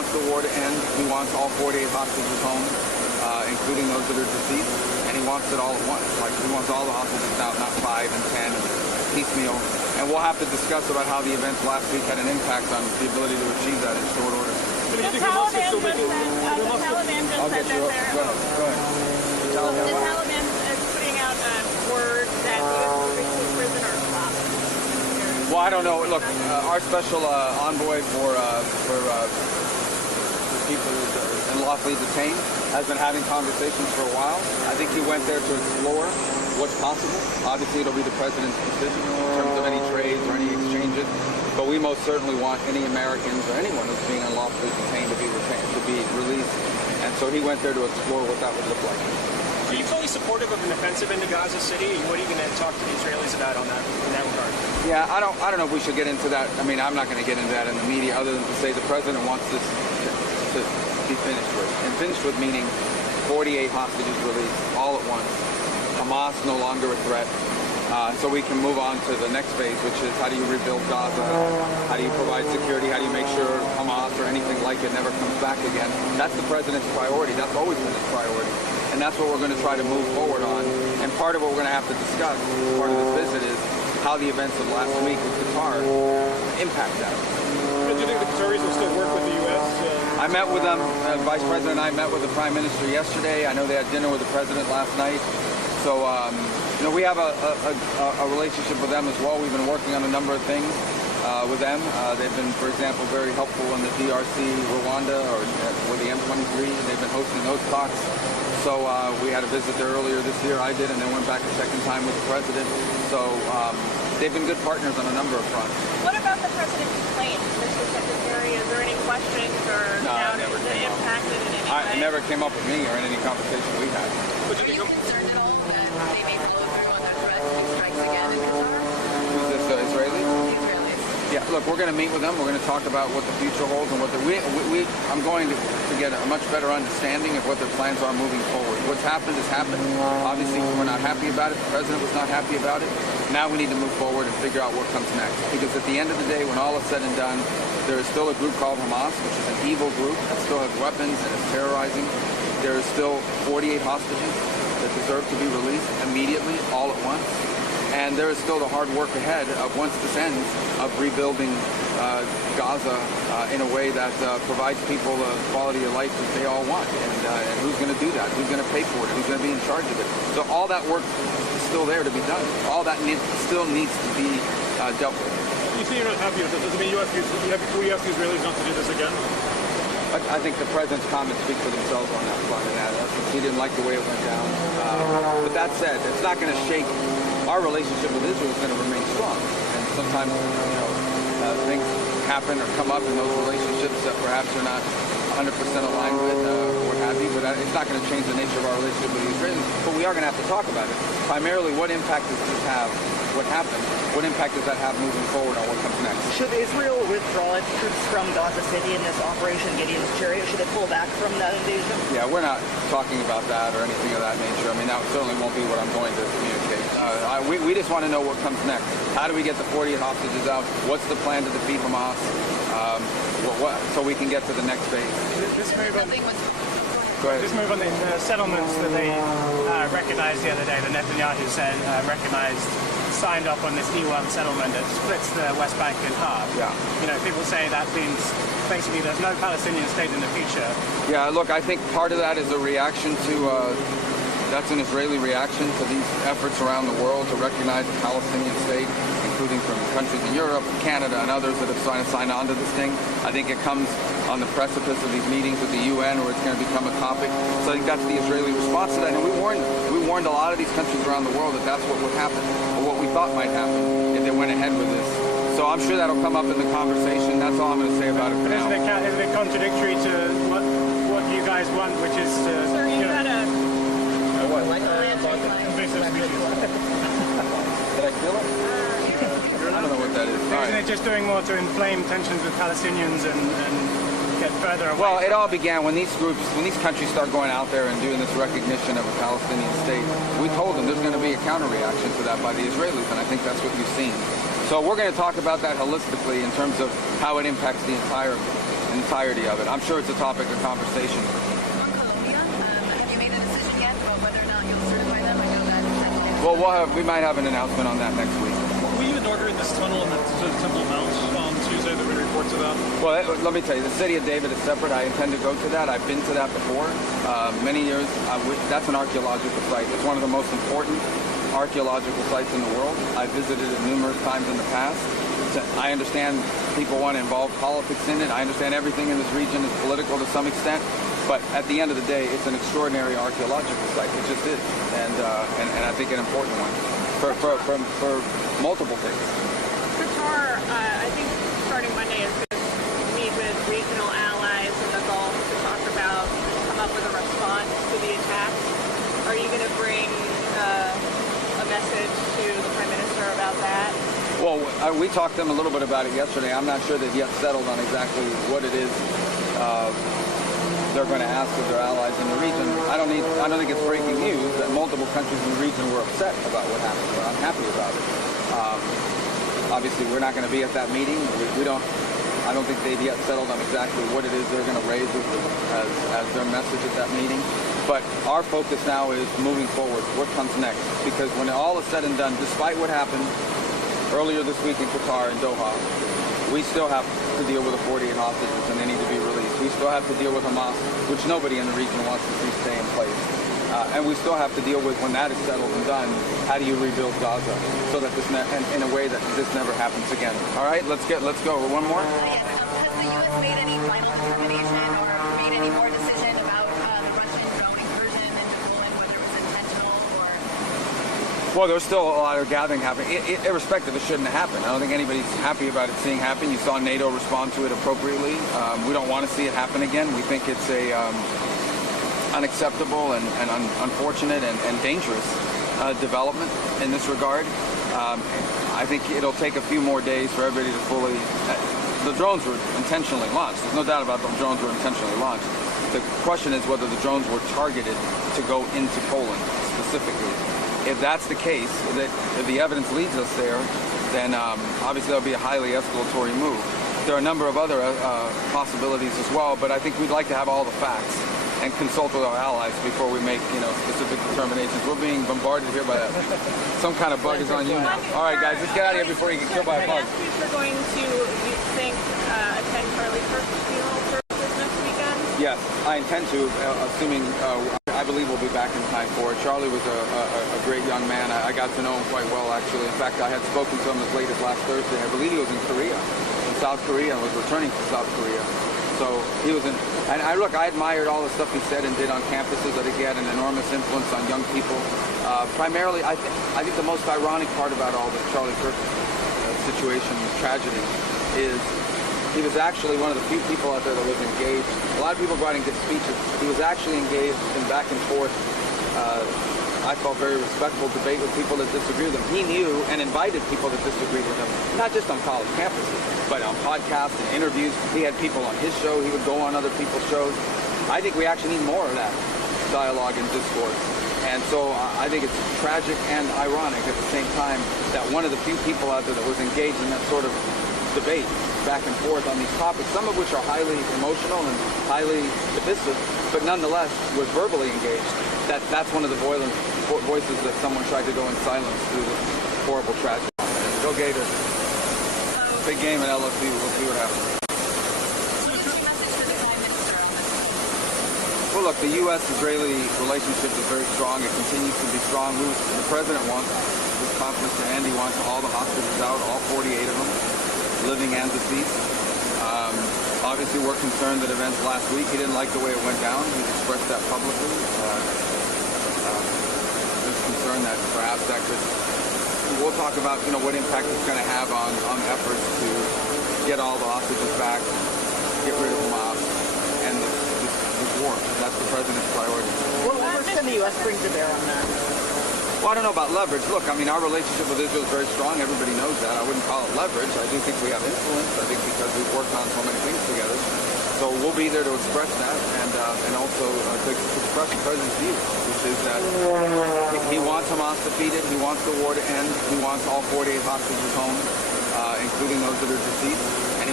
wants the war to end. He wants all 48 hostages home, including those that are deceased, and he wants it all at once. Like, he wants all the hostages out, not 5 and 10, piecemeal. And we'll have to discuss about how the events last week had an impact on the ability to achieve that in short order. The Taliban just said that they're... Go ahead. The Taliban is putting out word that the US prisoners lost. Well, I don't know. Look, our special envoy for people unlawfully detained has been having conversations for a while. I think he went there to explore what's possible. Obviously, it'll be the president's decision in terms of any trades or any exchanges. But we most certainly want any Americans or anyone who's being unlawfully detained to be released. And so he went there to explore what that would look like. Are you fully supportive of an offensive into Gaza City? What are you going to talk to the Israelis about on that in that regard? Yeah, I don't know if we should get into that. I mean, I'm not going to get into that in the media, other than to say the president wants this to be finished with. And finished with meaning 48 hostages released all at once. Hamas no longer a threat. So we can move on to the next phase, which is how do you rebuild Gaza? How do you provide security? How do you make sure Hamas or anything like it never comes back again? That's the president's priority. That's always been his priority. And that's what we're going to try to move forward on. And part of what we're going to have to discuss, part of this visit, is how the events of last week with Qatar impact that. Do you think the Qataris will still work with the U.S.? I met with them. Vice President and I met with the Prime Minister yesterday. I know they had dinner with the President last night. So, we have a relationship with them as well. We've been working on a number of things with them. They've been, for example, very helpful in the DRC, Rwanda, or with the M23. They've been hosting those talks. So we had a visit there earlier this year. I did, and then went back a second time with the President. So they've been good partners on a number of fronts. What about the President's plane, Mr. Secretary? Is there any questions or doubts that impacted in any way? It never came up with me or in any conversation we had. Are you concerned at all that they may follow through on their threat to make strikes again in Qatar? Who's this, Israeli? The Israelis. Yeah, look, we're going to meet with them. We're going to talk about what the future holds and what I'm going to get a much better understanding of what their plans are moving forward. What's happened has happened. Obviously, we're not happy about it. The president was not happy about it. Now we need to move forward and figure out what comes next. Because at the end of the day, when all is said and done, there is still a group called Hamas, which is an evil group that still has weapons and is terrorizing. There is still 48 hostages that deserve to be released immediately, all at once. And there is still the hard work ahead of, once this ends, of rebuilding Gaza in a way that provides people the quality of life that they all want. And who's going to do that? Who's going to pay for it? Who's going to be in charge of it? So all that work is still there to be done. All that still needs to be dealt with. You say you're not happy with this. Does it mean we ask the Israelis not to do this again? I think the president's comments speak for themselves on that front. And he didn't like the way it went down. But that said, it's not going to shake. Our relationship with Israel is going to remain strong. And sometimes, things happen or come up in those relationships that perhaps are not 100% aligned with what have you. But it's not going to change the nature of our relationship with the Israelis. But we are going to have to talk about it. Primarily, what impact does this have? What happened? What impact does that have moving forward on what comes next? Should Israel withdraw its troops from Gaza City in this Operation Gideon's Chariot? Should it pull back from that invasion? Yeah, we're not talking about that or anything of that nature. I mean, that certainly won't be what I'm going to communicate. We just want to know what comes next. How do we get the 48 hostages out? What's the plan to defeat Hamas? So we can get to the next phase. This move on the settlements that they recognized the other day, the Netanyahu said signed off on this E1 settlement that splits the West Bank in half. Yeah. People say that means basically there's no Palestinian state in the future. Yeah, look, I think part of that is a reaction to, that's an Israeli reaction to these efforts around the world to recognize a Palestinian state, including from countries in Europe and Canada and others that have signed on to this thing. I think it comes on the precipice of these meetings with the UN where it's going to become a topic. So I think that's the Israeli response to that. And we warned a lot of these countries around the world that that's what would happen, or what we thought might happen if they went ahead with this. So I'm sure that'll come up in the conversation. That's all I'm going to say about it for now. Isn't it contradictory to what you guys want, which is to... Sir, you had a... What? Invasive species. Did I feel it? I don't know what that is. Isn't it just doing more to inflame tensions with Palestinians and get further away? Well, it all began when these countries start going out there and doing this recognition of a Palestinian state. We told them there's going to be a counter-reaction to that by the Israelis, and I think that's what you've seen. So we're going to talk about that holistically in terms of how it impacts the entire entirety of it. I'm sure it's a topic of conversation. On Colombia, have you made a decision yet about whether or not you'll certify them? I know that. Well, we might have an announcement on that next week. Will you inaugurate this tunnel in the Temple Mount on Tuesday? There have been reports about. Well, let me tell you, the city of David is separate. I intend to go to that. I've been to that before. Many years. That's an archaeological site. It's one of the most important archaeological sites in the world. I visited it numerous times in the past. I understand people want to involve politics in it. I understand everything in this region is political to some extent. But at the end of the day, it's an extraordinary archaeological site. It just is. And I think an important one for multiple things. Qatar, I think starting Monday is going to meet with regional allies in the Gulf to come up with a response to the attacks. Are you going to bring a message to the Prime Minister about that? Well, we talked to them a little bit about it yesterday. I'm not sure they've yet settled on exactly what it is they're going to ask of their allies in the region. I don't think it's breaking news that multiple countries in the region were upset about what happened, but I'm happy about it. Obviously, we're not going to be at that meeting. I don't think they've yet settled on exactly what it is they're going to raise as their message at that meeting. But our focus now is moving forward. What comes next? Because when all is said and done, despite what happened earlier this week in Qatar and Doha, we still have to deal with the 48 hostages and they need to be released. We still have to deal with Hamas, which nobody in the region wants to see stay in place. And we still have to deal with, when that is settled and done, how do you rebuild Gaza so that in a way that this never happens again. All right, let's go. One more? Yes, has the U.S. made any final determination or made any more decision about the Russian drone incursion into Poland, whether it was intentional or... Well, there's still a lot of gathering happening. Irrespective, it shouldn't have happened. I don't think anybody's happy about it seeing happen. You saw NATO respond to it appropriately. We don't want to see it happen again. We think it's a unacceptable and unfortunate and dangerous development in this regard. I think it'll take a few more days for everybody to fully... the drones were intentionally launched. There's no doubt about the drones were intentionally launched. The question is whether the drones were targeted to go into Poland specifically. If that's the case, if the evidence leads us there, then obviously that'll be a highly escalatory move. There are a number of other possibilities as well, but I think we'd like to have all the facts and consult with our allies before we make, specific determinations. We're being bombarded here by some kind of bug is on you now. All right, guys, let's get out of here before you get killed by a bug. You're going to, you think, attend Charlie Kirk's funeral services next weekend? Yes, I intend to, assuming I believe we'll be back in time for it. Charlie was a great young man. I got to know him quite well, actually. In fact, I had spoken to him as late as last Thursday. I believe he was in South Korea, and was returning to South Korea. So he was in, and I admired all the stuff he said and did on campuses. I think he had an enormous influence on young people. Primarily, I think the most ironic part about all the Charlie Kirk situation, tragedy, is he was actually one of the few people out there that was engaged. A lot of people go out and give speeches. He was actually engaged in back and forth, I felt very respectful debate with people that disagree with him. He knew and invited people that disagreed with him, not just on college campuses, but on podcasts and interviews. He had people on his show. He would go on other people's shows. I think we actually need more of that dialogue and discourse. And so I think it's tragic and ironic at the same time that one of the few people out there that was engaged in that sort of debate back and forth on these topics, some of which are highly emotional and highly divisive, but nonetheless was verbally engaged. That's one of the voices that someone tried to go in silence through this horrible tragedy. Go Gators. Big game at LSU. We'll see what happens. Well, look, the U.S.-Israeli relationship is very strong. It continues to be strong. The president wants, Wisconsin, Mr. Andy wants all the hostages out, all 48 of them, living and deceased. Obviously, we're concerned that events last week, he didn't like the way it went down. He's expressed that publicly. There's concern that perhaps that could... We'll talk about, what impact it's going to have on efforts to get all the hostages back, get rid of Hamas, and this war. That's the president's priority. What leverage can the U.S. bring to bear on that? Well, I don't know about leverage. Look, our relationship with Israel is very strong. Everybody knows that. I wouldn't call it leverage. I do think we have influence. I think because we've worked on so many things together. So we'll be there to express that and also to express the president's view, which is that he wants Hamas defeated. He wants the war to end. He wants all 48 hostages home, including those that are deceased. And he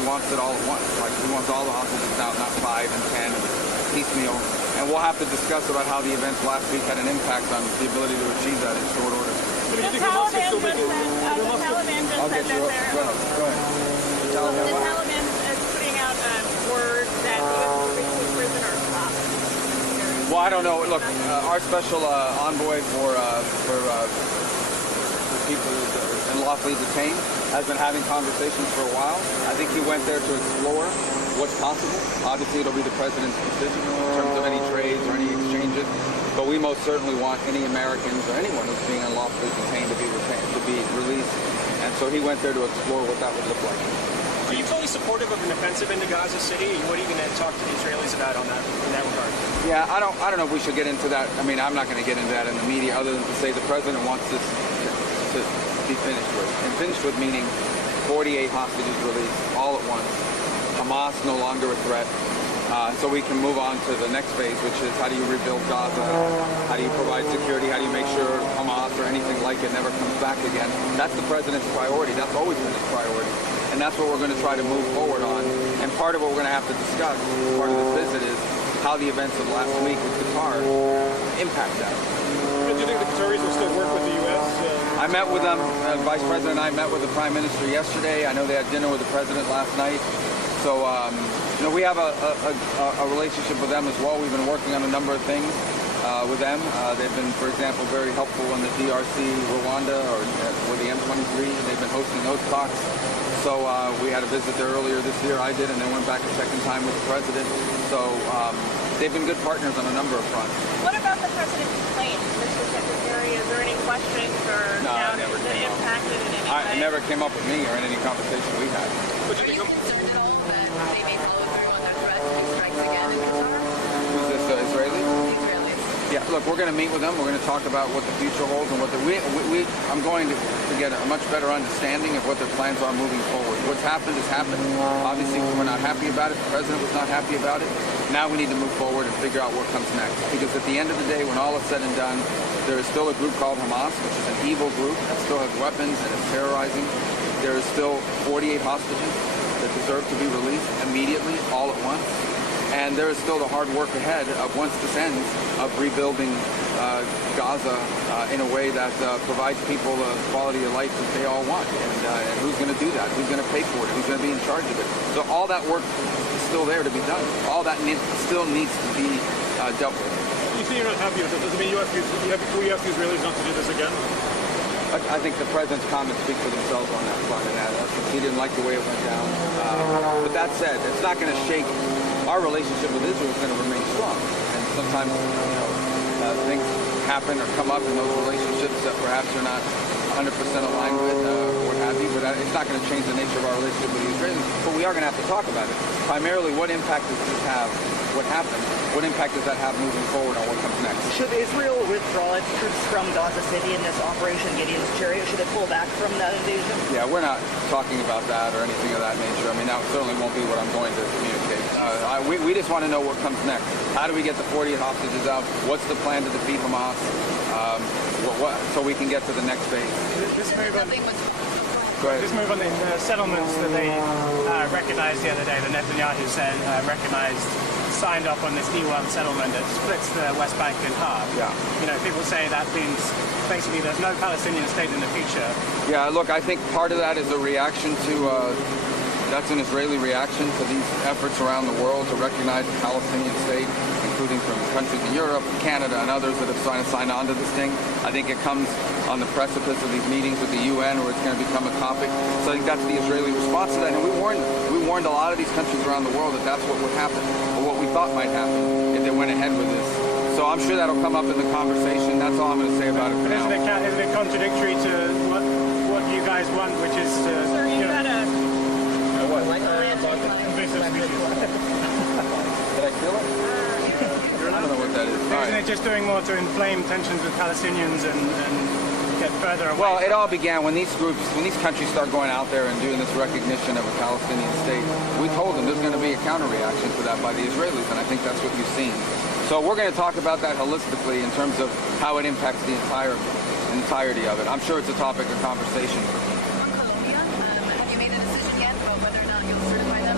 wants it all at once. Like he wants all the hostages out, not 5 and 10 and piecemeal. And we'll have to discuss about how the events last week had an impact on the ability to achieve that in short order. The Taliban just said that they're... Go ahead. The Taliban is putting out word that the U.S. is releasing prisoners off. Well, I don't know. Look, our special envoy for people unlawfully detained has been having conversations for a while. I think he went there to explore what's possible. Obviously, it'll be the president's decision in terms of any trades or any exchanges. But we most certainly want any Americans or anyone who's being unlawfully detained to be released. And so he went there to explore what that would look like. Are you fully supportive of an offensive into Gaza City? And what are you going to talk to the Israelis about on that in that regard? Yeah, I don't know if we should get into that. I mean, I'm not going to get into that in the media other than to say the president wants this to be finished with. And finished with meaning 48 hostages released all at once. Hamas no longer a threat. So we can move on to the next phase, which is how do you rebuild Gaza? How do you provide security? How do you make sure Hamas or anything like it never comes back again? That's the president's priority. That's always been his priority. And that's what we're going to try to move forward on. And part of what we're going to have to discuss, part of this visit, is how the events of last week with Qatar impact that. Do you think the Qataris will still work with the U.S.? I met with them. Vice President and I met with the Prime Minister yesterday. I know they had dinner with the President last night. So, we have a relationship with them as well. We've been working on a number of things with them. They've been, for example, very helpful in the DRC, Rwanda, or with the M23. They've been hosting those talks. So we had a visit there earlier this year. I did, and then went back a second time with the President. So they've been good partners on a number of fronts. What about the president's plane, Mr. Secretary? Is there any questions or doubts that impacted in any way? It never came up with me or in any conversation we had. Are you concerned at all that they may follow through on that threat to strikes again in Qatar? Who's this, Israeli? The Israelis. Yeah, look, we're going to meet with them. We're going to talk about what the future holds and what I'm going to get a much better understanding of what their plans are moving forward. What's happened has happened. Obviously, we're not happy about it. The president was not happy about it. Now we need to move forward and figure out what comes next. Because at the end of the day, when all is said and done, there is still a group called Hamas, which is an evil group that still has weapons and is terrorizing. There is still 48 hostages that deserve to be released immediately, all at once. And there is still the hard work ahead of, once this ends, of rebuilding Gaza in a way that provides people the quality of life that they all want. And who's going to do that? Who's going to pay for it? Who's going to be in charge of it? So all that work is still there to be done. All that still needs to be dealt with. You say you're not happy with it. Does it mean you have the Israelis not to do this again? I think the president's comments speak for themselves on that front, and he didn't like the way it went down. But that said, it's not going to shake. Our relationship with Israel is going to remain strong. And sometimes, things happen or come up in those relationships that perhaps you're not 100% aligned with, or what have you. But it's not going to change the nature of our relationship with the Israelis. But we are going to have to talk about it. Primarily, what impact does this have? What happened? What impact does that have moving forward on what comes next? Should Israel withdraw its troops from Gaza City in this Operation Gideon's Chariot? Should it pull back from that invasion? Yeah, we're not talking about that or anything of that nature. I mean, that certainly won't be what I'm going to communicate. We just want to know what comes next. How do we get the 48 hostages out? What's the plan to defeat Hamas? So we can get to the next phase. This move on, Go ahead. this move on the settlements that they recognized the other day, the Netanyahu said signed off on this E1 settlement that splits the West Bank in half. Yeah. People say that means basically there's no Palestinian state in the future. Yeah, look, I think part of that is a reaction to, that's an Israeli reaction to these efforts around the world to recognize the Palestinian state, including from countries in Europe, Canada, and others that have signed on to this thing. I think it comes on the precipice of these meetings with the UN where it's going to become a topic. So I think that's the Israeli response to that. And we warned a lot of these countries around the world that that's what would happen, or what we thought might happen if they went ahead with this. So I'm sure that'll come up in the conversation. That's all I'm going to say about it for now. Isn't it contradictory to what you guys want, which is to... Sir, you had a... invasive species. Did I steal it? I don't know what that is. Isn't it just doing more to inflame tensions with Palestinians and get further away? Well, it all began when these countries start going out there and doing this recognition of a Palestinian state. We told them there's going to be a counter-reaction to that by the Israelis, and I think that's what you've seen. So we're going to talk about that holistically in terms of how it impacts the entirety of it. I'm sure it's a topic of conversation. On Colombia, have you made a decision yet about whether or not you'll certify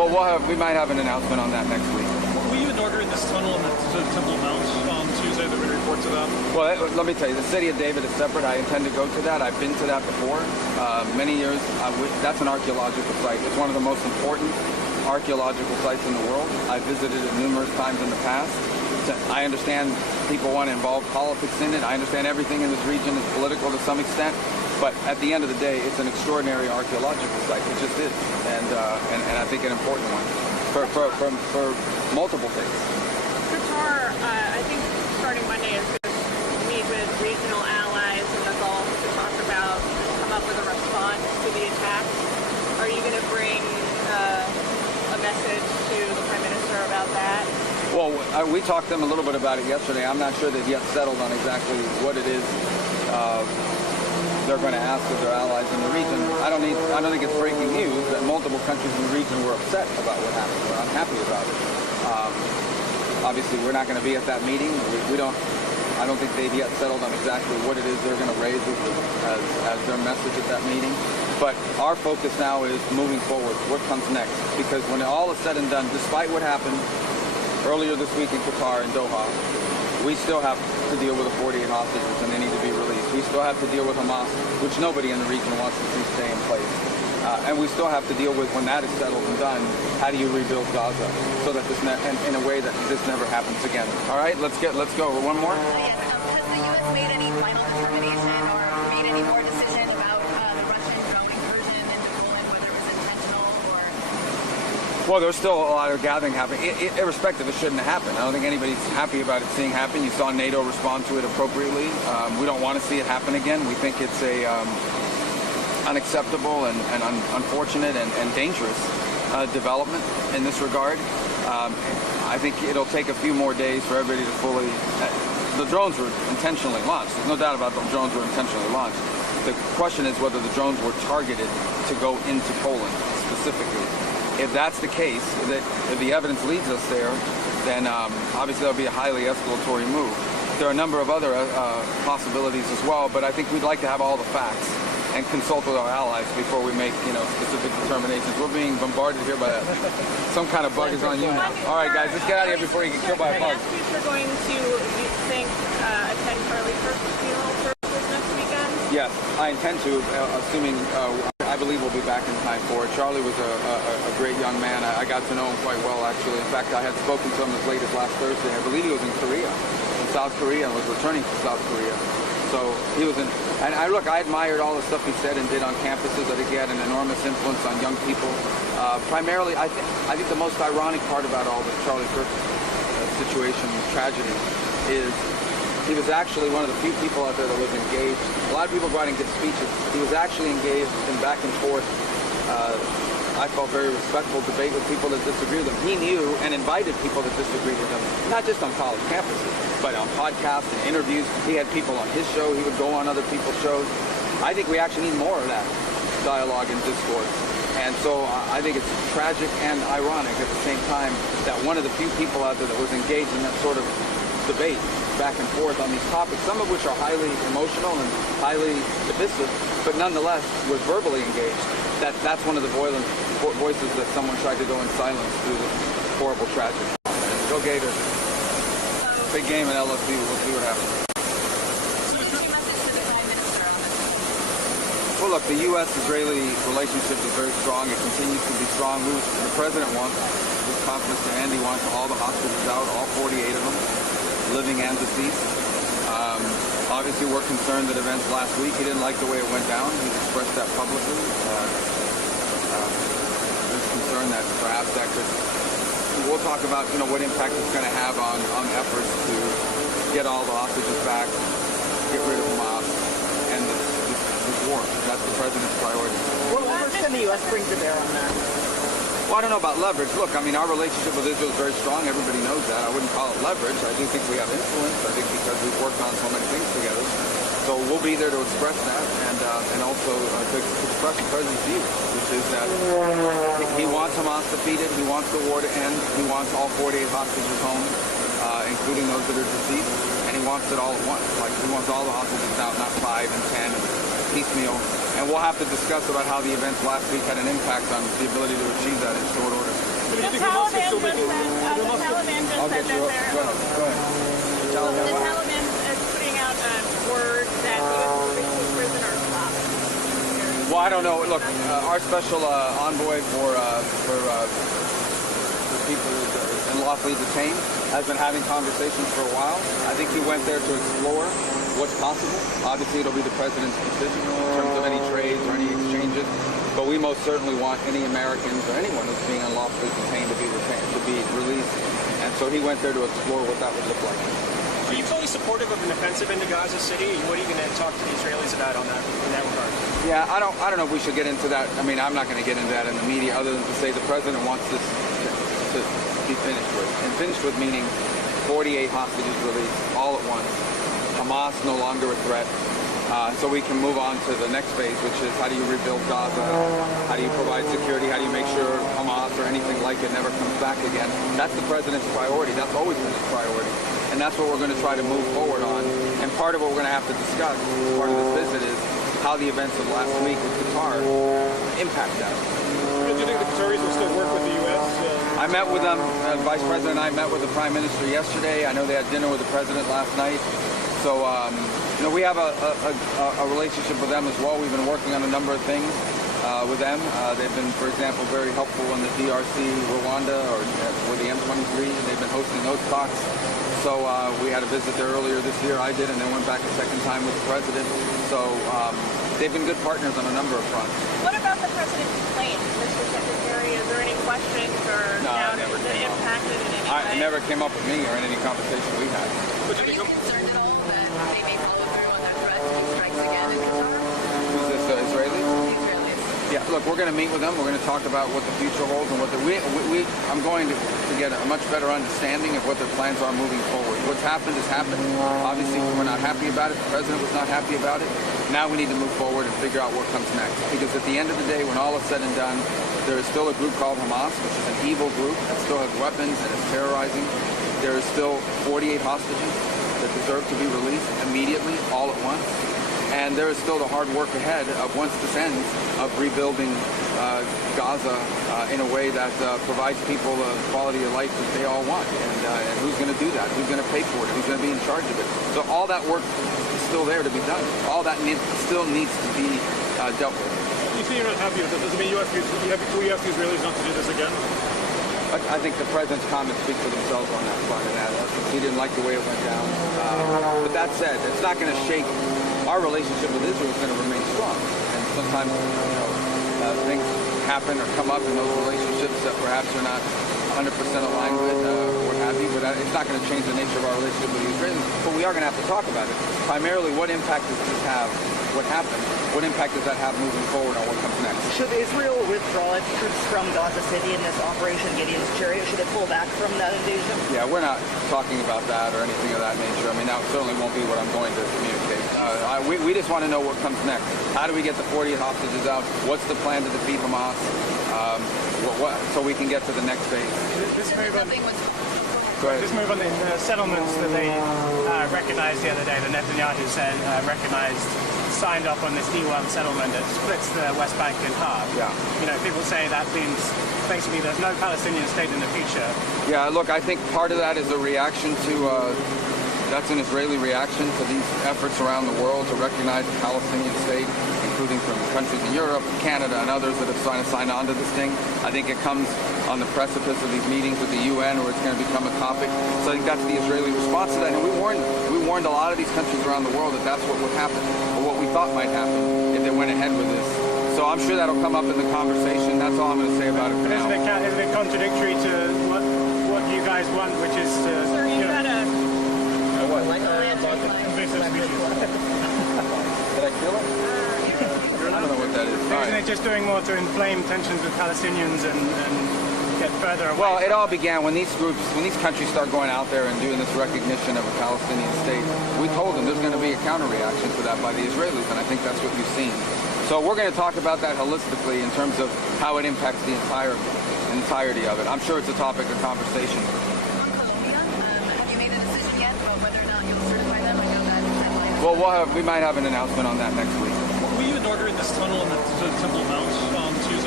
Well, we might have an announcement on that next week. Were you inaugurating this tunnel in the Temple Mount on Tuesday? There were reports of that. Well, let me tell you, the city of David is separate. I intend to go to that. I've been to that before. Many years. That's an archaeological site. It's one of the most important archaeological sites in the world. I've visited it numerous times in the past. I understand people want to involve politics in it. I understand everything in this region is political to some extent. But at the end of the day, it's an extraordinary archaeological site. It just is, and I think an important one for multiple things. Qatar, I think starting Monday is going to meet with regional allies in the Gulf to come up with a response to the attacks. Are you going to bring a message to the Prime Minister about that? Well, we talked to them a little bit about it yesterday. I'm not sure they've yet settled on exactly what it is they're going to ask of their allies in the region. I don't think it's breaking news that multiple countries in the region were upset about what happened. We're unhappy about it. Obviously, we're not going to be at that meeting. I don't think they've yet settled on exactly what it is they're going to raise as their message at that meeting. But our focus now is moving forward. What comes next? Because when all is said and done, despite what happened earlier this week in Qatar and Doha, we still have to deal with the 48 hostages and they need to be released. We still have to deal with Hamas, which nobody in the region wants to see stay in place. And we still have to deal with, when that is settled and done, how do you rebuild Gaza so that in a way that this never happens again. All right, let's go. One more. Yes, has the U.S. made any final determination or made any more decision about the Russian drone incursion into Poland, whether it was intentional or? Well, there's still a lot of gathering happening. Irrespective, it shouldn't happen. I don't think anybody's happy about it seeing happen. You saw NATO respond to it appropriately. We don't want to see it happen again. We think it's a unacceptable and unfortunate and dangerous development in this regard. I think it'll take a few more days for everybody to fully... The drones were intentionally launched. There's no doubt about the drones were intentionally launched. The question is whether the drones were targeted to go into Poland specifically. If that's the case, if the evidence leads us there, then obviously that'll be a highly escalatory move. There are a number of other possibilities as well, but I think we'd like to have all the facts and consult with our allies before we make, specific determinations. We're being bombarded here by some kind of bug is on you now. All right, guys, let's get out of here before you get killed by a bug. You're going to, you think, attend Charlie Kirk's funeral services next weekend? Yes, I intend to, assuming I believe we'll be back in time for it. Charlie was a great young man. I got to know him quite well, actually. In fact, I had spoken to him as late as last Thursday. I believe he was in South Korea, and was returning to South Korea. So he was and I admired all the stuff he said and did on campuses. I think he had an enormous influence on young people. Primarily, I think the most ironic part about all the Charlie Kirk situation, tragedy, is he was actually one of the few people out there that was engaged. A lot of people writing good speeches. He was actually engaged in back and forth, I felt very respectful debate with people that disagree with him. He knew and invited people that disagreed with him, not just on college campuses, but on podcasts and interviews. He had people on his show. He would go on other people's shows. I think we actually need more of that dialogue and discourse. And so I think it's tragic and ironic at the same time that one of the few people out there that was engaged in that sort of debate back and forth on these topics, some of which are highly emotional and highly divisive, but nonetheless was verbally engaged. That's one of the voices that someone tried to go in silence through this horrible tragedy. Go Gators. Big game in LSU. We'll see what happens. Well, look, the U.S.-Israeli relationship is very strong. It continues to be strong. The president wants, with confidence to end, he wants all the hostages out, all 48 of them, living and deceased. Obviously, we're concerned that events last week, he didn't like the way it went down. He's expressed that publicly. There's concern that perhaps that could... We'll talk about, what impact it's going to have on efforts to get all the hostages back, get rid of Hamas, and this war. That's the president's priority. What leverage can the U.S. bring to bear on that? Well, I don't know about leverage. Look, our relationship with Israel is very strong. Everybody knows that. I wouldn't call it leverage. I do think we have influence. I think because we've worked on so many things together. So we'll be there to express that and also to express the president's view, which is that he wants Hamas defeated. He wants the war to end. He wants all 48 hostages home, including those that are deceased. And he wants it all at once. Like, he wants all the hostages out, not 5 and 10, piecemeal. And we'll have to discuss about how the events last week had an impact on the ability to achieve that in short order. The Taliban just said that they're... Go ahead. The Taliban is putting out a word that U.S. prisoners stopped. Well, I don't know. Look, our special envoy for people unlawfully detained has been having conversations for a while. I think he went there to explore what's possible. Obviously, it'll be the president's decision in terms of any trades or any exchanges. But we most certainly want any Americans or anyone who's being unlawfully detained to be released. And so he went there to explore what that would look like. Are you fully supportive of an offensive into Gaza City? And what are you going to talk to the Israelis about on that in that regard? Yeah, I don't know if we should get into that. I mean, I'm not going to get into that in the media other than to say the president wants this to be finished with. And finished with meaning 48 hostages released all at once. Hamas no longer a threat. So we can move on to the next phase, which is how do you rebuild Gaza? How do you provide security? How do you make sure Hamas or anything like it never comes back again? That's the president's priority. That's always been his priority. And that's what we're going to try to move forward on. And part of what we're going to have to discuss, part of this visit, is how the events of last week with Qatar impact that. Do you think the Qataris will still work with the U.S.? I met with them. Vice President and I met with the Prime Minister yesterday. I know they had dinner with the President last night. So, we have a relationship with them as well. We've been working on a number of things with them. They've been, for example, very helpful in the DRC, Rwanda, or with the M23. They've been hosting those talks. So we had a visit there earlier this year. I did, and then went back a second time with the President. So they've been good partners on a number of fronts. What about the president's plane, Mr. Secretary? Is there any questions or doubts that impacted in any way? It never came up with me or in any conversation we had. Are you concerned at all that they may follow through on their threat to make strikes again in Qatar? Who's this, Israeli? The Israelis. Yeah, look, we're going to meet with them. We're going to talk about what the future holds and what I'm going to get a much better understanding of what their plans are moving forward. What's happened has happened. Obviously, we're not happy about it. The president was not happy about it. Now we need to move forward and figure out what comes next. Because at the end of the day, when all is said and done, there is still a group called Hamas, which is an evil group that still has weapons and is terrorizing. There is still 48 hostages that deserve to be released immediately, all at once. And there is still the hard work ahead of, once this ends, of rebuilding Gaza in a way that provides people the quality of life that they all want. And who's going to do that? Who's going to pay for it? Who's going to be in charge of it? So all that work is still there to be done. All that still needs to be dealt with. You say you're not happy with it. Does it mean you have the Israelis not to do this again? I think the president's comments speak for themselves on that front, and that he didn't like the way it went down. But that said, it's not going to shake. Our relationship with Israel is going to remain strong. And sometimes, things happen or come up in those relationships that perhaps you're not 100% aligned with, what have you. But it's not going to change the nature of our relationship with the Israelis. But we are going to have to talk about it. Primarily, what impact does this have? What happened? What impact does that have moving forward on what comes next? Should Israel withdraw its troops from Gaza City in this Operation Gideon's Chariot? Should it pull back from that invasion? Yeah, we're not talking about that or anything of that nature. I mean, that certainly won't be what I'm going to communicate. We just want to know what comes next. How do we get the 48 hostages out? What's the plan to defeat Hamas? So we can get to the next phase. This move on, Go ahead. this move on the settlements that they recognized the other day, the Netanyahu said signed off on this E1 settlement that splits the West Bank in half. Yeah. People say that means basically there's no Palestinian state in the future. Yeah, look, I think part of that is a reaction to, that's an Israeli reaction to these efforts around the world to recognize the Palestinian state, including from countries in Europe and Canada and others that have signed on to this thing. I think it comes on the precipice of these meetings with the UN where it's going to become a topic. So I think that's the Israeli response to that. And we warned a lot of these countries around the world that that's what would happen, or what we thought might happen if they went ahead with this. So I'm sure that'll come up in the conversation. That's all I'm going to say about it for now. Isn't it contradictory to what you guys want, which is to... Sir, you've got a... What? invasive species? Did I kill it? I don't know what that is. All Isn't right. it just doing more to inflame tensions with Palestinians and get further away? Well, it all began when these countries start going out there and doing this recognition of a Palestinian state. We told them there's going to be a counter-reaction to that by the Israelis, and I think that's what you've seen. So we're going to talk about that holistically in terms of how it impacts the entirety of it. I'm sure it's a topic of conversation. On Colombia, have you made a decision yet about whether or not you'll certify them? I know that deadline is... Well, we might have an announcement on that next week. Were you inaugurating this tunnel in the Temple Mount on Tuesday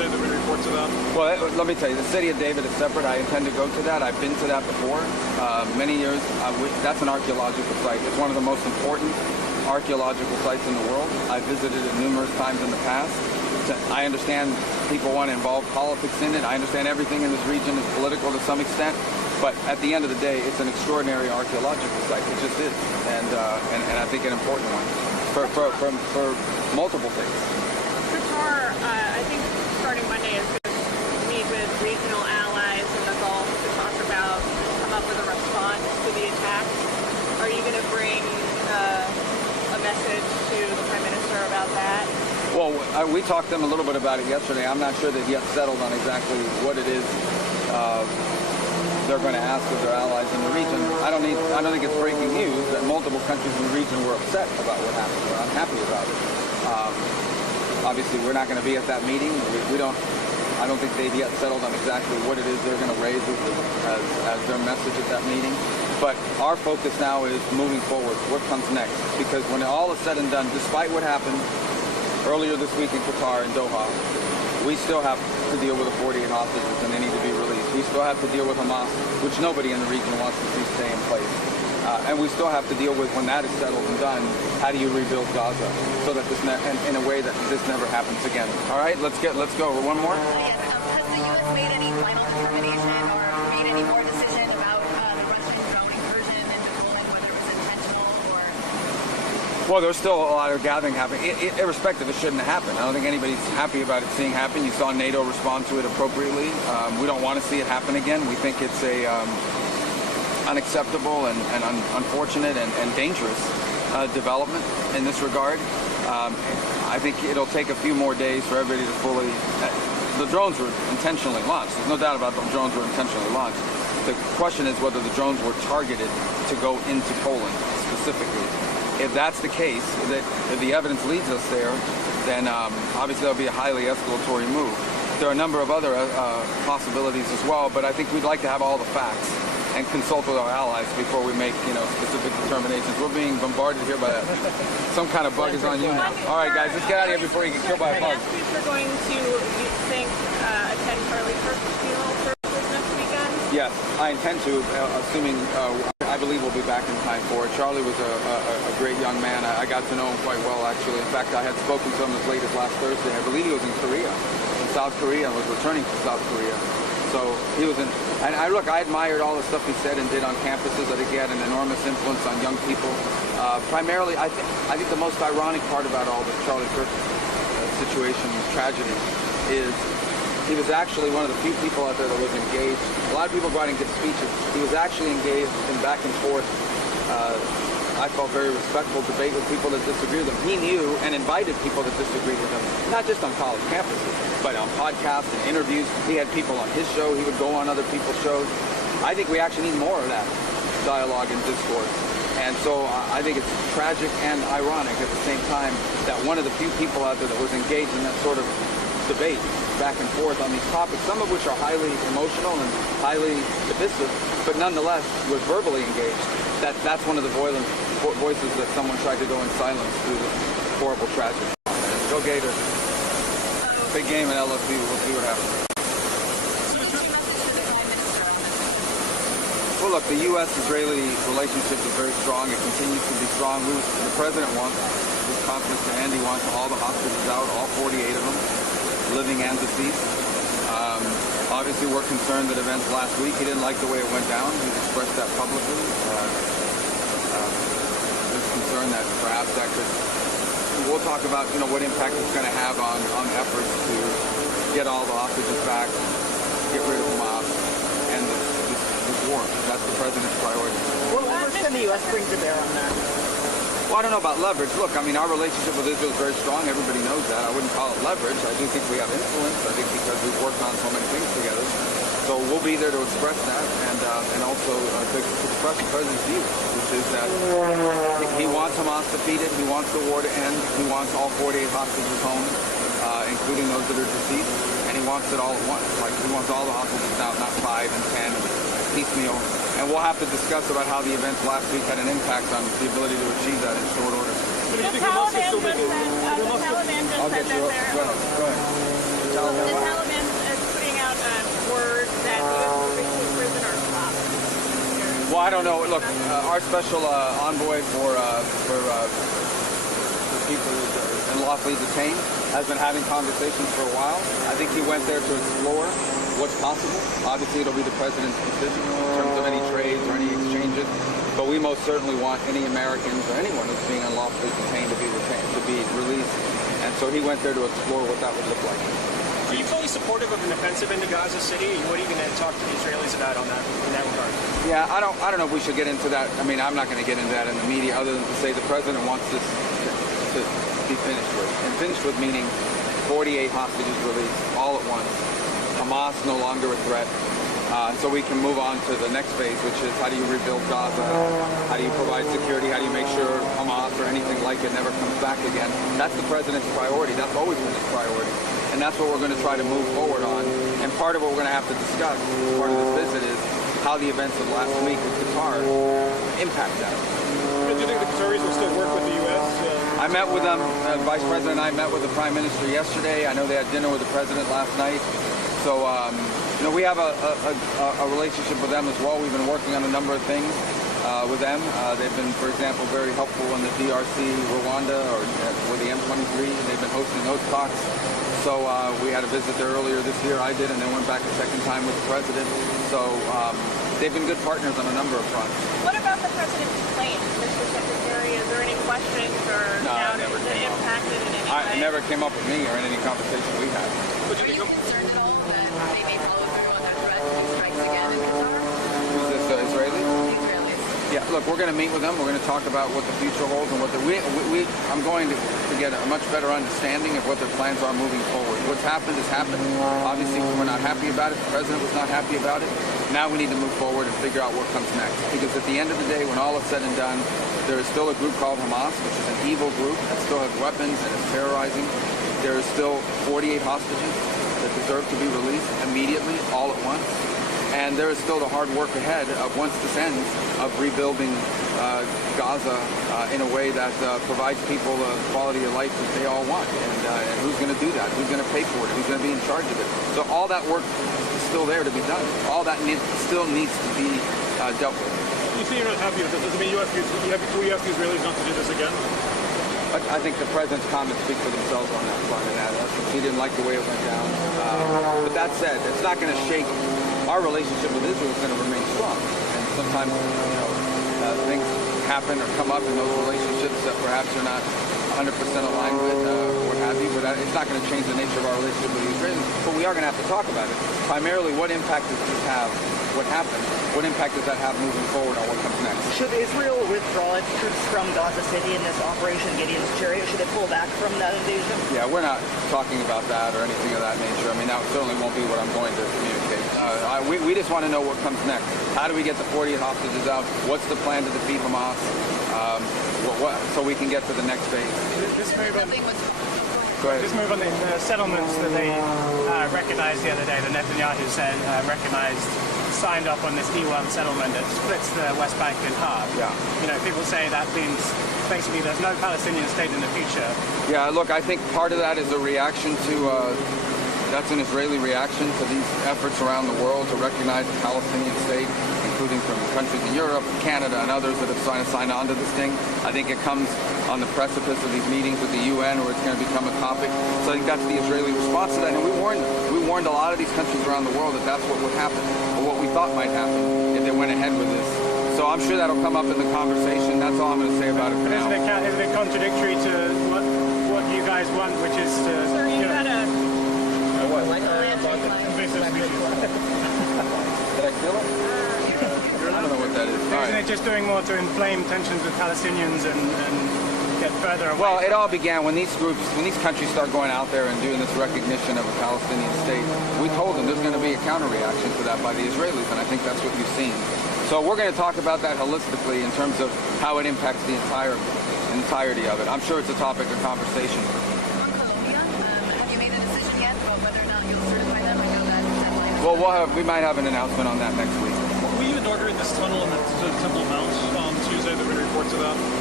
Tuesday that we reports about? Well, let me tell you, the city of David is separate. I intend to go to that. I've been to that before. Many years. That's an archaeological site. It's one of the most important archaeological sites in the world. I visited it numerous times in the past. I understand people want to involve politics in it. I understand everything in this region is political to some extent. But at the end of the day, it's an extraordinary archaeological site. It just is. And I think an important one for multiple things. Qatar, I think starting Monday is going to meet with regional allies in the Gulf to come up with a response to the attacks. Are you going to bring a message to the Prime Minister about that? Well, we talked to them a little bit about it yesterday. I'm not sure they've yet settled on exactly what it is they're going to ask of their allies in the region. I don't think it's breaking news that multiple countries in the region were upset about what happened. We're unhappy about it. Obviously, we're not going to be at that meeting. I don't think they've yet settled on exactly what it is they're going to raise as their message at that meeting. But our focus now is moving forward. What comes next? Because when all is said and done, despite what happened earlier this week in Qatar and Doha, we still have to deal with the 48 hostages and they need to be released. We still have to deal with Hamas, which nobody in the region wants to see stay in place. And we still have to deal with, when that is settled and done, how do you rebuild Gaza so that this in a way that this never happens again. All right, let's go. One more. Yes, has the U.S. made any final determination or made any more decision about the Russian drone incursion into Poland, whether it was intentional or? Well, there's still a lot of gathering happening. Irrespective, it shouldn't have happened. I don't think anybody's happy about it seeing happen. You saw NATO respond to it appropriately. We don't want to see it happen again. We think it's a unacceptable and unfortunate and dangerous development in this regard. I think it'll take a few more days for everybody to fully... the drones were intentionally launched. There's no doubt about the drones were intentionally launched. The question is whether the drones were targeted to go into Poland specifically. If that's the case, if the evidence leads us there, then obviously that'll be a highly escalatory move. There are a number of other possibilities as well, but I think we'd like to have all the facts and consult with our allies before we make, specific determinations. We're being bombarded here by some kind of bug is on you now. All right, guys, let's get out of here before you get killed by a bug. You're going to, you think, attend Charlie Kirk's funeral services next weekend? Yes, I intend to, assuming I believe we'll be back in time for it. Charlie was a great young man. I got to know him quite well, actually. In fact, I had spoken to him as late as last Thursday. I believe he was in South Korea, and was returning to South Korea. So he was in, and I admired all the stuff he said and did on campuses. I think he had an enormous influence on young people. Primarily, I think the most ironic part about all the Charlie Kirk situation, tragedy, is he was actually one of the few people out there that was engaged. A lot of people go out and give speeches. He was actually engaged in back and forth, I felt very respectful debate with people that disagree with him. He knew and invited people that disagreed with him, not just on college campuses, but on podcasts and interviews. He had people on his show. He would go on other people's shows. I think we actually need more of that dialogue and discourse. And so I think it's tragic and ironic at the same time that one of the few people out there that was engaged in that sort of debate back and forth on these topics, some of which are highly emotional and highly divisive, but nonetheless was verbally engaged. That's one of the voices that someone tried to go in silence through this horrible tragedy. Go Gators. Big game in LSU. We'll see what happens. Well, look, the U.S.-Israeli relationship is very strong. It continues to be strong. The president wants this conflict to end. He wants all the hostages out, all 48 of them, living and deceased. Obviously, we're concerned that events last week, he didn't like the way it went down. He's expressed that publicly. There's concern that perhaps that could... We'll talk about, what impact it's going to have on efforts to get all the hostages back, get rid of Hamas, and this war. That's the president's priority. What leverage can the U.S. bring to bear on that? Well, I don't know about leverage. Look, our relationship with Israel is very strong. Everybody knows that. I wouldn't call it leverage. I do think we have influence. I think because we've worked on so many things together. So we'll be there to express that and also to express the president's view, which is that he wants Hamas defeated. He wants the war to end. He wants all 48 hostages home, including those that are deceased. And he wants it all at once. Like, he wants all the hostages out, not 5 and 10, piecemeal. And we'll have to discuss about how the events last week had an impact on the ability to achieve that in short order. The Taliban just said that they're... Go ahead. The Taliban is putting out word that U.S. moving to prison are stopped. Well, I don't know. Look, our special envoy for people unlawfully detained has been having conversations for a while. I think he went there to explore what's possible. Obviously, it'll be the president's decision in terms of any trades or any exchanges. But we most certainly want any Americans or anyone who's being unlawfully detained to be released. And so he went there to explore what that would look like. Are you fully supportive of an offensive into Gaza City? And what are you going to talk to the Israelis about on that in that regard? Yeah, I don't know if we should get into that. I mean, I'm not going to get into that in the media other than to say the president wants this to be finished with. And finished with meaning 48 hostages released all at once. Hamas no longer a threat. So we can move on to the next phase, which is how do you rebuild Gaza? How do you provide security? How do you make sure Hamas or anything like it never comes back again? That's the president's priority. That's always been his priority. And that's what we're going to try to move forward on. And part of what we're going to have to discuss as part of this visit is how the events of last week with Qatar impact that. Do you think the Qataris will still work with the U.S.? I met with them. Vice President and I met with the Prime Minister yesterday. I know they had dinner with the President last night. So, we have a relationship with them as well. We've been working on a number of things with them. They've been, for example, very helpful in the DRC, Rwanda, or with the M23. They've been hosting those talks. So we had a visit there earlier this year. I did, and then went back a second time with the President. So they've been good partners on a number of fronts. What about the president's plane, Mr. Secretary? Is there any questions or doubt that impacted in any way? It never came up with me or in any conversation we had. Are you concerned at all that they may follow through on their threat and strikes again in Qatar? Who's this, Israeli? The Israelis. Yeah, look, we're going to meet with them. We're going to talk about what the future holds and what I'm going to get a much better understanding of what their plans are moving forward. What's happened has happened. Obviously, we're not happy about it. The president was not happy about it. Now we need to move forward and figure out what comes next. Because at the end of the day, when all is said and done, there is still a group called Hamas, which is an evil group that still has weapons and is terrorizing. There is still 48 hostages that deserve to be released immediately, all at once. And there is still the hard work ahead of, once this ends, of rebuilding Gaza in a way that provides people the quality of life that they all want. And who's going to do that? Who's going to pay for it? Who's going to be in charge of it? So all that work is still there to be done. All that still needs to be dealt with. You say you're not happy with this. Does it mean you ask the Israelis not to do this again? I think the president's comments speak for themselves on that front. And he didn't like the way it went down. But that said, it's not going to shake. Our relationship with Israel is going to remain strong. And sometimes, things happen or come up in those relationships that perhaps you're not 100% aligned with, what have you. But it's not going to change the nature of our relationship with the Israelis. But we are going to have to talk about it. Primarily, what impact does this have? What happened? What impact does that have moving forward on what comes next? Should Israel withdraw its troops from Gaza City in this Operation Gideon's Chariot? Should it pull back from that invasion? Yeah, we're not talking about that or anything of that nature. I mean, that certainly won't be what I'm going to communicate. We just want to know what comes next. How do we get the 48 hostages out? What's the plan to defeat Hamas? So we can get to the next phase. This move on, Nothing was Go ahead. this move on the settlements that they recognized the other day, that Netanyahu said signed off on this E1 settlement that splits the West Bank in half. Yeah. People say that means basically there's no Palestinian state in the future. Yeah, look, I think part of that is a reaction to, that's an Israeli reaction to these efforts around the world to recognize the Palestinian state, including from countries in Europe, Canada, and others that have signed on to this thing. I think it comes on the precipice of these meetings with the UN where it's going to become a topic. So I think that's the Israeli response to that. And we warned them. We warned a lot of these countries around the world that that's what would happen, or what we thought might happen if they went ahead with this. So I'm sure that'll come up in the conversation. That's all I'm going to say about it for now. Isn't it contradictory to what you guys want, which is to... Sir, you got a... invasive species? Did I kill it? I don't know what that is. All Isn't right. it just doing more to inflame tensions with Palestinians and get further away? Well, it all began when these countries start going out there and doing this recognition of a Palestinian state. We told them there's going to be a counter reaction to that by the Israelis, and I think that's what you've seen. So we're going to talk about that holistically in terms of how it impacts the entirety of it. I'm sure it's a topic of conversation. on Colombia. Have you made a decision yet about whether or not you'll certify them? I know that deadline. Well, we might have an announcement on that next week. Were you inaugurating this tunnel in the Temple Mount on Tuesday? There were reports of that.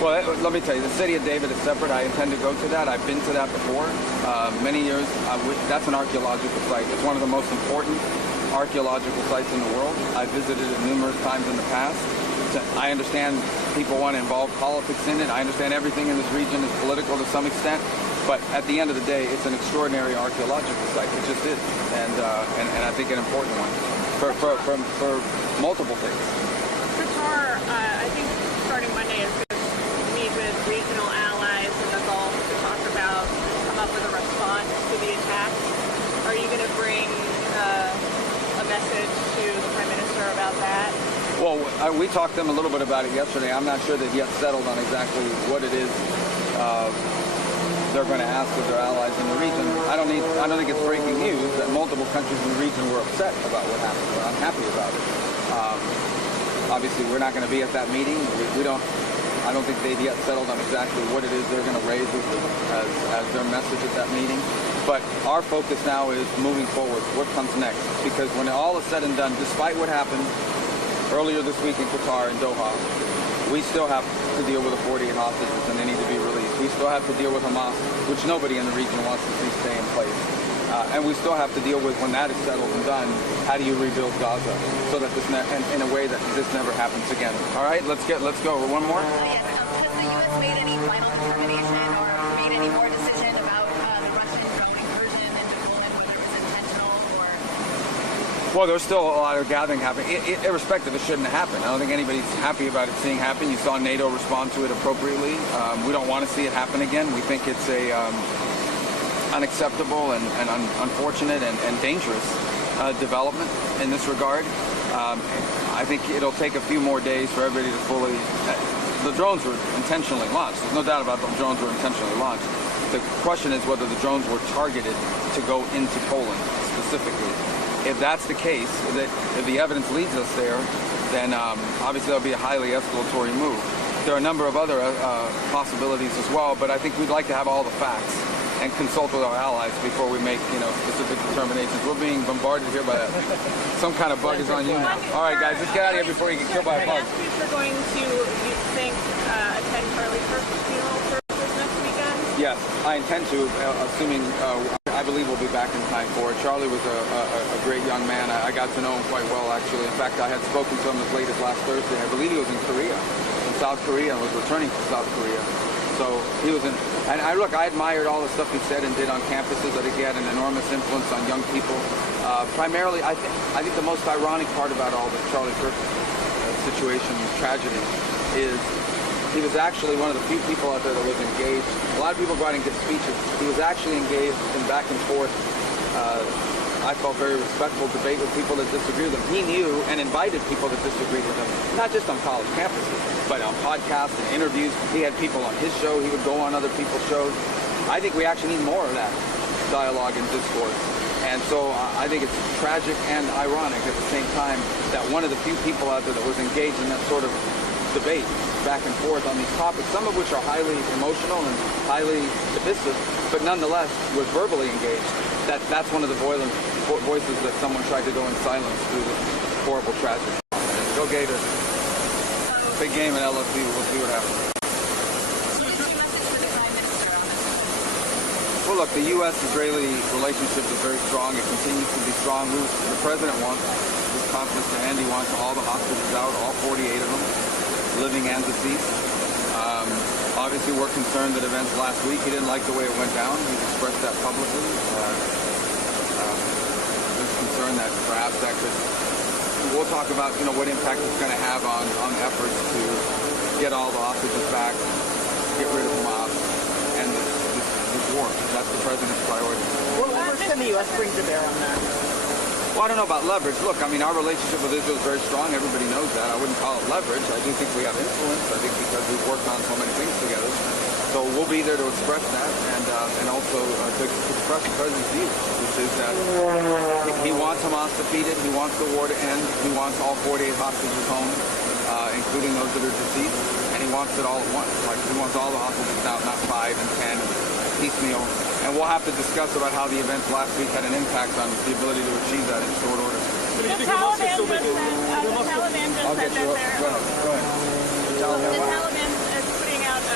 Well, let me tell you, the city of David is separate. I intend to go to that. I've been to that before, many years. That's an archaeological site. It's one of the most important archaeological sites in the world. I visited it numerous times in the past. I understand people want to involve politics in it. I understand everything in this region is political to some extent. But at the end of the day, it's an extraordinary archaeological site. It just is, and I think an important one for multiple things. Qatar, I think starting Monday is going to meet with regional allies in the Gulf to talk about, come up with a response to the attacks. Are you going to bring a message to the Prime Minister about that? Well, we talked to them a little bit about it yesterday. I'm not sure they've yet settled on exactly what it is they're going to ask of their allies in the region. I don't think it's breaking news that multiple countries in the region were upset about what happened. We're unhappy about it. Obviously, we're not going to be at that meeting. I don't think they've yet settled on exactly what it is they're going to raise as their message at that meeting. But our focus now is moving forward. What comes next? Because when all is said and done, despite what happened earlier this week in Qatar and Doha, we still have to deal with the 48 hostages and they need to be released. We still have to deal with Hamas, which nobody in the region wants to see stay in place. And we still have to deal with, when that is settled and done, how do you rebuild Gaza so that this in a way that this never happens again. All right, let's go. One more. Yes, has the U.S. made any final determination or made any more decision about the Russian incursion into Poland, whether it was intentional or? Well, there's still a lot of gathering happening. Irrespective, it shouldn't have happened. I don't think anybody's happy about it seeing happen. You saw NATO respond to it appropriately. We don't want to see it happen again. We think it's a unacceptable and unfortunate and dangerous development in this regard. I think it'll take a few more days for everybody to fully... The drones were intentionally launched. There's no doubt about them. Drones were intentionally launched. The question is whether the drones were targeted to go into Poland specifically. If that's the case, if the evidence leads us there, then obviously that'll be a highly escalatory move. There are a number of other possibilities as well, but I think we'd like to have all the facts and consult with our allies before we make, specific determinations. We're being bombarded here by some kind of bug is on you now. All right, guys, let's get out of here before you get killed by a bug. We're going to, you think, attend Charlie Kirk's funeral services next weekend? Yes, I intend to, assuming I believe we'll be back in time for it. Charlie was a great young man. I got to know him quite well, actually. In fact, I had spoken to him as late as last Thursday. I believe he was in South Korea, and was returning to South Korea. So he was in, and I admired all the stuff he said and did on campuses. I think he had an enormous influence on young people. Primarily, I think the most ironic part about all the Charlie Kirk situation, tragedy, is he was actually one of the few people out there that was engaged. A lot of people go out and give speeches. He was actually engaged in back and forth, I felt very respectful debate with people that disagree with him. He knew and invited people that disagreed with him, not just on college campuses, but on podcasts and interviews. He had people on his show. He would go on other people's shows. I think we actually need more of that dialogue and discourse. And so I think it's tragic and ironic at the same time that one of the few people out there that was engaged in that sort of debate back and forth on these topics, some of which are highly emotional and highly divisive, but nonetheless was verbally engaged. That's one of the voices that someone tried to go in silence through this horrible tragedy. Go Gators. Big game at LSU. We'll see what happens. Well, look, the U.S.-Israeli relationship is very strong. It continues to be strong. The president wants this conflict to end. He wants all the hostages out, all 48 of them, living and deceased. Obviously, we're concerned that events last week, he didn't like the way it went down. He's expressed that publicly. There's concern that perhaps that could... We'll talk about, what impact it's going to have on efforts to get all the hostages back, get rid of Hamas, and this war. That's the president's priority. What leverage can the U.S. bring to bear on that? Well, I don't know about leverage. Look, our relationship with Israel is very strong. Everybody knows that. I wouldn't call it leverage. I do think we have influence. I think because we've worked on so many things together. So we'll be there to express that and also to express the president's view, which is that he wants Hamas defeated. He wants the war to end. He wants all 48 hostages home, including those that are deceased. And he wants it all at once. Like, he wants all the hostages out, not 5 and 10 piecemeal. And we'll have to discuss about how the events last week had an impact on the ability to achieve that in short order. The Taliban just said that Go ahead. the Taliban is putting out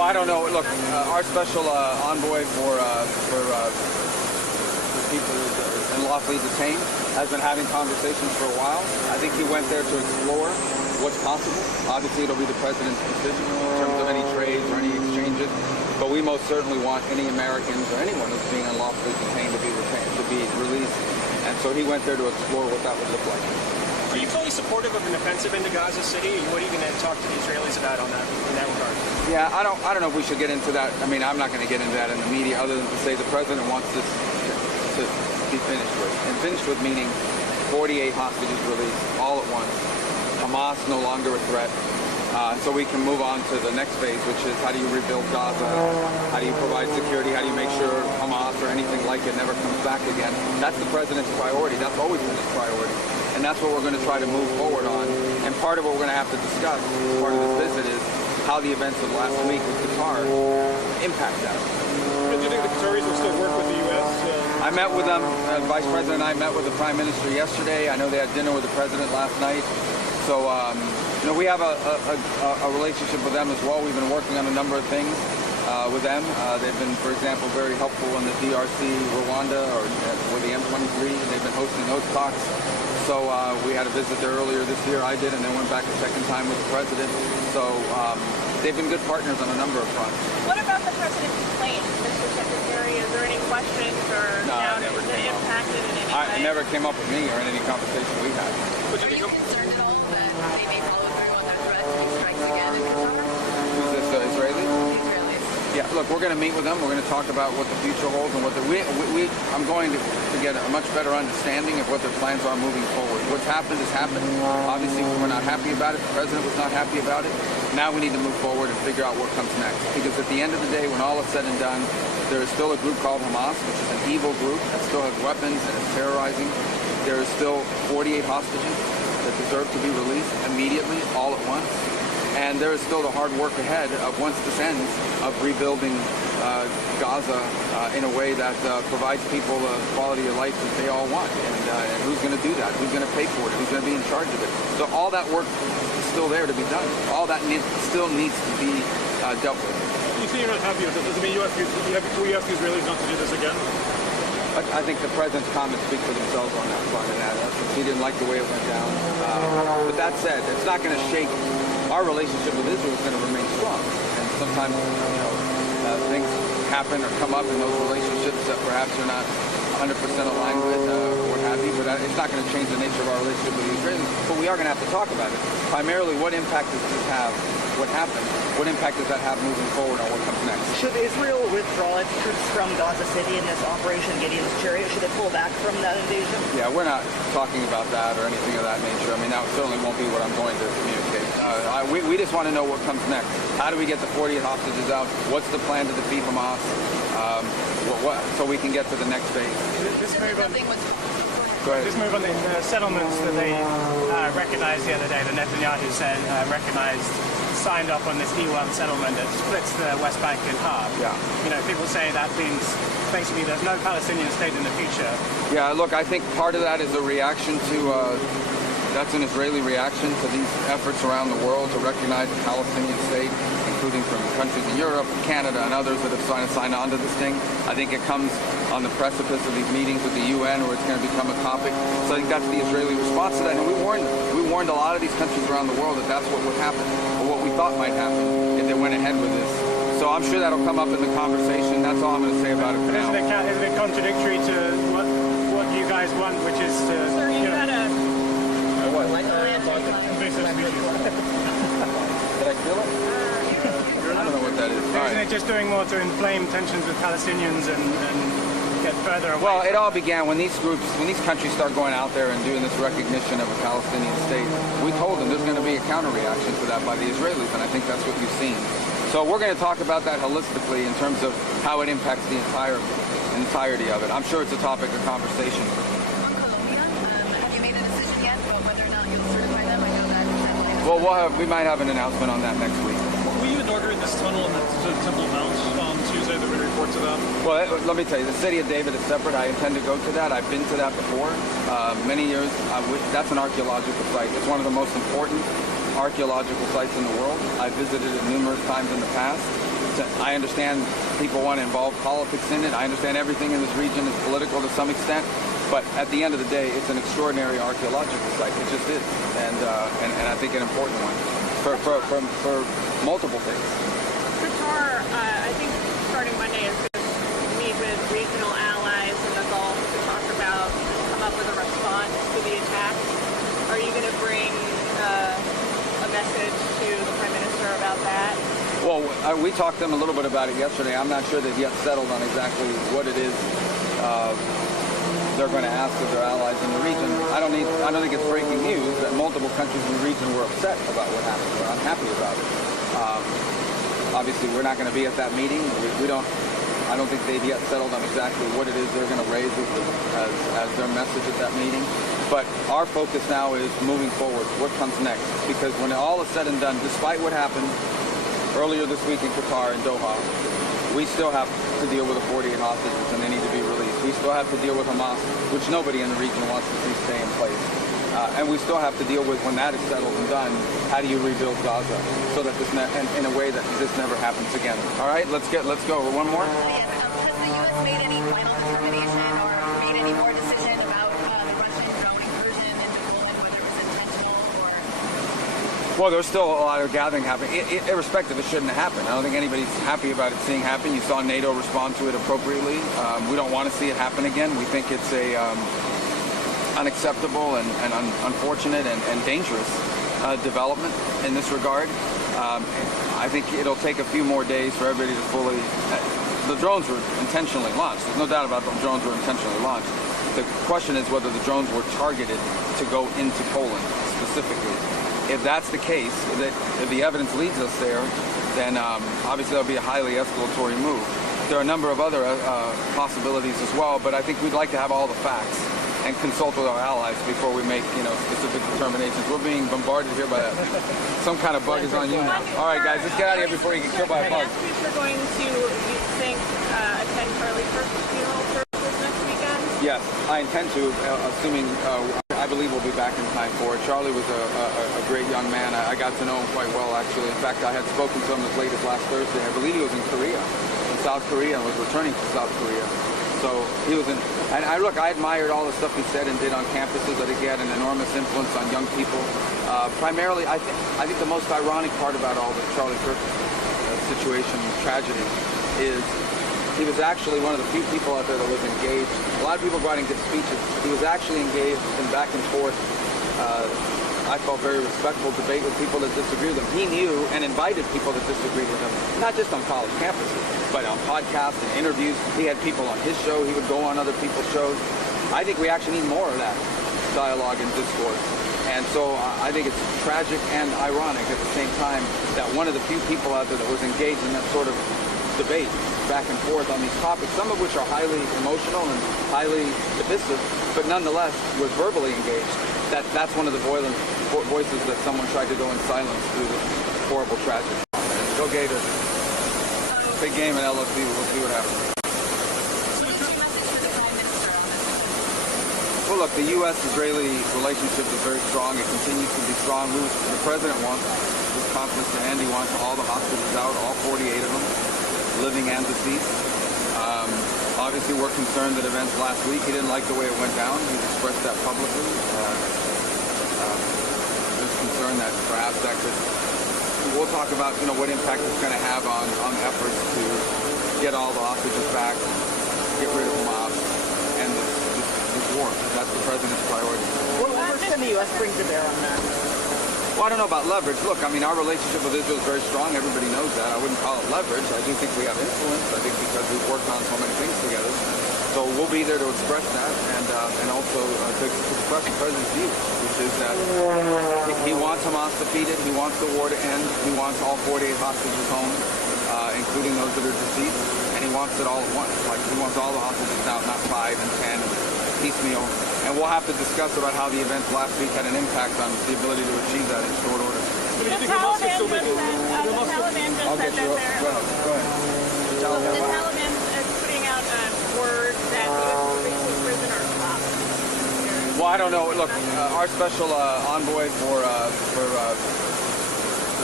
Well, I don't know. Look, our special envoy for people unlawfully detained has been having conversations for a while. I think he went there to explore what's possible. Obviously, it'll be the president's decision in terms of any trades or any exchanges. But we most certainly want any Americans or anyone who's being unlawfully detained to be released. And so he went there to explore what that would look like. Are you fully supportive of an offensive into Gaza City? And what are you going to talk to the Israelis about on that in that regard? Yeah, I don't know if we should get into that. I mean, I'm not going to get into that in the media other than to say the president wants this to be finished with. And finished with meaning 48 hostages released all at once. Hamas no longer a threat. So we can move on to the next phase, which is how do you rebuild Gaza? How do you provide security? How do you make sure Hamas or anything like it never comes back again? That's the president's priority. That's always been his priority. And that's what we're going to try to move forward on. And part of what we're going to have to discuss, part of this visit, is how the events of last week with Qatar impact that. Do you think the Qataris will still work with the U.S.? I met with them. Vice President and I met with the Prime Minister yesterday. I know they had dinner with the President last night. So, we have a relationship with them as well. We've been working on a number of things with them. They've been, for example, very helpful in the DRC, Rwanda, or with the M23. They've been hosting those talks. So we had a visit there earlier this year. I did, and then went back a second time with the President. So they've been good partners on a number of fronts. What about the president's plane, Mr. Secretary? Is there any questions or doubts that impacted in any way? It never came up with me or in any conversation we had. Are you concerned at all that they may follow through on their threat to make strikes again in Qatar? Who's this, Israeli? The Israelis. Yeah, look, we're going to meet with them. We're going to talk about what the future holds and what I'm going to get a much better understanding of what their plans are moving forward. What's happened has happened. Obviously, we're not happy about it. The president was not happy about it. Now we need to move forward and figure out what comes next. Because at the end of the day, when all is said and done, there is still a group called Hamas, which is an evil group that still has weapons and is terrorizing. There is still 48 hostages that deserve to be released immediately, all at once. And there is still the hard work ahead of, once this ends, of rebuilding Gaza in a way that provides people the quality of life that they all want. And who's going to do that? Who's going to pay for it? Who's going to be in charge of it? So all that work is still there to be done. All that still needs to be dealt with. You say you're not happy with it. Does it mean you ask the Israelis not to do this again? I think the president's comments speak for themselves on that front. And he didn't like the way it went down. But that said, it's not going to shake. Our relationship with Israel is going to remain strong. And sometimes, things happen or come up in those relationships that perhaps you're not 100% aligned with or what have you. But it's not going to change the nature of our relationship with the Israelis. But we are going to have to talk about it. Primarily, what impact does this have? What happened? What impact does that have moving forward on what comes next? Should Israel withdraw its troops from Gaza City in this Operation Gideon's Chariot? Should it pull back from that invasion? Yeah, we're not talking about that or anything of that nature. I mean, that certainly won't be what I'm going to communicate. We just want to know what comes next. How do we get the 48 hostages out? What's the plan to defeat Hamas? So we can get to the next phase. This move on, Nothing was Go ahead. this move on the settlements that they recognized the other day, that Netanyahu said signed off on this E1 settlement that splits the West Bank in half. Yeah. People say that means basically there's no Palestinian state in the future. Yeah, look, I think part of that is a reaction to, that's an Israeli reaction to these efforts around the world to recognize a Palestinian state, including from countries in Europe, Canada, and others that have signed on to this thing. I think it comes on the precipice of these meetings with the UN where it's going to become a topic. So I think that's the Israeli response to that. And we warned them. We warned a lot of these countries around the world that that's what would happen, or what we thought might happen if they went ahead with this. So I'm sure that'll come up in the conversation. That's all I'm going to say about it for now. Isn't it contradictory to what you guys want, which is to... Sir, you had a... Invasive species. Did I feel it? I don't know what that is. All Isn't right. it just doing more to inflame tensions with Palestinians and get further away? Well, it all began when these countries start going out there and doing this recognition of a Palestinian state. We told them there's going to be a counter-reaction to that by the Israelis, and I think that's what you've seen. So we're going to talk about that holistically in terms of how it impacts the entirety of it. I'm sure it's a topic of conversation. on Colombia. Have you made a decision yet about whether or not you'll certify them? I know that. Well, we might have an announcement on that next week. Were you inaugurating this tunnel in the Temple Mount on Tuesday? There were reports of that. Well, let me tell you, the city of David is separate. I intend to go to that. I've been to that before. Many years. That's an archaeological site. It's one of the most important archaeological sites in the world. I've visited it numerous times in the past. I understand people want to involve politics in it. I understand everything in this region is political to some extent. But at the end of the day, it's an extraordinary archaeological site. It just is, and I think an important one for multiple things. Qatar, I think starting Monday is going to meet with regional allies in the Gulf to talk about, come up with a response to the attacks. Are you going to bring a message to the Prime Minister about that? Well, we talked to them a little bit about it yesterday. I'm not sure they've yet settled on exactly what it is they're going to ask of their allies in the region. I don't think it's breaking news that multiple countries in the region were upset about what happened. We're unhappy about it. Obviously, we're not going to be at that meeting. I don't think they've yet settled on exactly what it is they're going to raise as their message at that meeting. But our focus now is moving forward. What comes next? Because when all is said and done, despite what happened earlier this week in Qatar and Doha, we still have to deal with the 48 hostages, and they need to be released. We still have to deal with Hamas, which nobody in the region wants to see stay in place. And we still have to deal with, when that is settled and done, how do you rebuild Gaza so that in a way that this never happens again. All right, let's go. One more. Has the U.S. made any final determination or made any more decision about the Russian drone incursion into Poland, whether it was intentional or? Well, there's still a lot of gathering happening. Irrespective, it shouldn't have happened. I don't think anybody's happy about it seeing happen. You saw NATO respond to it appropriately. We don't want to see it happen again. We think it's a unacceptable and unfortunate and dangerous development in this regard. I think it'll take a few more days for everybody to fully... The drones were intentionally launched. There's no doubt about the drones were intentionally launched. The question is whether the drones were targeted to go into Poland specifically. If that's the case, if the evidence leads us there, then obviously that'll be a highly escalatory move. There are a number of other possibilities as well, but I think we'd like to have all the facts and consult with our allies before we make, specific determinations. We're being bombarded here by some kind of bug is on you now. All right, guys, let's get out of here before you get killed by a bug. We're going to, you think, attend Charlie Kirk's funeral services next weekend? Yes, I intend to, assuming I believe we'll be back in time for it. Charlie was a great young man. I got to know him quite well, actually. In fact, I had spoken to him as late as last Thursday. I believe he was in South Korea, and was returning to South Korea. So he was and I admired all the stuff he said and did on campuses. I think he had an enormous influence on young people. Primarily, I think the most ironic part about all the Charlie Kirk situation, tragedy, is he was actually one of the few people out there that was engaged. A lot of people writing good speeches. He was actually engaged in back and forth, I felt very respectful debate with people that disagree with him. He knew and invited people that disagreed with him, not just on college campuses, but on podcasts and interviews. He had people on his show. He would go on other people's shows. I think we actually need more of that dialogue and discourse. And so I think it's tragic and ironic at the same time that one of the few people out there that was engaged in that sort of debate back and forth on these topics, some of which are highly emotional and highly divisive, but nonetheless was verbally engaged. That's one of the voices that someone tried to go in silence through this horrible tragedy. Go Gators. Big game in LSU. We'll see what happens. Well, look, the U.S.-Israeli relationship is very strong. It continues to be strong. The president wants this conflict to end. He wants all the hostages out, all 48 of them, living and deceased. Obviously, we're concerned that events last week, he didn't like the way it went down. He's expressed that publicly. There's concern that perhaps that could... We'll talk about, what impact it's going to have on efforts to get all the hostages back, get rid of Hamas, and this war. That's the president's priority. What leverage can the U.S. bring to bear on that? Well, I don't know about leverage. Look, our relationship with Israel is very strong. Everybody knows that. I wouldn't call it leverage. I do think we have influence. I think because we've worked on so many things together. So we'll be there to express that and also to express the president's view, which is that he wants Hamas defeated. He wants the war to end. He wants all 48 hostages home, including those that are deceased. And he wants it all at once. Like, he wants all the hostages out, not 5 and 10, piecemeal. And we'll have to discuss about how the events last week had an impact on the ability to achieve that in short order. The Taliban just said that they're... Go ahead. The Taliban is putting out word that U.S. prisoners stopped. Well, I don't know. Look, our special envoy for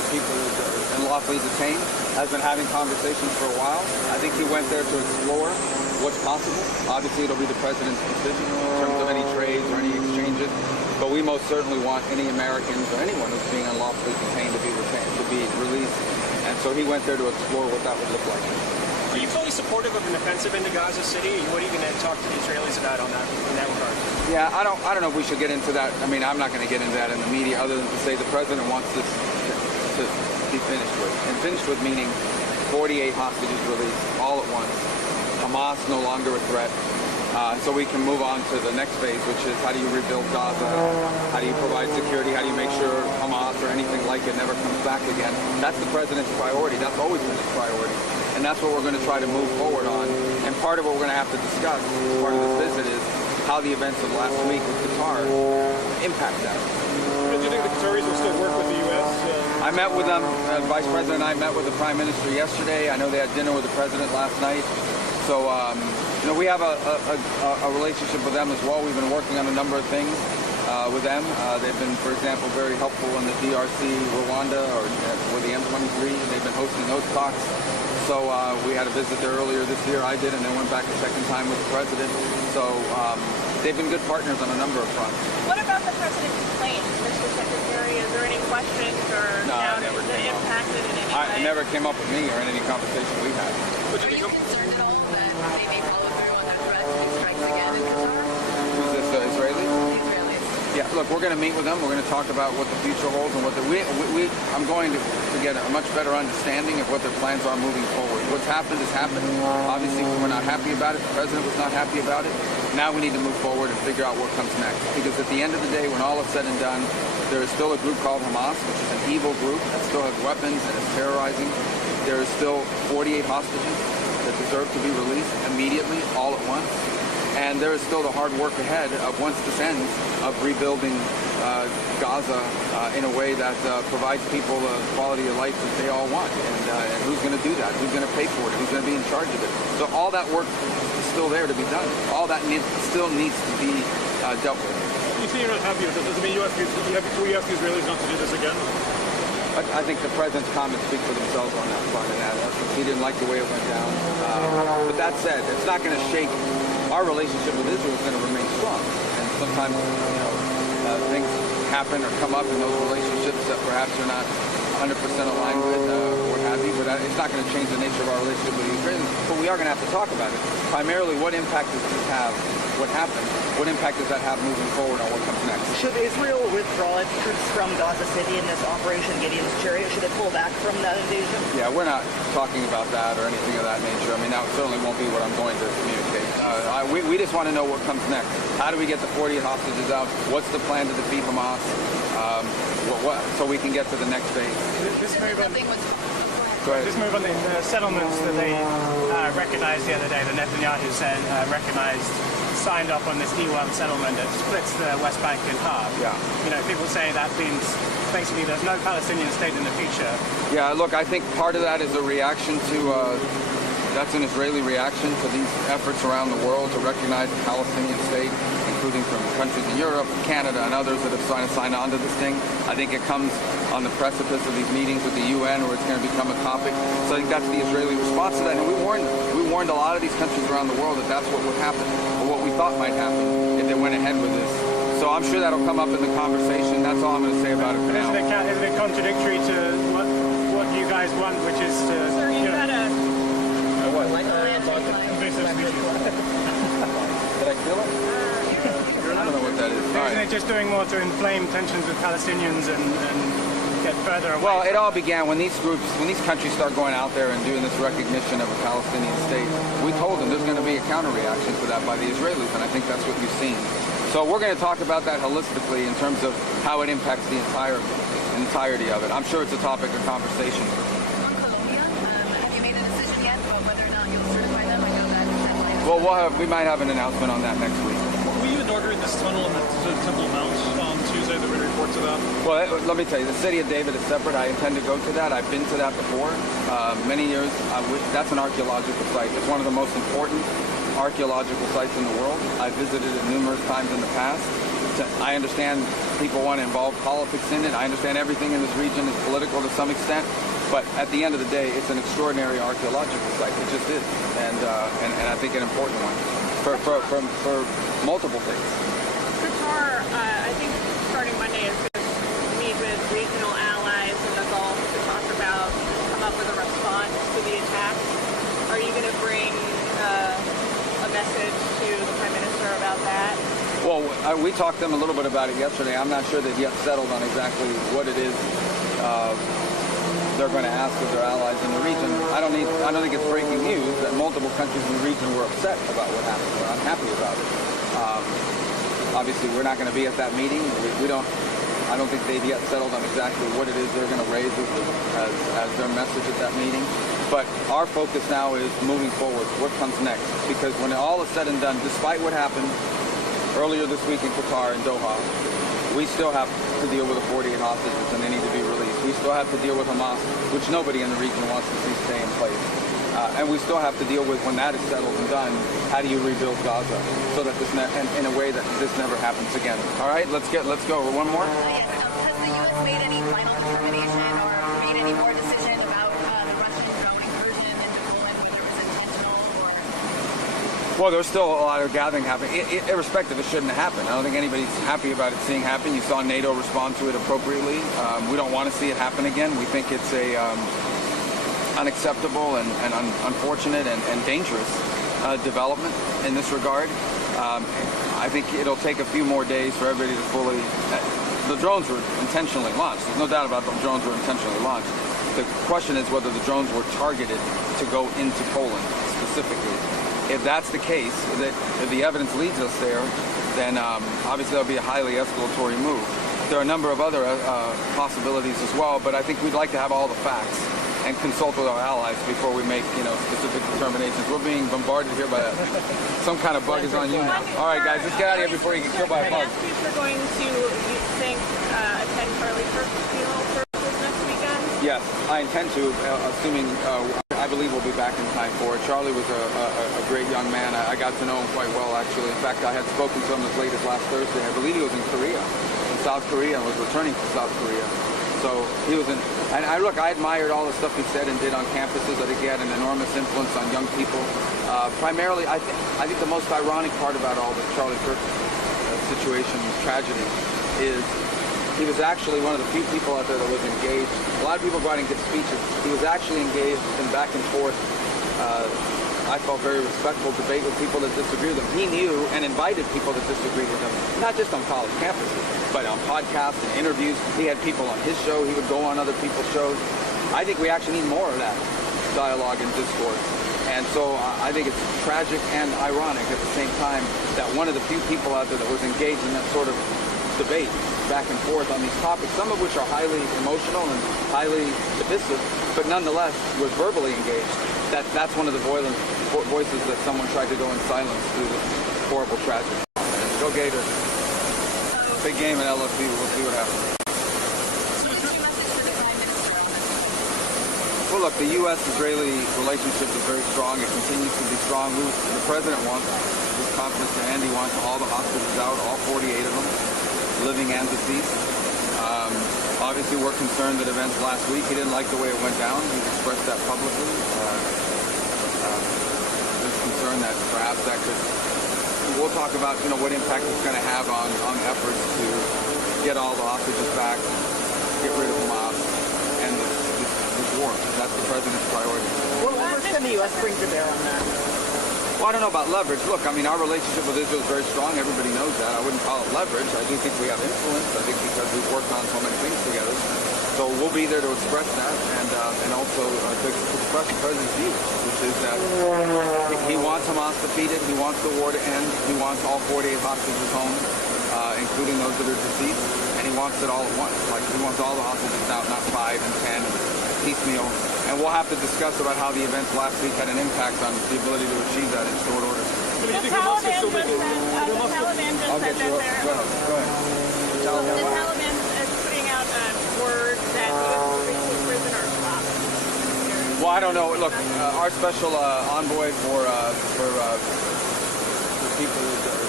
people unlawfully detained, has been having conversations for a while. I think he went there to explore what's possible. Obviously, it'll be the president's decision in terms of any trades or any exchanges. But we most certainly want any Americans or anyone who's being unlawfully detained to be released. And so he went there to explore what that would look like. Are you fully supportive of an offensive into Gaza City? What are you going to talk to the Israelis about on that in that regard? Yeah, I don't know if we should get into that. I mean, I'm not going to get into that in the media other than to say the president wants this to be finished with. And finished with meaning 48 hostages released all at once. Hamas no longer a threat. So we can move on to the next phase, which is how do you rebuild Gaza? How do you provide security? How do you make sure Hamas or anything like it never comes back again? That's the president's priority. That's always been his priority. And that's what we're going to try to move forward on. And part of what we're going to have to discuss as part of this visit is how the events of last week with Qatar impact that. Do you think the Qataris will still work with the U.S.? I met with them. Vice President and I met with the Prime Minister yesterday. I know they had dinner with the President last night. So, we have a relationship with them as well. We've been working on a number of things with them. They've been, for example, very helpful in the DRC, Rwanda, or with the M23. They've been hosting those talks. So we had a visit there earlier this year. I did, and then went back a second time with the President. So they've been good partners on a number of fronts. What about the president's plane, Mr. Secretary? Is there any questions or doubts that impacted in any way? It never came up with me or in any conversation we had. Are you concerned at all that they may follow through on their threat to make strikes again in Qatar? Who's this, the Israeli? The Israelis. Yeah, look, we're going to meet with them. We're going to talk about what the future holds and what I'm going to get a much better understanding of what their plans are moving forward. What's happened has happened. Obviously, we're not happy about it. The president was not happy about it. Now we need to move forward and figure out what comes next. Because at the end of the day, when all is said and done, there is still a group called Hamas, which is an evil group that still has weapons and is terrorizing. There is still 48 hostages that deserve to be released immediately, all at once. And there is still the hard work ahead of, once this ends, of rebuilding Gaza in a way that provides people the quality of life that they all want. And who's going to do that? Who's going to pay for it? Who's going to be in charge of it? So all that work is still there to be done. All that still needs to be dealt with. You say you're not happy with this. Does it mean you ask the Israelis not to do this again? I think the president's comments speak for themselves on that front, and he didn't like the way it went down. But that said, it's not going to shake. Our relationship with Israel is going to remain strong. And sometimes, things happen or come up in those relationships that perhaps you're not 100% aligned with, or what have you. But it's not going to change the nature of our relationship with the Israelis. But we are going to have to talk about it. Primarily, what impact does this have? What happened? What impact does that have moving forward on what comes next? Should Israel withdraw its troops from Gaza City in this Operation Gideon's Chariot? Should it pull back from that invasion? Yeah, we're not talking about that or anything of that nature. I mean, that certainly won't be what I'm going to communicate. We just want to know what comes next. How do we get the 48 hostages out? What's the plan to defeat Hamas? So we can get to the next phase. This move on, Nothing was this move on the settlements that they recognized the other day, that Netanyahu said signed off on this E1 settlement that splits the West Bank in half. Yeah. People say that means basically there's no Palestinian state in the future. Yeah, look, I think part of that is a reaction to, that's an Israeli reaction to these efforts around the world to recognize the Palestinian state, including from countries in Europe, Canada, and others that have signed on to this thing. I think it comes on the precipice of these meetings with the UN where it's going to become a topic. So I think that's the Israeli response to that. And we warned them. We warned a lot of these countries around the world that that's what would happen, or what we thought might happen if they went ahead with this. So I'm sure that'll come up in the conversation. That's all I'm going to say about it for now. Isn't it contradictory to what you guys want, which is to... Sir, you've got a... What? Invasive species. Did I kill it? I don't know what that is. All Isn't right. it just doing more to inflame tensions with Palestinians and get further away? Well, it all began when these countries start going out there and doing this recognition of a Palestinian state. We told them there's going to be a counter-reaction to that by the Israelis, and I think that's what you've seen. So we're going to talk about that holistically in terms of how it impacts the entirety of it. I'm sure it's a topic of conversation. on Colombia. Have you made a decision yet about whether or not you'll certify them? I know that. Well, we might have an announcement on that next week. Were you inaugurating this tunnel in the Temple Mount on Tuesday? There were reports of that. Well, let me tell you, the city of David is separate. I intend to go to that. I've been to that before, many years. That's an archaeological site. It's one of the most important archaeological sites in the world. I've visited it numerous times in the past. I understand people want to involve politics in it. I understand everything in this region is political to some extent. But at the end of the day, it's an extraordinary archaeological site. It just is, and I think an important one for multiple things. Qatar, I think starting Monday is going to meet with regional allies in the Gulf to talk about, come up with a response to the attacks. Are you going to bring a message to the Prime Minister about that? Well, we talked to them a little bit about it yesterday. I'm not sure they've yet settled on exactly what it is they're going to ask of their allies in the region. I don't think it's breaking news that multiple countries in the region were upset about what happened. We're unhappy about it. Obviously, we're not going to be at that meeting. I don't think they've yet settled on exactly what it is they're going to raise as their message at that meeting. But our focus now is moving forward. What comes next? Because when all is said and done, despite what happened earlier this week in Qatar and Doha, we still have to deal with the 48 hostages and they need to be released. We still have to deal with Hamas, which nobody in the region wants to see stay in place. And we still have to deal with, when that is settled and done, how do you rebuild Gaza so that this in a way that this never happens again. All right, let's go. One more. Yes, has the U.S. made any final determination or made any more decision about the Russian drone incursion into Poland, whether it was intentional or? Well, there's still a lot of gathering happening. Irrespective, it shouldn't have happened. I don't think anybody's happy about it seeing happen. You saw NATO respond to it appropriately. We don't want to see it happen again. We think it's a unacceptable and unfortunate and dangerous development in this regard. I think it'll take a few more days for everybody to fully... the drones were intentionally launched. There's no doubt about the drones were intentionally launched. The question is whether the drones were targeted to go into Poland specifically. If that's the case, if the evidence leads us there, then obviously that'll be a highly escalatory move. There are a number of other possibilities as well, but I think we'd like to have all the facts and consult with our allies before we make, specific determinations. We're being bombarded here by some kind of bug is on you now. All right, guys, let's get out of here before you get killed by a bug. You're going to, you think, attend Charlie Kirk's funeral services next weekend? Yes, I intend to, assuming I believe we'll be back in time for it. Charlie was a great young man. I got to know him quite well, actually. In fact, I had spoken to him as late as last Thursday. I believe he was in South Korea, and was returning to South Korea. So he was and I admired all the stuff he said and did on campuses. I think he had an enormous influence on young people. Primarily, I think the most ironic part about all the Charlie Kirk situation, tragedy, is he was actually one of the few people out there that was engaged. A lot of people go out and give speeches. He was actually engaged in back and forth, I felt very respectful debate with people that disagree with him. He knew and invited people that disagreed with him, not just on college campuses, but on podcasts and interviews. He had people on his show. He would go on other people's shows. I think we actually need more of that dialogue and discourse. And so I think it's tragic and ironic at the same time that one of the few people out there that was engaged in that sort of debate back and forth on these topics, some of which are highly emotional and highly divisive, but nonetheless was verbally engaged. That's one of the voices that someone tried to go in silence through this horrible tragedy. Go Gators. Big game in LSU. We'll see what happens. Well, look, the U.S.-Israeli relationship is very strong. It continues to be strong. The president wants, his confidence in Andy wants all the hostages out, all 48 of them, living and deceased. Obviously, we're concerned that events last week, he didn't like the way it went down. He's expressed that publicly. There's concern that perhaps that could... We'll talk about, what impact it's going to have on efforts to get all the hostages back, get rid of Hamas, and this war. That's the president's priority. What leverage can the U.S. bring to bear on that? Well, I don't know about leverage. Look, our relationship with Israel is very strong. Everybody knows that. I wouldn't call it leverage. I do think we have influence. I think because we've worked on so many things together. So we'll be there to express that and also to express the president's view, which is that he wants Hamas defeated. He wants the war to end. He wants all 48 hostages home, including those that are deceased. And he wants it all at once. Like, he wants all the hostages out, not 5 and 10 piecemeal. And we'll have to discuss about how the events last week had an impact on the ability to achieve that in short order. The Taliban just said that Go ahead. the Taliban is putting out a word that U.S. prisoner swaps. Well, I don't know. Look, our special envoy for people,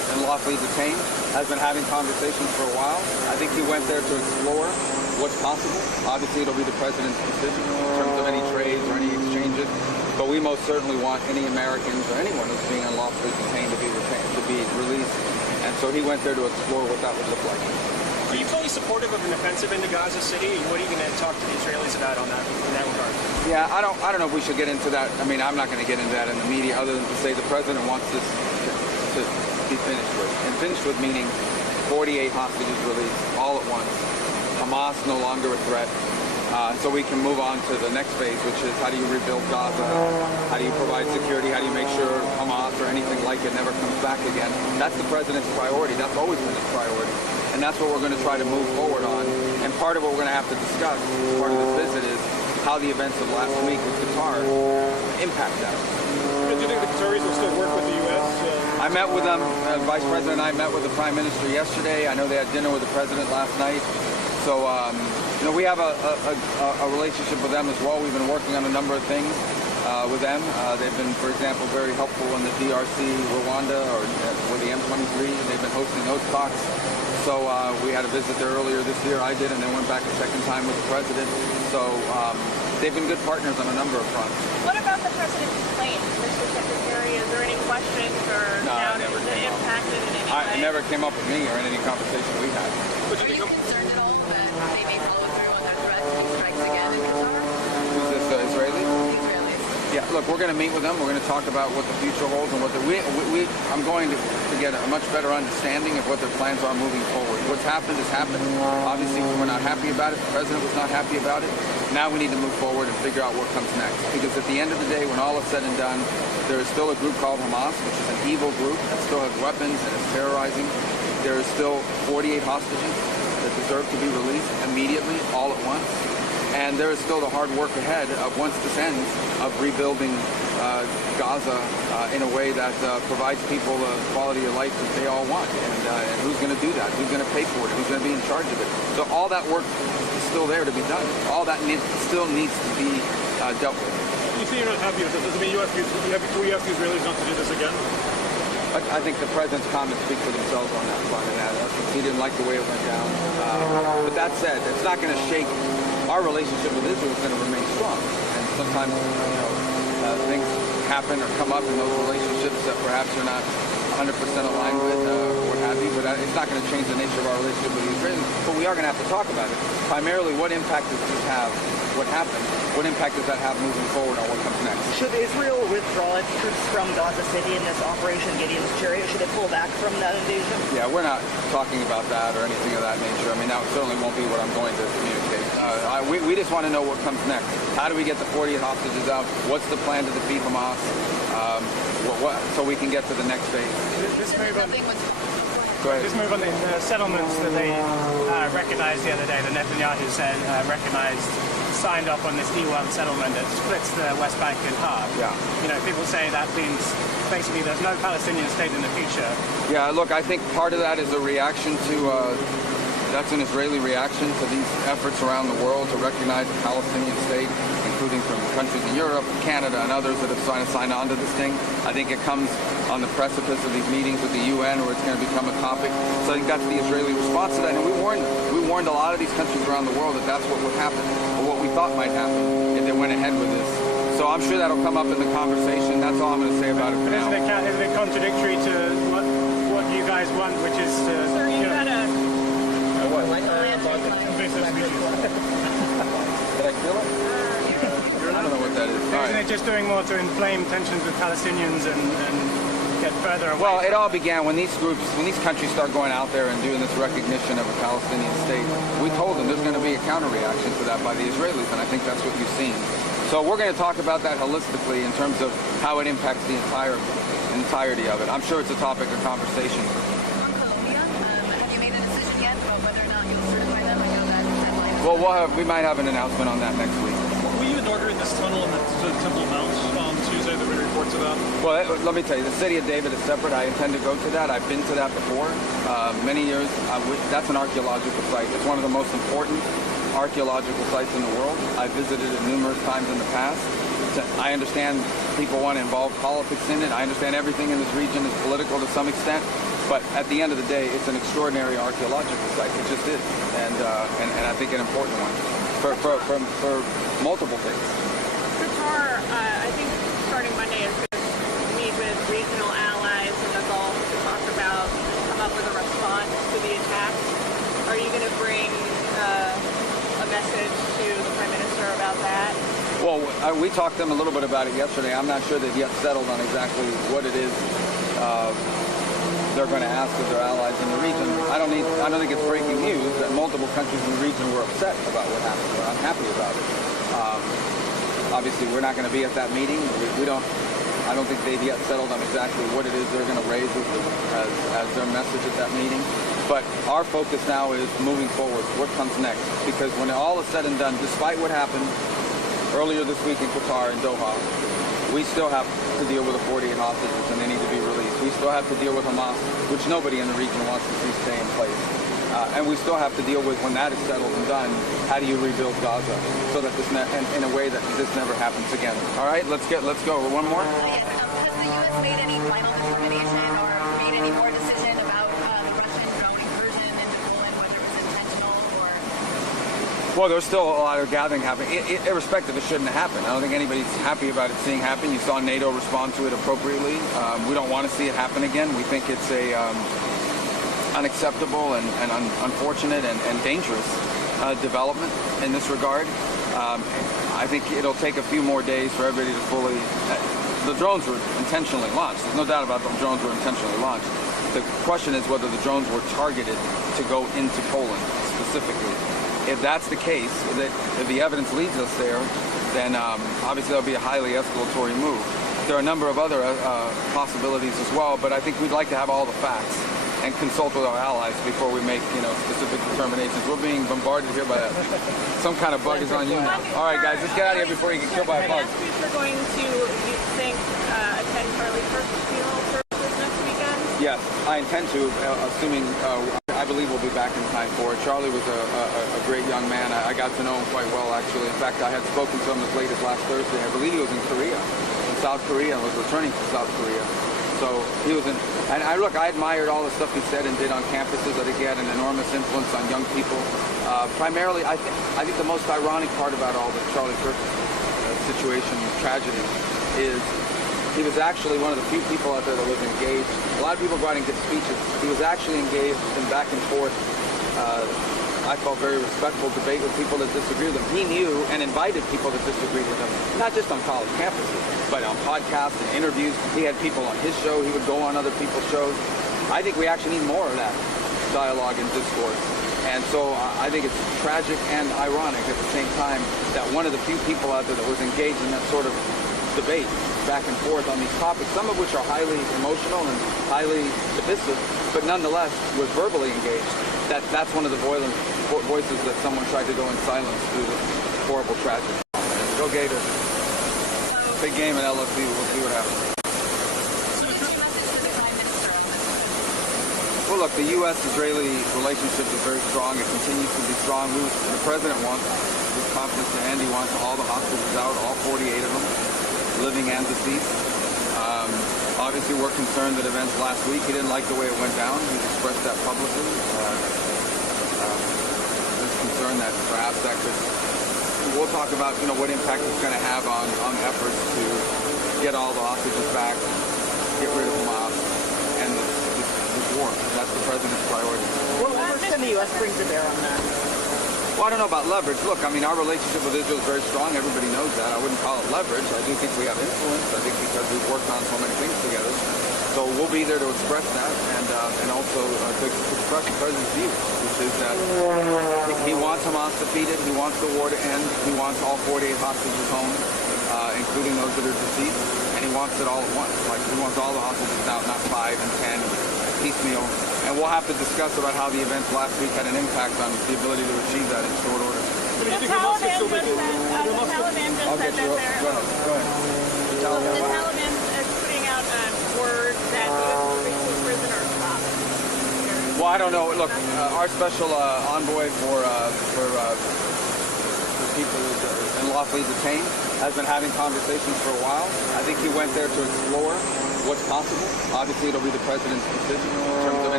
and lawfully detained, has been having conversations for a while. I think he went there to explore what's possible. Obviously, it'll be the president's decision in terms of any trades or any exchanges. But we most certainly want any Americans or anyone who's being unlawfully detained to be released. And so he went there to explore what that would look like. Are you fully supportive of an offensive into Gaza City? And what are you going to talk to the Israelis about on that in that regard? Yeah, I don't know if we should get into that. I mean, I'm not going to get into that in the media other than to say the president wants this to be finished with. And finished with meaning 48 hostages released all at once. Hamas no longer a threat. So we can move on to the next phase, which is how do you rebuild Gaza? How do you provide security? How do you make sure Hamas or anything like it never comes back again? That's the president's priority. That's always been his priority. And that's what we're going to try to move forward on. And part of what we're going to have to discuss as part of this visit is how the events of last week with Qatar impact that. Do you think the Qataris will still work with the U.S.? I met with them. Vice President and I met with the Prime Minister yesterday. I know they had dinner with the President last night. So, we have a relationship with them as well. We've been working on a number of things with them. They've been, for example, very helpful in the DRC, Rwanda, or with the M23. They've been hosting those talks. So we had a visit there earlier this year. I did, and then went back a second time with the President. So they've been good partners on a number of fronts. What about the president's plane, Mr. Secretary? Is there any questions or doubt that impacted in any way? It never came up with me or in any conversation we had. Are you concerned at all that they may follow through on their threat to strikes again in Qatar? Who's this, Israeli? Israelis. Yeah, look, we're going to meet with them. We're going to talk about what the future holds and what I'm going to get a much better understanding of what their plans are moving forward. What's happened has happened. Obviously, we're not happy about it. The president was not happy about it. Now we need to move forward and figure out what comes next. Because at the end of the day, when all is said and done, there is still a group called Hamas, which is an evil group that still has weapons and is terrorizing. There is still 48 hostages that deserve to be released immediately, all at once. And there is still the hard work ahead of, once this ends, of rebuilding Gaza in a way that provides people the quality of life that they all want. And who's going to do that? Who's going to pay for it? Who's going to be in charge of it? So all that work is still there to be done. All that still needs to be dealt with. You say you're not happy with it. Does it mean we have the Israelis not to do this again? I think the president's comments speak for themselves on that front. And he didn't like the way it went down. But that said, it's not going to shake. Our relationship with Israel is going to remain strong. And sometimes, things happen or come up in those relationships that perhaps you're not 100% aligned with or what have you. But it's not going to change the nature of our relationship with the Israelis. But we are going to have to talk about it. Primarily, what impact does this have? What happened? What impact does that have moving forward on what comes next? Should Israel withdraw its troops from Gaza City in this Operation Gideon's Chariot? Should it pull back from that invasion? Yeah, we're not talking about that or anything of that nature. I mean, that certainly won't be what I'm going to communicate. We just want to know what comes next. How do we get the 48 hostages out? What's the plan to defeat Hamas? So we can get to the next phase. This move on, Go ahead. this move on the settlements that they recognized the other day, the Netanyahu said signed off on this E1 settlement that splits the West Bank in half. Yeah. People say that means basically there's no Palestinian state in the future. Yeah, look, I think part of that is a reaction to, that's an Israeli reaction to these efforts around the world to recognize the Palestinian state, including from countries in Europe, Canada, and others that have signed on to this thing. I think it comes on the precipice of these meetings with the UN where it's going to become a topic. So I think that's the Israeli response to that. And we warned a lot of these countries around the world that that's what would happen, or what we thought might happen if they went ahead with this. So I'm sure that'll come up in the conversation. That's all I'm going to say about it for now. Isn't it contradictory to what you guys want, which is to... Sir, you had a... invasive species. Did I feel it? I don't know what that is. All Isn't right. it just doing more to inflame tensions with Palestinians and get further away? Well, it all began when these countries start going out there and doing this recognition of a Palestinian state. We told them there's going to be a counter-reaction to that by the Israelis, and I think that's what you've seen. So we're going to talk about that holistically in terms of how it impacts the entirety of it. I'm sure it's a topic of conversation. On Colombia, have you made a decision yet about whether or not you'll certify them? I know that deadline. Well, we might have an announcement on that next week. Were you inaugurating this tunnel in the Temple Mount on Tuesday? There were reports of that. Well, let me tell you, the city of David is separate. I intend to go to that. I've been to that before, many years. That's an archaeological site. It's one of the most important archaeological sites in the world. I've visited it numerous times in the past. I understand people want to involve politics in it. I understand everything in this region is political to some extent. But at the end of the day, it's an extraordinary archaeological site. It just is, and I think an important one for multiple things. Qatar, I think starting Monday is going to meet with regional allies in the Gulf to talk about, come up with a response to the attacks. Are you going to bring a message to the Prime Minister about that? Well, we talked to them a little bit about it yesterday. I'm not sure they've yet settled on exactly what it is they're going to ask of their allies in the region. I don't think it's breaking news that multiple countries in the region were upset about what happened. We're unhappy about it. Obviously, we're not going to be at that meeting. I don't think they've yet settled on exactly what it is they're going to raise as their message at that meeting. But our focus now is moving forward. What comes next? Because when all is said and done, despite what happened earlier this week in Qatar and Doha, we still have to deal with the 48 hostages and they need to be released. We still have to deal with Hamas, which nobody in the region wants to see stay in place. And we still have to deal with, when that is settled and done, how do you rebuild Gaza so that this in a way that this never happens again. All right, let's go. One more. Has the U.S. made any final determination or made any more decision about the Russian drone incursion into Poland, whether it was intentional or? Well, there's still a lot of gathering happening. Irrespective, it shouldn't have happened. I don't think anybody's happy about it seeing happen. You saw NATO respond to it appropriately. We don't want to see it happen again. We think it's a unacceptable and unfortunate and dangerous development in this regard. I think it'll take a few more days for everybody to fully... the drones were intentionally launched. There's no doubt about them. Drones were intentionally launched. The question is whether the drones were targeted to go into Poland specifically. If that's the case, if the evidence leads us there, then obviously that'll be a highly escalatory move. There are a number of other possibilities as well, but I think we'd like to have all the facts and consult with our allies before we make, specific determinations. We're being bombarded here by some kind of bug is on you now. All right, guys, let's get out of here before you get killed by a bug. We're going to, you think, attend Charlie Kirk's funeral services next weekend? Yes, I intend to, assuming I believe we'll be back in time for it. Charlie was a great young man. I got to know him quite well, actually. In fact, I had spoken to him as late as last Thursday. I believe he was in South Korea, and was returning to South Korea. So he was in, and I admired all the stuff he said and did on campuses. I think he had an enormous influence on young people. Primarily, I think the most ironic part about all the Charlie Kirk situation, tragedy, is he was actually one of the few people out there that was engaged. A lot of people writing good speeches. He was actually engaged in back and forth, I felt very respectful debate with people that disagree with him. He knew and invited people that disagreed with him, not just on college campuses, but on podcasts and interviews. He had people on his show. He would go on other people's shows. I think we actually need more of that dialogue and discourse. And so I think it's tragic and ironic at the same time that one of the few people out there that was engaged in that sort of debate back and forth on these topics, some of which are highly emotional and highly divisive, but nonetheless was verbally engaged. That's one of the voices that someone tried to go in silence through this horrible tragedy. Go Gators. Big game at LSU. We'll see what happens. Well, look, the U.S.-Israeli relationship is very strong. It continues to be strong. The president wants, with confidence to end, he wants all the hostages out, all 48 of them, living and deceased. Obviously, we're concerned that events last week, he didn't like the way it went down. He's expressed that publicly. There's concern that perhaps that could... We'll talk about, what impact it's going to have on efforts to get all the hostages back, get rid of Hamas, and this war. That's the president's priority. What leverage can the U.S. bring to bear on that? Well, I don't know about leverage. Look, our relationship with Israel is very strong. Everybody knows that. I wouldn't call it leverage. I do think we have influence. I think because we've worked on so many things together. So we'll be there to express that and also to express the president's view, which is that he wants Hamas defeated. He wants the war to end. He wants all 48 hostages home, including those that are deceased. And he wants it all at once. Like, he wants all the hostages out, not 5 and 10, piecemeal. And we'll have to discuss about how the events last week had an impact on the ability to achieve that in short order. The Taliban just said that they're... Go ahead. The Taliban is putting out word that the U.S. will release prisoners up. Well, I don't know. Look, our special envoy for people unlawfully detained has been having conversations for a while. I think he went there to explore what's possible. Obviously, it'll be the president's decision in terms of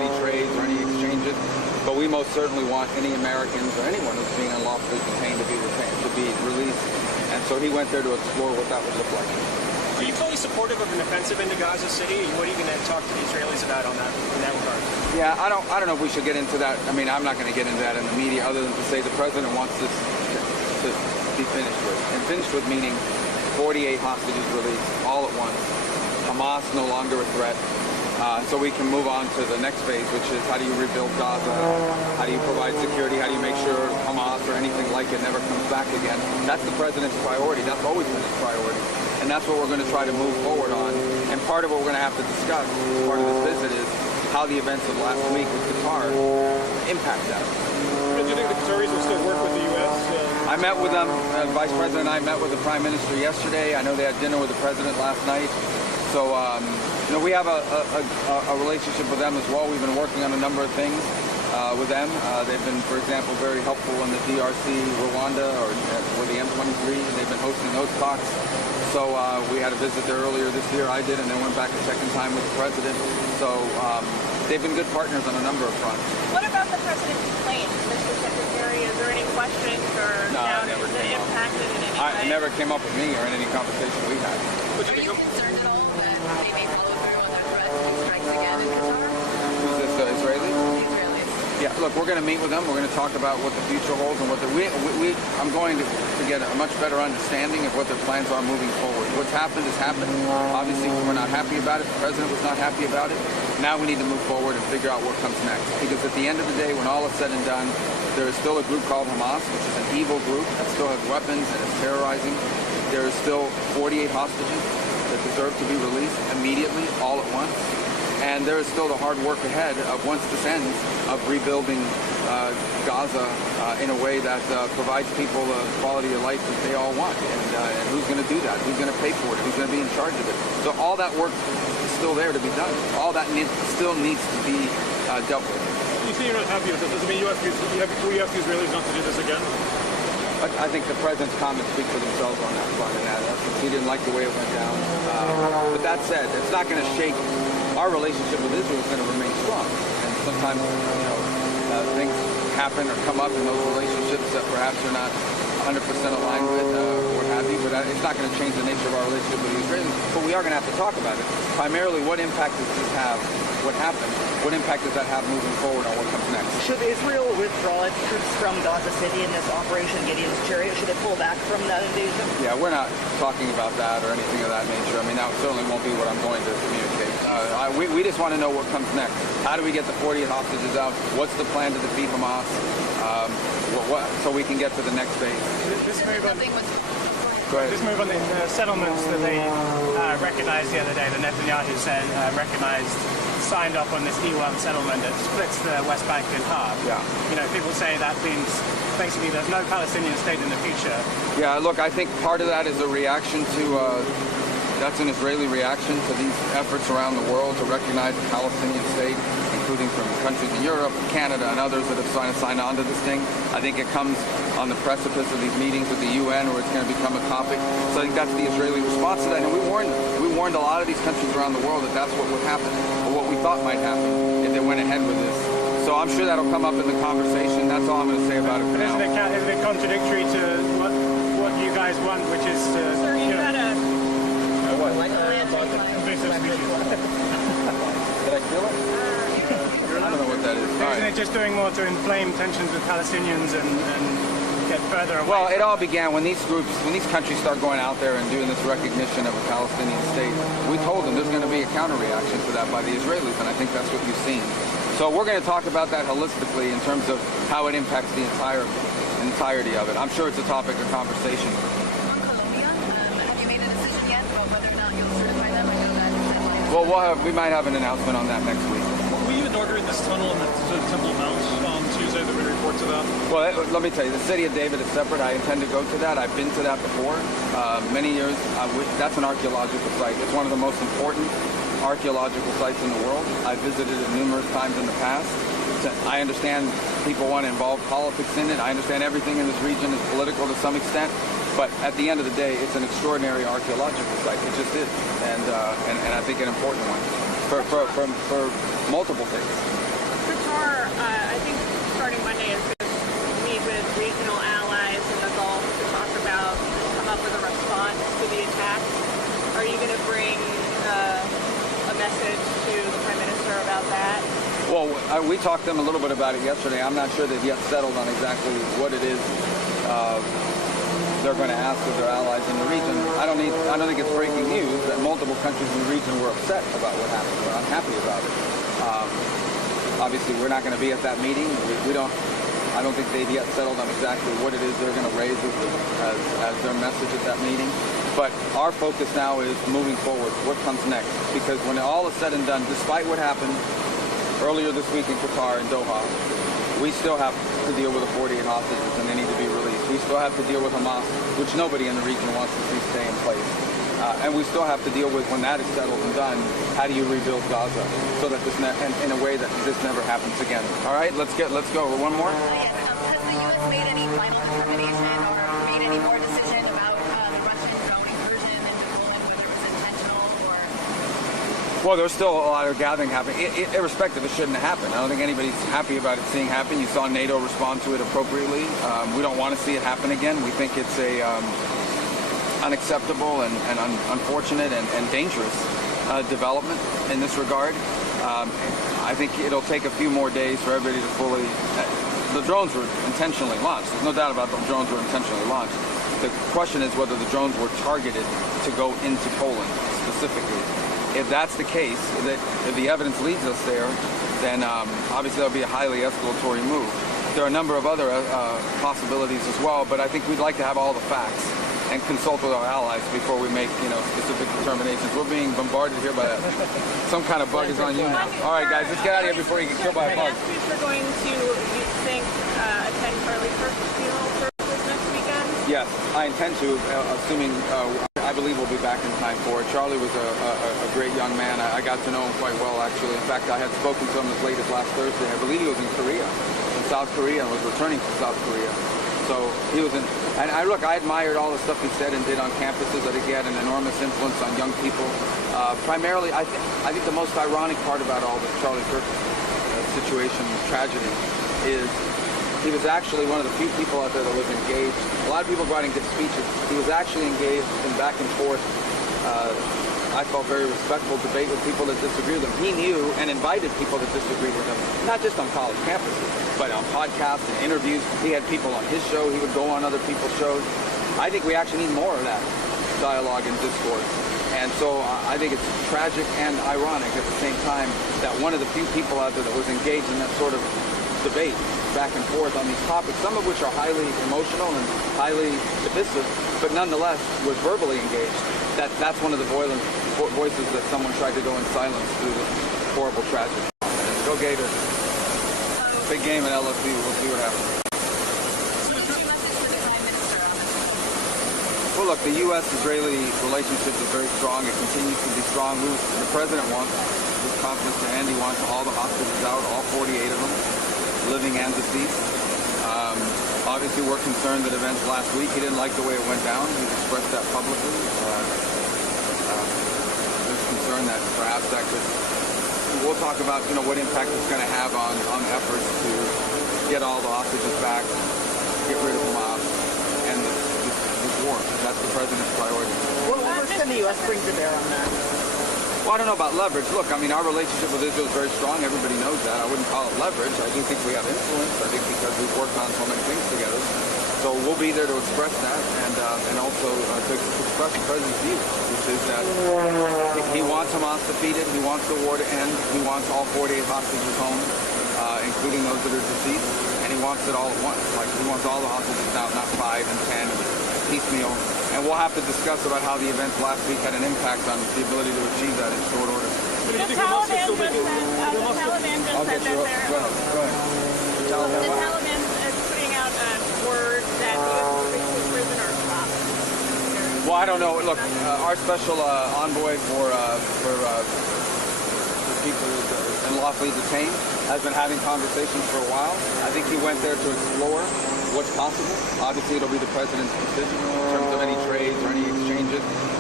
changes. But we most certainly want any Americans or anyone who's being unlawfully detained to be released. And so he went there to explore what that would look like. Are you fully supportive of an offensive into Gaza City? And what are you going to talk to the Israelis about on that in that regard? Yeah, I don't know if we should get into that. I mean, I'm not going to get into that in the media other than to say the president wants this to be finished with. And finished with meaning 48 hostages released all at once. Hamas no longer a threat. So we can move on to the next phase, which is how do you rebuild Gaza? How do you provide security? How do you make sure Hamas or anything like it never comes back again? That's the president's priority. That's always been his priority. And that's what we're going to try to move forward on. And part of what we're going to have to discuss, part of this visit, is how the events of last week with Qatar impact that. Do you think the Qataris will still work with the U.S.? I met with them. Vice President and I met with the Prime Minister yesterday. I know they had dinner with the President last night. So, we have a relationship with them as well. We've been working on a number of things with them. They've been, for example, very helpful in the DRC, Rwanda, or with the M23. They've been hosting those talks. So we had a visit there earlier this year. I did, and then went back a second time with the President. So they've been good partners on a number of fronts. What about the president's claims, Mr. Secretary? Is there any questions or doubts that impacted in any way? It never came up with me or in any conversation we had. Are you concerned at all that they may follow through on their threats and strikes again in Qatar? Who's this, Israeli? The Israelis. Yeah, look, we're going to meet with them. We're going to talk about what the future holds and what I'm going to get a much better understanding of what their plans are moving forward. What's happened has happened. Obviously, we're not happy about it. The president was not happy about it. Now we need to move forward and figure out what comes next. Because at the end of the day, when all is said and done, there is still a group called Hamas, which is an evil group that still has weapons and is terrorizing. There is still 48 hostages that deserve to be released immediately, all at once. And there is still the hard work ahead of, once this ends, of rebuilding Gaza in a way that provides people the quality of life that they all want. And who's going to do that? Who's going to pay for it? Who's going to be in charge of it? So all that work is still there to be done. All that still needs to be dealt with. You say you're not happy with this. Does it mean you ask the Israelis not to do this again? I think the president's comments speak for themselves on that front, and he didn't like the way it went down. But that said, it's not going to shake. Our relationship with Israel is going to remain strong. And sometimes, things happen or come up in those relationships that perhaps you're not 100% aligned with, or what have you. But it's not going to change the nature of our relationship with the Israelis. But we are going to have to talk about it. Primarily, what impact does this have? What happened? What impact does that have moving forward on what comes next? Should Israel withdraw its troops from Gaza City in this Operation Gideon's Chariot? Should it pull back from that invasion? Yeah, we're not talking about that or anything of that nature. I mean, that certainly won't be what I'm going to communicate. We just want to know what comes next. How do we get the 48 hostages out? What's the plan to defeat Hamas? So we can get to the next phase. This move on, Go ahead. this move on the settlements that they recognized the other day, the Netanyahu said signed off on this E1 settlement that splits the West Bank in half. Yeah. People say that means basically there's no Palestinian state in the future. Yeah, look, I think part of that is a reaction to, that's an Israeli reaction to these efforts around the world to recognize a Palestinian state, including from countries in Europe, Canada, and others that have signed on to this thing. I think it comes on the precipice of these meetings with the UN where it's going to become a topic. So I think that's the Israeli response to that. And we warned a lot of these countries around the world that that's what would happen, or what we thought might happen if they went ahead with this. So I'm sure that'll come up in the conversation. That's all I'm going to say about it for now. Isn't it contradictory to what you guys want, which is to... Sir, you had a... What? invasive species? Did I feel it? I don't know what that is. All Isn't right. it just doing more to inflame tensions with Palestinians and get further away? Well, it all began when these countries start going out there and doing this recognition of a Palestinian state. We told them there's going to be a counter-reaction to that by the Israelis, and I think that's what you've seen. So we're going to talk about that holistically in terms of how it impacts the entirety of it. I'm sure it's a topic of conversation. On Colombia, have you made a decision yet about whether or not you'll certify them? I know that Well, we might have an announcement on that next week. Will you inaugurate this tunnel in the Temple Mount on Tuesday? There were reports of that. Well, let me tell you, the city of David is separate. I intend to go to that. I've been to that before, many years. That's an archaeological site. It's one of the most important archaeological sites in the world. I've visited it numerous times in the past. I understand people want to involve politics in it. I understand everything in this region is political to some extent. But at the end of the day, it's an extraordinary archaeological site. It just is, and I think an important one for multiple things. For Qatar, I think starting Monday is going to meet with regional allies in the Gulf to come up with a response to the attacks. Are you going to bring a message to the Prime Minister about that? Well, we talked to them a little bit about it yesterday. I'm not sure they've yet settled on exactly what it is they're going to ask of their allies in the region. I don't think it's breaking news that multiple countries in the region were upset about what happened. They're unhappy about it. Obviously, we're not going to be at that meeting. I don't think they've yet settled on exactly what it is they're going to raise as their message at that meeting. But our focus now is moving forward. What comes next? Because when all is said and done, despite what happened earlier this week in Qatar and Doha, we still have to deal with the 48 hostages and they need to be released. We still have to deal with Hamas, which nobody in the region wants to see stay in place. And we still have to deal with, when that is settled and done, how do you rebuild Gaza so that in a way that this never happens again. All right, let's go. One more. Yes, has the U.S. made any final determination or made any more decision about the Russian drone incursion into Poland, whether it was intentional or? Well, there's still a lot of gathering happening. Irrespective, it shouldn't have happened. I don't think anybody's happy about it seeing happen. You saw NATO respond to it appropriately. We don't want to see it happen again. We think it's a unacceptable and unfortunate and dangerous development in this regard. I think it'll take a few more days for everybody to fully... The drones were intentionally launched. There's no doubt about the drones were intentionally launched. The question is whether the drones were targeted to go into Poland specifically. If that's the case, if the evidence leads us there, then obviously that'll be a highly escalatory move. There are a number of other possibilities as well, but I think we'd like to have all the facts and consult with our allies before we make, specific determinations. We're being bombarded here by some kind of bug is on you now. All right, guys, let's get out of here before you get killed by a bug. We're going to, you think, attend Charlie Kirk's funeral services next weekend? Yes, I intend to, assuming I believe we'll be back in time for it. Charlie was a great young man. I got to know him quite well, actually. In fact, I had spoken to him as late as last Thursday. I believe he was in South Korea, and was returning to South Korea. So he was and I admired all the stuff he said and did on campuses. I think he had an enormous influence on young people. Primarily, I think the most ironic part about all the Charlie Kirk situation, tragedy, is he was actually one of the few people out there that was engaged. A lot of people go out and give speeches. He was actually engaged in back and forth, I felt very respectful debate with people that disagree with him. He knew and invited people that disagreed with him, not just on college campuses, but on podcasts and interviews. He had people on his show. He would go on other people's shows. I think we actually need more of that dialogue and discourse. And so I think it's tragic and ironic at the same time that one of the few people out there that was engaged in that sort of debate back and forth on these topics, some of which are highly emotional and highly divisive, but nonetheless was verbally engaged. That's one of the voices that someone tried to go in silence through this horrible tragedy. Go Gators. Big game at LSU. We'll see what happens. Well, look, the U.S.-Israeli relationship is very strong. It continues to be strong. The president wants this conference to end. He wants all the hostages out, all 48 of them, living and deceased. Obviously, we're concerned that events last week, he didn't like the way it went down. He's expressed that publicly. There's concern that perhaps that could... We'll talk about, what impact it's going to have on efforts to get all the hostages back, get rid of Hamas, and this war. That's the president's priority. What leverage can the U.S. bring to bear on that? Well, I don't know about leverage. Look, our relationship with Israel is very strong. Everybody knows that. I wouldn't call it leverage. I do think we have influence. I think because we've worked on so many things together. So we'll be there to express that and also to express the president's view, which is that he wants Hamas defeated. He wants the war to end. He wants all 48 hostages home, including those that are deceased. And he wants it all at once. Like, he wants all the hostages out, not 5 and 10, piecemeal. And we'll have to discuss about how the events last week had an impact on the ability to achieve that in short order. The Taliban just said that they're... Go ahead. The Taliban is putting out a word that U.S. prisoners stopped. Well, I don't know. Look, our special envoy for people unlawfully detained has been having conversations for a while. I think he went there to explore what's possible. Obviously, it'll be the president's decision in terms of any trades or any exchanges.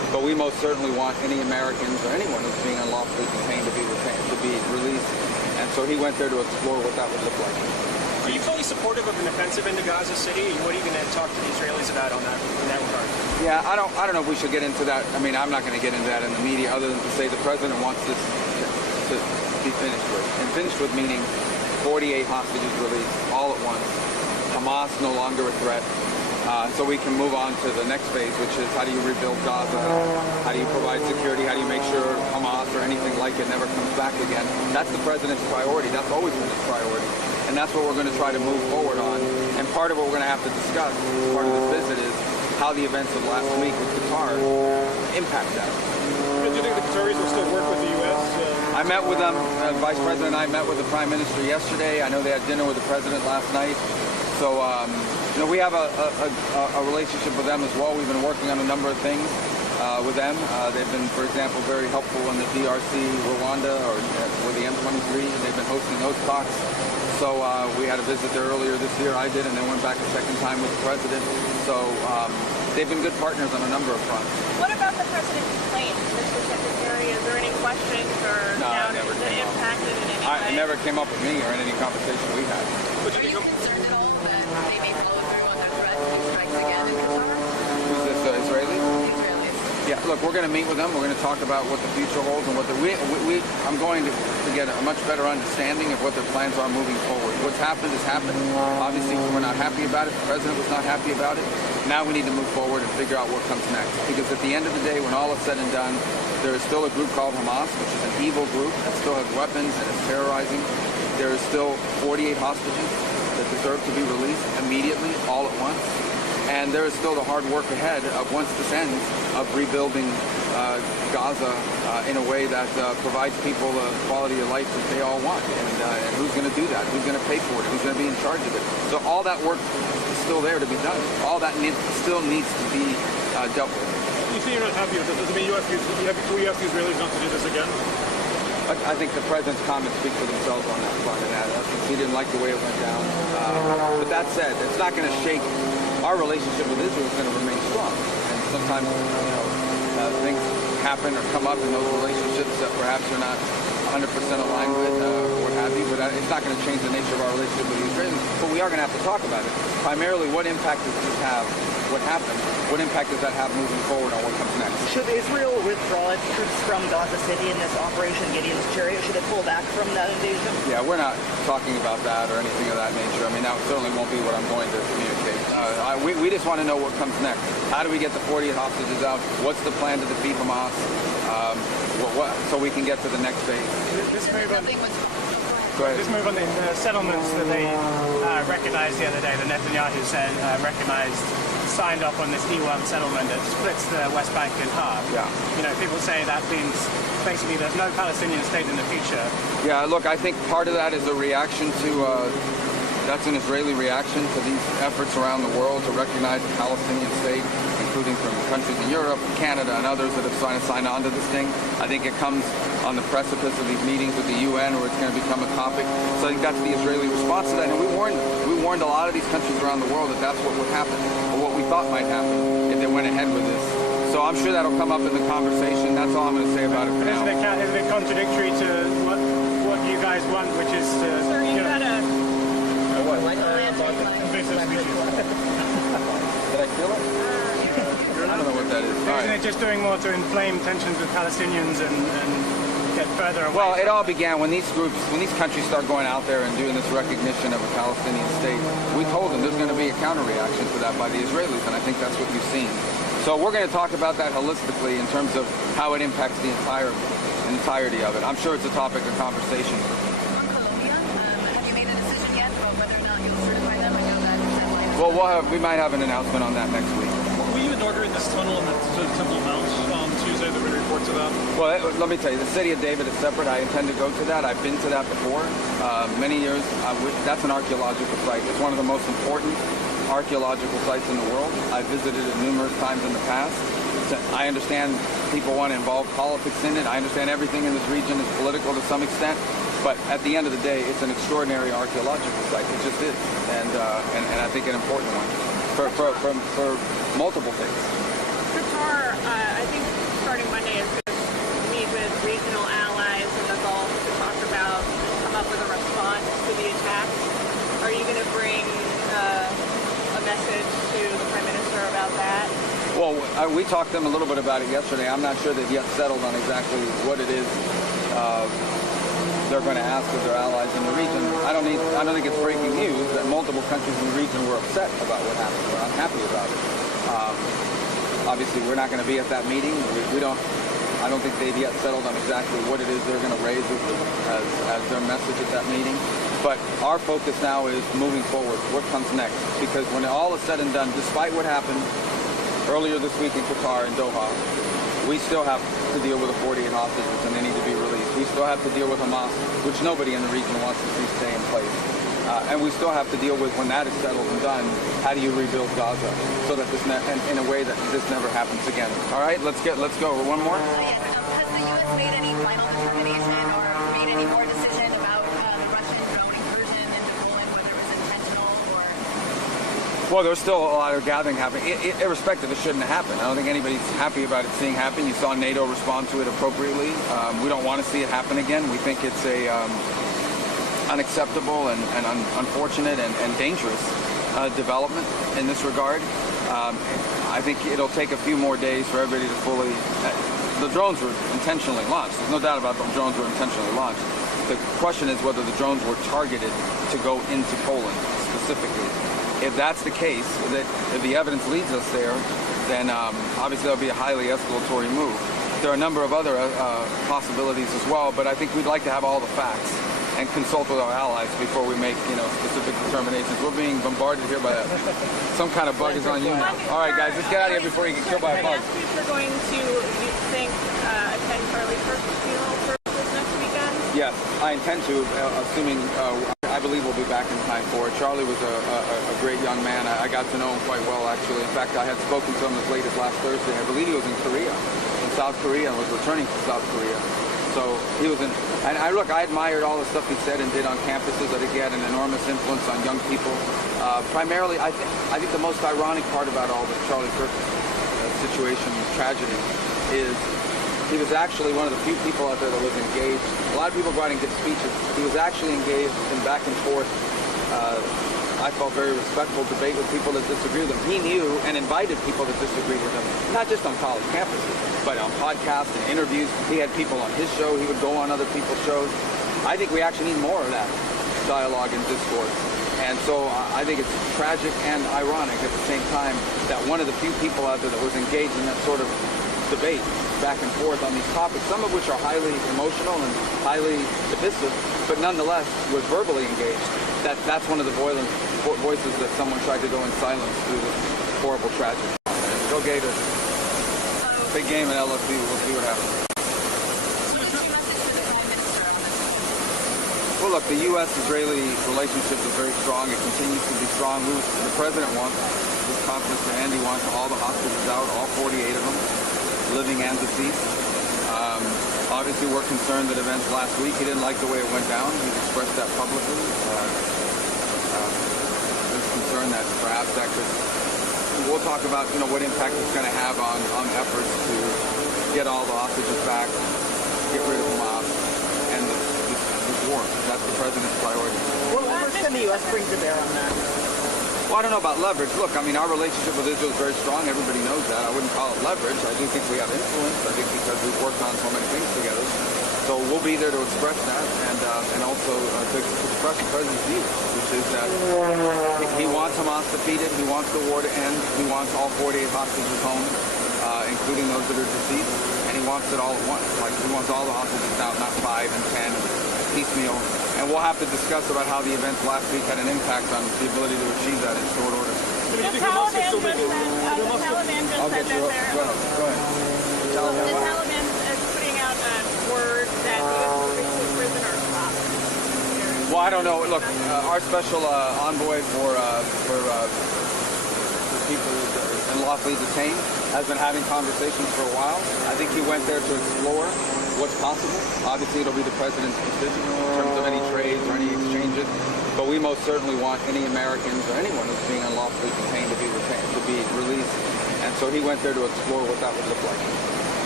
But we most certainly want any Americans or anyone who's being unlawfully detained to be released. And so he went there to explore what that would look like. Are you fully supportive of an offensive into Gaza City? What are you going to talk to the Israelis about on that in that regard? Yeah, I don't know if we should get into that. I mean, I'm not going to get into that in the media other than to say the president wants this to be finished with. And finished with meaning 48 hostages released all at once. Hamas no longer a threat. So we can move on to the next phase, which is how do you rebuild Gaza? How do you provide security? How do you make sure Hamas or anything like it never comes back again? That's the president's priority. That's always been his priority. And that's what we're going to try to move forward on. And part of what we're going to have to discuss, part of this visit, is how the events of last week with Qatar impact that. Do you think the Qataris will still work with the U.S.? I met with them. Vice President and I met with the Prime Minister yesterday. I know they had dinner with the President last night. So, we have a relationship with them as well. We've been working on a number of things with them. They've been, for example, very helpful in the DRC, Rwanda, or with the M23. They've been hosting those talks. So we had a visit there earlier this year. I did, and then went back a second time with the President. So they've been good partners on a number of fronts. What about the president's plane, Mr. Secretary? Is there any questions or doubts that impacted in any way? It never came up with me or in any conversation we had. Are you concerned at all that they may follow through on their threat to strikes again in Qatar? Who's this, Israeli? The Israelis. Yeah, look, we're going to meet with them. We're going to talk about what the future holds and what I'm going to get a much better understanding of what their plans are moving forward. What's happened has happened. Obviously, we're not happy about it. The president was not happy about it. Now we need to move forward and figure out what comes next. Because at the end of the day, when all is said and done, there is still a group called Hamas, which is an evil group that still has weapons and is terrorizing. There is still 48 hostages that deserve to be released immediately, all at once. And there is still the hard work ahead of, once this ends, of rebuilding Gaza in a way that provides people the quality of life that they all want. And who's going to do that? Who's going to pay for it? Who's going to be in charge of it? So all that work is still there to be done. All that still needs to be dealt with. You say you're not happy with this. Does it mean you ask the Israelis not to do this again? I think the president's comments speak for themselves on that front, and he didn't like the way it went down. But that said, it's not going to shake. Our relationship with Israel is going to remain strong. And sometimes, things happen or come up in those relationships that perhaps you're not 100% aligned with, or what have you. But it's not going to change the nature of our relationship with the Israelis. But we are going to have to talk about it. Primarily, what impact does this have? What happened? What impact does that have moving forward on what comes next? Should Israel withdraw its troops from Gaza City in this Operation Gideon's Chariot? Should it pull back from that invasion? Yeah, we're not talking about that or anything of that nature. I mean, that certainly won't be what I'm going to communicate. We just want to know what comes next. How do we get the 48 hostages out? What's the plan to defeat Hamas? So we can get to the next phase. This move on, Nothing was this move on the settlements that they recognized the other day, that Netanyahu said signed off on this E1 settlement that splits the West Bank in half. Yeah. People say that means basically there's no Palestinian state in the future. Yeah, look, I think part of that is a reaction to, that's an Israeli reaction to these efforts around the world to recognize the Palestinian state, including from countries in Europe, Canada, and others that have signed on to this thing. I think it comes on the precipice of these meetings with the UN where it's going to become a topic. So I think that's the Israeli response to that. And we warned a lot of these countries around the world that that's what would happen, or what we thought might happen if they went ahead with this. So I'm sure that'll come up in the conversation. That's all I'm going to say about it for now. Isn't it contradictory to what you guys want, which is to... Sir, you've got a... invasive species? Did I kill it? I don't know what that is. Isn't it just doing more to inflame tensions with Palestinians and get further away? Well, it all began when these countries start going out there and doing this recognition of a Palestinian state. We told them there's going to be a counter-reaction to that by the Israelis, and I think that's what you've seen. So we're going to talk about that holistically in terms of how it impacts the entirety of it. I'm sure it's a topic of conversation. on Colombia. Have you made a decision yet about whether or not you'll certify them? I know that deadline is... Well, we might have an announcement on that next week. Will you inaugurate this tunnel in the Temple Mount on Tuesday? There were reports of that. Well, let me tell you, the city of David is separate. I intend to go to that. I've been to that before, many years. That's an archaeological site. It's one of the most important archaeological sites in the world. I've visited it numerous times in the past. I understand people want to involve politics in it. I understand everything in this region is political to some extent. But at the end of the day, it's an extraordinary archaeological site. It just is. And I think an important one for multiple things. Qatar, I think starting Monday is going to meet with regional allies in the Gulf to come up with a response to the attacks. Are you going to bring a message to the Prime Minister about that? Well, we talked to them a little bit about it yesterday. I'm not sure they've yet settled on exactly what it is they're going to ask of their allies in the region. I don't think it's breaking news that multiple countries in the region were upset about what happened. We're unhappy about it. Obviously, we're not going to be at that meeting. I don't think they've yet settled on exactly what it is they're going to raise as their message at that meeting. But our focus now is moving forward. What comes next? Because when all is said and done, despite what happened earlier this week in Qatar and Doha, we still have to deal with the 48 hostages and they need to be released. We still have to deal with Hamas, which nobody in the region wants to see stay in place. And we still have to deal with, when that is settled and done, how do you rebuild Gaza so that in a way that this never happens again. All right, let's go. One more. Yes, has the U.S. made any final determination or made any more decision about the Russian incursion into Poland, whether it was intentional or? Well, there's still a lot of gathering happening. Irrespective, it shouldn't happen. I don't think anybody's happy about it seeing happen. You saw NATO respond to it appropriately. We don't want to see it happen again. We think it's a unacceptable and unfortunate and dangerous development in this regard. I think it'll take a few more days for everybody to fully... the drones were intentionally launched. There's no doubt about the drones were intentionally launched. The question is whether the drones were targeted to go into Poland specifically. If that's the case, if the evidence leads us there, then obviously that'll be a highly escalatory move. There are a number of other possibilities as well, but I think we'd like to have all the facts and consult with our allies before we make, specific determinations. We're being bombarded here by some kind of bug is on you now. All right, guys, let's get out of here before you get killed by a bug. Last week we're going to, you think, attend Charlie Kirk's funeral services next weekend? Yes, I intend to, assuming I believe we'll be back in time for it. Charlie was a great young man. I got to know him quite well, actually. In fact, I had spoken to him as late as last Thursday. I believe he was in South Korea, and was returning to South Korea. So he was in, and I admired all the stuff he said and did on campuses. I think he had an enormous influence on young people. Primarily, I think the most ironic part about all the Charlie Kirk situation, tragedy, is he was actually one of the few people out there that was engaged. A lot of people go out and give speeches. He was actually engaged in back and forth, I felt very respectful debate with people that disagree with him. He knew and invited people that disagreed with him, not just on college campuses, but on podcasts and interviews. He had people on his show. He would go on other people's shows. I think we actually need more of that dialogue and discourse. And so I think it's tragic and ironic at the same time that one of the few people out there that was engaged in that sort of debate back and forth on these topics, some of which are highly emotional and highly divisive, but nonetheless was verbally engaged. That's one of the voices that someone tried to go in silence through this horrible tragedy. Go Gators. Big game in LSU. We'll see what happens. Well, look, the U.S.-Israeli relationship is very strong. It continues to be strong. The president wants, Wisconsin Mr. Andy wants all the hostages out, all 48 of them, living and deceased. Obviously, we're concerned that events last week, he didn't like the way it went down. He's expressed that publicly. There's concern that perhaps that could... We'll talk about, what impact it's going to have on efforts to get all the hostages back, get rid of Hamas, and this war. That's the president's priority. What leverage can the U.S. bring to bear on that? Well, I don't know about leverage. Look, our relationship with Israel is very strong. Everybody knows that. I wouldn't call it leverage. I do think we have influence. I think because we've worked on so many things together. So we'll be there to express that and also to express the president's view, which is that he wants Hamas defeated. He wants the war to end. He wants all 48 hostages home, including those that are deceased. And he wants it all at once. Like, he wants all the hostages out, not 5 and 10 piecemeal. And we'll have to discuss about how the events last week had an impact on the ability to achieve that in short order. The Taliban just said that they're... Go ahead. The Taliban is putting out a word that the U.S. will issue a prisoner swap. Well, I don't know. Look, our special envoy for people unlawfully detained has been having conversations for a while. I think he went there to explore what's possible. Obviously, it'll be the president's decision in terms of any trades or any exchanges. But we most certainly want any Americans or anyone who's being unlawfully detained to be released. And so he went there to explore what that would look like.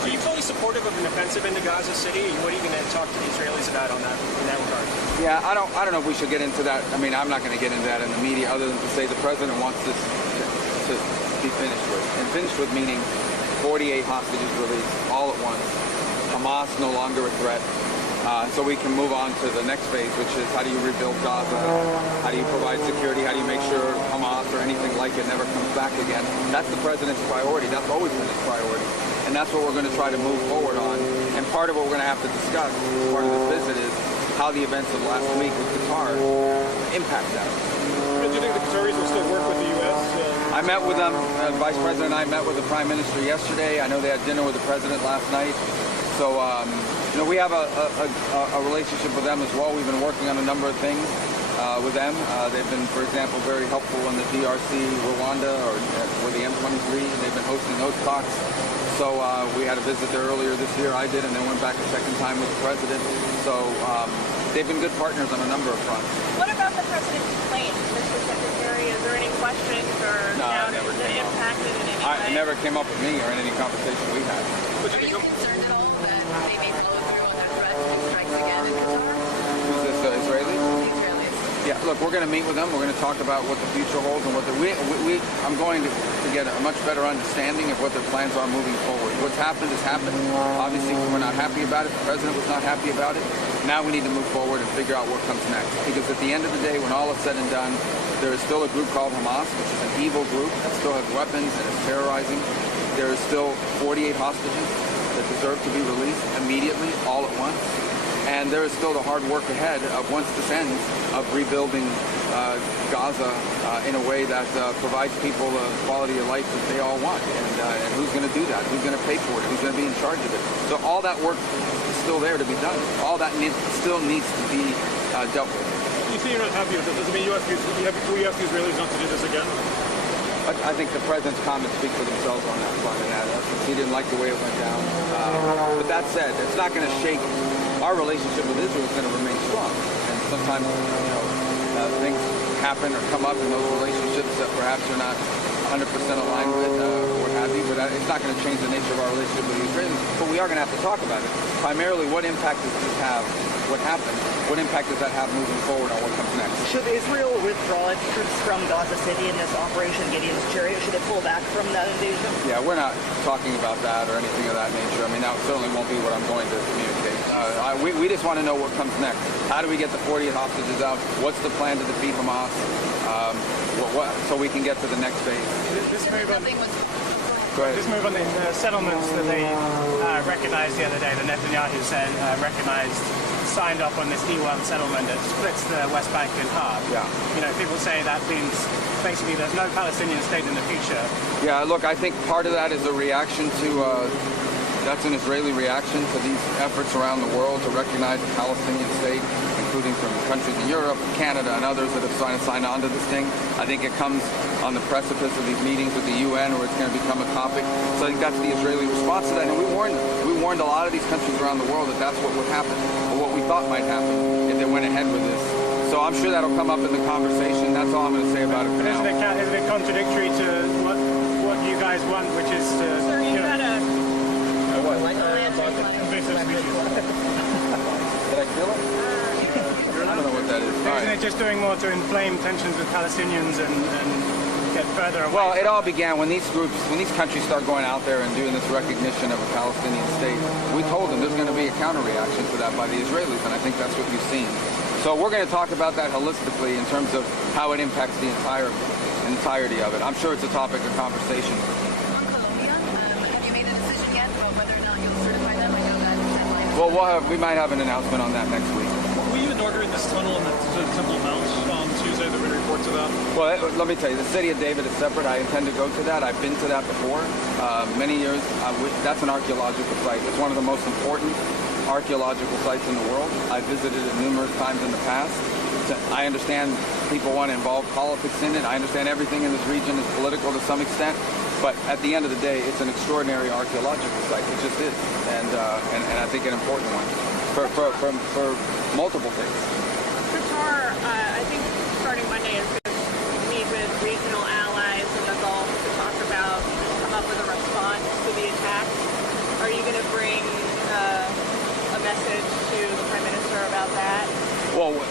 Are you fully supportive of an offensive into Gaza City? And what are you going to talk to the Israelis about on that in that regard? Yeah, I don't know if we should get into that. I mean, I'm not going to get into that in the media, other than to say the president wants this to be finished with, and finished with meaning 48 hostages released all at once. Hamas no longer a threat. So we can move on to the next phase, which is how do you rebuild Gaza? How do you provide security? How do you make sure Hamas or anything like it never comes back again? That's the president's priority. That's always been his priority. And that's what we're going to try to move forward on. And part of what we're going to have to discuss as part of this visit is how the events of last week with Qatar impact that. Do you think the Qataris will still work with the U.S.? I met with them. Vice President and I met with the Prime Minister yesterday. I know they had dinner with the President last night. So, we have a relationship with them as well. We've been working on a number of things with them. They've been, for example, very helpful in the DRC, Rwanda, or with the M23. They've been hosting those talks. So we had a visit there earlier this year. I did, and then went back a second time with the President. So they've been good partners on a number of fronts. What about the president's plane, Mr. Secretary? Is there any questions or doubt that it impacted in any way? It never came up with me or in any conversation we had. Are you concerned at all that they may follow through on their threat and strikes again in Qatar? Who's this, Israeli? The Israelis. Yeah, look, we're going to meet with them. We're going to talk about what the future holds and what I'm going to get a much better understanding of what their plans are moving forward. What's happened has happened. Obviously, we're not happy about it. The president was not happy about it. Now we need to move forward and figure out what comes next. Because at the end of the day, when all is said and done, there is still a group called Hamas, which is an evil group that still has weapons and is terrorizing. There is still 48 hostages that deserve to be released immediately, all at once. And there is still the hard work ahead of, once this ends, of rebuilding Gaza in a way that provides people the quality of life that they all want. And who's going to do that? Who's going to pay for it? Who's going to be in charge of it? So all that work is still there to be done. All that still needs to be dealt with. You say you're not happy with it. Does it mean you ask the Israelis not to do this again? I think the president's comments speak for themselves on that front, and he didn't like the way it went down. But that said, it's not going to shake. Our relationship with Israel is going to remain strong. And sometimes, things happen or come up in those relationships that perhaps you're not 100% aligned with, or what have you. But it's not going to change the nature of our relationship with the Israelis. But we are going to have to talk about it. Primarily, what impact does this have? What happened? What impact does that have moving forward on what comes next? Should Israel withdraw its troops from Gaza City in this Operation Gideon's Chariot? Should it pull back from that invasion? Yeah, we're not talking about that or anything of that nature. I mean, that certainly won't be what I'm going to communicate. We just want to know what comes next. How do we get the 48 hostages out? What's the plan to defeat Hamas? So we can get to the next phase. This move on, Go ahead. this move on the settlements that they recognized the other day, the Netanyahu said signed off on this E1 settlement that splits the West Bank in half. Yeah. People say that means basically there's no Palestinian state in the future. Yeah, look, I think part of that is a reaction to, that's an Israeli reaction to these efforts around the world to recognize a Palestinian state, including from countries in Europe, Canada, and others that have signed on to this thing. I think it comes on the precipice of these meetings with the UN, where it's going to become a topic. So I think that's the Israeli response to that. And we warned a lot of these countries around the world that that's what would happen, or what we thought might happen if they went ahead with this. So I'm sure that'll come up in the conversation. That's all I'm going to say about it for now. Isn't it contradictory to what you guys want, which is to... Sir, you had a... invasive species. Did I kill it? I don't know what that is. All Isn't right. it just doing more to inflame tensions with Palestinians and get further away? Well, it all began when these countries start going out there and doing this recognition of a Palestinian state. We told them there's going to be a counter-reaction to that by the Israelis, and I think that's what you've seen. So we're going to talk about that holistically in terms of how it impacts the entirety of it. I'm sure it's a topic of conversation. On Colombia, have you made a decision yet about whether or not you'll certify them? I know that deadline. Well, we might have an announcement on that next week. Were you inaugurating this tunnel in the Temple Mount on Tuesday? There were reports of that. Well, let me tell you, the city of David is separate. I intend to go to that. I've been to that before, many years. That's an archaeological site. It's one of the most important archaeological sites in the world. I've visited it numerous times in the past. I understand people want to involve politics in it. I understand everything in this region is political to some extent. But at the end of the day, it's an extraordinary archaeological site. It just is, and I think an important one for multiple things. Qatar, I think starting Monday is going to meet with regional allies in the Gulf to talk about, come up with a response to the attacks. Are you going to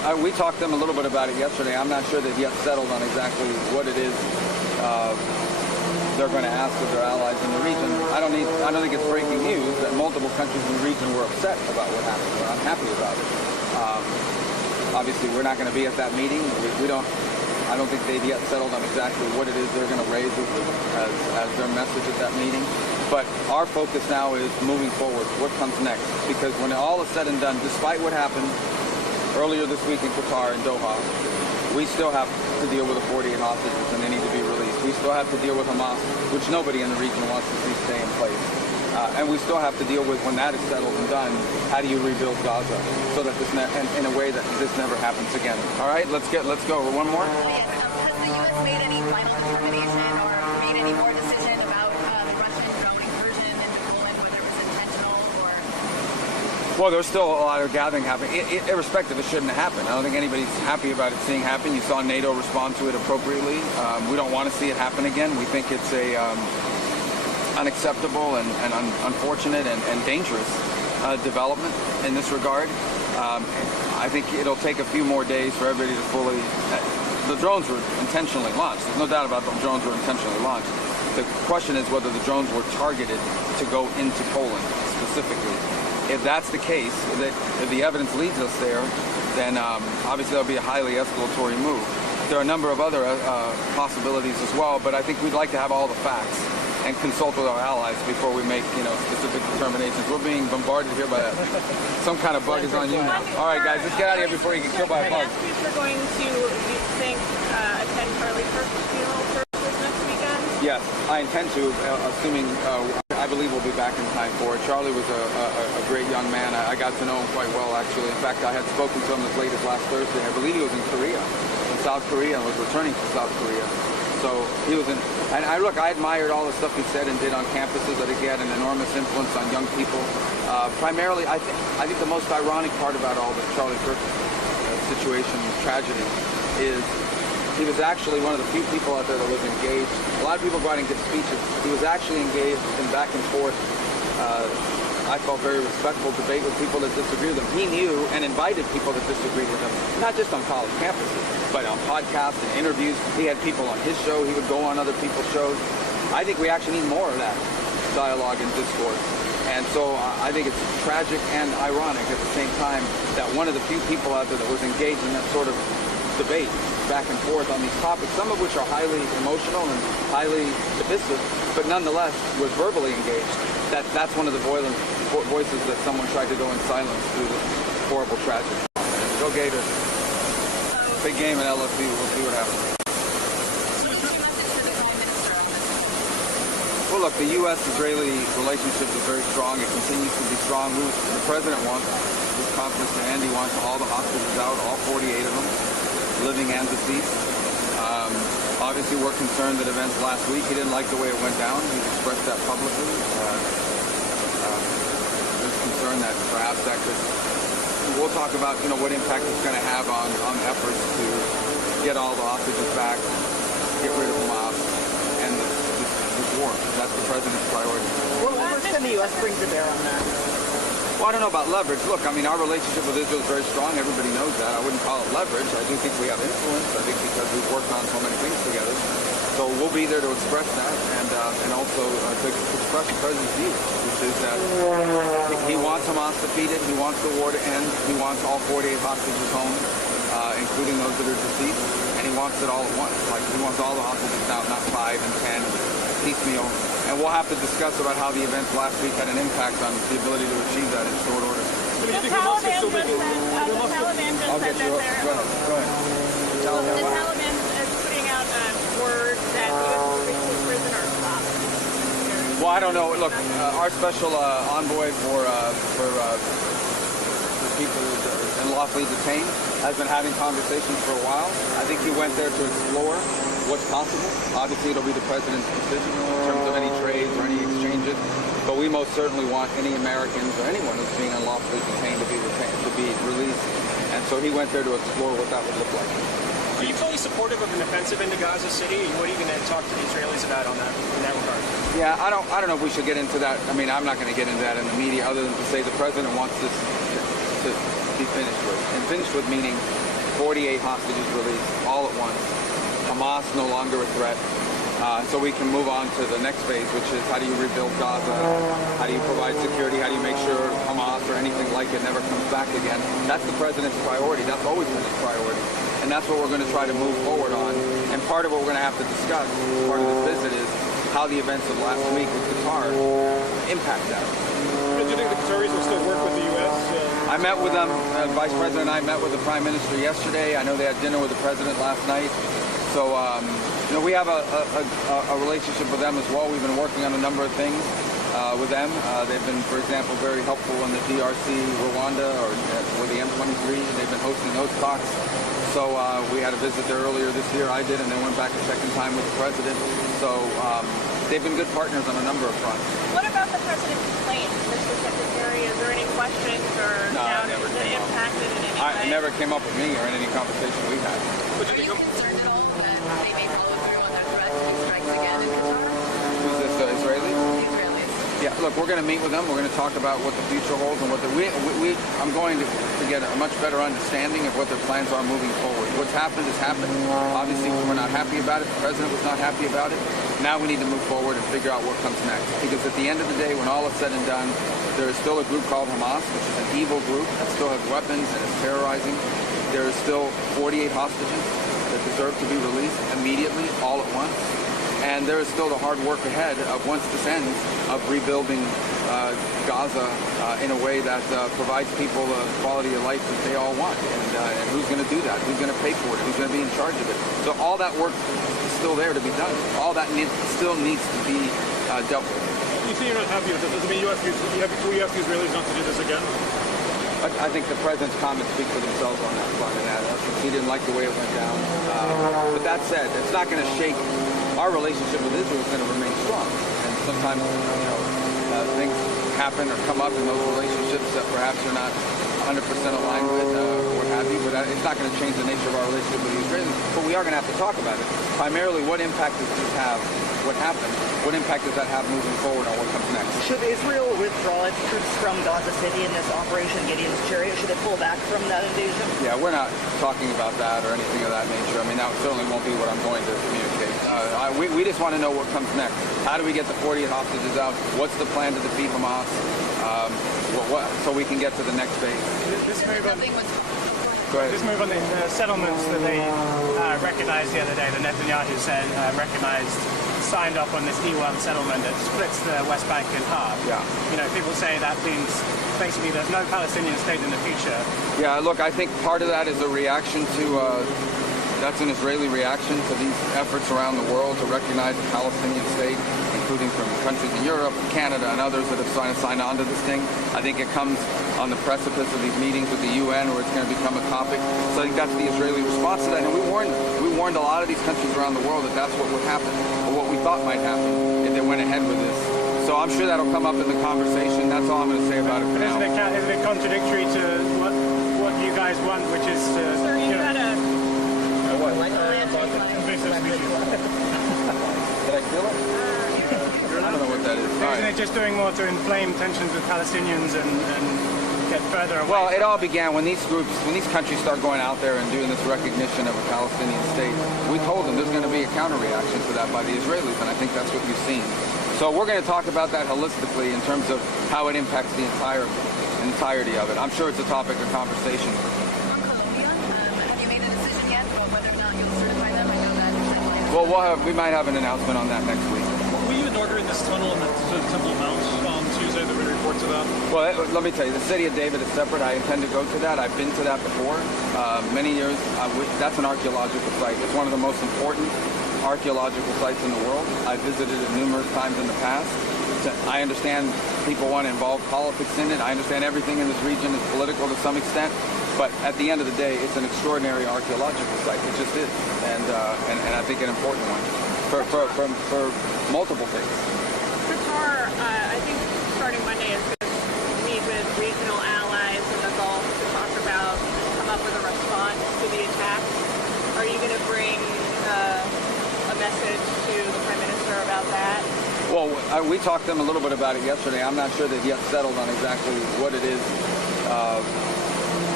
we talked to them a little bit about it yesterday. I'm not sure they've yet settled on exactly what it is they're going to ask of their allies in the region. I don't think it's breaking news that multiple countries in the region were upset about what happened. We're unhappy about it. Obviously, we're not going to be at that meeting. I don't think they've yet settled on exactly what it is they're going to raise as their message at that meeting. But our focus now is moving forward. What comes next? Because when all is said and done, despite what happened earlier this week in Qatar and Doha, we still have to deal with the 48 hostages and they need to be released. We still have to deal with Hamas, which nobody in the region wants to see stay in place. And we still have to deal with, when that is settled and done, how do you rebuild Gaza so that in a way that this never happens again. All right, let's go. One more. Has the U.S. made any final determination or made any more decision about the Russian drone incursion into Poland, whether it was intentional or? Well, there's still a lot of gathering happening. Irrespective, it shouldn't have happened. I don't think anybody's happy about it seeing happen. You saw NATO respond to it appropriately. We don't want to see it happen again. We think it's a unacceptable and unfortunate and dangerous development in this regard. I think it'll take a few more days for everybody to fully... The drones were intentionally launched. There's no doubt about the drones were intentionally launched. The question is whether the drones were targeted to go into Poland specifically. If that's the case, if the evidence leads us there, then obviously that'll be a highly escalatory move. There are a number of other possibilities as well, but I think we'd like to have all the facts and consult with our allies before we make, specific determinations. We're being bombarded here by some kind of bug is on you now. All right, guys, let's get out of here before you get killed by a bug. If you're going to, you think, attend Charlie Kirk's funeral services next weekend? Yes, I intend to, assuming I believe we'll be back in time for it. Charlie was a great young man. I got to know him quite well, actually. In fact, I had spoken to him as late as last Thursday. I believe he was in South Korea, and was returning to South Korea. So he was and I admired all the stuff he said and did on campuses. I think he had an enormous influence on young people. Primarily, I think the most ironic part about all the Charlie Kirk situation, tragedy, is he was actually one of the few people out there that was engaged. A lot of people go out and give speeches. He was actually engaged in back and forth, I felt very respectful debate with people that disagree with him. He knew and invited people that disagreed with him, not just on college campuses, but on podcasts and interviews. He had people on his show. He would go on other people's shows. I think we actually need more of that dialogue and discourse. And so I think it's tragic and ironic at the same time that one of the few people out there that was engaged in that sort of debate back and forth on these topics, some of which are highly emotional and highly divisive, but nonetheless was verbally engaged. That's one of the voices that someone tried to go in silence through this horrible tragedy. Go Gators. Big game in LSU. We'll see what happens. Well, look, the U.S.-Israeli relationship is very strong. It continues to be strong. The president wants, with confidence in hand, he wants all the hostages out, all 48 of them, living and deceased. Obviously, we're concerned that events last week, he didn't like the way it went down. He's expressed that publicly. There's concern that perhaps that could... We'll talk about, what impact it's going to have on efforts to get all the hostages back, get rid of Hamas, and this war. That's the president's priority. What leverage can the U.S. bring to bear on that? Well, I don't know about leverage. Look, our relationship with Israel is very strong. Everybody knows that. I wouldn't call it leverage. I do think we have influence. I think because we've worked on so many things together. So we'll be there to express that and also to express the president's view, which is that he wants Hamas defeated. He wants the war to end. He wants all 48 hostages home, including those that are deceased. And he wants it all at once. Like, he wants all the hostages out, not 5 and 10, piecemeal. And we'll have to discuss about how the events last week had an impact on the ability to achieve that in short order. The Taliban just said that they're... Go ahead. The Taliban is putting out word that U.S. prisoners stopped. Well, I don't know. Look, our special envoy for people unlawfully detained has been having conversations for a while. I think he went there to explore what's possible. Obviously, it'll be the president's decision in terms of any trades or any exchanges. But we most certainly want any Americans or anyone who's being unlawfully detained to be released. And so he went there to explore what that would look like. Are you fully supportive of an offensive into Gaza City? And what are you going to talk to the Israelis about in that regard? Yeah, I don't know if we should get into that. I'm not going to get into that in the media, other than to say the president wants this to be finished with. And finished with meaning 48 hostages released all at once. Hamas no longer a threat. So we can move on to the next phase, which is how do you rebuild Gaza? How do you provide security? How do you make sure Hamas or anything like it never comes back again? That's the president's priority. That's always been his priority. And that's what we're going to try to move forward on. And part of what we're going to have to discuss, part of this visit, is how the events of last week with Qatar impact that. Do you think the Qataris will still work with the U.S.? I met with them. Vice President and I met with the Prime Minister yesterday. I know they had dinner with the President last night. So, we have a relationship with them as well. We've been working on a number of things with them. They've been, for example, very helpful in the DRC, Rwanda, or with the M23. They've been hosting those talks. So we had a visit there earlier this year. I did, and then went back a second time with the President. So they've been good partners on a number of fronts. What about the president's plane, Mr. Secretary? Is there any questions or doubts that impacted in any way? It never came up with me or in any conversation we had. Are you concerned at all that they may follow through on their threat and strikes again in Qatar? Who's this, Israeli? The Israelis. Yeah, look, we're going to meet with them. We're going to talk about what the future holds and what I'm going to get a much better understanding of what their plans are moving forward. What's happened has happened. Obviously, we're not happy about it. The president was not happy about it. Now we need to move forward and figure out what comes next. Because at the end of the day, when all is said and done, there is still a group called Hamas, which is an evil group that still has weapons and is terrorizing. There is still 48 hostages that deserve to be released immediately, all at once. And there is still the hard work ahead of, once this ends, of rebuilding Gaza in a way that provides people the quality of life that they all want. And who's going to do that? Who's going to pay for it? Who's going to be in charge of it? So all that work is still there to be done. All that still needs to be dealt with. You say you're not happy with this. Does it mean you have the Israelis not to do this again? I think the president's comments speak for themselves on that front, and that he didn't like the way it went down. But that said, it's not going to shake. Our relationship with Israel is going to remain strong. And sometimes, things happen or come up in those relationships that perhaps you're not 100% aligned with, or what have you. But it's not going to change the nature of our relationship with the Israelis. But we are going to have to talk about it. Primarily, what impact does this have? What happened? What impact does that have moving forward on what comes next? Should Israel withdraw its troops from Gaza City in this Operation Gideon's Chariot? Should it pull back from that invasion? Yeah, we're not talking about that or anything of that nature. I mean, that certainly won't be what I'm going to communicate. We just want to know what comes next. How do we get the 48 hostages out? What's the plan to defeat Hamas? So we can get to the next phase. This move on, Go ahead. this move on the settlements that they recognized the other day, that Netanyahu said signed off on this E1 settlement that splits the West Bank in half. Yeah. People say that means basically there's no Palestinian state in the future. Yeah, look, I think part of that is a reaction to, that's an Israeli reaction to these efforts around the world to recognize a Palestinian state, including from countries in Europe and Canada and others that have signed on to this thing. I think it comes on the precipice of these meetings with the UN where it's going to become a topic. So I think that's the Israeli response to that. And we warned a lot of these countries around the world that that's what would happen, or what we thought might happen if they went ahead with this. So I'm sure that'll come up in the conversation. That's all I'm going to say about it for now. Isn't it contradictory to what you guys want, which is to... Sir, you've got a... What? invasive species? Did I feel it? I don't know what that is. All Isn't right. it just doing more to inflame tensions with Palestinians and get further away? Well, it all began when these countries start going out there and doing this recognition of a Palestinian state. We told them there's going to be a counter-reaction to that by the Israelis, and I think that's what you've seen. So we're going to talk about that holistically in terms of how it impacts the entirety of it. I'm sure it's a topic of conversation. On Colombia, have you made a decision yet about whether or not you'll certify them? I know that. Well, we might have an announcement on that next week. Will you inaugurate this tunnel in the Temple Mount on Tuesday? There were reports of that. Well, let me tell you, the city of David is separate. I intend to go to that. I've been to that before, many years. That's an archaeological site. It's one of the most important archaeological sites in the world. I visited it numerous times in the past. I understand people want to involve politics in it. I understand everything in this region is political to some extent. But at the end of the day, it's an extraordinary archaeological site. It just is. And I think an important one for multiple things. Qatar, I think starting Monday is going to meet with regional allies in the Gulf to come up with a response to the attacks. Are you going to bring a message to the Prime Minister about that? Well, we talked to them a little bit about it yesterday. I'm not sure they've yet settled on exactly what it is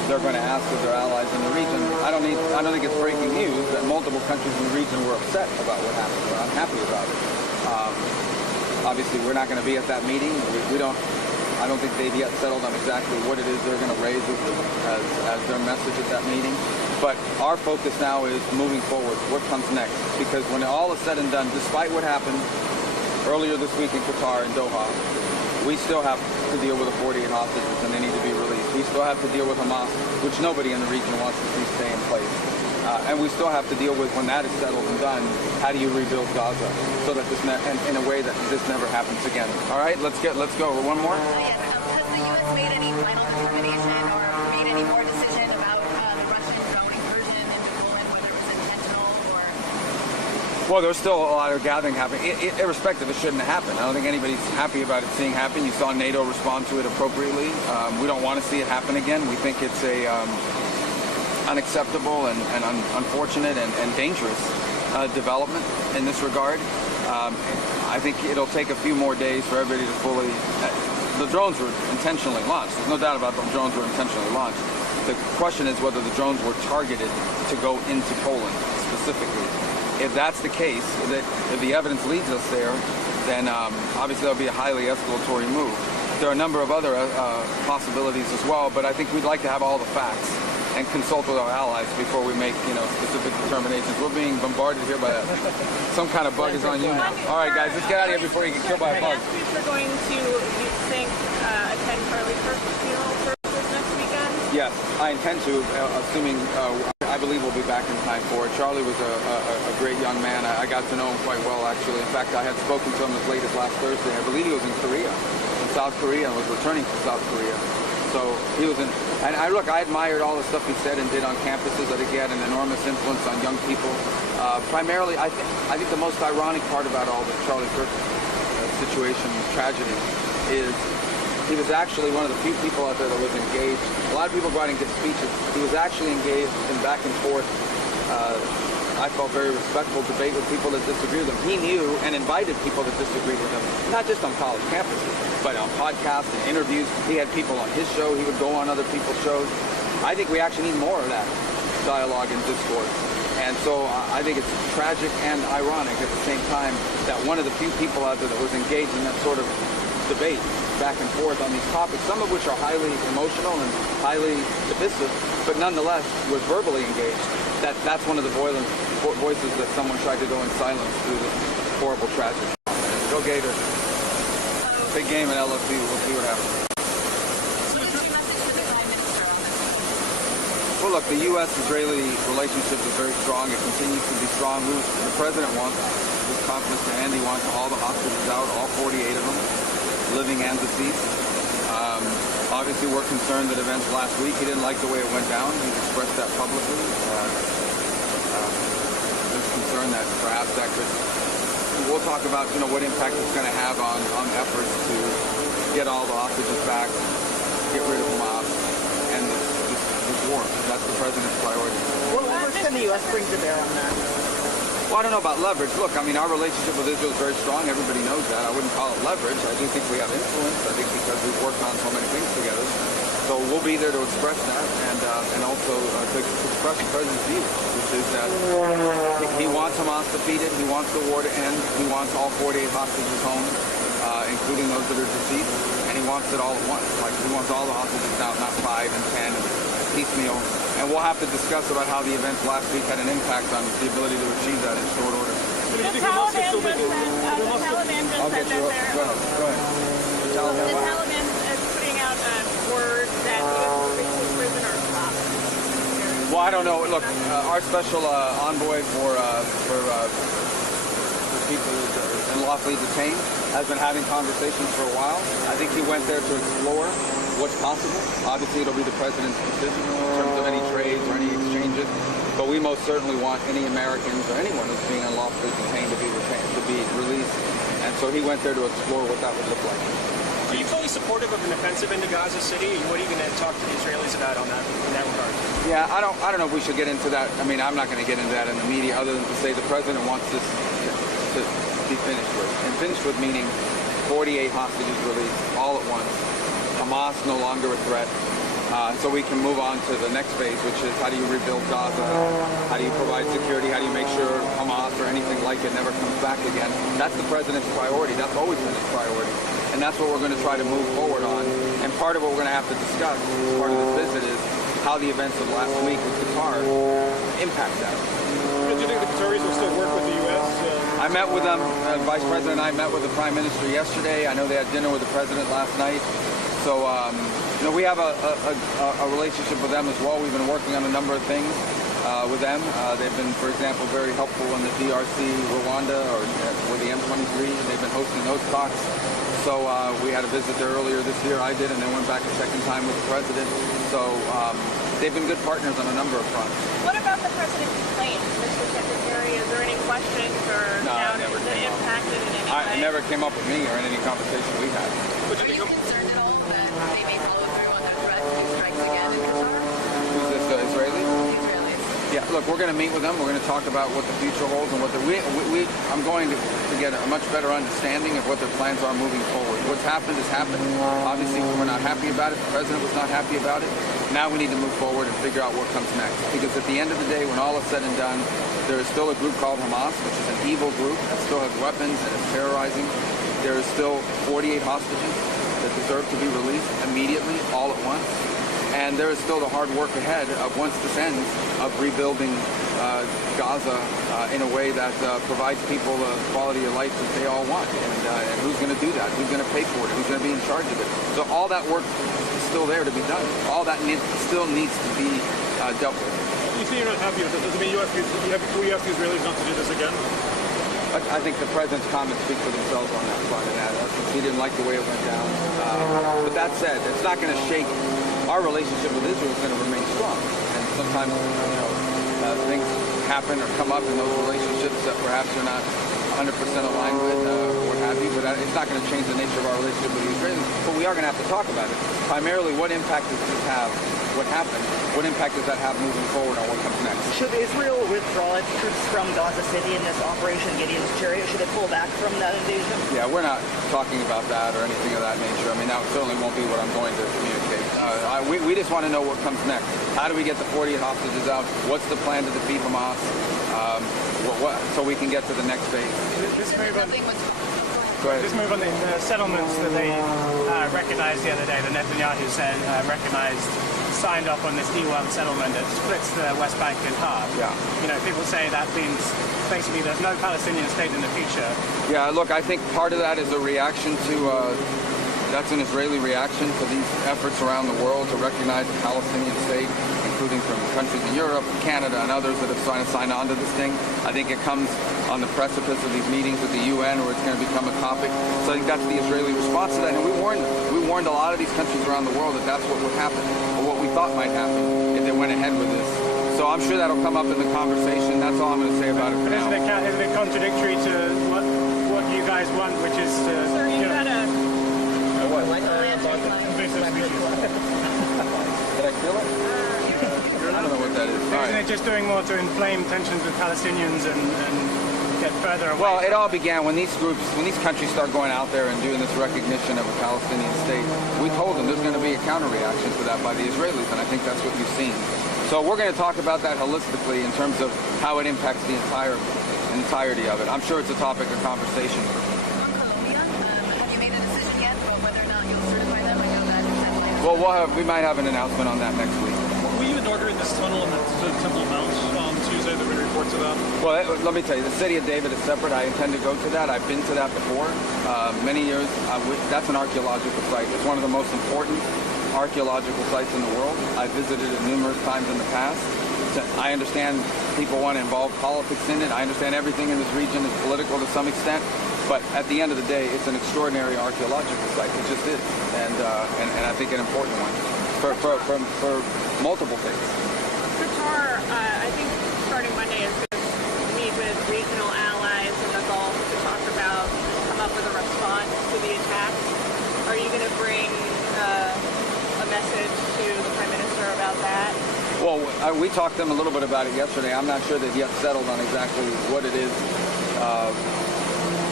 they're going to ask of their allies in the region. I don't think it's breaking news that multiple countries in the region were upset about what happened. They're unhappy about it. Obviously, we're not going to be at that meeting. I don't think they've yet settled on exactly what it is they're going to raise as their message at that meeting. But our focus now is moving forward. What comes next? Because when all is said and done, despite what happened earlier this week in Qatar and Doha, we still have to deal with the 48 hostages and they need to be released. We still have to deal with Hamas, which nobody in the region wants to see stay in place. And we still have to deal with, when that is settled and done, how do you rebuild Gaza so that this in a way that this never happens again. All right, let's go. One more. Yes, has the U.S. made any final determination or made any more decision about the Russian drone incursion into Poland, whether it was intentional or? Well, there's still a lot of gathering happening. Irrespective, it shouldn't have happened. I don't think anybody's happy about it seeing happen. You saw NATO respond to it appropriately. We don't want to see it happen again. We think it's a unacceptable and unfortunate and dangerous development in this regard. I think it'll take a few more days for everybody to fully... the drones were intentionally launched. There's no doubt about the drones were intentionally launched. The question is whether the drones were targeted to go into Poland specifically. If that's the case, if the evidence leads us there, then obviously that'll be a highly escalatory move. There are a number of other possibilities as well, but I think we'd like to have all the facts and consult with our allies before we make, specific determinations. We're being bombarded here by some kind of bug is on you now. All right, guys, let's get out of here before you get killed by a bug. Last week we're going to, you think, attend Charlie Kirk's funeral services next weekend? Yes, I intend to, assuming I believe we'll be back in time for it. Charlie was a great young man. I got to know him quite well, actually. In fact, I had spoken to him as late as last Thursday. I believe he was in South Korea, and was returning to South Korea. So he was and I admired all the stuff he said and did on campuses. I think he had an enormous influence on young people. Primarily, I think the most ironic part about all the Charlie Kirk situation, tragedy, is he was actually one of the few people out there that was engaged. A lot of people go out and give speeches. He was actually engaged in back and forth, I felt very respectful debate with people that disagree with him. He knew and invited people that disagreed with him, not just on college campuses, but on podcasts and interviews. He had people on his show. He would go on other people's shows. I think we actually need more of that dialogue and discourse. And so I think it's tragic and ironic at the same time that one of the few people out there that was engaged in that sort of debate back and forth on these topics, some of which are highly emotional and highly divisive, but nonetheless was verbally engaged. That's one of the voices that someone tried to go in silence through this horrible tragedy. Go Gators. Big game at LSU. We'll see what happens. Well, look, the U.S.-Israeli relationship is very strong. It continues to be strong. The president wants this confidence to end. He wants all the hostages out, all 48 of them, living and deceased. Obviously, we're concerned that events last week, he didn't like the way it went down. He's expressed that publicly. There's concern that perhaps that could... We'll talk about, what impact it's going to have on efforts to get all the hostages back, get rid of Hamas, and this war. That's the president's priority. What leverage can the U.S. bring to bear on that? Well, I don't know about leverage. Look, our relationship with Israel is very strong. Everybody knows that. I wouldn't call it leverage. I do think we have influence. I think because we've worked on so many things together. So we'll be there to express that and also to express the president's view, which is that he wants Hamas defeated. He wants the war to end. He wants all 48 hostages home, including those that are deceased. And he wants it all at once. Like, he wants all the hostages out, not 5 and 10 and piecemeal. And we'll have to discuss about how the events last week had an impact on the ability to achieve that in short order. The Taliban just said that they're... Go ahead. The Taliban is putting out word that U.S. prisoners stopped. Well, I don't know. Look, our special envoy for people unlawfully detained has been having conversations for a while. I think he went there to explore what's possible. Obviously, it'll be the president's decision in terms of any trades or any exchanges. But we most certainly want any Americans or anyone who's being unlawfully detained to be released. And so he went there to explore what that would look like. Are you fully supportive of an offensive into Gaza City? What are you going to talk to the Israelis about in that regard? Yeah, I don't know if we should get into that. I'm not going to get into that in the media, other than to say the president wants this to be finished with. And finished with meaning 48 hostages released all at once. Hamas no longer a threat. so we can move on to the next phase, which is how do you rebuild Gaza? How do you provide security? How do you make sure Hamas or anything like it never comes back again? That's the president's priority. That's always been his priority. And that's what we're going to try to move forward on. And part of what we're going to have to discuss as part of this visit is how the events of last week with Qatar impact that. Do you think the Qataris will still work with the U.S.? I met with them. Vice President and I met with the Prime Minister yesterday. I know they had dinner with the President last night. So, we have a relationship with them as well. We've been working on a number of things with them. They've been, for example, very helpful in the DRC, Rwanda, or with the M23. They've been hosting those talks. So we had a visit there earlier this year. I did, and then went back a second time with the President. So they've been good partners on a number of fronts. What about the president's plane, Mr. Secretary? Is there any questions or doubts that impacted in any way? It never came up with me or in any conversation we had. Are you concerned at all that they may follow through on their threat to strikes again in Qatar? Who's this, the Israeli? The Israelis. Yeah, look, we're going to meet with them. We're going to talk about what the future holds and what I'm going to get a much better understanding of what their plans are moving forward. What's happened has happened. Obviously, we're not happy about it. The president was not happy about it. Now we need to move forward and figure out what comes next. Because at the end of the day, when all is said and done, there is still a group called Hamas, which is an evil group that still has weapons and is terrorizing. There is still 48 hostages that deserve to be released immediately, all at once. And there is still the hard work ahead of, once this ends, of rebuilding Gaza in a way that provides people the quality of life that they all want. And who's going to do that? Who's going to pay for it? Who's going to be in charge of it? So all that work is still there to be done. All that still needs to be dealt with. You say you're not happy with it. Does it mean you ask the Israelis not to do this again? I think the president's comments speak for themselves on that front. And he didn't like the way it went down. But that said, it's not going to shake. Our relationship with Israel is going to remain strong. And sometimes, things happen or come up in those relationships that perhaps you're not 100% aligned with, or what have you. But it's not going to change the nature of our relationship with the Israelis. But we are going to have to talk about it. Primarily, what impact does this have? What happened? What impact does that have moving forward on what comes next? Should Israel withdraw its troops from Gaza City in this Operation Gideon's Chariot? Should it pull back from that invasion? Yeah, we're not talking about that or anything of that nature. I mean, that certainly won't be what I'm going to communicate. We just want to know what comes next. How do we get the 48 hostages out? What's the plan to defeat Hamas? So we can get to the next phase. This move on, Go ahead. this move on the settlements that they recognized the other day, the Netanyahu said signed off on this E1 settlement that splits the West Bank in half. Yeah. People say that means basically there's no Palestinian state in the future. Yeah, look, I think part of that is a reaction to, that's an Israeli reaction to these efforts around the world to recognize the Palestinian state, including from countries in Europe, Canada, and others that have signed on to this thing. I think it comes on the precipice of these meetings with the UN where it's going to become a topic. So I think that's the Israeli response to that. And we warned them. We warned a lot of these countries around the world that that's what would happen, or what we thought might happen if they went ahead with this. So I'm sure that'll come up in the conversation. That's all I'm going to say about it for now. Isn't it contradictory to what you guys want, which is to... Sir, you had a... invasive species. Did I kill it? I don't know what that is. All Isn't right. it just doing more to inflame tensions with Palestinians and get further away? Well, it all began when these countries start going out there and doing this recognition of a Palestinian state. We told them there's going to be a counter-reaction to that by the Israelis, and I think that's what you've seen. So we're going to talk about that holistically in terms of how it impacts the entirety of it. I'm sure it's a topic of conversation. Have you made a decision yet about whether or not you'll certify them? I know that. Well, we might have an announcement on that next week. Were you inaugurating this tunnel in the Temple Mount on Tuesday? There were reports of that. Well, let me tell you, the city of David is separate. I intend to go to that. I've been to that before. Many years. That's an archaeological site. It's one of the most important archaeological sites in the world. I've visited it numerous times in the past. I understand people want to involve politics in it. I understand everything in this region is political to some extent. But at the end of the day, it's an extraordinary archaeological site. It just is. And I think an important one for multiple things. Qatar, I think starting Monday is going to meet with regional allies in the Gulf to come up with a response to the attacks. Are you going to bring a message to the Prime Minister about that? Well, we talked to them a little bit about it yesterday. I'm not sure they've yet settled on exactly what it is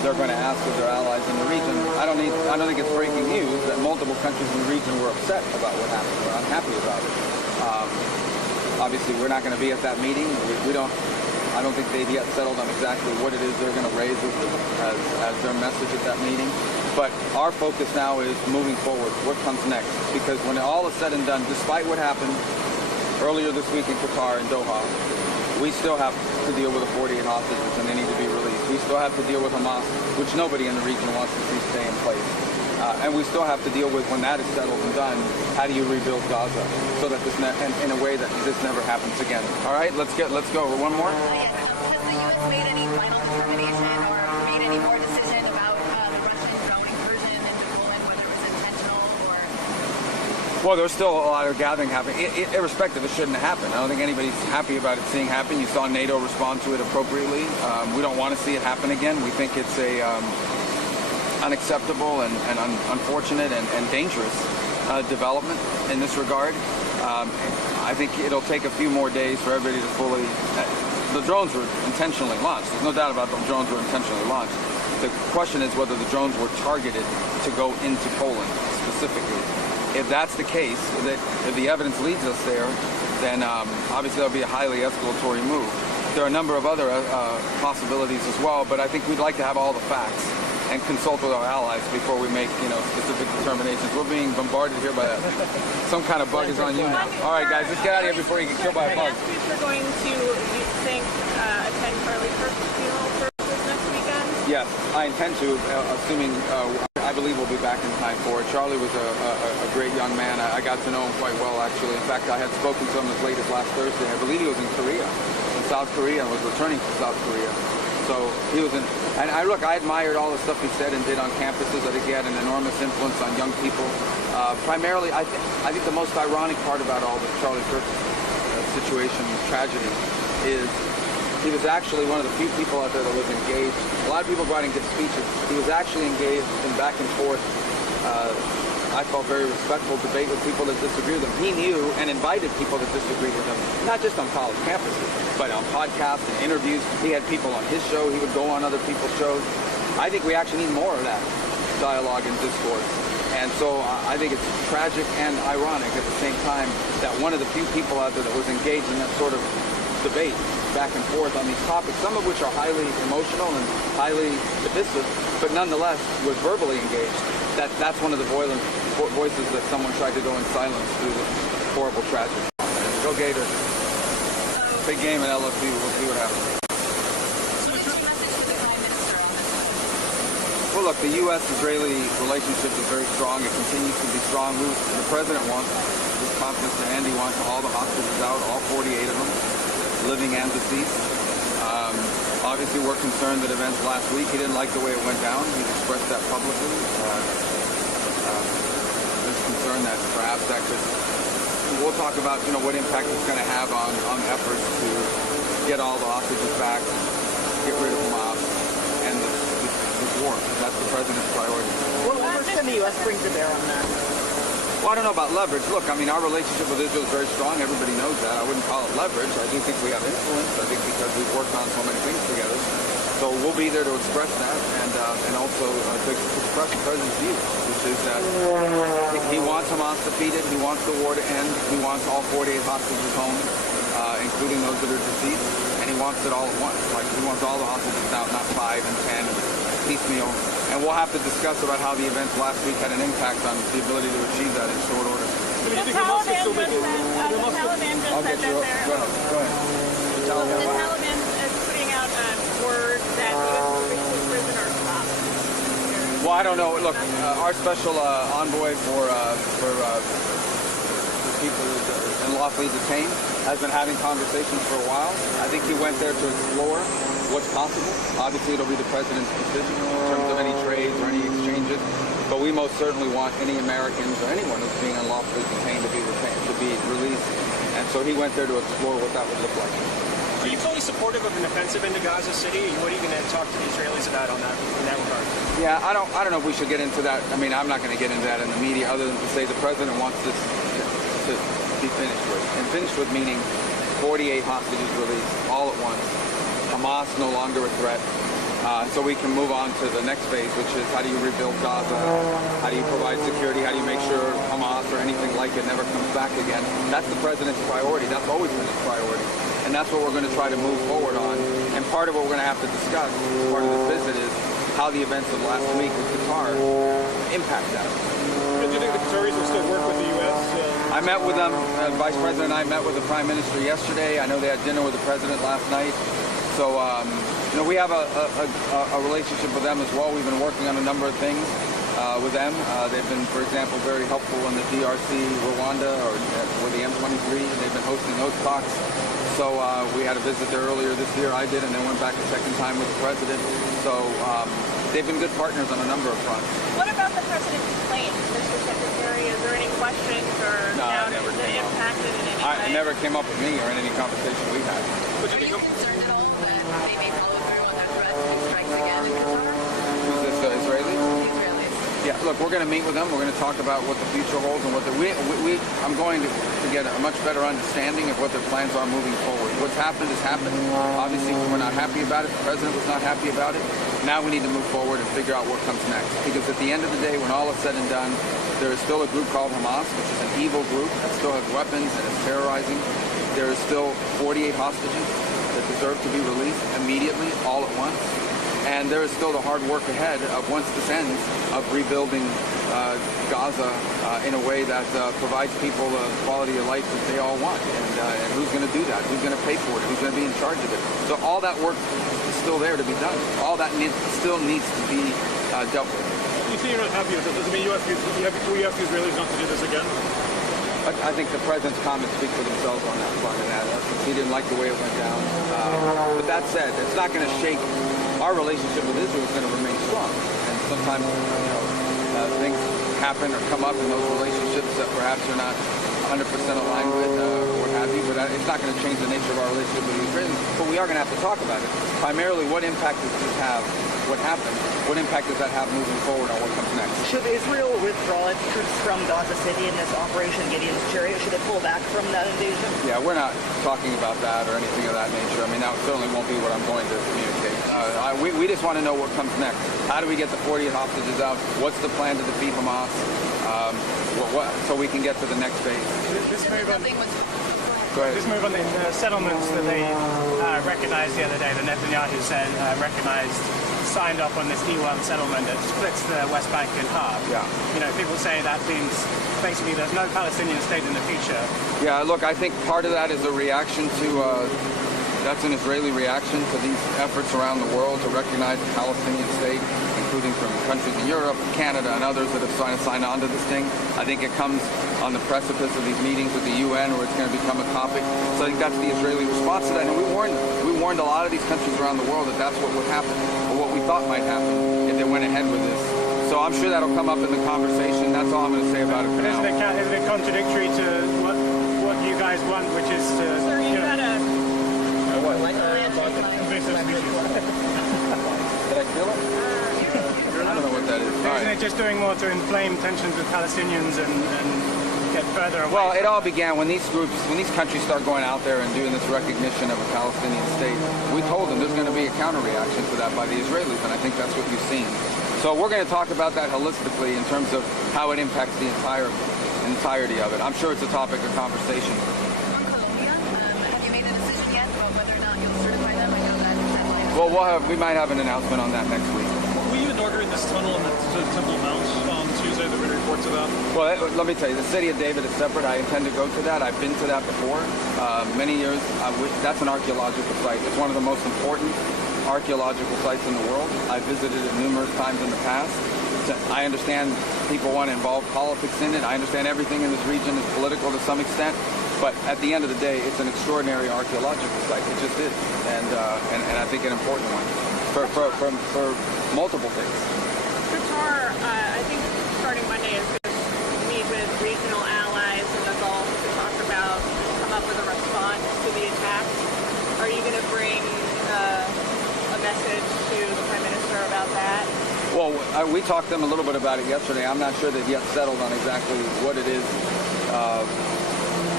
they're going to ask of their allies in the region. I don't think it's breaking news that multiple countries in the region were upset about what happened. We're unhappy about it. Obviously, we're not going to be at that meeting. I don't think they've yet settled on exactly what it is they're going to raise as their message at that meeting. But our focus now is moving forward. What comes next? Because when all is said and done, despite what happened earlier this week in Qatar and Doha, we still have to deal with the 48 hostages and they need to be released. We still have to deal with Hamas, which nobody in the region wants to see stay in place. And we still have to deal with, when that is settled and done, how do you rebuild Gaza so that this in a way that this never happens again. All right, let's go. One more. Has the U.S. made any final determination or made any more decision about the Russian drone incursion into Poland, whether it was intentional or? Well, there's still a lot of gathering happening. Irrespective, it shouldn't have happened. I don't think anybody's happy about it seeing happen. You saw NATO respond to it appropriately. We don't want to see it happen again. We think it's a unacceptable and unfortunate and dangerous development in this regard. I think it'll take a few more days for everybody to fully... the drones were intentionally launched. There's no doubt about them. Drones were intentionally launched. The question is whether the drones were targeted to go into Poland specifically. If that's the case, if the evidence leads us there, then obviously that'll be a highly escalatory move. There are a number of other possibilities as well, but I think we'd like to have all the facts and consult with our allies before we make, specific determinations. We're being bombarded here by some kind of bug is on you now. All right, guys, let's get out of here before you get killed by a bug. We're going to, you think, attend Charlie Kirk's funeral services next weekend? Yes, I intend to, assuming I believe we'll be back in time for it. Charlie was a great young man. I got to know him quite well, actually. In fact, I had spoken to him as late as last Thursday. I believe he was in South Korea, and was returning to South Korea. So he was and I admired all the stuff he said and did on campuses. I think he had an enormous influence on young people. Primarily, I think the most ironic part about all the Charlie Kirk situation, tragedy, is he was actually one of the few people out there that was engaged. A lot of people go out and give speeches. He was actually engaged in back and forth, I felt very respectful debate with people that disagree with him. He knew and invited people that disagreed with him, not just on college campuses, but on podcasts and interviews. He had people on his show. He would go on other people's shows. I think we actually need more of that dialogue and discourse. And so I think it's tragic and ironic at the same time that one of the few people out there that was engaged in that sort of debate back and forth on these topics, some of which are highly emotional and highly divisive, but nonetheless was verbally engaged. That's one of the voices that someone tried to go in silence through this horrible tragedy. Go Gators. Big game in LSU. We'll see what happens. Well, look, the U.S.-Israeli relationship is very strong. It continues to be strong. The president wants, his confidence demand, he wants all the hostages out, all 48 of them, living and deceased. Obviously, we're concerned that events last week, he didn't like the way it went down. He's expressed that publicly. There's concern that perhaps that could... We'll talk about, what impact it's going to have on efforts to get all the hostages back, get rid of Hamas, and the war. That's the president's priority. What leverage can the U.S. bring to bear on that? Well, I don't know about leverage. Look, our relationship with Israel is very strong. Everybody knows that. I wouldn't call it leverage. I do think we have influence. I think because we've worked on so many things together. So we'll be there to express that and also to express the president's view, which is that he wants Hamas defeated. He wants the war to end. He wants all 48 hostages home, including those that are deceased. And he wants it all at once. Like, he wants all the hostages out, not 5 and 10, piecemeal. And we'll have to discuss about how the events last week had an impact on the ability to achieve that in short order. The Taliban just said that they're... Go ahead. The Taliban is putting out word that U.S. prisoners stopped. Well, I don't know. Look, our special envoy for people unlawfully detained has been having conversations for a while. I think he went there to explore what's possible. Obviously, it'll be the president's decision in terms of any trades or any exchanges. But we most certainly want any Americans or anyone who's being unlawfully detained to be released. And so he went there to explore what that would look like. Are you fully supportive of an offensive into Gaza City? And what are you going to talk to the Israelis about in that regard? Yeah, I don't know if we should get into that. I'm not going to get into that in the media, other than to say the president wants this to be finished with. And finished with meaning 48 hostages released all at once. Hamas no longer a threat. so we can move on to the next phase, which is how do you rebuild Gaza? How do you provide security? How do you make sure Hamas or anything like it never comes back again? That's the president's priority. That's always been his priority. And that's what we're going to try to move forward on. And part of what we're going to have to discuss as part of this visit is how the events of last week with Qatar impact that. Do you think the Qataris will still work with the U.S.? I met with them. Vice President and I met with the Prime Minister yesterday. I know they had dinner with the President last night. So, we have a relationship with them as well. We've been working on a number of things with them. They've been, for example, very helpful in the DRC, Rwanda, or with the M23. They've been hosting those talks. So we had a visit there earlier this year. I did, and then went back a second time with the President. So they've been good partners on a number of fronts. What about the president's plane, Mr. Secretary? Is there any questions or doubts that impacted in any way? It never came up with me or in any conversation we had. Are you concerned at all that they may follow through on their threat and strikes again in Qatar? Who's this, Israeli? The Israelis. Yeah, look, we're going to meet with them. We're going to talk about what the future holds and what I'm going to get a much better understanding of what their plans are moving forward. What's happened has happened. Obviously, we're not happy about it. The president was not happy about it. Now we need to move forward and figure out what comes next. Because at the end of the day, when all is said and done, there is still a group called Hamas, which is an evil group that still has weapons and is terrorizing. There is still 48 hostages that deserve to be released immediately, all at once. And there is still the hard work ahead of, once this ends, of rebuilding Gaza in a way that provides people the quality of life that they all want. And who's going to do that? Who's going to pay for it? Who's going to be in charge of it? So all that work is still there to be done. All that still needs to be dealt with. You say you're not happy with it. Does it mean you have the Israelis not to do this again? I think the president's comments speak for themselves on that front, and that he didn't like the way it went down. But that said, it's not going to shake. Our relationship with Israel is going to remain strong. And sometimes, things happen or come up in those relationships that perhaps you're not 100% aligned with, or what have you. But it's not going to change the nature of our relationship with the Israelis. But we are going to have to talk about it. Primarily, what impact does this have? What happened? What impact does that have moving forward on what comes next? Should Israel withdraw its troops from Gaza City in this Operation Gideon's Chariot? Should it pull back from that invasion? Yeah, we're not talking about that or anything of that nature. I mean, that certainly won't be what I'm going to communicate. We just want to know what comes next. How do we get the 48 hostages out? What's the plan to defeat Hamas? So we can get to the next phase. This move on, Go ahead. this move on the settlements that they recognized the other day, that Netanyahu said signed off on this E1 settlement that splits the West Bank in half. Yeah. People say that means basically there's no Palestinian state in the future. Yeah, look, I think part of that is a reaction to, that's an Israeli reaction to these efforts around the world to recognize the Palestinian state, including from countries in Europe, Canada, and others that have signed on to this thing. I think it comes on the precipice of these meetings with the UN where it's going to become a topic. So I think that's the Israeli response to that. And we warned a lot of these countries around the world that that's what would happen, or what we thought might happen if they went ahead with this. So I'm sure that'll come up in the conversation. That's all I'm going to say about it for now. Isn't it contradictory to what you guys want, which is to... Sir, you've got a... invasive species? Did I feel it? I don't know what that is. All Isn't right. it just doing more to inflame tensions with Palestinians and get further away? Well, it all began when these countries start going out there and doing this recognition of a Palestinian state. We told them there's going to be a counter-reaction to that by the Israelis, and I think that's what you've seen. So we're going to talk about that holistically in terms of how it impacts the entirety of it. I'm sure it's a topic of conversation. On Colombia, have you made a decision yet about whether or not you'll certify them? I know that deadline. Well, we might have an announcement on that next week. Will you inaugurate this tunnel in the Temple Mount on Tuesday? There have been reports of that. Well, let me tell you, the city of David is separate. I intend to go to that. I've been to that before, many years. That's an archaeological site. It's one of the most important archaeological sites in the world. I've visited it numerous times in the past. I understand people want to involve politics in it. I understand everything in this region is political to some extent. But at the end of the day, it's an extraordinary archaeological site. It just is. And I think an important one for multiple things. Qatar, I think starting Monday is going to meet with regional allies in the Gulf to come up with a response to the attack. Are you going to bring a message to the Prime Minister about that? Well, we talked to them a little bit about it yesterday. I'm not sure they've yet settled on exactly what it is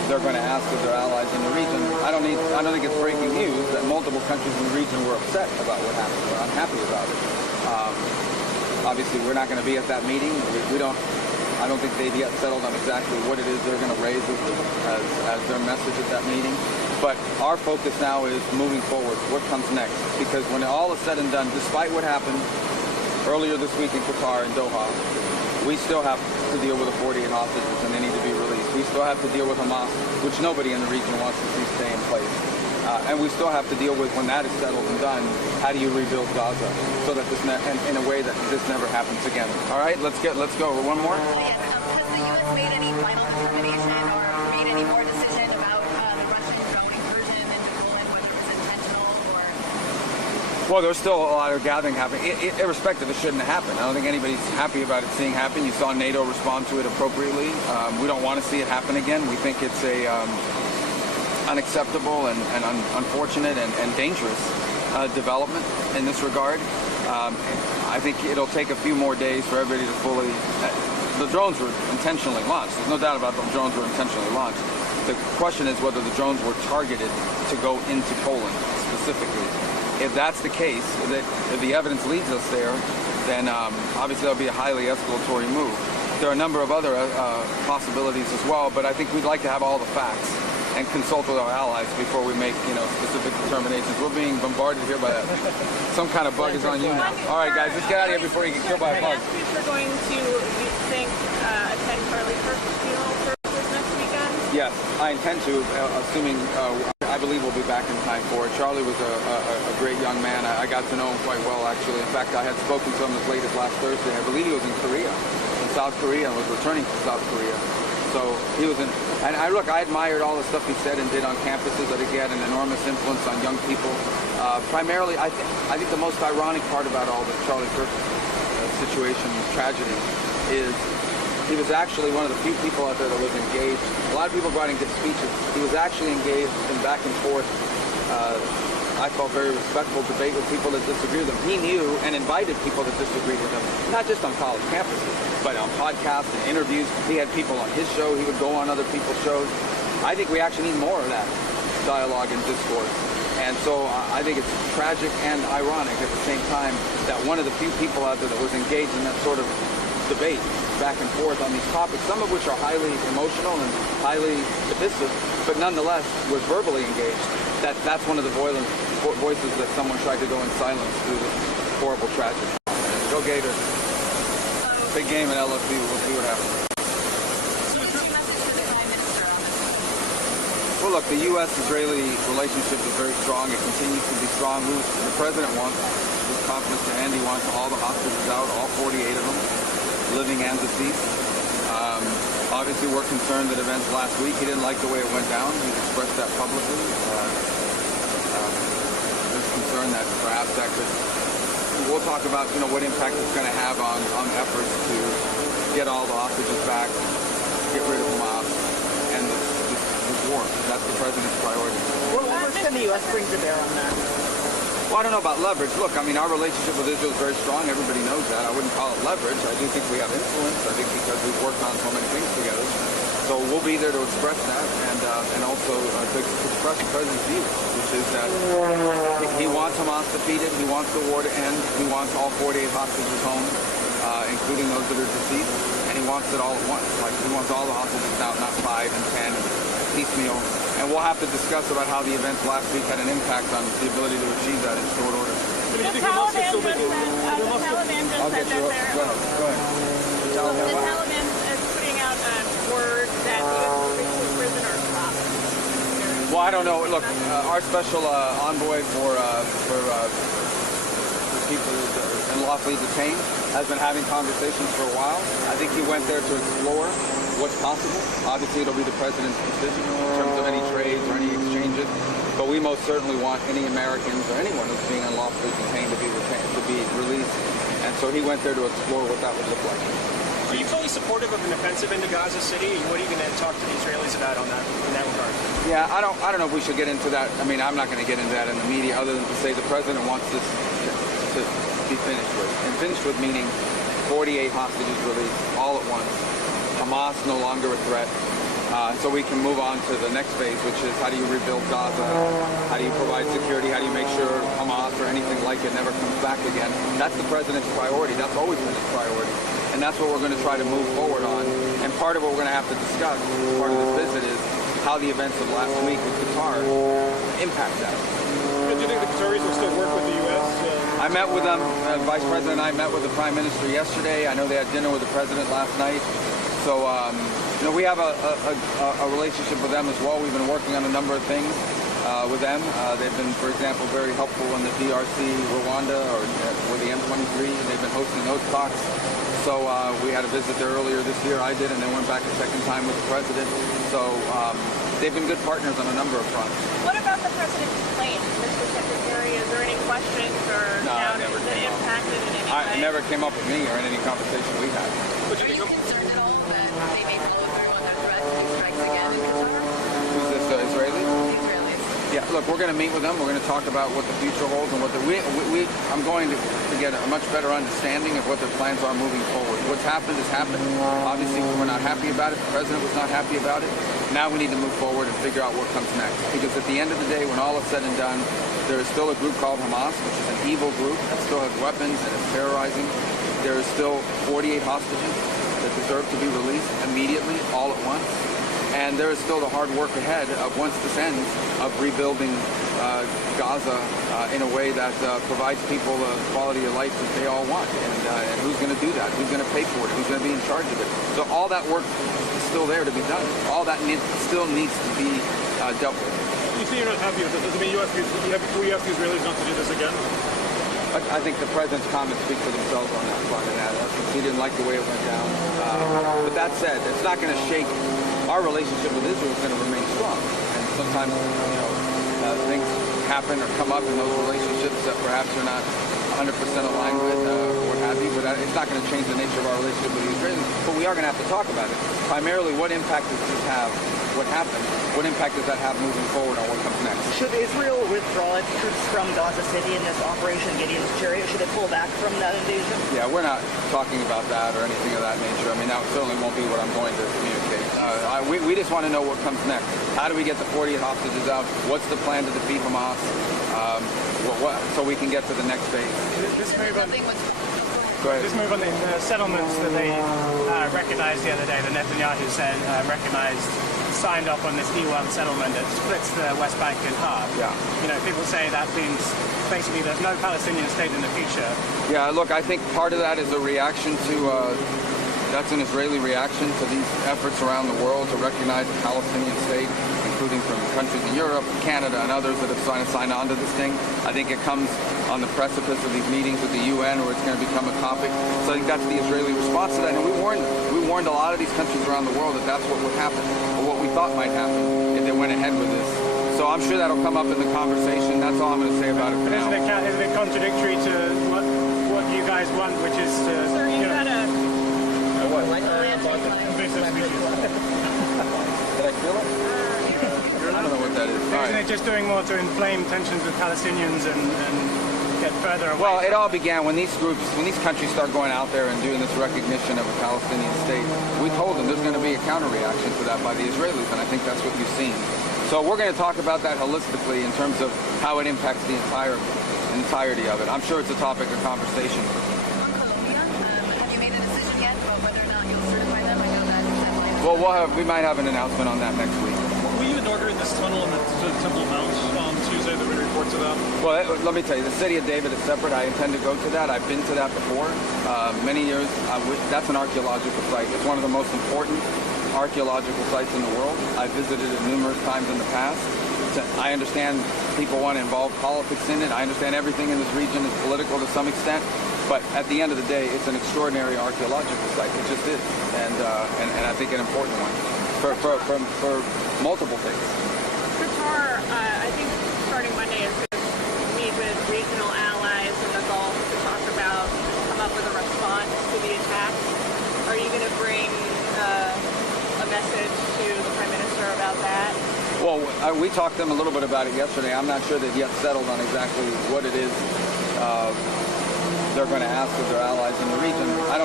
they're going to ask of their allies in the region. I don't think it's breaking news that multiple countries in the region were upset about what happened. We're unhappy about it. Obviously, we're not going to be at that meeting. I don't think they've yet settled on exactly what it is they're going to raise as their message at that meeting. But our focus now is moving forward. What comes next? Because when all is said and done, despite what happened earlier this week in Qatar and Doha, we still have to deal with the 48 hostages, and they need to be released. We still have to deal with Hamas, which nobody in the region wants to see stay in place. And we still have to deal with, when that is settled and done, how do you rebuild Gaza so that this in a way that this never happens again. All right, let's go. One more. Yes, has the U.S. made any final determination or made any more decision about the Russian incursion into Poland, whether it was intentional or? Well, there's still a lot of gathering happening. Irrespective, it shouldn't have happened. I don't think anybody's happy about it seeing happen. You saw NATO respond to it appropriately. We don't want to see it happen again. We think it's a unacceptable and unfortunate and dangerous development in this regard. I think it'll take a few more days for everybody to fully... the drones were intentionally launched. There's no doubt about the drones were intentionally launched. The question is whether the drones were targeted to go into Poland specifically. If that's the case, if the evidence leads us there, then obviously that'll be a highly escalatory move. There are a number of other possibilities as well, but I think we'd like to have all the facts and consult with our allies before we make, specific determinations. We're being bombarded here by some kind of bug is on you now. All right, guys, let's get out of here before you get killed by a bug. You're going to, you think, attend Charlie Kirk's funeral services next weekend? Yes, I intend to, assuming I believe we'll be back in time for it. Charlie was a great young man. I got to know him quite well, actually. In fact, I had spoken to him as late as last Thursday. I believe he was in South Korea, and was returning to South Korea. So he was in, and I admired all the stuff he said and did on campuses. I think he had an enormous influence on young people. Primarily, I think the most ironic part about all the Charlie Kirk situation, tragedy, is he was actually one of the few people out there that was engaged. A lot of people go out and give speeches. He was actually engaged in back and forth, I felt very respectful debate with people that disagree with him. He knew and invited people that disagreed with him, not just on college campuses, but on podcasts and interviews. He had people on his show. He would go on other people's shows. I think we actually need more of that dialogue and discourse. And so I think it's tragic and ironic at the same time that one of the few people out there that was engaged in that sort of debate back and forth on these topics, some of which are highly emotional and highly divisive, but nonetheless was verbally engaged. That's one of the voices that someone tried to go in silence through this horrible tragedy. Go Gators. Big game at LSU. We'll see what happens. Well, look, the U.S.-Israeli relationship is very strong. It continues to be strong. The president wants his confidence to end. He wants all the hostages out, all 48 of them, living and deceased. Obviously, we're concerned that events last week, he didn't like the way it went down. He expressed that publicly. There's concern that perhaps that could... We'll talk about, what impact it's going to have on efforts to get all the hostages back, get rid of Hamas, and this war. That's the president's priority. What leverage can the U.S. bring to bear on that? Well, I don't know about leverage. Look, our relationship with Israel is very strong. Everybody knows that. I wouldn't call it leverage. I do think we have influence. I think because we've worked on so many things together. So we'll be there to express that and also to express the president's view, which is that he wants Hamas defeated. He wants the war to end. He wants all 48 hostages home, including those that are deceased. And he wants it all at once. Like, he wants all the hostages out, not 5 and 10, piecemeal. And we'll have to discuss about how the events last week had an impact on the ability to achieve that in short order. The Taliban just said that they're... Go ahead. The Taliban is putting out word that the prisoners stopped. Well, I don't know. Look, our special envoy for people unlawfully detained has been having conversations for a while. I think he went there to explore what's possible. Obviously, it'll be the president's decision in terms of any trades or any exchanges. But we most certainly want any Americans or anyone who's being unlawfully detained to be released. And so he went there to explore what that would look like. Are you fully supportive of an offensive into Gaza City? What are you going to talk to the Israelis about in that regard? Yeah, I don't know if we should get into that. I'm not going to get into that in the media other than to say the president wants this to be finished with. And finished with meaning 48 hostages released all at once. Hamas no longer a threat. so we can move on to the next phase, which is how do you rebuild Gaza? How do you provide security? How do you make sure Hamas or anything like it never comes back again? That's the president's priority. That's always been his priority. And that's what we're going to try to move forward on. And part of what we're going to have to discuss, part of this visit, is how the events of last week with Qatar impact that. Do you think the Qataris will still work with the U.S.? I met with them. Vice President and I met with the Prime Minister yesterday. I know they had dinner with the President last night. So, we have a relationship with them as well. We've been working on a number of things with them. They've been, for example, very helpful in the DRC, Rwanda, or the M23. They've been hosting those talks. So we had a visit there earlier this year. I did, and then went back a second time with the President. So they've been good partners on a number of fronts. What about the president's plane, Mr. Secretary? Is there any questions or doubts that impacted in any way? It never came up with me or in any conversation we had. Are you concerned at all that they may follow through on their threat to make strikes again in Qatar? Who's this, the Israeli? The Israelis. Yeah, look, we're going to meet with them. We're going to talk about what the future holds and what I'm going to get a much better understanding of what their plans are moving forward. What's happened has happened. Obviously, we're not happy about it. The president was not happy about it. Now we need to move forward and figure out what comes next. Because at the end of the day, when all is said and done, there is still a group called Hamas, which is an evil group that still has weapons and is terrorizing. There is still 48 hostages that deserve to be released immediately, all at once. And there is still the hard work ahead of, once this ends, of rebuilding Gaza in a way that provides people the quality of life that they all want. And who's going to do that? Who's going to pay for it? Who's going to be in charge of it? So all that work is still there to be done. All that still needs to be dealt with. You say you're not happy with this. Does it mean you ask the Israelis not to do this again? I think the president's comments speak for themselves on that front. And he didn't like the way it went down. But that said, it's not going to shake. Our relationship with Israel is going to remain strong. And sometimes, things happen or come up in those relationships that perhaps you're not 100% aligned with or what have you. But it's not going to change the nature of our relationship with the Israelis. But we are going to have to talk about it. Primarily, what impact does this have? What happened? What impact does that have moving forward on what comes next? Should Israel withdraw its troops from Gaza City in this Operation Gideon's Chariot? Should it pull back from that invasion? Yeah, we're not talking about that or anything of that nature. I mean, that certainly won't be what I'm going to communicate. We just want to know what comes next. How do we get the 48 hostages out? What's the plan to defeat Hamas? So we can get to the next phase. This move on, Go ahead. this move on the settlements that they recognized the other day, the Netanyahu said signed off on this E1 settlement that splits the West Bank in half. Yeah. People say that means basically there's no Palestinian state in the future. Yeah, look, I think part of that is a reaction to, that's an Israeli reaction to these efforts around the world to recognize the Palestinian state, including from countries in Europe, Canada, and others that have signed on to this thing. I think it comes on the precipice of these meetings with the UN where it's going to become a topic. So I think that's the Israeli response to that. And we warned a lot of these countries around the world that that's what would happen, or what we thought might happen if they went ahead with this. So I'm sure that'll come up in the conversation. That's all I'm going to say about it for now. Isn't it contradictory to what you guys want, which is to... Sir, you got a... invasive species? Did I feel it? I don't know what that is. All Isn't right. it just doing more to inflame tensions with Palestinians and get further away? Well, it all began when these countries start going out there and doing this recognition of a Palestinian state. We told them there's going to be a counter reaction to that by the Israelis, and I think that's what you've seen. So we're going to talk about that holistically in terms of how it impacts the entirety of it. I'm sure it's a topic of conversation. On Colombia, have you made a decision yet about whether or not you'll certify them? I know that Well, we might have an announcement on that next week. Will you inaugurate this tunnel in the Temple Mount on Tuesday? There were reports of that. Well, let me tell you, the city of David is separate. I intend to go to that. I've been to that before. Many years. That's an archaeological site. It's one of the most important archaeological sites in the world. I've visited it numerous times in the past. I understand people want to involve politics in it. I understand everything in this region is political to some extent. But at the end of the day, it's an extraordinary archaeological site. It just is. And I think an important one for multiple things. Qatar, I think starting Monday is going to meet with regional allies in the Gulf to talk about, come up with a response to the attacks. Are you going to bring a message to the Prime Minister about that? Well, we talked to them a little bit about it yesterday. I'm not sure they've yet settled on exactly what it is they're going to ask of their allies in the region. I don't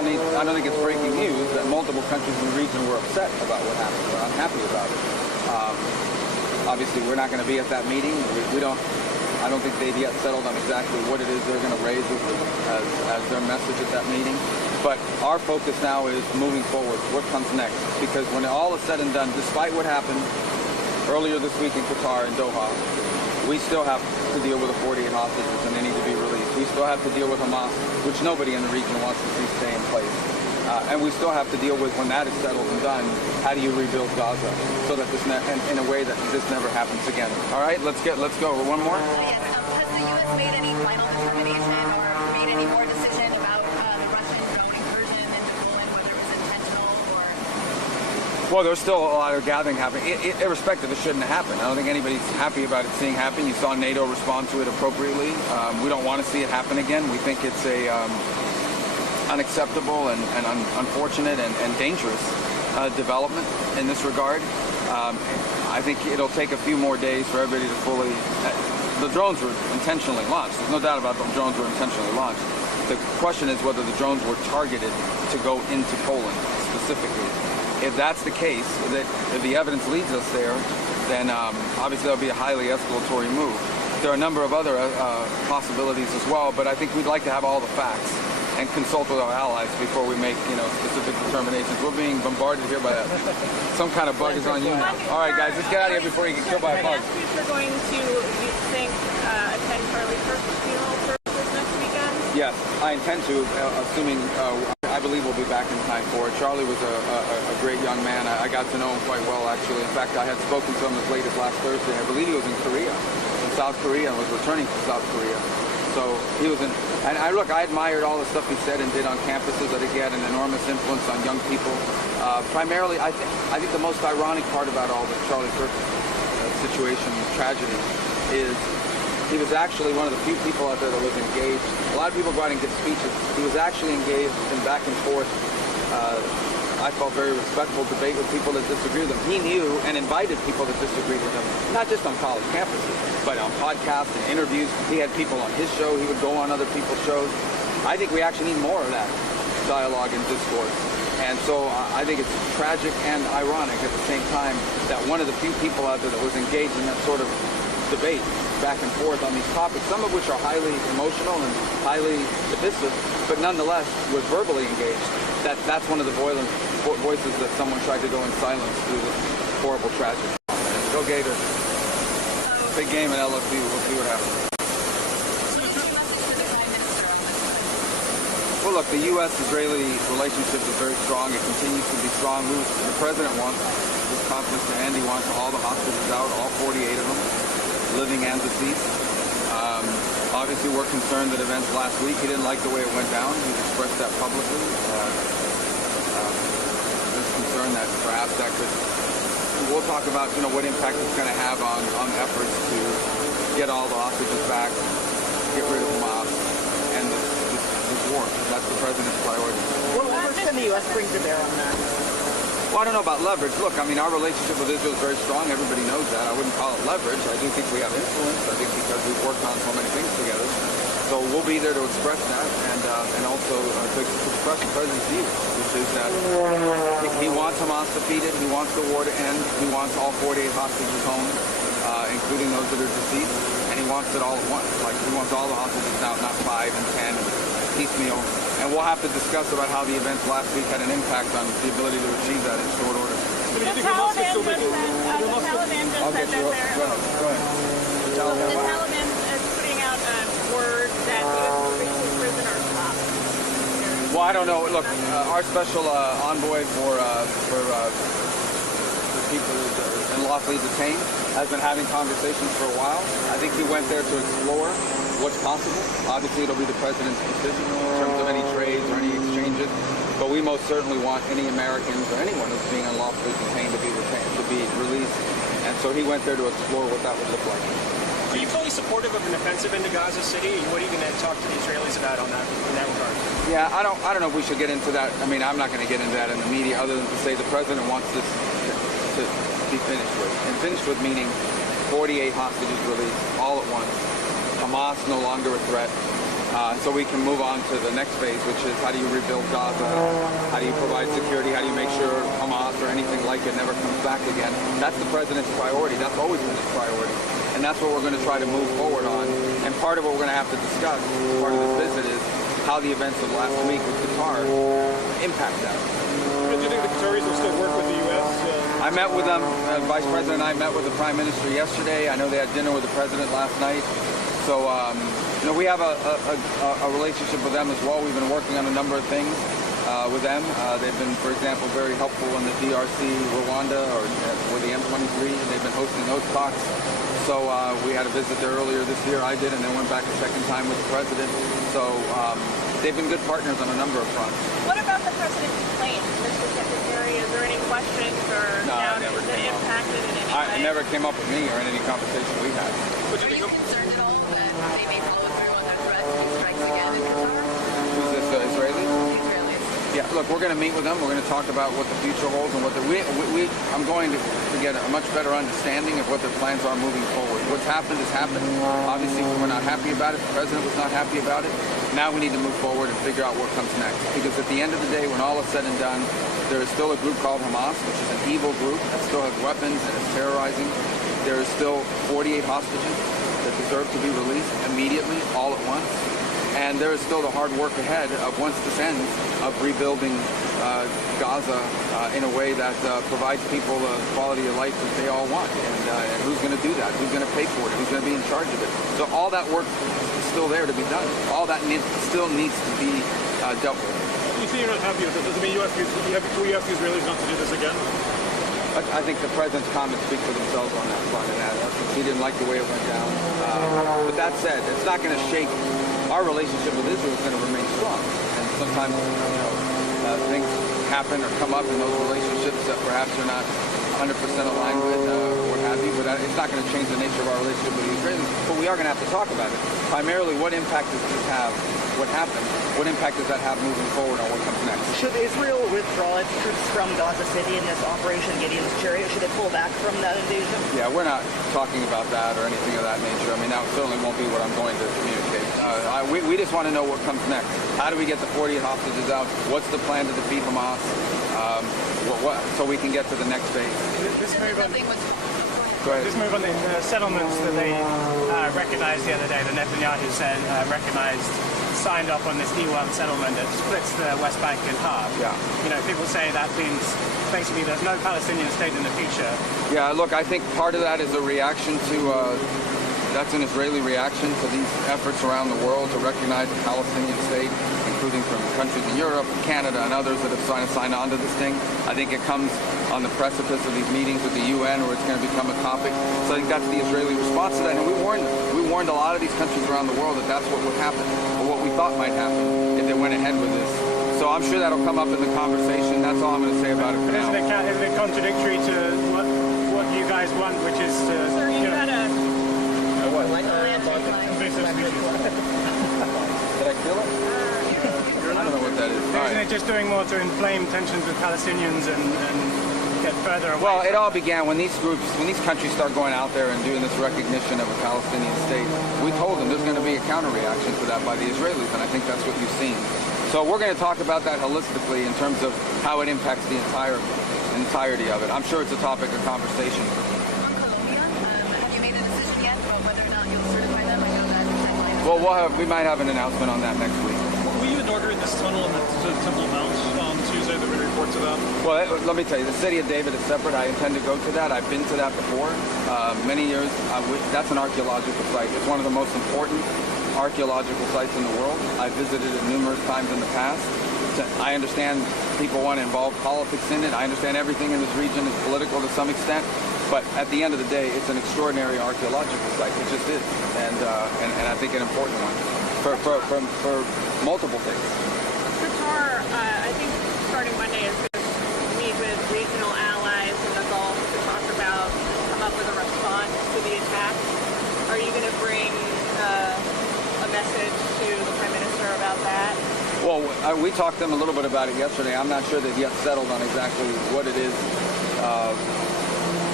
I don't think it's breaking news that multiple countries in the region were upset about what happened. We're unhappy about it. Obviously, we're not going to be at that meeting. I don't think they've yet settled on exactly what it is they're going to raise as their message at that meeting. But our focus now is moving forward. What comes next? Because when all is said and done, despite what happened earlier this week in Qatar and Doha, we still have to deal with the 48 hostages and they need to be released. We still have to deal with Hamas, which nobody in the region wants to see stay in place. And we still have to deal with, when that is settled and done, how do you rebuild Gaza so that this in a way that this never happens again. All right, let's go. One more. Yes, has the U.S. made any final determination or made any more decision about the Russian incursion into Poland, whether it was intentional or? Well, there's still a lot of gathering happening. Irrespective, it shouldn't have happened. I don't think anybody's happy about it seeing happen. You saw NATO respond to it appropriately. We don't want to see it happen again. We think it's a unacceptable and unfortunate and dangerous development in this regard. I think it'll take a few more days for everybody to fully... the drones were intentionally launched. There's no doubt about them. Drones were intentionally launched. The question is whether the drones were targeted to go into Poland specifically. If that's the case, if the evidence leads us there, then obviously that'll be a highly escalatory move. There are a number of other possibilities as well, but I think we'd like to have all the facts and consult with our allies before we make, specific determinations. We're being bombarded here by some kind of bug is on you now. All right, guys, let's get out of here before you get killed by a bug. You're going to, you think, attend Charlie Kirk's funeral services next weekend? Yes, I intend to, assuming I believe we'll be back in time for it. Charlie was a great young man. I got to know him quite well, actually. In fact, I had spoken to him as late as last Thursday. I believe he was in South Korea, and was returning to South Korea. So he was in, and I admired all the stuff he said and did on campuses. I think he had an enormous influence on young people. Primarily, I think the most ironic part about all the Charlie Kirk situation, tragedy, is he was actually one of the few people out there that was engaged. A lot of people go out and give speeches. He was actually engaged in back and forth, I felt very respectful debate with people that disagree with him. He knew and invited people that disagreed with him, not just on college campuses, but on podcasts and interviews. He had people on his show. He would go on other people's shows. I think we actually need more of that dialogue and discourse. And so I think it's tragic and ironic at the same time that one of the few people out there that was engaged in that sort of debate back and forth on these topics, some of which are highly emotional and highly divisive, but nonetheless was verbally engaged. That's one of the voices that someone tried to go in silence through this horrible tragedy. Go Gators. Big game at LSU. We'll see what happens. Well, look, the U.S.-Israeli relationship is very strong. It continues to be strong. The president wants, with confidence to end, he wants all the hostages out, all 48 of them, living and deceased. Obviously, we're concerned that events last week, he didn't like the way it went down. He's expressed that publicly. There's concern that perhaps that could... We'll talk about, what impact it's going to have on efforts to get all the hostages back, get rid of Hamas, and this war. That's the president's priority. What leverage can the U.S. bring to bear on that? Well, I don't know about leverage. Look, our relationship with Israel is very strong. Everybody knows that. I wouldn't call it leverage. I do think we have influence. I think because we've worked on so many things together. So we'll be there to express that and also to express the president's view, which is that he wants Hamas defeated. He wants the war to end. He wants all 48 hostages home, including those that are deceased. And he wants it all at once. Like, he wants all the hostages out, not 5 and 10 piecemeal. And we'll have to discuss about how the events last week had an impact on the ability to achieve that in short order. The Taliban just said that they're... Go ahead. The Taliban is putting out a word that U.S. prisoners stop. Well, I don't know. Look, our special envoy for people unlawfully detained has been having conversations for a while. I think he went there to explore what's possible. Obviously, it'll be the president's decision in terms of any trades or any exchanges. But we most certainly want any Americans or anyone who's being unlawfully detained to be released. And so he went there to explore what that would look like. Are you fully supportive of an offensive into Gaza City? And what are you going to talk to the Israelis about on that in that regard? Yeah, I don't know if we should get into that. I'm not going to get into that in the media, other than to say the president wants this to be finished with. And finished with meaning 48 hostages released all at once. Hamas no longer a threat. so we can move on to the next phase, which is how do you rebuild Gaza? How do you provide security? How do you make sure Hamas or anything like it never comes back again? That's the president's priority. That's always been his priority. And that's what we're going to try to move forward on. And part of what we're going to have to discuss, part of this visit, is how the events of last week with Qatar impact that. Do you think the Qataris will still work with the U.S.? I met with them. Vice President and I met with the Prime Minister yesterday. I know they had dinner with the President last night. So, we have a relationship with them as well. We've been working on a number of things with them. They've been, for example, very helpful in the DRC, Rwanda, or with the M23. They've been hosting those talks. So we had a visit there earlier this year. I did, and then went back a second time with the President. So they've been good partners on a number of fronts. What about the president's plane, Mr. Secretary? Is there any questions or doubts that impacted in any way? It never came up with me or in any conversation we had. Are you concerned at all that they may follow through on their threat to strikes again in Qatar? Who's this, Israeli? The Israelis. Yeah, look, we're going to meet with them. We're going to talk about what the future holds and what I'm going to get a much better understanding of what their plans are moving forward. What's happened has happened. Obviously, we're not happy about it. The president was not happy about it. Now we need to move forward and figure out what comes next. Because at the end of the day, when all is said and done, there is still a group called Hamas, which is an evil group that still has weapons and is terrorizing. There is still 48 hostages that deserve to be released immediately, all at once. And there is still the hard work ahead of, once this ends, of rebuilding Gaza in a way that provides people the quality of life that they all want. And who's going to do that? Who's going to pay for it? Who's going to be in charge of it? So all that work is still there to be done. All that still needs to be dealt with. You say you're not happy with it. Does it mean you have the Israelis not to do this again? I think the president's comments speak for themselves on that front, and he didn't like the way it went down. But that said, it's not going to shake. Our relationship with Israel is going to remain strong. And sometimes, things happen or come up in those relationships that perhaps you're not 100% aligned with, or what have you. But it's not going to change the nature of our relationship with the Israelis. But we are going to have to talk about it. Primarily, what impact does this have? What happened? What impact does that have moving forward on what comes next? Should Israel withdraw its troops from Gaza City in this Operation Gideon's Chariot? Should it pull back from that invasion? Yeah, we're not talking about that or anything of that nature. I mean, that certainly won't be what I'm going to communicate. We just want to know what comes next. How do we get the 48 hostages out? What's the plan to defeat Hamas? So we can get to the next phase. This move on, Nothing was. Go ahead. this move on the settlements that they recognized the other day, that Netanyahu said signed off on this E1 settlement that splits the West Bank in half. Yeah. People say that means basically there's no Palestinian state in the future. Yeah, look, I think part of that is a reaction to, that's an Israeli reaction to these efforts around the world to recognize the Palestinian state, including from countries in Europe, Canada, and others that have signed on to this thing. I think it comes on the precipice of these meetings with the UN where it's going to become a topic. So I think that's the Israeli response to that. And we warned them. We warned a lot of these countries around the world that that's what would happen, or what we thought might happen if they went ahead with this. So I'm sure that'll come up in the conversation. That's all I'm going to say about it for now. Isn't it contradictory to what you guys want, which is to... Sir, you had a What? invasive species? Did I kill it? I don't know what that is. All Isn't right. it just doing more to inflame tensions with Palestinians and get further away? Well, it all began when these countries start going out there and doing this recognition of a Palestinian state. We told them there's going to be a counter-reaction to that by the Israelis, and I think that's what you've seen. So we're going to talk about that holistically in terms of how it impacts the entirety of it. I'm sure it's a topic of conversation. On Colombia, have you made a decision yet about whether or not you'll certify them? I know that timeline is. Well, we might have an announcement on that next week. Were you in order in this tunnel in the Temple Mount on Tuesday that we report to that? Well, let me tell you, the city of David is separate. I intend to go to that. I've been to that before. Many years. That's an archaeological site. It's one of the most important archaeological sites in the world. I've visited it numerous times in the past. I understand people want to involve politics in it. I understand everything in this region is political to some extent. But at the end of the day, it's an extraordinary archaeological site. It just is. And I think an important one for multiple things. Qatar, I think starting Monday is going to meet with regional allies in the Gulf to come up with a response to the attack. Are you going to bring a message to the Prime Minister about that? Well, we talked to them a little bit about it yesterday. I'm not sure they've yet settled on exactly what it is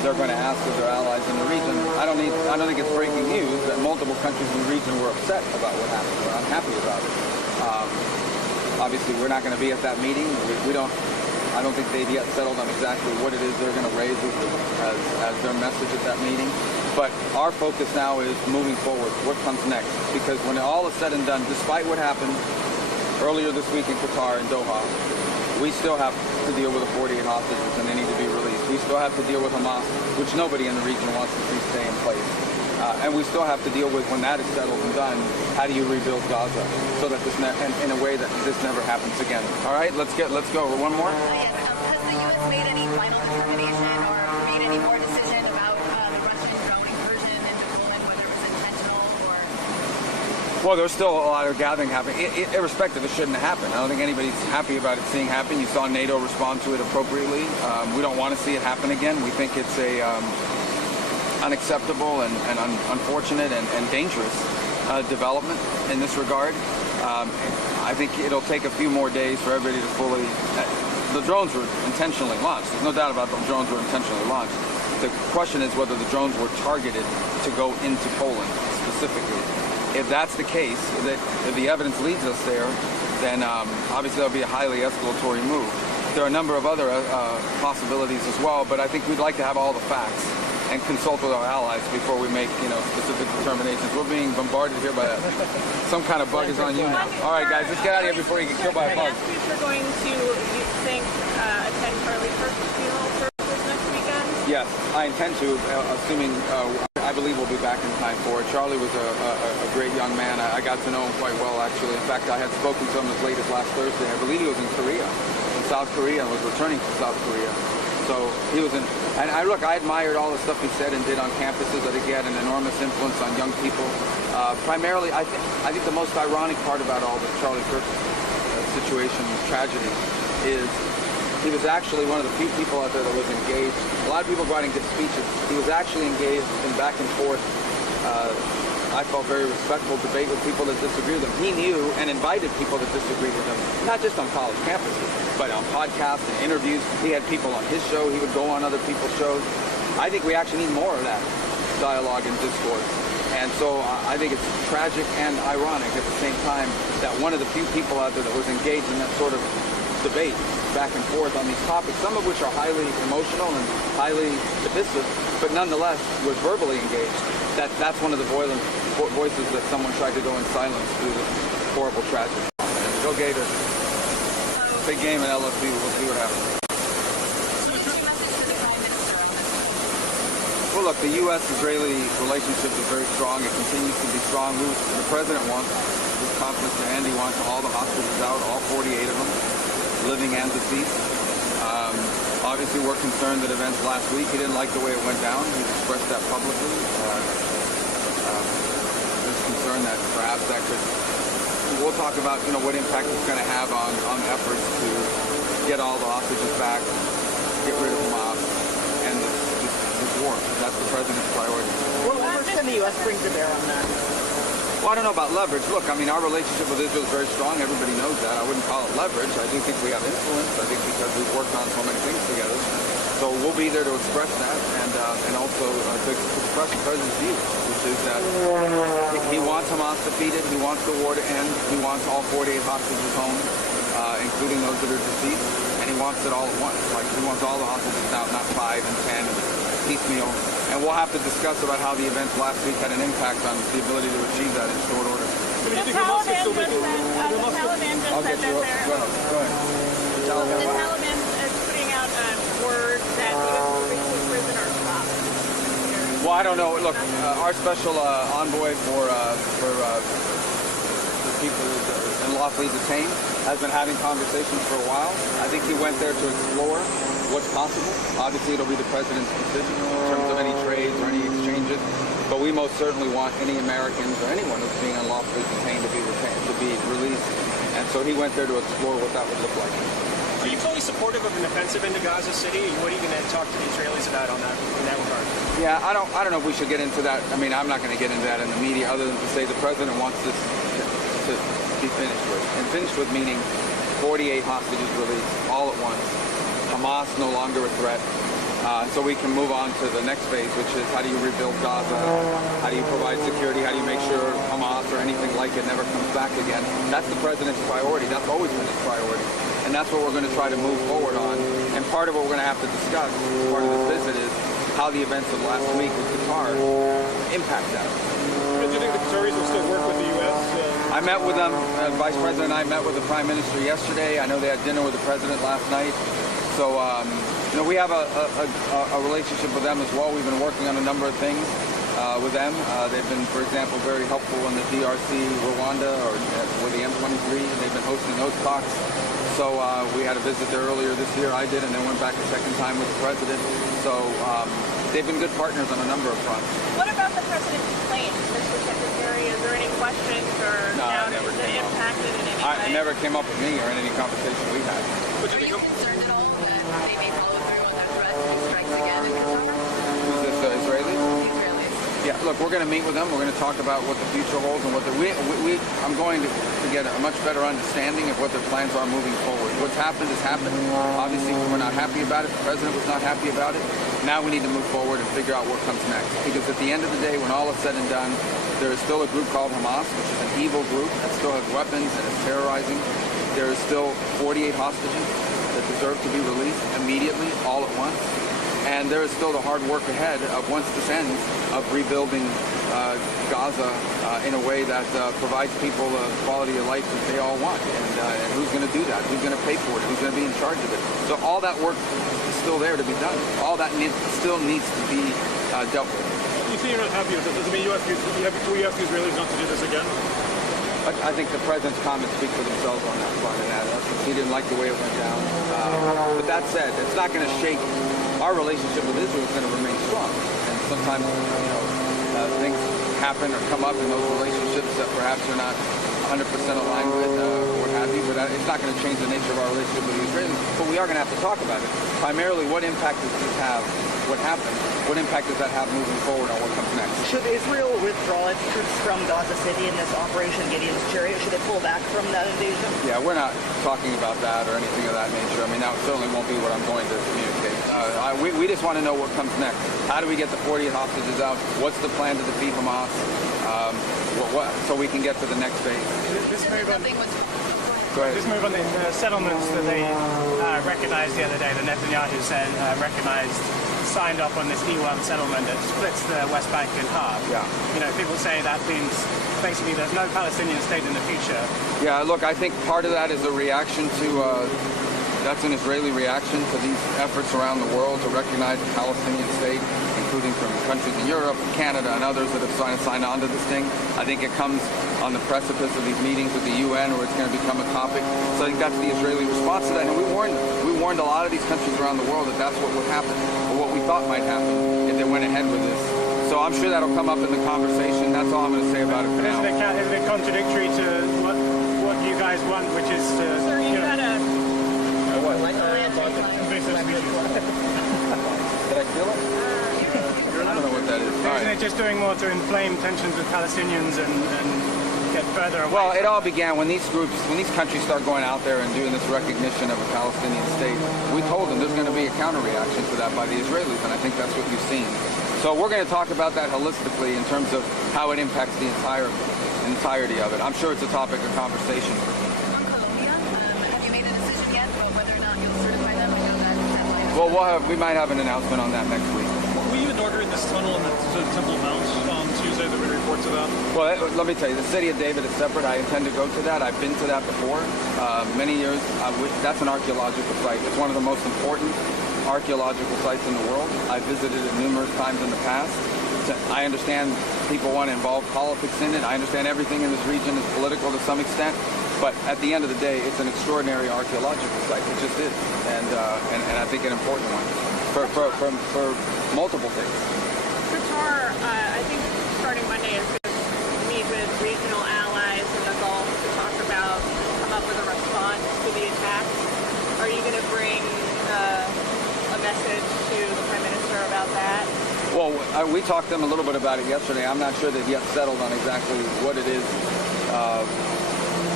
they're going to ask of their allies in the region. I don't think it's breaking news that multiple countries in the region were upset about what happened. We're unhappy about it. Obviously, we're not going to be at that meeting. I don't think they've yet settled on exactly what it is they're going to raise as their message at that meeting. But our focus now is moving forward. What comes next? Because when all is said and done, despite what happened earlier this week in Qatar and Doha, we still have to deal with the 48 hostages and they need to be released. We still have to deal with Hamas, which nobody in the region wants to see stay in place. And we still have to deal with, when that is settled and done, how do you rebuild Gaza so that in a way that this never happens again. All right, let's go. One more. Yes, has the U.S. made any final determination or made any more decision about the Russian drone incursion into Poland, whether it was intentional or? Well, there's still a lot of gathering happening. Irrespective, it shouldn't have happened. I don't think anybody's happy about it seeing happen. You saw NATO respond to it appropriately. We don't want to see it happen again. We think it's a unacceptable and unfortunate and dangerous development in this regard. I think it'll take a few more days for everybody to fully... The drones were intentionally launched. There's no doubt about the drones were intentionally launched. The question is whether the drones were targeted to go into Poland specifically. If that's the case, if the evidence leads us there, then obviously that'll be a highly escalatory move. There are a number of other possibilities as well, but I think we'd like to have all the facts and consult with our allies before we make, specific determinations. We're being bombarded here by some kind of bug is on you now. All right, guys, let's get out of here before you get killed by a bug. You're going to, you think, attend Charlie Kirk's funeral services next weekend? Yes, I intend to, assuming I believe we'll be back in time for it. Charlie was a great young man. I got to know him quite well, actually. In fact, I had spoken to him as late as last Thursday. I believe he was in South Korea, and was returning to South Korea. So he was in, and I admired all the stuff he said and did on campuses. I think he had an enormous influence on young people. Primarily, I think the most ironic part about all the Charlie Kirk situation, tragedy, is he was actually one of the few people out there that was engaged. A lot of people writing good speeches. He was actually engaged in back and forth, I felt very respectful debate with people that disagree with him. He knew and invited people that disagreed with him, not just on college campuses, but on podcasts and interviews. He had people on his show. He would go on other people's shows. I think we actually need more of that dialogue and discourse. And so I think it's tragic and ironic at the same time that one of the few people out there that was engaged in that sort of debate back and forth on these topics, some of which are highly emotional and highly divisive, but nonetheless was verbally engaged. That's one of the voices that someone tried to go in silence through this horrible tragedy. Go Gators. Big game at LSU. We'll see what happens. Well, look, the U.S.-Israeli relationship is very strong. It continues to be strong. The president wants, his confidence and Andy wants all the hostages out, all 48 of them, living and deceased. Obviously, we're concerned that events last week, he didn't like the way it went down. He expressed that publicly. There's concern that perhaps that could... We'll talk about, what impact it's going to have on efforts to get all the hostages back, get rid of Hamas, and this war. That's the president's priority. What leverage can the U.S. bring to bear on that? Well, I don't know about leverage. Look, our relationship with Israel is very strong. Everybody knows that. I wouldn't call it leverage. I do think we have influence. I think because we've worked on so many things together. So we'll be there to express that and also to express the president's view, which is that he wants Hamas defeated. He wants the war to end. He wants all 48 hostages home, including those that are deceased. And he wants it all at once. Like, he wants all the hostages out, not 5 and 10 piecemeal. And we'll have to discuss about how the events last week had an impact on the ability to achieve that in short order. The Taliban just said that they're... Go ahead. The Taliban is putting out word that U.S. prisoners stopped. Well, I don't know. Look, our special envoy for people unlawfully detained has been having conversations for a while. I think he went there to explore what's possible. Obviously, it'll be the president's decision in terms of any trades or any exchanges. But we most certainly want any Americans or anyone who's being unlawfully detained to be released. And so he went there to explore what that would look like. Are you fully supportive of an offensive into Gaza City? And what are you going to talk to the Israelis about in that regard? Yeah, I don't know if we should get into that. I mean, I'm not going to get into that in the media other than to say the president wants this to be finished with. And finished with meaning 48 hostages released all at once. Hamas no longer a threat. so we can move on to the next phase, which is how do you rebuild Gaza? How do you provide security? How do you make sure Hamas or anything like it never comes back again? That's the president's priority. That's always been his priority. And that's what we're going to try to move forward on. And part of what we're going to have to discuss as part of this visit is how the events of last week with Qatar impact that. Do you think the Qataris will still work with the U.S.? I met with them. Vice President and I met with the Prime Minister yesterday. I know they had dinner with the President last night. So, we have a relationship with them as well. We've been working on a number of things with them. They've been, for example, very helpful in the DRC, Rwanda, or with the M23. They've been hosting those talks. So we had a visit there earlier this year. I did, and then went back a second time with the President. So they've been good partners on a number of fronts. What about the president's plane, Mr. Secretary? Is there any questions or doubt? Is it impacted in any way? It never came up with me or in any conversation we had. Are you concerned at all that they may follow through on that threat and strikes again in Qatar? Who's this, Israelis? Israelis. Yeah, look, we're going to meet with them. We're going to talk about what the future holds and what I'm going to get a much better understanding of what their plans are moving forward. What's happened has happened. Obviously, we're not happy about it. The president was not happy about it. Now we need to move forward and figure out what comes next. Because at the end of the day, when all is said and done, there is still a group called Hamas, which is an evil group that still has weapons and is terrorizing. There is still 48 hostages that deserve to be released immediately, all at once. And there is still the hard work ahead of, once this ends, of rebuilding Gaza in a way that provides people the quality of life that they all want. And who's going to do that? Who's going to pay for it? Who's going to be in charge of it? So all that work is still there to be done. All that still needs to be dealt with. You say you're not happy with this. Does it mean we ask the Israelis not to do this again? I think the president's comments speak for themselves on that front, and he didn't like the way it went down. But that said, it's not going to shake. Our relationship with Israel is going to remain strong. And sometimes, things happen or come up in those relationships that perhaps you're not 100% aligned with, or what have you. But it's not going to change the nature of our relationship with the Israelis. But we are going to have to talk about it. Primarily, what impact does this have? What happened? What impact does that have moving forward on what comes next? Should Israel withdraw its troops from Gaza City in this Operation Gideon's Chariot? Should it pull back from that invasion? Yeah, we're not talking about that or anything of that nature. I mean, that certainly won't be what I'm going to communicate. We just want to know what comes next. How do we get the 48 hostages out? What's the plan to defeat Hamas? So we can get to the next phase. This move on, Nothing was. this move on the settlements that they recognized the other day, that Netanyahu said signed off on this E1 settlement that splits the West Bank in half. Yeah. People say that means basically there's no Palestinian state in the future. Yeah, look, I think part of that is a reaction to, that's an Israeli reaction to these efforts around the world to recognize the Palestinian state, including from countries in Europe and Canada and others that have signed on to this thing. I think it comes on the precipice of these meetings with the UN where it's going to become a topic. So I think that's the Israeli response to that. And we warned a lot of these countries around the world that that's what would happen, or what we thought might happen if they went ahead with this. So I'm sure that'll come up in the conversation. That's all I'm going to say about it for now. Isn't it contradictory to what you guys want, which is to... Sir, you've got a... invasive species? Did I feel it? I don't know what that is. All Isn't right. it just doing more to inflame tensions with Palestinians and get further away? Well, it all began when these countries start going out there and doing this recognition of a Palestinian state. We told them there's going to be a counter-reaction to that by the Israelis, and I think that's what you've seen. So we're going to talk about that holistically in terms of how it impacts the entirety of it. I'm sure it's a topic of conversation. On Colombia, have you made a decision yet about whether or not you'll certify them? I know that Well, we might have an announcement on that next week. Were you inaugurating this tunnel in the Temple Mount on Tuesday that we report to that? Well, let me tell you, the city of David is separate. I intend to go to that. I've been to that before, many years. That's an archaeological site. It's one of the most important archaeological sites in the world. I've visited it numerous times in the past. I understand people want to involve politics in it. I understand everything in this region is political to some extent. But at the end of the day, it's an extraordinary archaeological site. It just is. And I think an important one for multiple things. Qatar, I think starting Monday is going to meet with regional allies in the Gulf to come up with a response to the attacks. Are you going to bring a message to the Prime Minister about that? Well, we talked to them a little bit about it yesterday. I'm not sure they've yet settled on exactly what it is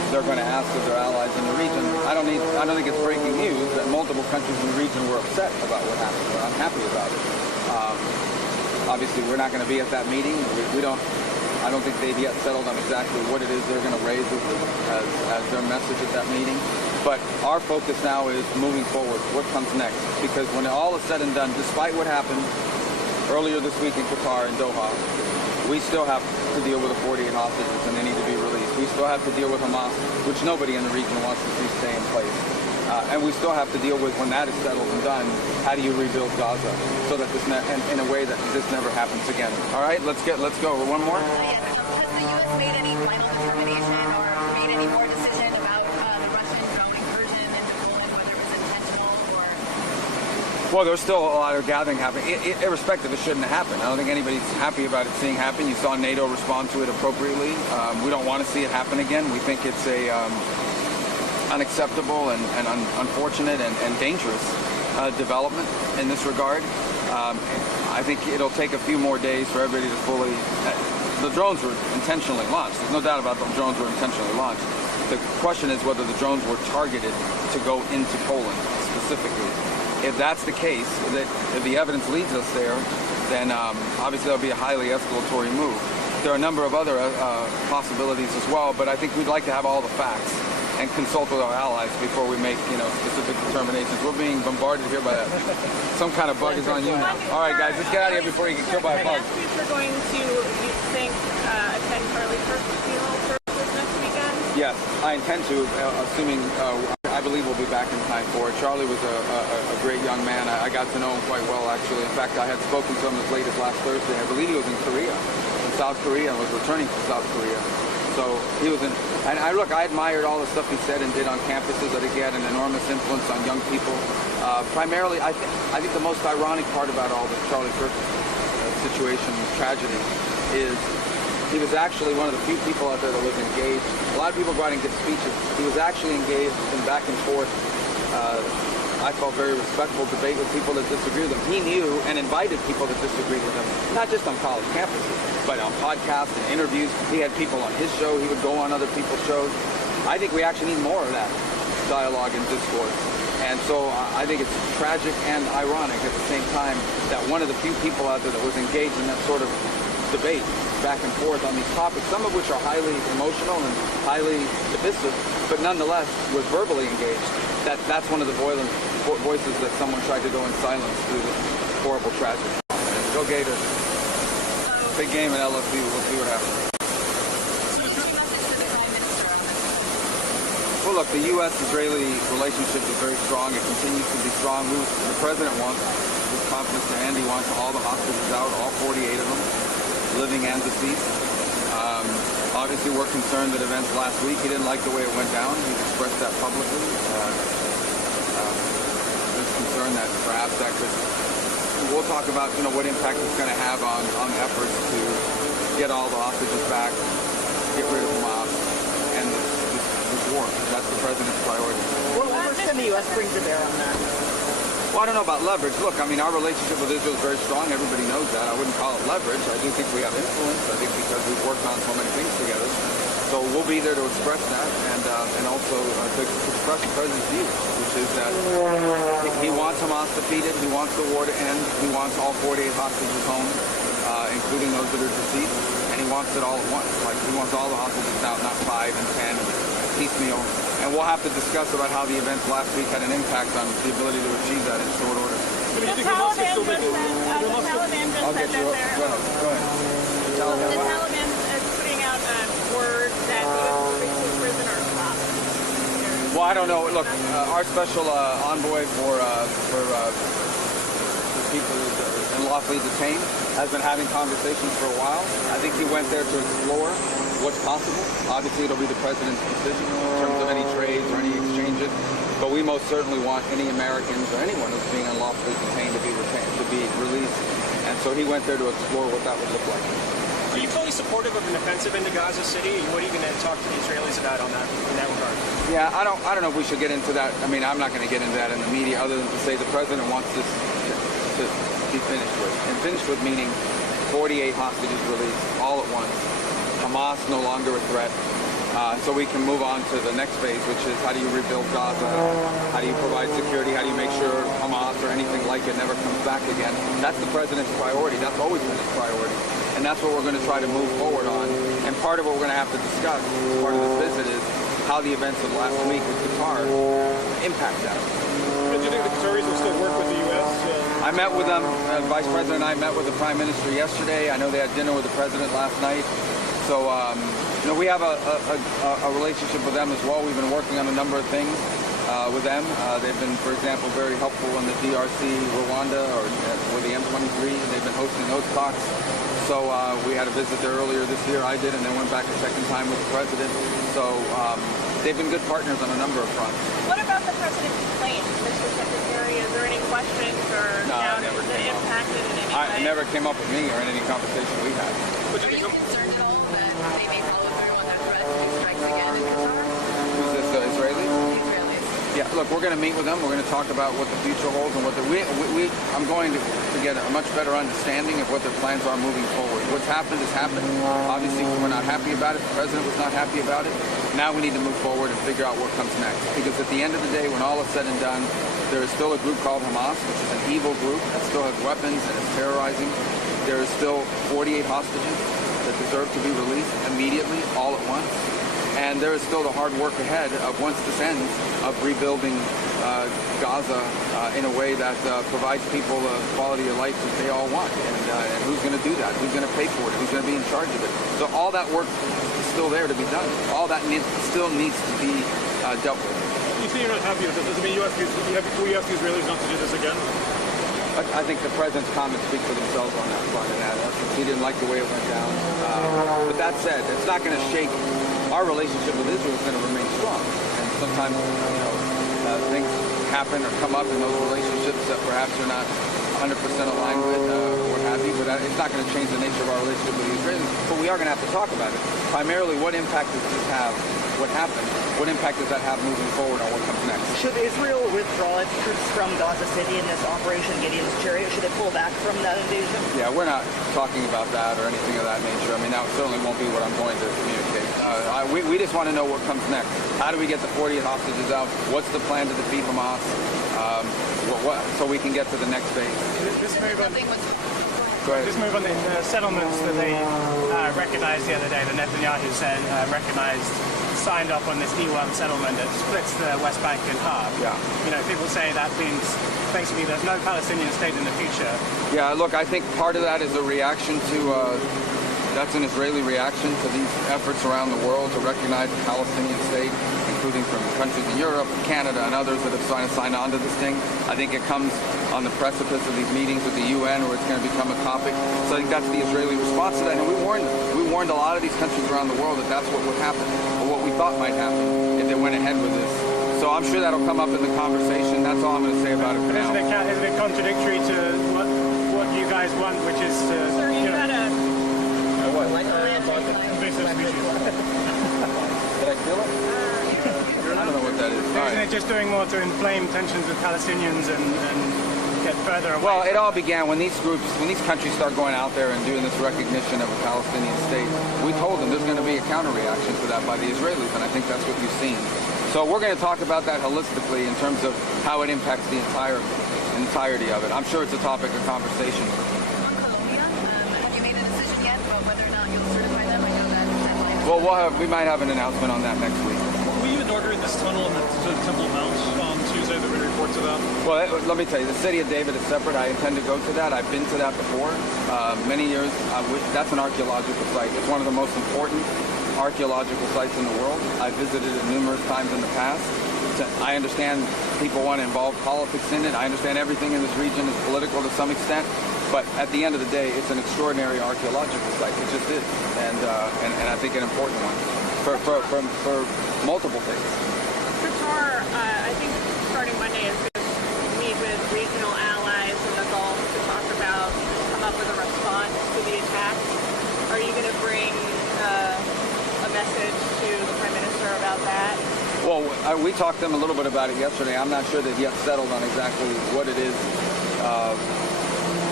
they're going to ask of their allies in the region. I don't think it's breaking news that multiple countries in the region were upset about what happened. They're unhappy about it. Obviously, we're not going to be at that meeting. I don't think they've yet settled on exactly what it is they're going to raise as their message at that meeting. But our focus now is moving forward. What comes next? Because when all is said and done, despite what happened earlier this week in Qatar and Doha, we still have to deal with the 48 hostages, and they need to be released. We still have to deal with Hamas, which nobody in the region wants to see stay in place. And we still have to deal with, when that is settled and done, how do you rebuild Gaza so that this in a way that this never happens again. All right, let's go. One more. Has the U.S. made any final determination or made any more decision about the Russian drone incursion into Poland, whether it was intentional or? Well, there's still a lot of gathering happening. Irrespective, it shouldn't have happened. I don't think anybody's happy about it seeing happen. You saw NATO respond to it appropriately. We don't want to see it happen again. We think it's a unacceptable and unfortunate and dangerous development in this regard. I think it'll take a few more days for everybody to fully... the drones were intentionally launched. There's no doubt about the drones were intentionally launched. The question is whether the drones were targeted to go into Poland specifically. If that's the case, if the evidence leads us there, then obviously that'll be a highly escalatory move. There are a number of other possibilities as well, but I think we'd like to have all the facts and consult with our allies before we make, specific determinations. We're being bombarded here by some kind of bug is on you now. All right, guys, let's get out of here before you get killed by a bug. You're going to, you think, attend Charlie Kirk's funeral services next weekend? Yes, I intend to, assuming I believe we'll be back in time for it. Charlie was a great young man. I got to know him quite well, actually. In fact, I had spoken to him as late as last Thursday. I believe he was in South Korea, and was returning to South Korea. So he was in, and I admired all the stuff he said and did on campuses. I think he had an enormous influence on young people. Primarily, I think the most ironic part about all the Charlie Kirk situation, tragedy, is he was actually one of the few people out there that was engaged. A lot of people go out and give speeches. He was actually engaged in back and forth, I felt very respectful debate with people that disagree with him. He knew and invited people that disagreed with him, not just on college campuses, but on podcasts and interviews. He had people on his show. He would go on other people's shows. I think we actually need more of that dialogue and discourse. And so I think it's tragic and ironic at the same time that one of the few people out there that was engaged in that sort of debate back and forth on these topics, some of which are highly emotional and highly divisive, but nonetheless was verbally engaged. That's one of the voices that someone tried to go in silence through this horrible tragedy. Go Gators. Big game at LSU. We'll see what happens. Well, look, the U.S.-Israeli relationship is very strong. It continues to be strong. The president wants, with confidence to end, he wants all the hostages out, all 48 of them, living and deceased. Obviously, we're concerned that events last week, he didn't like the way it went down. He's expressed that publicly. There's concern that perhaps that could... We'll talk about, what impact it's going to have on efforts to get all the hostages back, get rid of Hamas, and this war. That's the president's priority. What leverage can the U.S. bring to bear on that? Well, I don't know about leverage. Look, our relationship with Israel is very strong. Everybody knows that. I wouldn't call it leverage. I do think we have influence. I think because we've worked on so many things together. So we'll be there to express that and also to express the president's view, which is that he wants Hamas defeated. He wants the war to end. He wants all 48 hostages home, including those that are deceased. And he wants it all at once. Like, he wants all the hostages out, not 5 and 10, piecemeal. And we'll have to discuss about how the events last week had an impact on the ability to achieve that in short order. The Taliban just said that they're... Go ahead. The Taliban is putting out word that the prisoners stopped. Well, I don't know. Look, our special envoy for people unlawfully detained has been having conversations for a while. I think he went there to explore what's possible. Obviously, it'll be the president's decision in terms of any trades or any exchanges. But we most certainly want any Americans or anyone who's being unlawfully detained to be released. And so he went there to explore what that would look like. Are you fully supportive of an offensive into Gaza City? What are you going to talk to the Israelis about in that regard? Yeah, I don't know if we should get into that. I'm not going to get into that in the media, other than to say the president wants this to be finished with. And finished with meaning 48 hostages released all at once. Hamas no longer a threat. so we can move on to the next phase, which is how do you rebuild Gaza? How do you provide security? How do you make sure Hamas or anything like it never comes back again? That's the president's priority. That's always been his priority. And that's what we're going to try to move forward on. And part of what we're going to have to discuss as part of this visit is how the events of last week with Qatar impact that. Do you think the Qataris will still work with the U.S.? I met with them. Vice President and I met with the Prime Minister yesterday. I know they had dinner with the President last night. So, we have a relationship with them as well. We've been working on a number of things with them. They've been, for example, very helpful in the DRC, Rwanda, or the M23. They've been hosting those talks. So we had a visit there earlier this year. I did, and then went back a second time with the President. So they've been good partners on a number of fronts. What about the president's plane, Mr. Secretary? Is there any questions or doubts that impacted in any way? It never came up with me or in any conversation we had. Are you concerned at all that they may follow through on their threat to do strikes again in Qatar? Who's this, Israeli? The Israelis. Yeah, look, we're going to meet with them. We're going to talk about what the future holds and what I'm going to get a much better understanding of what their plans are moving forward. What's happened has happened. Obviously, we're not happy about it. The president was not happy about it. Now we need to move forward and figure out what comes next. Because at the end of the day, when all is said and done, there is still a group called Hamas, which is an evil group that still has weapons and is terrorizing. There is still 48 hostages that deserve to be released immediately, all at once. And there is still the hard work ahead of, once this ends, of rebuilding Gaza in a way that provides people the quality of life that they all want. And who's going to do that? Who's going to pay for it? Who's going to be in charge of it? So all that work is still there to be done. All that still needs to be dealt with. You say you're not happy with it. Does it mean we ask the Israelis not to do this again? I think the president's comments speak for themselves on that front. And he didn't like the way it went down. But that said, it's not going to shake. Our relationship with Israel is going to remain strong. And sometimes, things happen or come up in those relationships that perhaps you're not 100% aligned with or what have you. But it's not going to change the nature of our relationship with the Israelis. But we are going to have to talk about it. Primarily, what impact does this have? What happened? What impact does that have moving forward on what comes next? Should Israel withdraw its troops from Gaza City in this Operation Gideon's Chariot? Should it pull back from that invasion? Yeah, we're not talking about that or anything of that nature. I mean, that certainly won't be what I'm going to communicate. We just want to know what comes next. How do we get the 48 hostages out? What's the plan to defeat Hamas? So we can get to the next phase. This move on, Go ahead. this move on the settlements that they recognized the other day, the Netanyahu said signed off on this E1 settlement that splits the West Bank in half. Yeah. People say that means basically there's no Palestinian state in the future. Yeah, look, I think part of that is a reaction to, that's an Israeli reaction to these efforts around the world to recognize the Palestinian state, including from countries in Europe, Canada, and others that have signed on to this thing. I think it comes on the precipice of these meetings with the UN where it's going to become a topic. So I think that's the Israeli response to that. And we warned them. We warned a lot of these countries around the world that that's what would happen, or what we thought might happen if they went ahead with this. So I'm sure that'll come up in the conversation. That's all I'm going to say about it for now. Isn't it contradictory to what you guys want, which is to... Sir, you had a... invasive species. Did I feel it? I don't know what that is. All Isn't right. it just doing more to inflame tensions with Palestinians and get further away? Well, it all began when these countries start going out there and doing this recognition of a Palestinian state. We told them there's going to be a counter-reaction to that by the Israelis, and I think that's what you've seen. So we're going to talk about that holistically in terms of how it impacts the entirety of it. I'm sure it's a topic of conversation. On Colombia, have you made a decision yet about whether or not you'll certify them? I know that deadline. Well, we might have an announcement on that next week. Were you inaugurating this tunnel in the Temple Mount on Tuesday? There were reports of that. Well, let me tell you, the city of David is separate. I intend to go to that. I've been to that before. Many years. That's an archaeological site. It's one of the most important archaeological sites in the world. I've visited it numerous times in the past. I understand people want to involve politics in it. I understand everything in this region is political to some extent. But at the end of the day, it's an extraordinary archaeological site. It just is. And I think an important one for multiple things. Qatar, I think starting Monday is going to meet with regional allies in the Gulf to come up with a response to the attacks. Are you going to bring a message to the Prime Minister about that? Well, we talked to them a little bit about it yesterday. I'm not sure they've yet settled on exactly what it is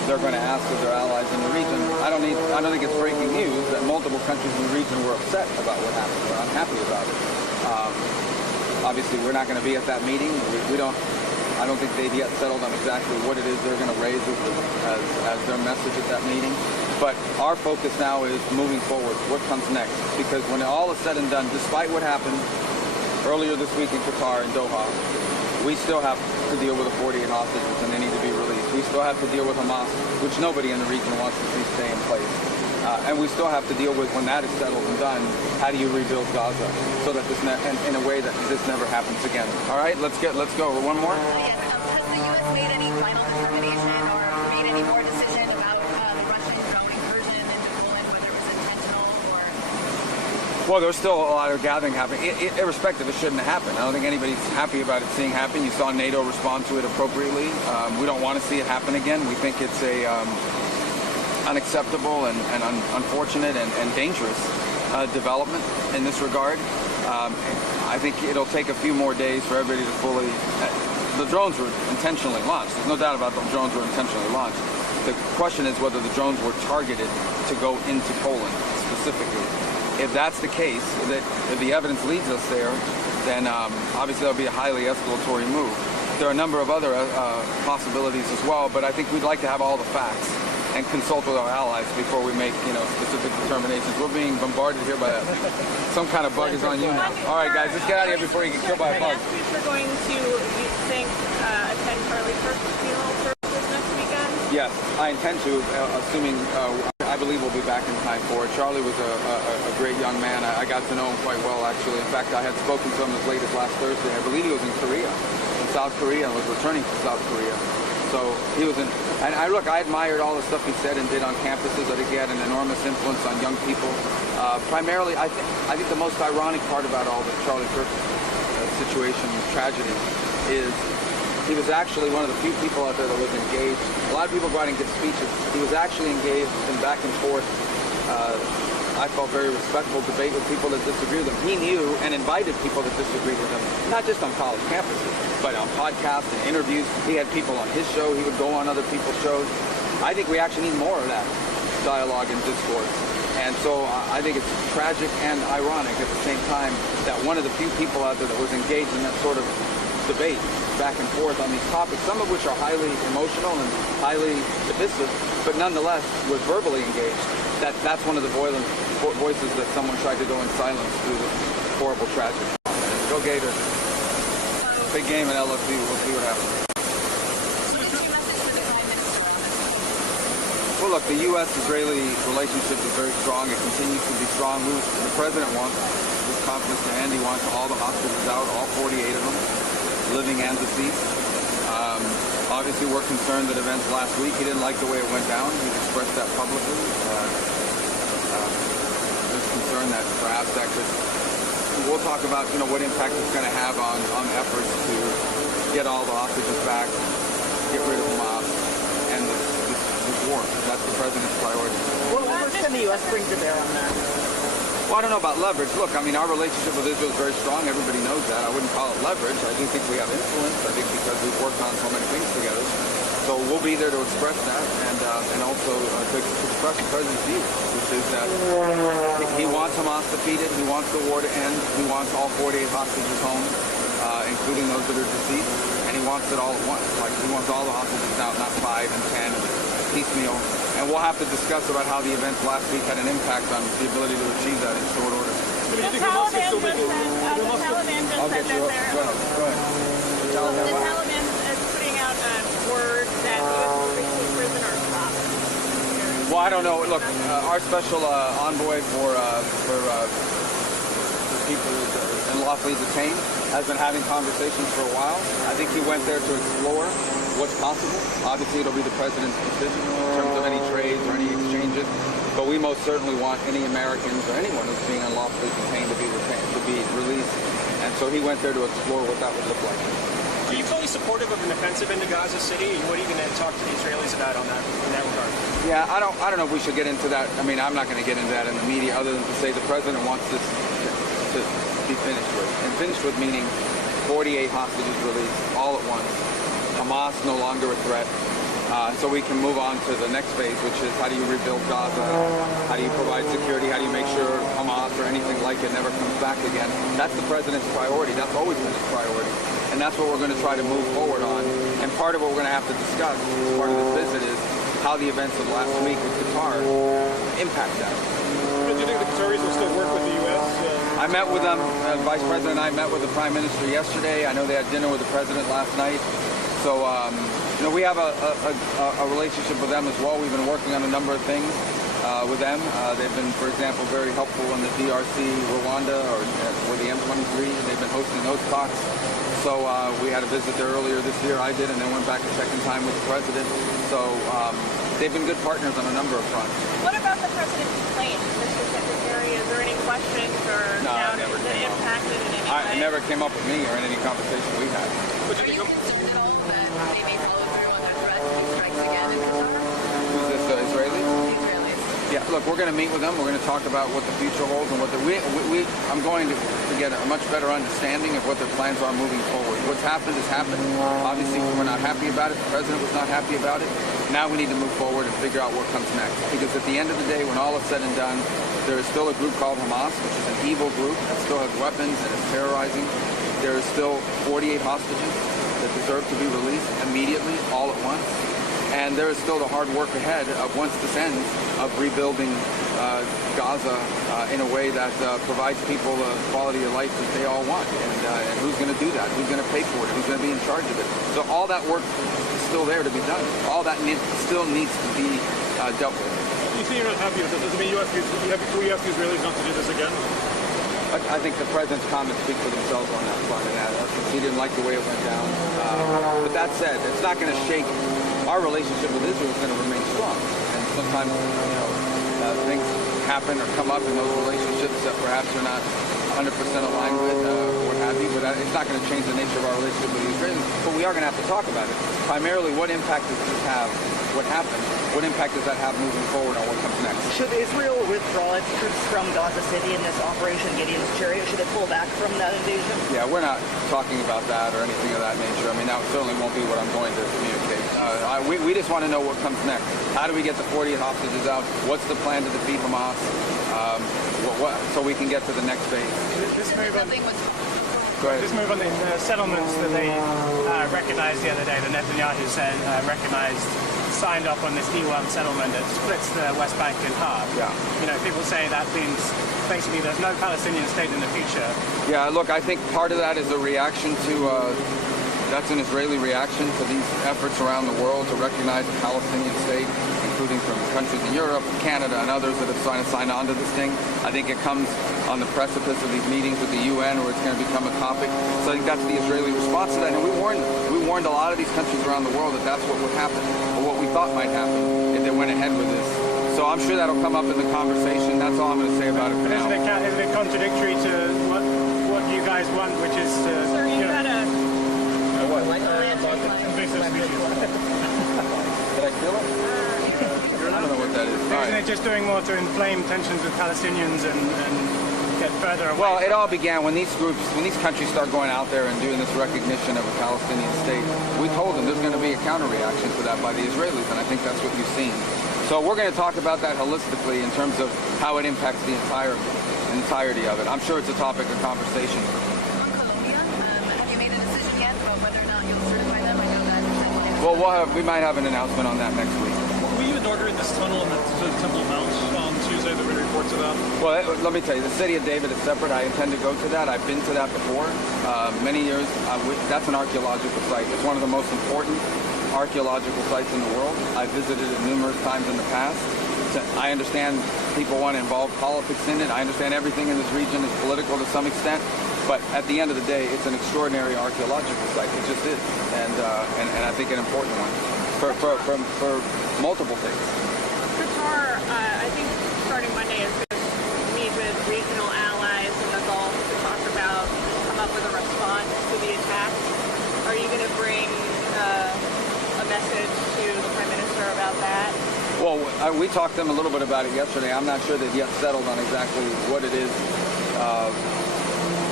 they're going to ask of their allies in the region. I don't think it's breaking news that multiple countries in the region were upset about what happened. We're unhappy about it. Obviously, we're not going to be at that meeting. I don't think they've yet settled on exactly what it is they're going to raise as their message at that meeting. But our focus now is moving forward. What comes next? Because when all is said and done, despite what happened earlier this week in Qatar and Doha, we still have to deal with the 48 hostages and they need to be released. We still have to deal with Hamas, which nobody in the region wants to see stay in place. And we still have to deal with, when that is settled and done, how do you rebuild Gaza so that this in a way that this never happens again. All right, let's go. One more. Yes, has the U.S. made any final determination or made any more decision about the Russian drone incursion into Poland, whether it was intentional or? Well, there's still a lot of gathering happening. Irrespective, it shouldn't have happened. I don't think anybody's happy about it seeing happen. You saw NATO respond to it appropriately. We don't want to see it happen again. We think it's a unacceptable and unfortunate and dangerous development in this regard. I think it'll take a few more days for everybody to fully... the drones were intentionally launched. There's no doubt about them. Drones were intentionally launched. The question is whether the drones were targeted to go into Poland specifically. If that's the case, if the evidence leads us there, then obviously that'll be a highly escalatory move. There are a number of other possibilities as well, but I think we'd like to have all the facts and consult with our allies before we make, specific determinations. We're being bombarded here by some kind of bug is on you now. All right, guys, let's get out of here before you get killed by a bug. We're going to, you think, attend Charlie Kirk's funeral services next weekend? Yes, I intend to, assuming I believe we'll be back in time for it. Charlie was a great young man. I got to know him quite well, actually. In fact, I had spoken to him as late as last Thursday. I believe he was in South Korea, and was returning to South Korea. So he was in, and I admired all the stuff he said and did on campuses. I think he had an enormous influence on young people. Primarily, I think the most ironic part about all the Charlie Kirk situation, tragedy, is he was actually one of the few people out there that was engaged. A lot of people go out and give speeches. He was actually engaged in back and forth, I felt very respectful debate with people that disagree with him. He knew and invited people that disagreed with him, not just on college campuses, but on podcasts and interviews. He had people on his show. He would go on other people's shows. I think we actually need more of that dialogue and discourse. And so I think it's tragic and ironic at the same time that one of the few people out there that was engaged in that sort of debate back and forth on these topics, some of which are highly emotional and highly divisive, but nonetheless was verbally engaged. That's one of the voices that someone tried to go in silence through this horrible tragedy. Go Gators. Big game at LSU. We'll see what happens. Well, look, the U.S.-Israeli relationship is very strong. It continues to be strong. The president wants this conference to end. He wants all the hostages out, all 48 of them, living and deceased. Obviously, we're concerned that events last week, he didn't like the way it went down. He's expressed that publicly. There's concern that perhaps that could... We'll talk about, what impact it's going to have on efforts to get all the hostages back, get rid of Hamas, and this war. That's the president's priority. What leverage can the U.S. bring to bear on that? Well, I don't know about leverage. Look, our relationship with Israel is very strong. Everybody knows that. I wouldn't call it leverage. I do think we have influence. I think because we've worked on so many things together. So we'll be there to express that and also to express the president's view, which is that he wants Hamas defeated. He wants the war to end. He wants all 48 hostages home, including those that are deceased. And he wants it all at once. Like, he wants all the hostages out, not 5 and 10 piecemeal. And we'll have to discuss about how the events last week had an impact on the ability to achieve that in short order. The Taliban just said that they're... Go ahead. The Taliban is putting out a word that U.S. prisoners stopped. Well, I don't know. Look, our special envoy for people unlawfully detained has been having conversations for a while. I think he went there to explore what's possible. Obviously, it'll be the president's decision in terms of any trades or any exchanges. But we most certainly want any Americans or anyone who's being unlawfully detained to be released. And so he went there to explore what that would look like. Are you fully supportive of an offensive into Gaza City? And what are you going to talk to the Israelis about in that regard? Yeah, I don't know if we should get into that. I'm not going to get into that in the media, other than to say the president wants this to be finished with. And finished with meaning 48 hostages released all at once. Hamas no longer a threat. so we can move on to the next phase, which is how do you rebuild Gaza? How do you provide security? How do you make sure Hamas or anything like it never comes back again? That's the president's priority. That's always been his priority. And that's what we're going to try to move forward on. And part of what we're going to have to discuss as part of this visit is how the events of last week with Qatar impact that. Do you think the Qataris will still work with the U.S.? I met with them. Vice President and I met with the Prime Minister yesterday. I know they had dinner with the President last night. So, we have a relationship with them as well. We've been working on a number of things with them. They've been, for example, very helpful in the DRC, Rwanda, or the M23. They've been hosting those talks. So we had a visit there earlier this year. I did, and then went back a second time with the President. So they've been good partners on a number of fronts. What about the president's plane, Mr. Secretary? Is there any questions or doubts that impacted in any way? It never came up with me or in any conversation we had. Are you concerned at all that they may follow through on their threat to strikes again in Qatar? Who's this, Israeli? The Israelis. Yeah, look, we're going to meet with them. We're going to talk about what the future holds and what I'm going to get a much better understanding of what their plans are moving forward. What's happened has happened. Obviously, we're not happy about it. The president was not happy about it. Now we need to move forward and figure out what comes next. Because at the end of the day, when all is said and done, there is still a group called Hamas, which is an evil group that still has weapons and is terrorizing. There is still 48 hostages that deserve to be released immediately, all at once. And there is still the hard work ahead of, once this ends, of rebuilding Gaza in a way that provides people the quality of life that they all want. And who's going to do that? Who's going to pay for it? Who's going to be in charge of it? So all that work is still there to be done. All that still needs to be dealt with. You say you're not happy with this. Does it mean you ask the Israelis not to do this again? I think the president's comments speak for themselves on that front, and that he didn't like the way it went down. But that said, it's not going to shake. Our relationship with Israel is going to remain strong. And sometimes, things happen or come up in those relationships that perhaps are not 100% aligned with, what have you. But it's not going to change the nature of our relationship with the Israelis. But we are going to have to talk about it. Primarily, what impact does this have? What happened? What impact does that have moving forward on what comes next? Should Israel withdraw its troops from Gaza City in this Operation Gideon's Chariot? Should it pull back from that invasion? Yeah, we're not talking about that or anything of that nature. I mean, that certainly won't be what I'm going to communicate. We just want to know what comes next. How do we get the 48 hostages out? What's the plan to defeat Hamas? So we can get to the next phase. This move on, Go ahead. this move on the settlements that they recognized the other day, the Netanyahu said signed off on this E1 settlement that splits the West Bank in half. Yeah. People say that means basically there's no Palestinian state in the future. Yeah, look, I think part of that is a reaction to, that's an Israeli reaction to these efforts around the world to recognize a Palestinian state, including from countries in Europe, Canada, and others that have signed on to this thing. I think it comes on the precipice of these meetings with the UN where it's going to become a topic. So I think that's the Israeli response to that. And we warned a lot of these countries around the world that that's what would happen, or what we thought might happen if they went ahead with this. So I'm sure that'll come up in the conversation. That's all I'm going to say about it for now. Isn't it contradictory to what you guys want, which is to... Sir, you had a... What? invasive species? Did I feel it? I don't know what that is. All Isn't right. it just doing more to inflame tensions with Palestinians and get further away? Well, it all began when these countries start going out there and doing this recognition of a Palestinian state. We told them there's going to be a counter-reaction to that by the Israelis, and I think that's what you've seen. So we're going to talk about that holistically in terms of how it impacts the entirety of it. I'm sure it's a topic of conversation. On Colombia, have you made a decision yet about whether or not you'll certify them? I know that... Well, we might have an announcement on that next week. Were you inaugurating this tunnel in the Temple Mount on Tuesday? There were reports of that. Well, let me tell you, the city of David is separate. I intend to go to that. I've been to that before. Many years. That's an archaeological site. It's one of the most important archaeological sites in the world. I've visited it numerous times in the past. I understand people want to involve politics in it. I understand everything in this region is political to some extent. But at the end of the day, it's an extraordinary archaeological site. It just is. And I think an important one for multiple things. Qatar, I think starting Monday is going to meet with regional allies in the Gulf to come up with a response to the attacks. Are you going to bring a message to the Prime Minister about that? Well, we talked to them a little bit about it yesterday. I'm not sure they've yet settled on exactly what it is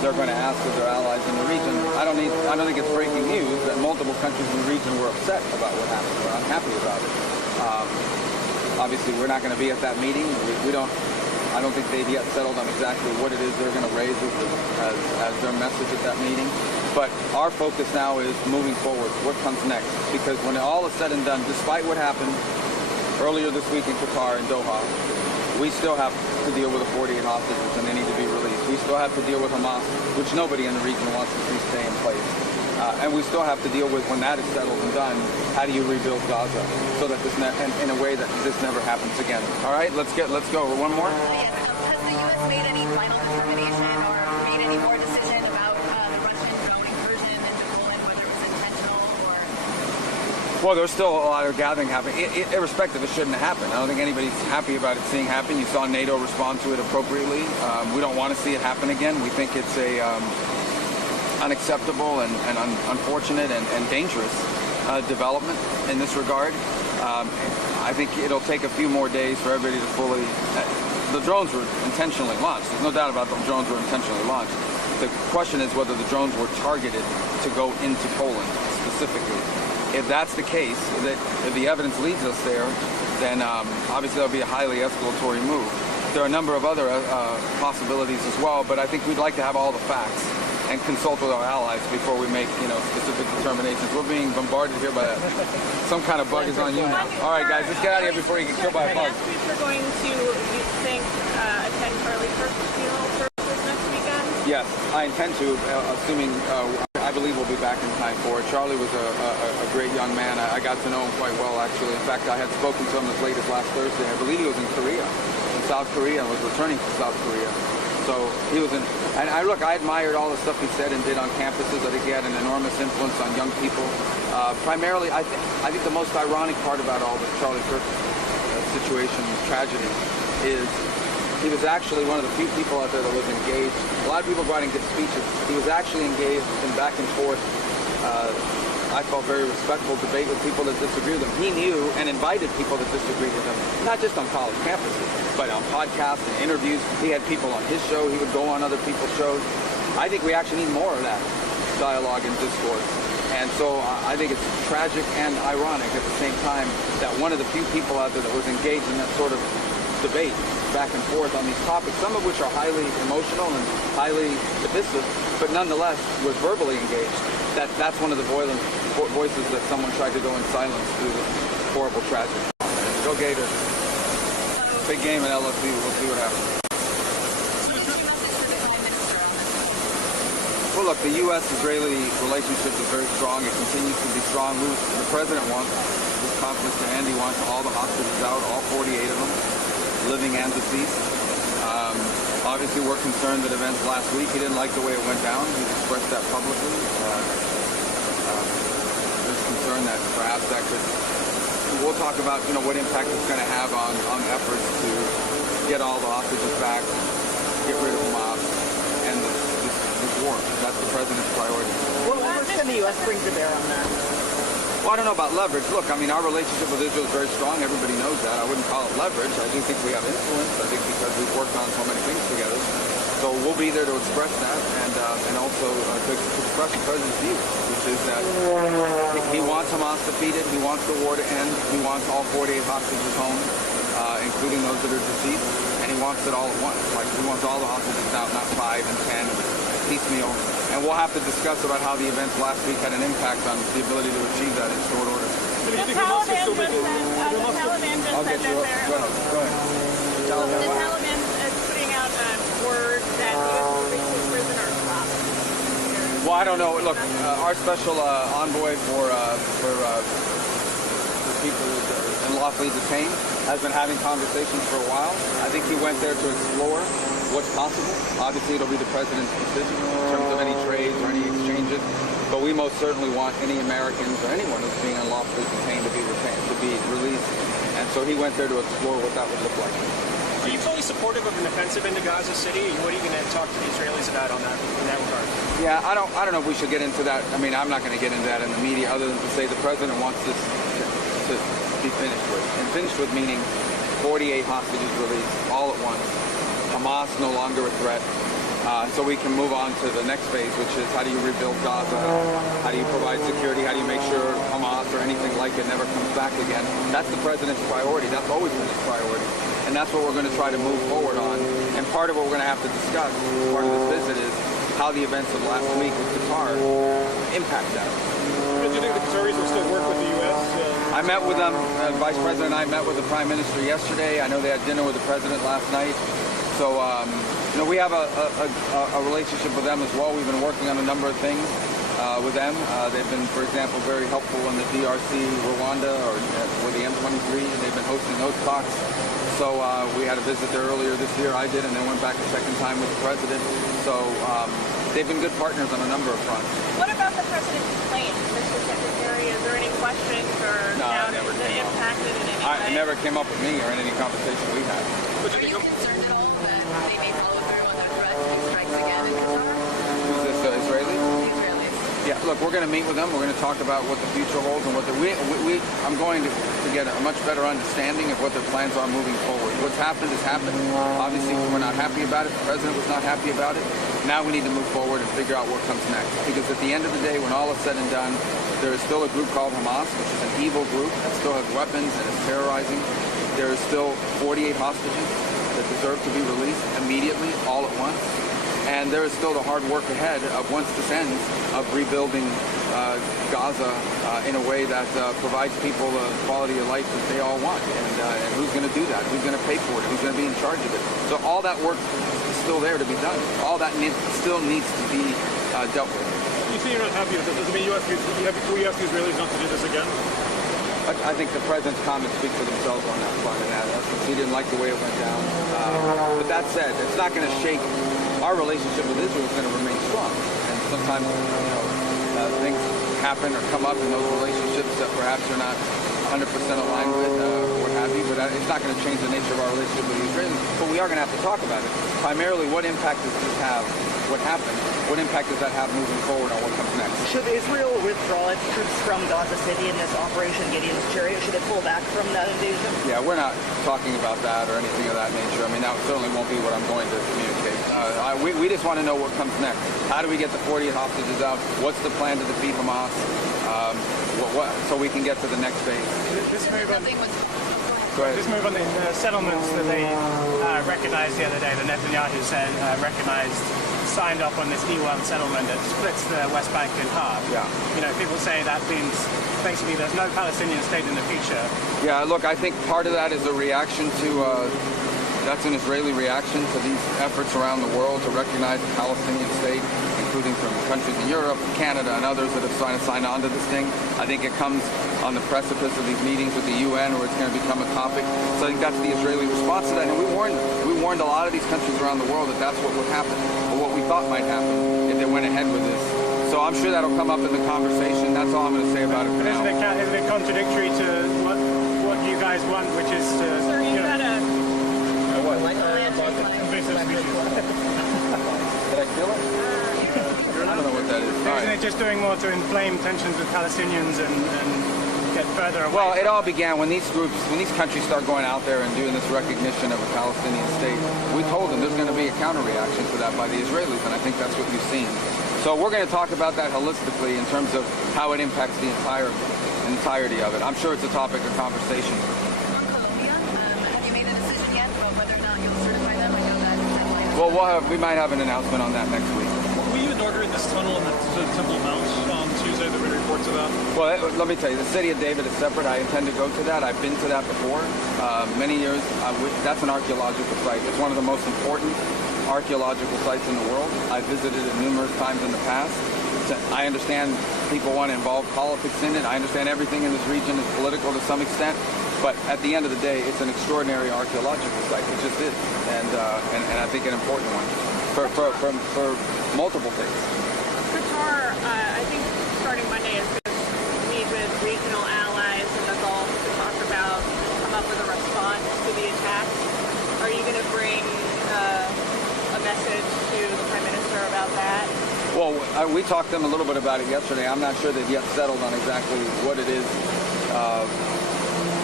they're going to ask of their allies in the region. I don't think it's breaking news that multiple countries in the region were upset about what happened. We're unhappy about it. Obviously, we're not going to be at that meeting. I don't think they've yet settled on exactly what it is they're going to raise as their message at that meeting. But our focus now is moving forward. What comes next? Because when all is said and done, despite what happened earlier this week in Qatar and Doha, we still have to deal with the 48 hostages and they need to be released. We still have to deal with Hamas, which nobody in the region wants to see stay in place. And we still have to deal with, when that is settled and done, how do you rebuild Gaza so that this in a way that this never happens again. All right, let's go. One more. Yes, has the U.S. made any final determination or made any more decision about the Russian drone incursion into Poland, whether it was intentional or? Well, there's still a lot of gathering happening. Irrespective, it shouldn't have happened. I don't think anybody's happy about it seeing happen. You saw NATO respond to it appropriately. We don't want to see it happen again. We think it's a unacceptable and unfortunate and dangerous development in this regard. I think it'll take a few more days for everybody to fully... The drones were intentionally launched. There's no doubt about the drones were intentionally launched. The question is whether the drones were targeted to go into Poland specifically. If that's the case, if the evidence leads us there, then obviously that'll be a highly escalatory move. There are a number of other possibilities as well, but I think we'd like to have all the facts and consult with our allies before we make, specific determinations. We're being bombarded here by some kind of bug is on you now. All right, guys, let's get out of here before you get killed by a bug. We're going to, you think, attend Charlie Kirk's funeral services next weekend? Yes, I intend to, assuming I believe we'll be back in time for it. Charlie was a great young man. I got to know him quite well, actually. In fact, I had spoken to him as late as last Thursday. I believe he was in South Korea, and was returning to South Korea. So he was and I admired all the stuff he said and did on campuses. I think he had an enormous influence on young people. Primarily, I think the most ironic part about all this Charlie Kirk situation, tragedy, is he was actually one of the few people out there that was engaged. A lot of people writing good speeches. He was actually engaged in back and forth, I felt very respectful debate with people that disagree with him. He knew and invited people that disagreed with him, not just on college campuses, but on podcasts and interviews. He had people on his show. He would go on other people's shows. I think we actually need more of that dialogue and discourse. And so I think it's tragic and ironic at the same time that one of the few people out there that was engaged in that sort of debate back and forth on these topics, some of which are highly emotional and highly divisive, but nonetheless was verbally engaged. That's one of the voices that someone tried to go in silence through this horrible tragedy. Go Gators. Big game at LSU. We'll see what happens. Well, look, the U.S.-Israeli relationship is very strong. It continues to be strong. The president wants, his confidence to end, he wants all the hostages out, all 48 of them, living and deceased. Obviously, we're concerned that events last week, he didn't like the way it went down. He expressed that publicly. There's concern that perhaps that could... We'll talk about, what impact it's going to have on efforts to get all the hostages back, get rid of Hamas, and this war. That's the president's priority. What leverage can the U.S. bring to bear on that? Well, I don't know about leverage. Look, our relationship with Israel is very strong. Everybody knows that. I wouldn't call it leverage. I do think we have influence. I think because we've worked on so many things together. So we'll be there to express that and also to express the president's view, which is that he wants Hamas defeated. He wants the war to end. He wants all 48 hostages home, including those that are deceased. And he wants it all at once. Like, he wants all the hostages out, not 5 and 10, piecemeal. And we'll have to discuss about how the events last week had an impact on the ability to achieve that in short order. The Taliban just said that they're... Go ahead. The Taliban is putting out word that the prisoners stopped. Well, I don't know. Look, our special envoy for people unlawfully detained has been having conversations for a while. I think he went there to explore what's possible. Obviously, it'll be the president's decision in terms of any trades or any exchanges. But we most certainly want any Americans or anyone who's being unlawfully detained to be released. And so he went there to explore what that would look like. Are you fully supportive of an offensive into Gaza City? What are you going to talk to the Israelis about in that regard? Yeah, I don't know if we should get into that. I'm not going to get into that in the media, other than to say the president wants this to be finished with. And finished with meaning 48 hostages released all at once. Hamas no longer a threat. so we can move on to the next phase, which is how do you rebuild Gaza? How do you provide security? How do you make sure Hamas or anything like it never comes back again? That's the president's priority. That's always been his priority. And that's what we're going to try to move forward on. And part of what we're going to have to discuss as part of this visit is how the events of last week with Qatar impact that. Do you think the Qataris will still work with the U.S.? I met with them. Vice President and I met with the Prime Minister yesterday. I know they had dinner with the President last night. So, we have a relationship with them as well. We've been working on a number of things with them. They've been, for example, very helpful in the DRC, Rwanda, or with the M23. They've been hosting those talks. So we had a visit there earlier this year. I did, and then went back a second time with the President. So they've been good partners on a number of fronts. What about the president's plane, Mr. Secretary? Is there any questions or doubts that impacted in any way? It never came up with me or in any conversation we had. Are you concerned at all that they may follow through on their threat and strikes again in Qatar? Who's this, Israeli? The Israelis. Yeah, look, we're going to meet with them. We're going to talk about what the future holds and what I'm going to get a much better understanding of what their plans are moving forward. What's happened has happened. Obviously, we're not happy about it. The president was not happy about it. Now we need to move forward and figure out what comes next. Because at the end of the day, when all is said and done, there is still a group called Hamas, which is an evil group that still has weapons and is terrorizing. There is still 48 hostages that deserve to be released immediately, all at once. And there is still the hard work ahead of, once this ends, of rebuilding Gaza in a way that provides people the quality of life that they all want. And who's going to do that? Who's going to pay for it? Who's going to be in charge of it? So all that work is still there to be done. All that still needs to be dealt with. You say you're not happy with this. Does it mean we ask the Israelis not to do this again? I think the president's comments speak for themselves on that front, and he didn't like the way it went down. But that said, it's not going to shake. Our relationship with Israel is going to remain strong. And sometimes, things happen or come up in those relationships that perhaps you're not 100% aligned with, or what have you. But it's not going to change the nature of our relationship with the Israelis. But we are going to have to talk about it. Primarily, what impact does this have? What happened? What impact does that have moving forward on what comes next? Should Israel withdraw its troops from Gaza City in this Operation Gideon's Chariot? Should it pull back from that invasion? Yeah, we're not talking about that or anything of that nature. I mean, that certainly won't be what I'm going to communicate. We just want to know what comes next. How do we get the 48 hostages out? What's the plan to defeat Hamas? So we can get to the next phase. This move on, Nothing was. this move on the settlements that they recognized the other day, that Netanyahu said signed off on this E1 settlement that splits the West Bank in half. Yeah. People say that means basically there's no Palestinian state in the future. Yeah, look, I think part of that is a reaction to, that's an Israeli reaction to these efforts around the world to recognize the Palestinian state, including from countries in Europe, Canada, and others that have signed on to this thing. I think it comes on the precipice of these meetings with the UN where it's going to become a topic. So I think that's the Israeli response to that. And we warned a lot of these countries around the world that that's what would happen, or what we thought might happen if they went ahead with this. So I'm sure that'll come up in the conversation. That's all I'm going to say about it for now. Isn't it contradictory to what you guys want, which is to... Sir, you've got a... invasive species? Did I feel it? I don't know what that is. All Isn't right. it just doing more to inflame tensions with Palestinians and get further away? Well, it all began when these countries start going out there and doing this recognition of a Palestinian state. We told them there's going to be a counter-reaction to that by the Israelis, and I think that's what you've seen. So we're going to talk about that holistically in terms of how it impacts the entirety of it. I'm sure it's a topic of conversation. On Colombia, have you made a decision yet about whether or not you'll certify them? I know that deadline. Well, we might have an announcement on that next week. Will you inaugurate this tunnel in the Temple Mount on Tuesday? There were reports of that. Well, let me tell you, the city of David is separate. I intend to go to that. I've been to that before, many years. That's an archaeological site. It's one of the most important archaeological sites in the world. I've visited it numerous times in the past. I understand people want to involve politics in it. I understand everything in this region is political to some extent. But at the end of the day, it's an extraordinary archaeological site. It just is. And I think an important one for multiple things. Qatar, I think starting Monday is going to meet with regional allies in the Gulf to come up with a response to the attacks. Are you going to bring a message to the Prime Minister about that? Well, we talked to them a little bit about it yesterday. I'm not sure they've yet settled on exactly what it is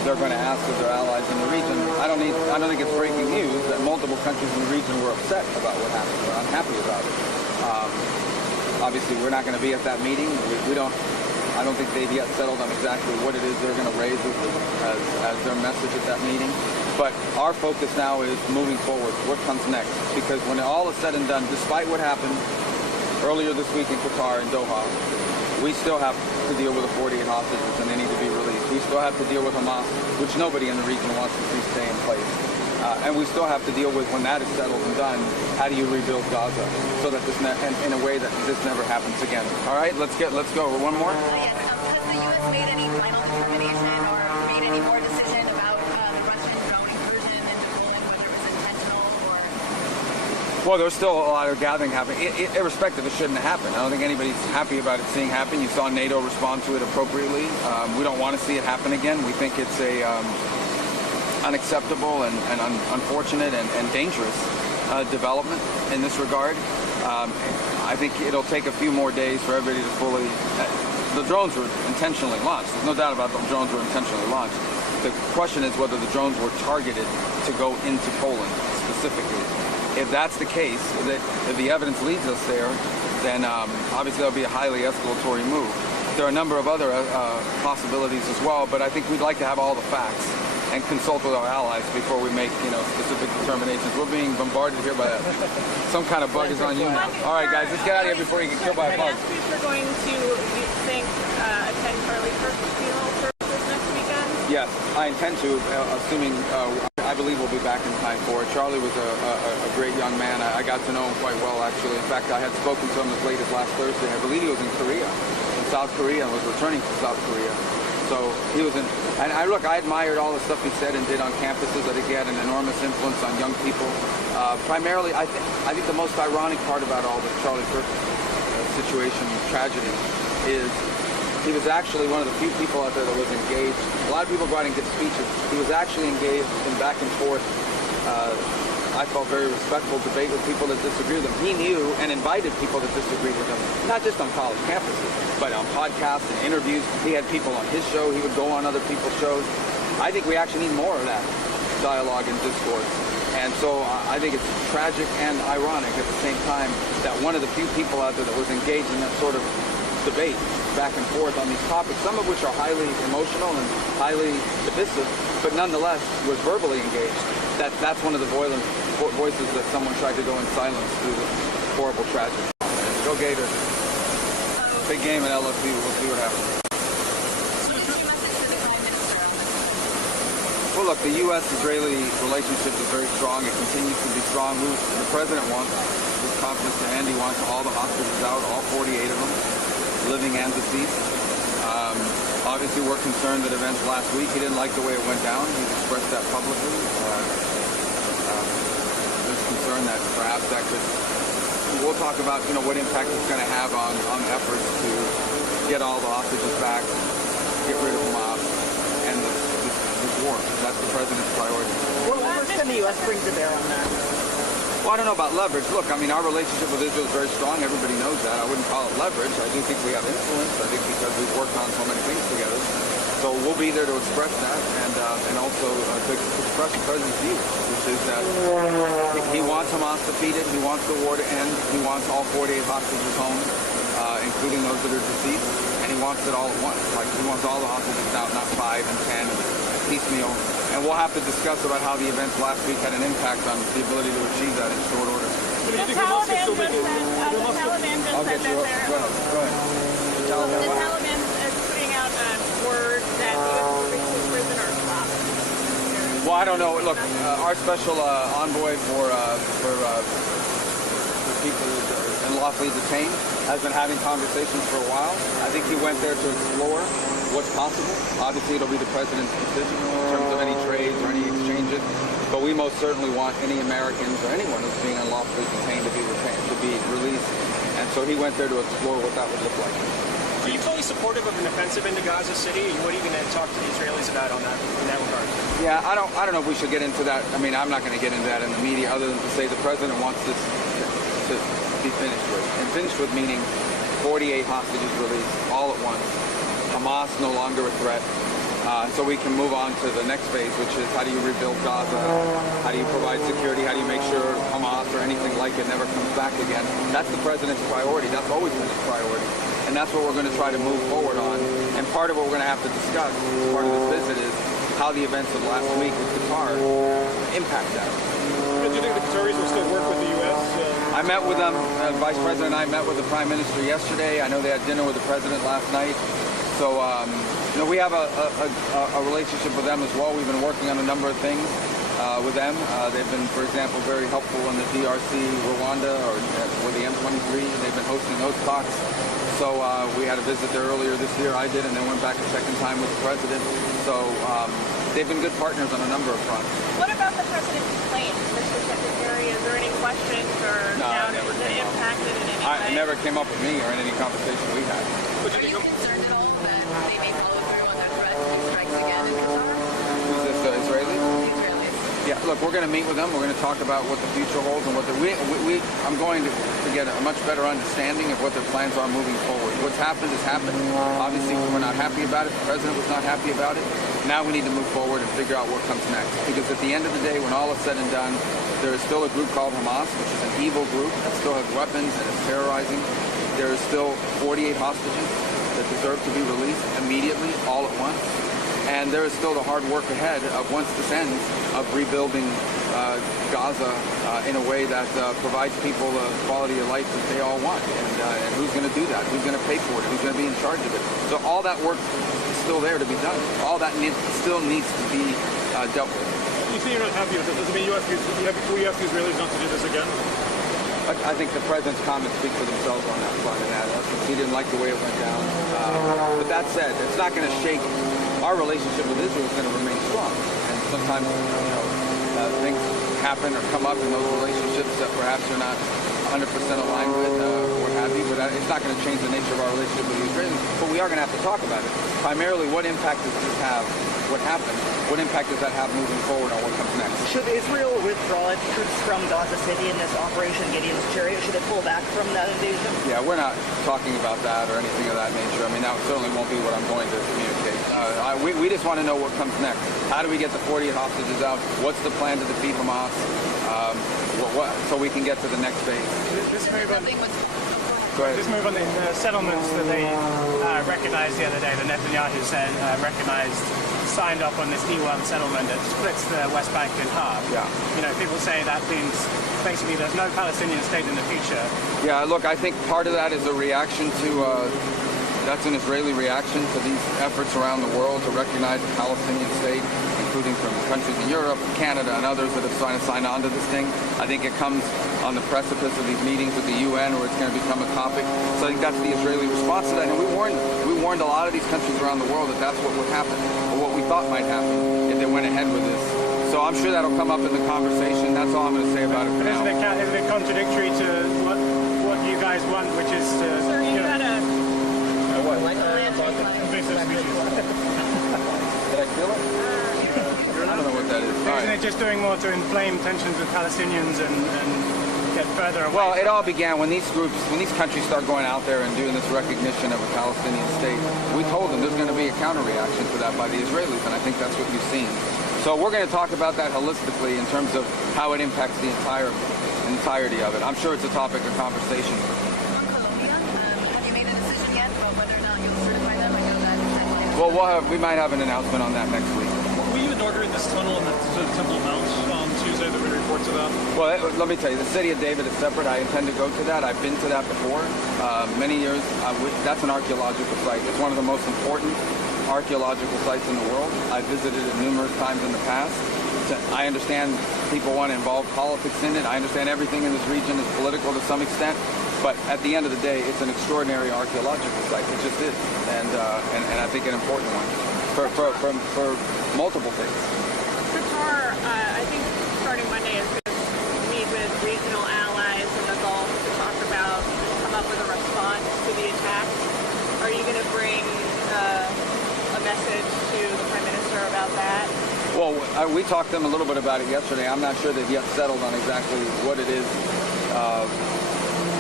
they're going to ask of their allies in the region. I don't think it's breaking news that multiple countries in the region were upset about what happened. We're unhappy about it. Obviously, we're not going to be at that meeting. I don't think they've yet settled on exactly what it is they're going to raise as their message at that meeting. But our focus now is moving forward. What comes next? Because when all is said and done, despite what happened earlier this week in Qatar and Doha, we still have to deal with the 48 hostages and they need to be released. We still have to deal with Hamas, which nobody in the region wants to see stay in place. And we still have to deal with, when that is settled and done, how do you rebuild Gaza so that this in a way that this never happens again. All right, let's go. One more. Yes, has the U.S. made any final determination or made any more decision about the Russian drone incursion into Poland, whether it was intentional or? Well, there's still a lot of gathering happening. Irrespective, it shouldn't happen. I don't think anybody's happy about it seeing happen. You saw NATO respond to it appropriately. We don't want to see it happen again. We think it's a unacceptable and unfortunate and dangerous development in this regard. I think it'll take a few more days for everybody to fully... the drones were intentionally launched. There's no doubt about the drones were intentionally launched. The question is whether the drones were targeted to go into Poland specifically. If that's the case, if the evidence leads us there, then obviously that'll be a highly escalatory move. There are a number of other possibilities as well, but I think we'd like to have all the facts and consult with our allies before we make, specific determinations. We're being bombarded here by some kind of bug is on you now. All right, guys, let's get out of here before you get killed by a bug. Last week we're going to, you think, attend Charlie Kirk's funeral services next weekend? Yes, I intend to, assuming I believe we'll be back in time for it. Charlie was a great young man. I got to know him quite well, actually. In fact, I had spoken to him as late as last Thursday. I believe he was in South Korea, and was returning to South Korea. So he was in, and I admired all the stuff he said and did on campuses. I think he had an enormous influence on young people. Primarily, I think the most ironic part about all the Charlie Kirk situation, tragedy, is he was actually one of the few people out there that was engaged. A lot of people go out and give speeches. He was actually engaged in back and forth, I felt very respectful debate with people that disagree with him. He knew and invited people that disagreed with him, not just on college campuses, but on podcasts and interviews. He had people on his show. He would go on other people's shows. I think we actually need more of that dialogue and discourse. And so I think it's tragic and ironic at the same time that one of the few people out there that was engaged in that sort of debate back and forth on these topics, some of which are highly emotional and highly divisive, but nonetheless was verbally engaged. That's one of the voices that someone tried to go in silence through this horrible tragedy. Go Gators. Big game at LSU. We'll see what happens. Well, look, the U.S.-Israeli relationship is very strong. It continues to be strong. The president wants his conference to end. He wants all the hostages out, all 48 of them, living and deceased. Obviously, we're concerned that events last week, he didn't like the way it went down. He's expressed that publicly. There's concern that perhaps that could... We'll talk about, what impact it's going to have on efforts to get all the hostages back, get rid of Hamas, and this war. That's the president's priority. What leverage can the U.S. bring to bear on that? Well, I don't know about leverage. Look, our relationship with Israel is very strong. Everybody knows that. I wouldn't call it leverage. I do think we have influence. I think because we've worked on so many things together. So we'll be there to express that and also to express the president's view, which is that he wants Hamas defeated. He wants the war to end. He wants all 48 hostages home, including those that are deceased. And he wants it all at once. Like, he wants all the hostages out, not 5 and 10 piecemeal. And we'll have to discuss about how the events last week had an impact on the ability to achieve that in short order. The Taliban just said that they're... Go ahead. The Taliban is putting out a word that the U.S. will release prisoners up. Well, I don't know. Look, our special envoy for people unlawfully detained has been having conversations for a while. I think he went there to explore what's possible. Obviously, it'll be the president's decision in terms of any trades or any exchanges. But we most certainly want any Americans or anyone who's being unlawfully detained to be released. And so he went there to explore what that would look like. Are you fully supportive of an offensive into Gaza City? And what are you going to talk to the Israelis about in that regard? Yeah, I don't know if we should get into that. I'm not going to get into that in the media, other than to say the president wants this to be finished with. And finished with meaning 48 hostages released all at once. Hamas no longer a threat. so we can move on to the next phase, which is how do you rebuild Gaza? How do you provide security? How do you make sure Hamas or anything like it never comes back again? That's the president's priority. That's always been his priority. And that's what we're going to try to move forward on. And part of what we're going to have to discuss as part of this visit is how the events of last week in Qatar impact that. Do you think the Qataris will still work with the U.S.? I met with them. Vice President and I met with the Prime Minister yesterday. I know they had dinner with the President last night. So, we have a relationship with them as well. We've been working on a number of things with them. They've been, for example, very helpful in the DRC, Rwanda, or with the M23. They've been hosting those talks. So we had a visit there earlier this year. I did, and then went back a second time with the President. So they've been good partners on a number of fronts. What about the president's plane, Mr. Secretary? Is there any questions or doubts that impacted in any way? It never came up with me or in any conversation we had. Are you concerned at all that they may follow through on their threat to strikes again in Qatar? Who's this, Israeli? The Israelis. Yeah, look, we're going to meet with them. We're going to talk about what the future holds and what I'm going to get a much better understanding of what their plans are moving forward. What's happened has happened. Obviously, we're not happy about it. The president was not happy about it. Now we need to move forward and figure out what comes next. Because at the end of the day, when all is said and done, there is still a group called Hamas, which is an evil group that still has weapons and is terrorizing. There is still 48 hostages that deserve to be released immediately, all at once. And there is still the hard work ahead of, once this ends, of rebuilding Gaza in a way that provides people the quality of life that they all want. And who's going to do that? Who's going to pay for it? Who's going to be in charge of it? So all that work is still there to be done. All that still needs to be dealt with. You say you're not happy with it. Does it mean you have the Israelis not to do this again? I think the president's comments speak for themselves on that front, and that he didn't like the way it went down. But that said, it's not going to shake. Our relationship with Israel is going to remain strong. And sometimes, things happen or come up in those relationships that perhaps you're not 100% aligned with or what have you. But it's not going to change the nature of our relationship with the Israelis. But we are going to have to talk about it. Primarily, what impact does this have? What happened? What impact does that have moving forward on what comes next? Should Israel withdraw its troops from Gaza City in this Operation Gideon's Chariot? Should it pull back from that invasion? Yeah, we're not talking about that or anything of that nature. I mean, that certainly won't be what I'm going to communicate. We just want to know what comes next. How do we get the 48 hostages out? What's the plan to defeat Hamas? So we can get to the next phase. This move on, Go ahead. this move on the settlements that they recognized the other day, the Netanyahu said signed off on this E1 settlement that splits the West Bank in half. Yeah. People say that means basically there's no Palestinian state in the future. Yeah, look, I think part of that is a reaction to, that's an Israeli reaction to these efforts around the world to recognize a Palestinian state, including from countries in Europe, Canada, and others that have signed on to this thing. I think it comes on the precipice of these meetings with the UN where it's going to become a topic. So I think that's the Israeli response to that. And we warned a lot of these countries around the world that that's what would happen, or what we thought might happen if they went ahead with this. So I'm sure that'll come up in the conversation. That's all I'm going to say about it for now. Isn't it contradictory to what you guys want, which is to... Sir, you had a... What? invasive species? Did I feel it? I don't know what that is. All Isn't right. it just doing more to inflame tensions with Palestinians and get further away? Well, it all began when these countries start going out there and doing this recognition of a Palestinian state. We told them there's going to be a counter-reaction to that by the Israelis, and I think that's what you've seen. So we're going to talk about that holistically in terms of how it impacts the entirety of it. I'm sure it's a topic of conversation. On Colombia, have you made a decision yet about whether or not you'll certify them? I know that... Well, we might have an announcement on that next week. Were you inaugurating this tunnel in the Temple Mount on Tuesday? There were reports of that. Well, let me tell you, the city of David is separate. I intend to go to that. I've been to that before. Many years. That's an archaeological site. It's one of the most important archaeological sites in the world. I've visited it numerous times in the past. I understand people want to involve politics in it. I understand everything in this region is political to some extent. But at the end of the day, it's an extraordinary archaeological site. It just is. And I think an important one for multiple things. Qatar, I think starting Monday is going to meet with regional allies in the Gulf to come up with a response to the attacks. Are you going to bring a message to the Prime Minister about that? Well, we talked to them a little bit about it yesterday. I'm not sure they've yet settled on exactly what it is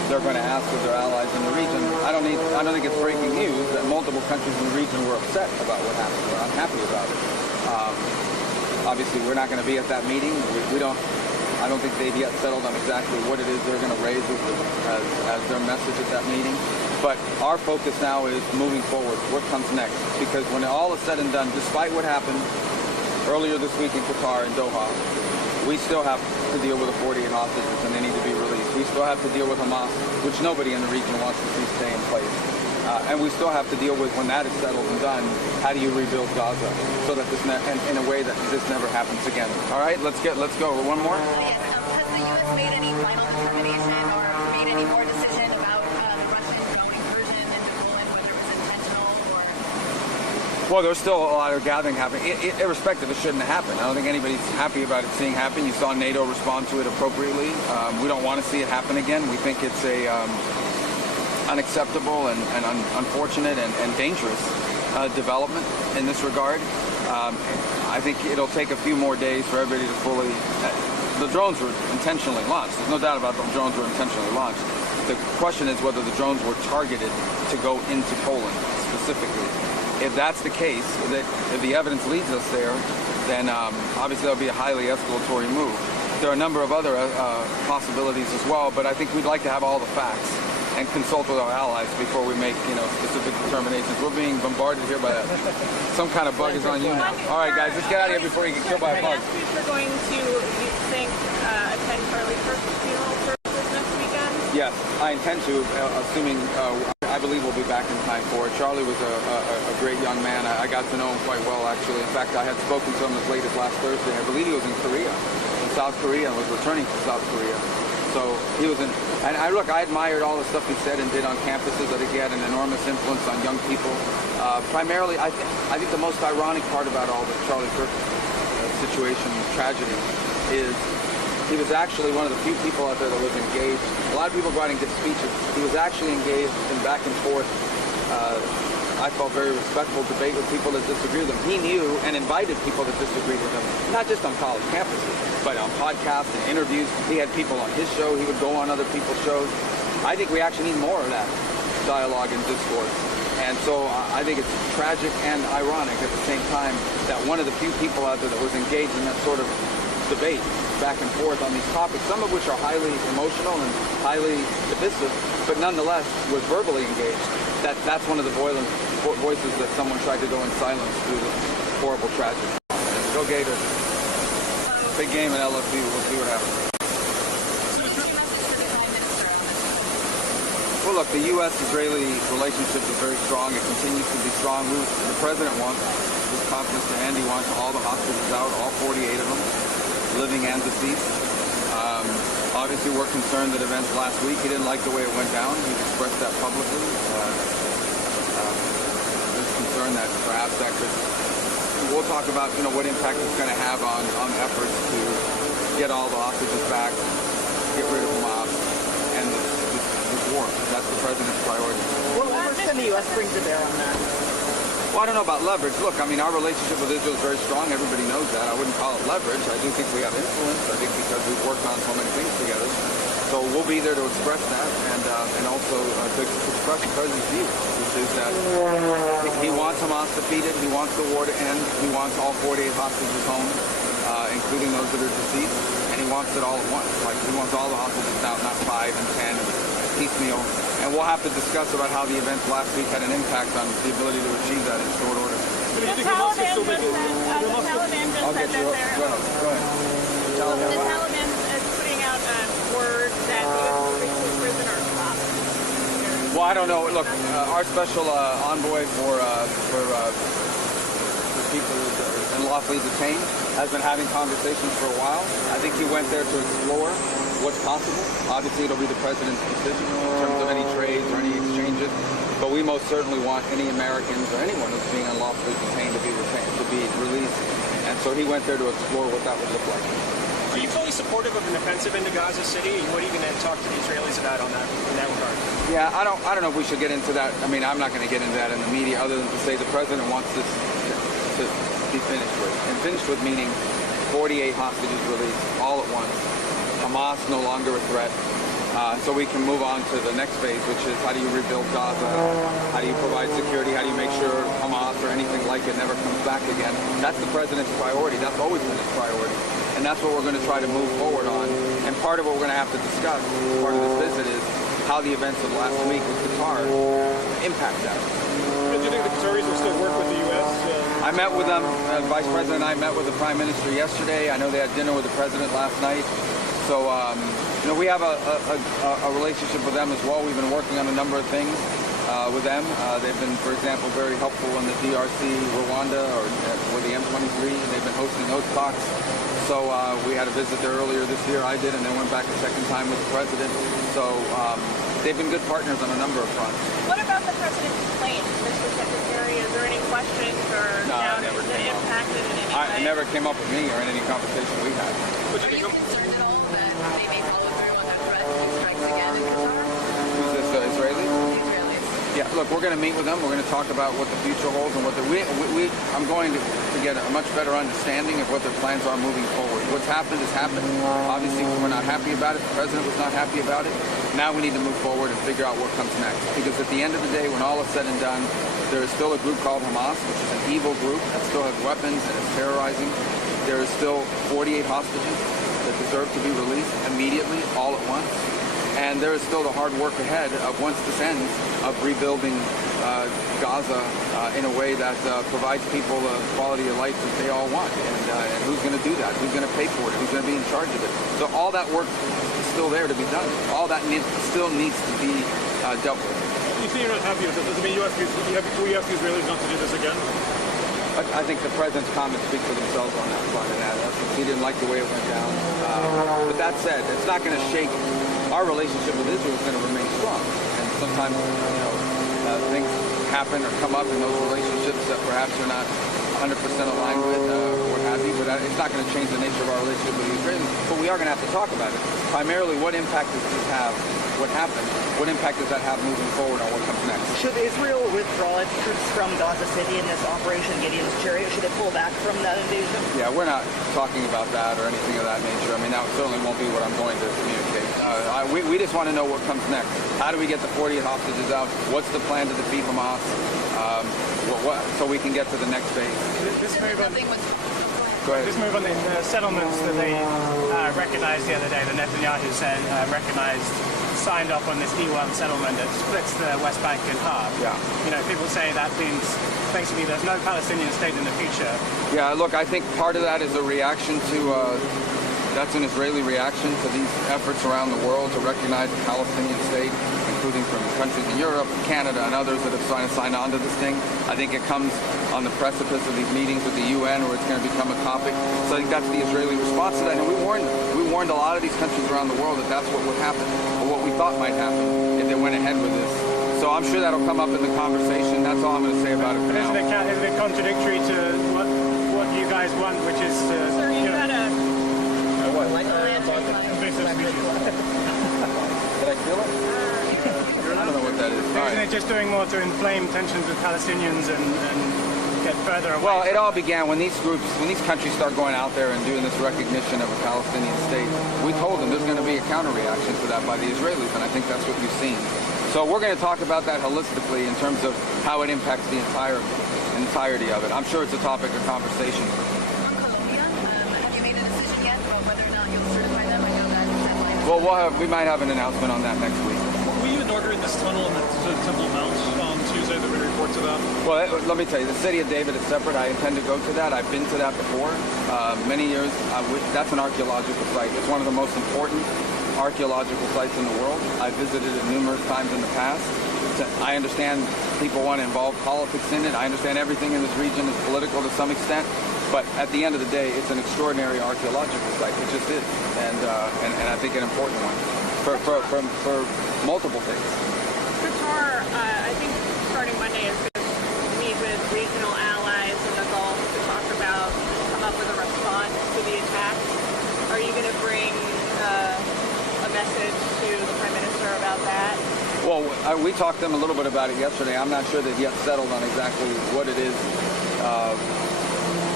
they're going to ask of their allies in the region. I don't think it's breaking news that multiple countries in the region were upset about what happened. We're unhappy about it. Obviously, we're not going to be at that meeting. I don't think they've yet settled on exactly what it is they're going to raise as their message at that meeting. But our focus now is moving forward. What comes next? Because when all is said and done, despite what happened earlier this week in Qatar and Doha, we still have to deal with the 48 hostages and they need to be released. We still have to deal with Hamas, which nobody in the region wants to see stay in place. And we still have to deal with, when that is settled and done, how do you rebuild Gaza so that in a way that this never happens again. All right, let's go. One more. Yes, has the U.S. made any final determination or made any more decision about the Russian incursion into Poland, whether it was intentional or? Well, there's still a lot of gathering happening. Irrespective, it shouldn't happen. I don't think anybody's happy about it seeing happen. You saw NATO respond to it appropriately. We don't want to see it happen again. We think it's a unacceptable and unfortunate and dangerous development in this regard. I think it'll take a few more days for everybody to fully... The drones were intentionally launched. There's no doubt about the drones were intentionally launched. The question is whether the drones were targeted to go into Poland specifically. If that's the case, if the evidence leads us there, then obviously that'll be a highly escalatory move. There are a number of other possibilities as well, but I think we'd like to have all the facts and consult with our allies before we make, specific determinations. We're being bombarded here by some kind of bug is on you now. All right, guys, let's get out of here before you get killed by a bug. We're going to, you think, attend Charlie Kirk's funeral services next weekend? Yes, I intend to, assuming I believe we'll be back in time for it. Charlie was a great young man. I got to know him quite well, actually. In fact, I had spoken to him as late as last Thursday. I believe he was in South Korea, and was returning to South Korea. So he was and I admired all the stuff he said and did on campuses. I think he had an enormous influence on young people. Primarily, I think the most ironic part about all the Charlie Kirk situation, tragedy, is he was actually one of the few people out there that was engaged. A lot of people writing good speeches. He was actually engaged in back and forth, I felt very respectful debate with people that disagree with him. He knew and invited people that disagreed with him, not just on college campuses, but on podcasts and interviews. He had people on his show. He would go on other people's shows. I think we actually need more of that dialogue and discourse. And so I think it's tragic and ironic at the same time that one of the few people out there that was engaged in that sort of debate back and forth on these topics, some of which are highly emotional and highly divisive, but nonetheless was verbally engaged. That's one of the voices that someone tried to go in silence through this horrible tragedy. Go Gators. Big game in LSU. We'll see what happens. Well, look, the U.S.-Israeli relationship is very strong. It continues to be strong. The president wants, his confidence to end. He wants all the hostages out, all 48 of them, living and deceased. Obviously, we're concerned that events last week, he didn't like the way it went down. He's expressed that publicly. There's concern that perhaps that could... We'll talk about, what impact it's going to have on efforts to get all the hostages back, get rid of Hamas, and this war. That's the president's priority. What leverage can the U.S. bring to bear on that? Well, I don't know about leverage. Look, our relationship with Israel is very strong. Everybody knows that. I wouldn't call it leverage. I do think we have influence. I think because we've worked on so many things together. So we'll be there to express that and also to express the president's view, which is that he wants Hamas defeated. He wants the war to end. He wants all 48 hostages home, including those that are deceased. And he wants it all at once. Like, he wants all the hostages out, not 5 and 10 and piecemeal. And we'll have to discuss about how the events last week had an impact on the ability to achieve that in short order. The Taliban just said that they're... Go ahead. The Taliban is putting out word that the U.S. will release prisoners off. Well, I don't know. Look, our special envoy for people unlawfully detained has been having conversations for a while. I think he went there to explore what's possible. Obviously, it'll be the president's decision in terms of any trades or any exchanges. But we most certainly want any Americans or anyone who's being unlawfully detained to be released. And so he went there to explore what that would look like. Are you fully supportive of an offensive into Gaza City? And what are you going to talk to the Israelis about in that regard? Yeah, I don't know if we should get into that. I'm not going to get into that in the media, other than to say the president wants this to be finished with. And finished with meaning 48 hostages released all at once. Hamas no longer a threat. so we can move on to the next phase, which is how do you rebuild Gaza? How do you provide security? How do you make sure Hamas or anything like it never comes back again? That's the president's priority. That's always been his priority. And that's what we're going to try to move forward on. And part of what we're going to have to discuss, part of this visit, is how the events of last week with Qatar impact that. Do you think the Qataris will still work with the U.S.? I met with them. Vice President and I met with the Prime Minister yesterday. I know they had dinner with the President last night. So, we have a relationship with them as well. We've been working on a number of things with them. They've been, for example, very helpful in the DRC, Rwanda, or the M23. They've been hosting those talks. So we had a visit there earlier this year. I did, and then went back a second time with the President. So they've been good partners on a number of fronts. What about the president's plane, Mr. Secretary? Is there any questions or doubts that impacted in any way? It never came up with me or in any conversation we had. Are you concerned at all that they may follow through on that threat if he strikes again in Qatar? Who's this, Israeli? The Israelis. Yeah, look, we're going to meet with them. We're going to talk about what the future holds and what I'm going to get a much better understanding of what their plans are moving forward. What's happened has happened. Obviously, we're not happy about it. The president was not happy about it. Now we need to move forward and figure out what comes next. Because at the end of the day, when all is said and done, there is still a group called Hamas, which is an evil group that still has weapons and is terrorizing. There is still 48 hostages that deserve to be released immediately, all at once. And there is still the hard work ahead of, once this ends, of rebuilding Gaza in a way that provides people the quality of life that they all want. And who's going to do that? Who's going to pay for it? Who's going to be in charge of it? So all that work is still there to be done. All that still needs to be dealt with. You say you're not happy with it. Does it mean you ask the Israelis not to do this again? I think the president's comments speak for themselves on that front, and he didn't like the way it went down. But that said, it's not going to shake. Our relationship with Israel is going to remain strong. And sometimes, things happen or come up in those relationships that perhaps you're not 100% aligned with or what have you, but it's not going to change the nature of our relationship with the Israelis. But we are going to have to talk about it. Primarily, what impact does this have? What happened? What impact does that have moving forward on what comes next? Should Israel withdraw its troops from Gaza City in this Operation Gideon's Chariot? Should it pull back from that invasion? Yeah, we're not talking about that or anything of that nature. I mean, that certainly won't be what I'm going to communicate. We just want to know what comes next. How do we get the 48 hostages out? What's the plan to defeat Hamas? So we can get to the next phase. This move on, Go ahead. this move on the settlements that they recognized the other day, the Netanyahu said signed off on this E1 settlement that splits the West Bank in half. Yeah. People say that means basically there's no Palestinian state in the future. Yeah, look, I think part of that is a reaction to, that's an Israeli reaction to these efforts around the world to recognize a Palestinian state, including from countries in Europe, Canada, and others that have signed on to this thing. I think it comes on the precipice of these meetings with the UN where it's going to become a topic. So I think that's the Israeli response to that. And we warned a lot of these countries around the world that that's what would happen, or what we thought might happen if they went ahead with this. So I'm sure that'll come up in the conversation. That's all I'm going to say about it for now. Isn't it contradictory to what you guys want, which is to... Sir, you had a... What? invasive species? Did I feel it? I don't know what that is. All Isn't right. it just doing more to inflame tensions with Palestinians and get further away? Well, it all began when these countries start going out there and doing this recognition of a Palestinian state. We told them there's going to be a counter-reaction to that by the Israelis, and I think that's what you've seen. So we're going to talk about that holistically in terms of how it impacts the entirety of it. I'm sure it's a topic of conversation. On Colombia, have you made a decision yet about whether or not you'll certify them? I know that deadline. Well, we might have an announcement on that next week. Were you in order in this tunnel in the Temple Mount on Tuesday that we report to that? Well, let me tell you, the city of David is separate. I intend to go to that. I've been to that before. Many years. That's an archaeological site. It's one of the most important archaeological sites in the world. I've visited it numerous times in the past. I understand people want to involve politics in it. I understand everything in this region is political to some extent. But at the end of the day, it's an extraordinary archaeological site. It just is. And I think an important one for multiple things. Qatar, I think starting Monday is going to meet with regional allies in the Gulf to come up with a response to the attacks. Are you going to bring a message to the Prime Minister about that? Well, we talked to them a little bit about it yesterday. I'm not sure they've yet settled on exactly what it is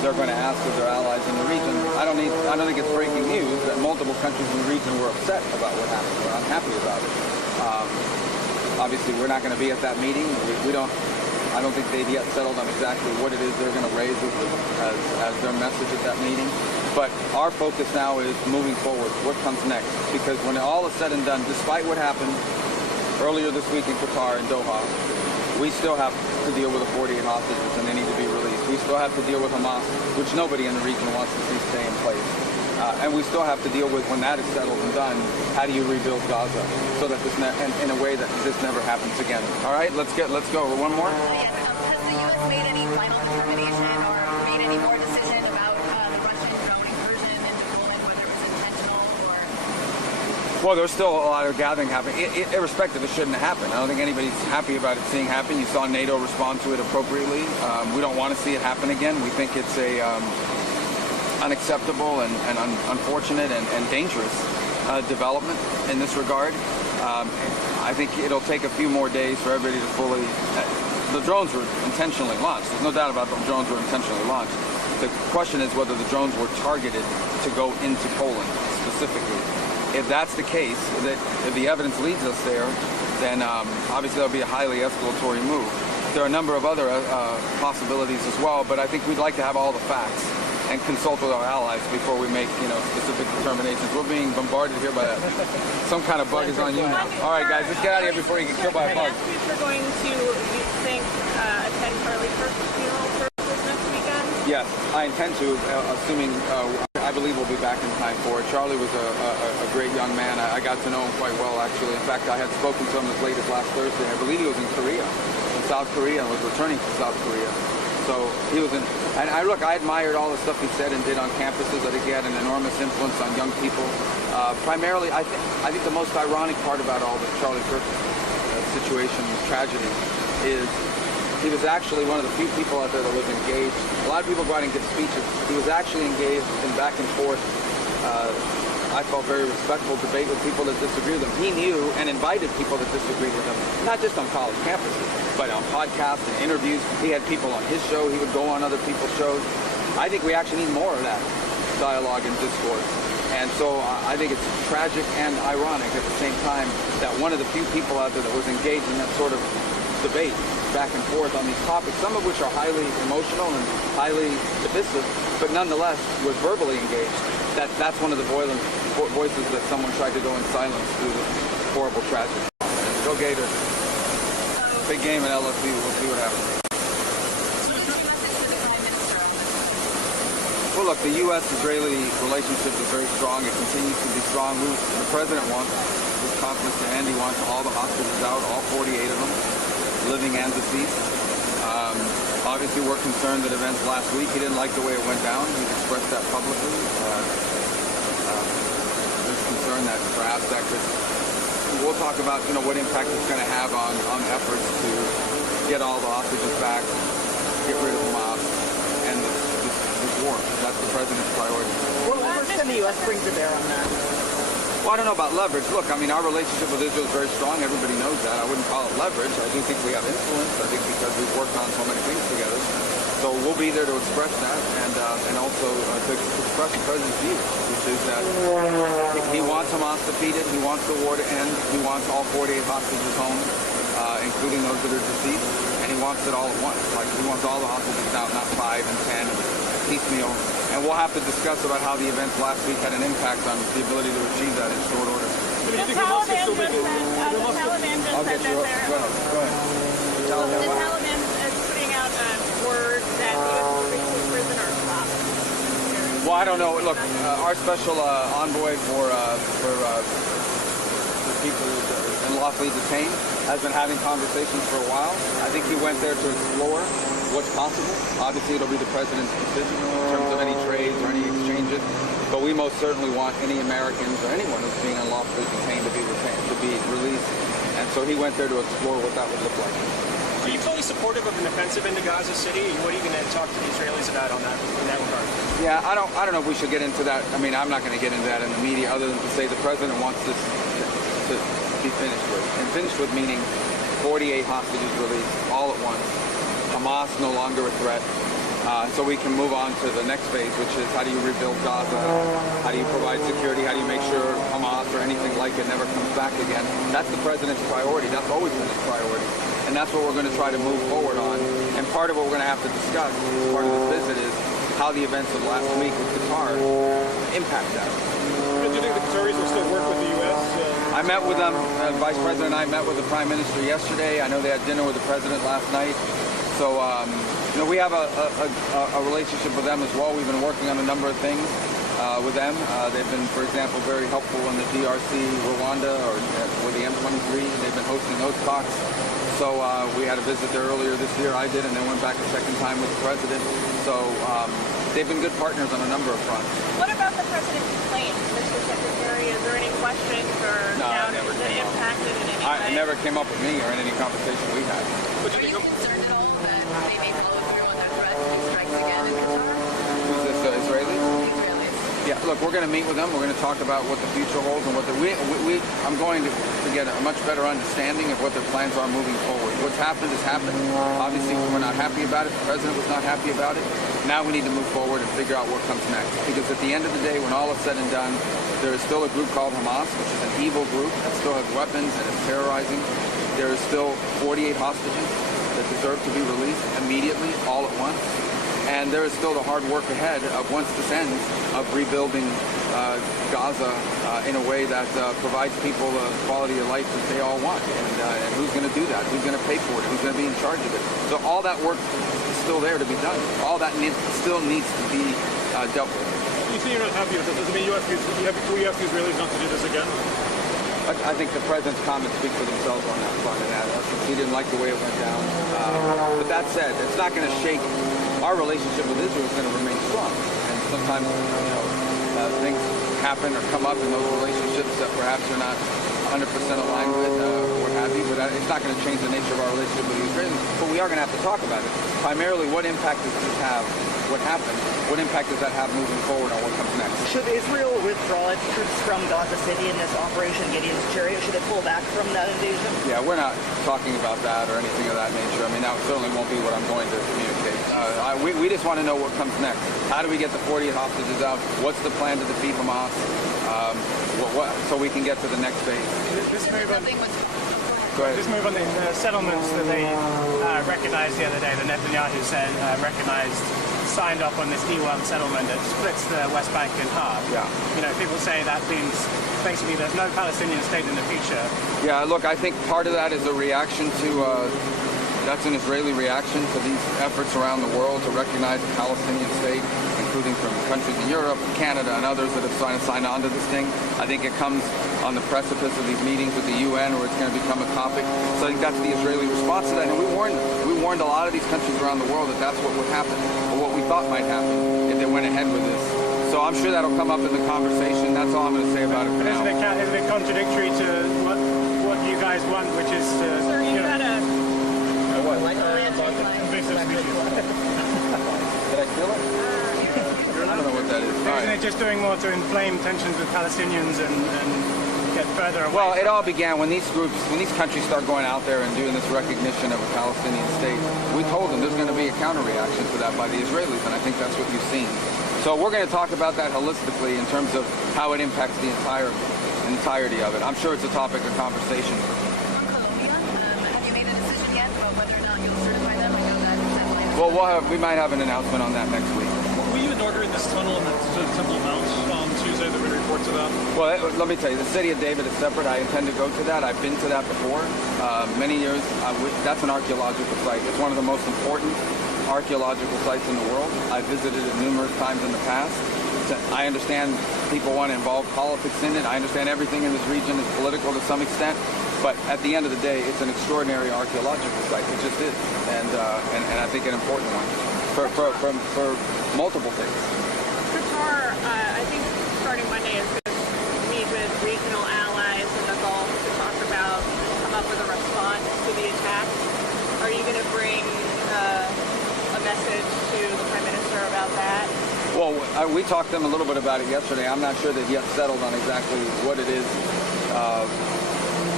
they're going to ask of their allies in the region. I don't think it's breaking news that multiple countries in the region were upset about what happened. We're unhappy about it. Obviously, we're not going to be at that meeting. I don't think they've yet settled on exactly what it is they're going to raise as their message at that meeting. But our focus now is moving forward. What comes next? Because when all is said and done, despite what happened earlier this week in Qatar and Doha, we still have to deal with the 48 hostages and they need to be released. We still have to deal with Hamas, which nobody in the region wants to see stay in place. And we still have to deal with, when that is settled and done, how do you rebuild Gaza so that this in a way that this never happens again. All right, let's go. One more. Yes, has the U.S. made any final determination or made any more decision about the Russian drone incursion into Poland, whether it was intentional or? Well, there's still a lot of gathering happening. Irrespective, it shouldn't have happened. I don't think anybody's happy about it seeing happen. You saw NATO respond to it appropriately. We don't want to see it happen again. We think it's a unacceptable and unfortunate and dangerous development in this regard. I think it'll take a few more days for everybody to fully... The drones were intentionally launched. There's no doubt about the drones were intentionally launched. The question is whether the drones were targeted to go into Poland specifically. If that's the case, if the evidence leads us there, then obviously that'll be a highly escalatory move. There are a number of other possibilities as well, but I think we'd like to have all the facts and consult with our allies before we make, specific determinations. We're being bombarded here by some kind of bug is on you now. All right, guys, let's get out of here before you get killed by a bug. We're going to, you think, attend Charlie Kirk's funeral services next weekend? Yes, I intend to, assuming I believe we'll be back in time for it. Charlie was a great young man. I got to know him quite well, actually. In fact, I had spoken to him as late as last Thursday. I believe he was in South Korea, and was returning to South Korea. So he was and I admired all the stuff he said and did on campuses. I think he had an enormous influence on young people. Primarily, I think the most ironic part about all the Charlie Kirk situation, tragedy, is he was actually one of the few people out there that was engaged. A lot of people go out and give speeches. He was actually engaged in back and forth, I felt very respectful debate with people that disagree with him. He knew and invited people that disagreed with him, not just on college campuses, but on podcasts and interviews. He had people on his show. He would go on other people's shows. I think we actually need more of that dialogue and discourse. And so I think it's tragic and ironic at the same time that one of the few people out there that was engaged in that sort of debate back and forth on these topics, some of which are highly emotional and highly divisive, but nonetheless was verbally engaged. That's one of the voices that someone tried to go in silence through this horrible tragedy. Go Gators. Big game at LSU. We'll see what happens. Well, look, the U.S.-Israeli relationship is very strong. It continues to be strong. The president wants, with confidence to end, he wants all the hostages out, all 48 of them, living and deceased. Obviously, we're concerned that events last week, he didn't like the way it went down. He's expressed that publicly. There's concern that perhaps that could... We'll talk about, what impact it's going to have on efforts to get all the hostages back, get rid of Hamas, and this war. That's the president's priority. What leverage can the U.S. bring to bear on that? Well, I don't know about leverage. Look, our relationship with Israel is very strong. Everybody knows that. I wouldn't call it leverage. I do think we have influence. I think because we've worked on so many things together. So we'll be there to express that and also to express the president's view, which is that he wants Hamas defeated. He wants the war to end. He wants all 48 hostages home, including those that are deceased. And he wants it all at once. Like, he wants all the hostages out, not 5 and 10, piecemeal. And we'll have to discuss about how the events last week had an impact on the ability to achieve that in short order. The Taliban just said that they're... Go ahead. The Taliban is putting out word that the prisoners stopped. Well, I don't know. Look, our special envoy for people unlawfully detained has been having conversations for a while. I think he went there to explore what's possible. Obviously, it'll be the president's decision in terms of any trades or any exchanges. But we most certainly want any Americans or anyone who's being unlawfully detained to be released. And so he went there to explore what that would look like. Are you fully supportive of an offensive into Gaza City? And what are you going to talk to the Israelis about in that regard? Yeah, I don't know if we should get into that. I'm not going to get into that in the media other than to say the president wants this to be finished with. And finished with meaning 48 hostages released all at once. Hamas no longer a threat. so we can move on to the next phase, which is how do you rebuild Gaza? How do you provide security? How do you make sure Hamas or anything like it never comes back again? That's the president's priority. That's always been his priority. And that's what we're going to try to move forward on. And part of what we're going to have to discuss as part of this visit is how the events of last week with Qatar impact that. Do you think the Qataris will still work with the U.S.? I met with them. Vice President and I met with the Prime Minister yesterday. I know they had dinner with the President last night. So, we have a relationship with them as well. We've been working on a number of things with them. They've been, for example, very helpful in the DRC, Rwanda, or with the M23. They've been hosting those talks. So we had a visit there earlier this year. I did, and then went back a second time with the President. So they've been good partners on a number of fronts. What about the president's plane, Mr. Secretary? Is there any questions or doubts that impacted in any way? It never came up with me or in any conversation we had. Are you concerned at all that they may follow through on that threat and strikes again in Qatar? Who's this, Israeli? Israelis. Yeah, look, we're going to meet with them. We're going to talk about what the future holds and what I'm going to get a much better understanding of what their plans are moving forward. What's happened has happened. Obviously, we're not happy about it. The president was not happy about it. Now we need to move forward and figure out what comes next. Because at the end of the day, when all is said and done, there is still a group called Hamas, which is an evil group that still has weapons and is terrorizing. There is still 48 hostages that deserve to be released immediately, all at once. And there is still the hard work ahead of, once this ends, of rebuilding Gaza in a way that provides people the quality of life that they all want. And who's going to do that? Who's going to pay for it? Who's going to be in charge of it? So all that work is still there to be done. All that still needs to be dealt with. You say you're not happy with this. Does it mean you have to Israelis not to do this again? I think the president's comments speak for themselves on that front, and that he didn't like the way it went down. But that said, it's not going to shake. Our relationship with Israel is going to remain strong. And sometimes, things happen or come up in those relationships that perhaps you're not 100% aligned with, or what have you. But it's not going to change the nature of our relationship with the Israelis. But we are going to have to talk about it. Primarily, what impact does this have? What happened? What impact does that have moving forward on what comes next? Should Israel withdraw its troops from Gaza City in this Operation Gideon's Chariot? Should it pull back from that invasion? Yeah, we're not talking about that or anything of that nature. I mean, that certainly won't be what I'm going to communicate. We just want to know what comes next. How do we get the 48 hostages out? What's the plan to defeat Hamas? So we can get to the next phase. This move on, Go ahead. this move on the settlements that they recognized the other day, that Netanyahu said signed off on this E1 settlement that splits the West Bank in half. Yeah. People say that means basically there's no Palestinian state in the future. Yeah, look, I think part of that is a reaction to, that's an Israeli reaction to these efforts around the world to recognize the Palestinian state, including from countries in Europe and Canada and others that have signed on to this thing. I think it comes on the precipice of these meetings with the UN where it's going to become a topic. So I think that's the Israeli response to that. And we warned them. We warned a lot of these countries around the world that that's what would happen, or what we thought might happen if they went ahead with this. So I'm sure that'll come up in the conversation. That's all I'm going to say about it for now. Isn't it contradictory to what you guys want, which is to... Sir, you've got a... What? invasive species? Did I feel it? I don't know what that is. All Isn't right. it just doing more to inflame tensions with Palestinians and get further away? Well, it all began when these countries start going out there and doing this recognition of a Palestinian state. We told them there's going to be a counter-reaction to that by the Israelis, and I think that's what you've seen. So we're going to talk about that holistically in terms of how it impacts the entirety of it. I'm sure it's a topic of conversation. Have you made a decision yet about whether or not you'll certify them? I know that Well, we might have an announcement on that next week. Will you inaugurate this tunnel in the Temple Mount on Tuesday? There were reports of that. Well, let me tell you, the city of David is separate. I intend to go to that. I've been to that before, many years. That's an archaeological site. It's one of the most important archaeological sites in the world. I've visited it numerous times in the past. I understand people want to involve politics in it. I understand everything in this region is political to some extent. But at the end of the day, it's an extraordinary archaeological site. It just is. And I think an important one for multiple things. Qatar, I think starting Monday is going to meet with regional allies in the Gulf to come up with a response to the attack. Are you going to bring a message to the Prime Minister about that? Well, we talked to them a little bit about it yesterday. I'm not sure they've yet settled on exactly what it is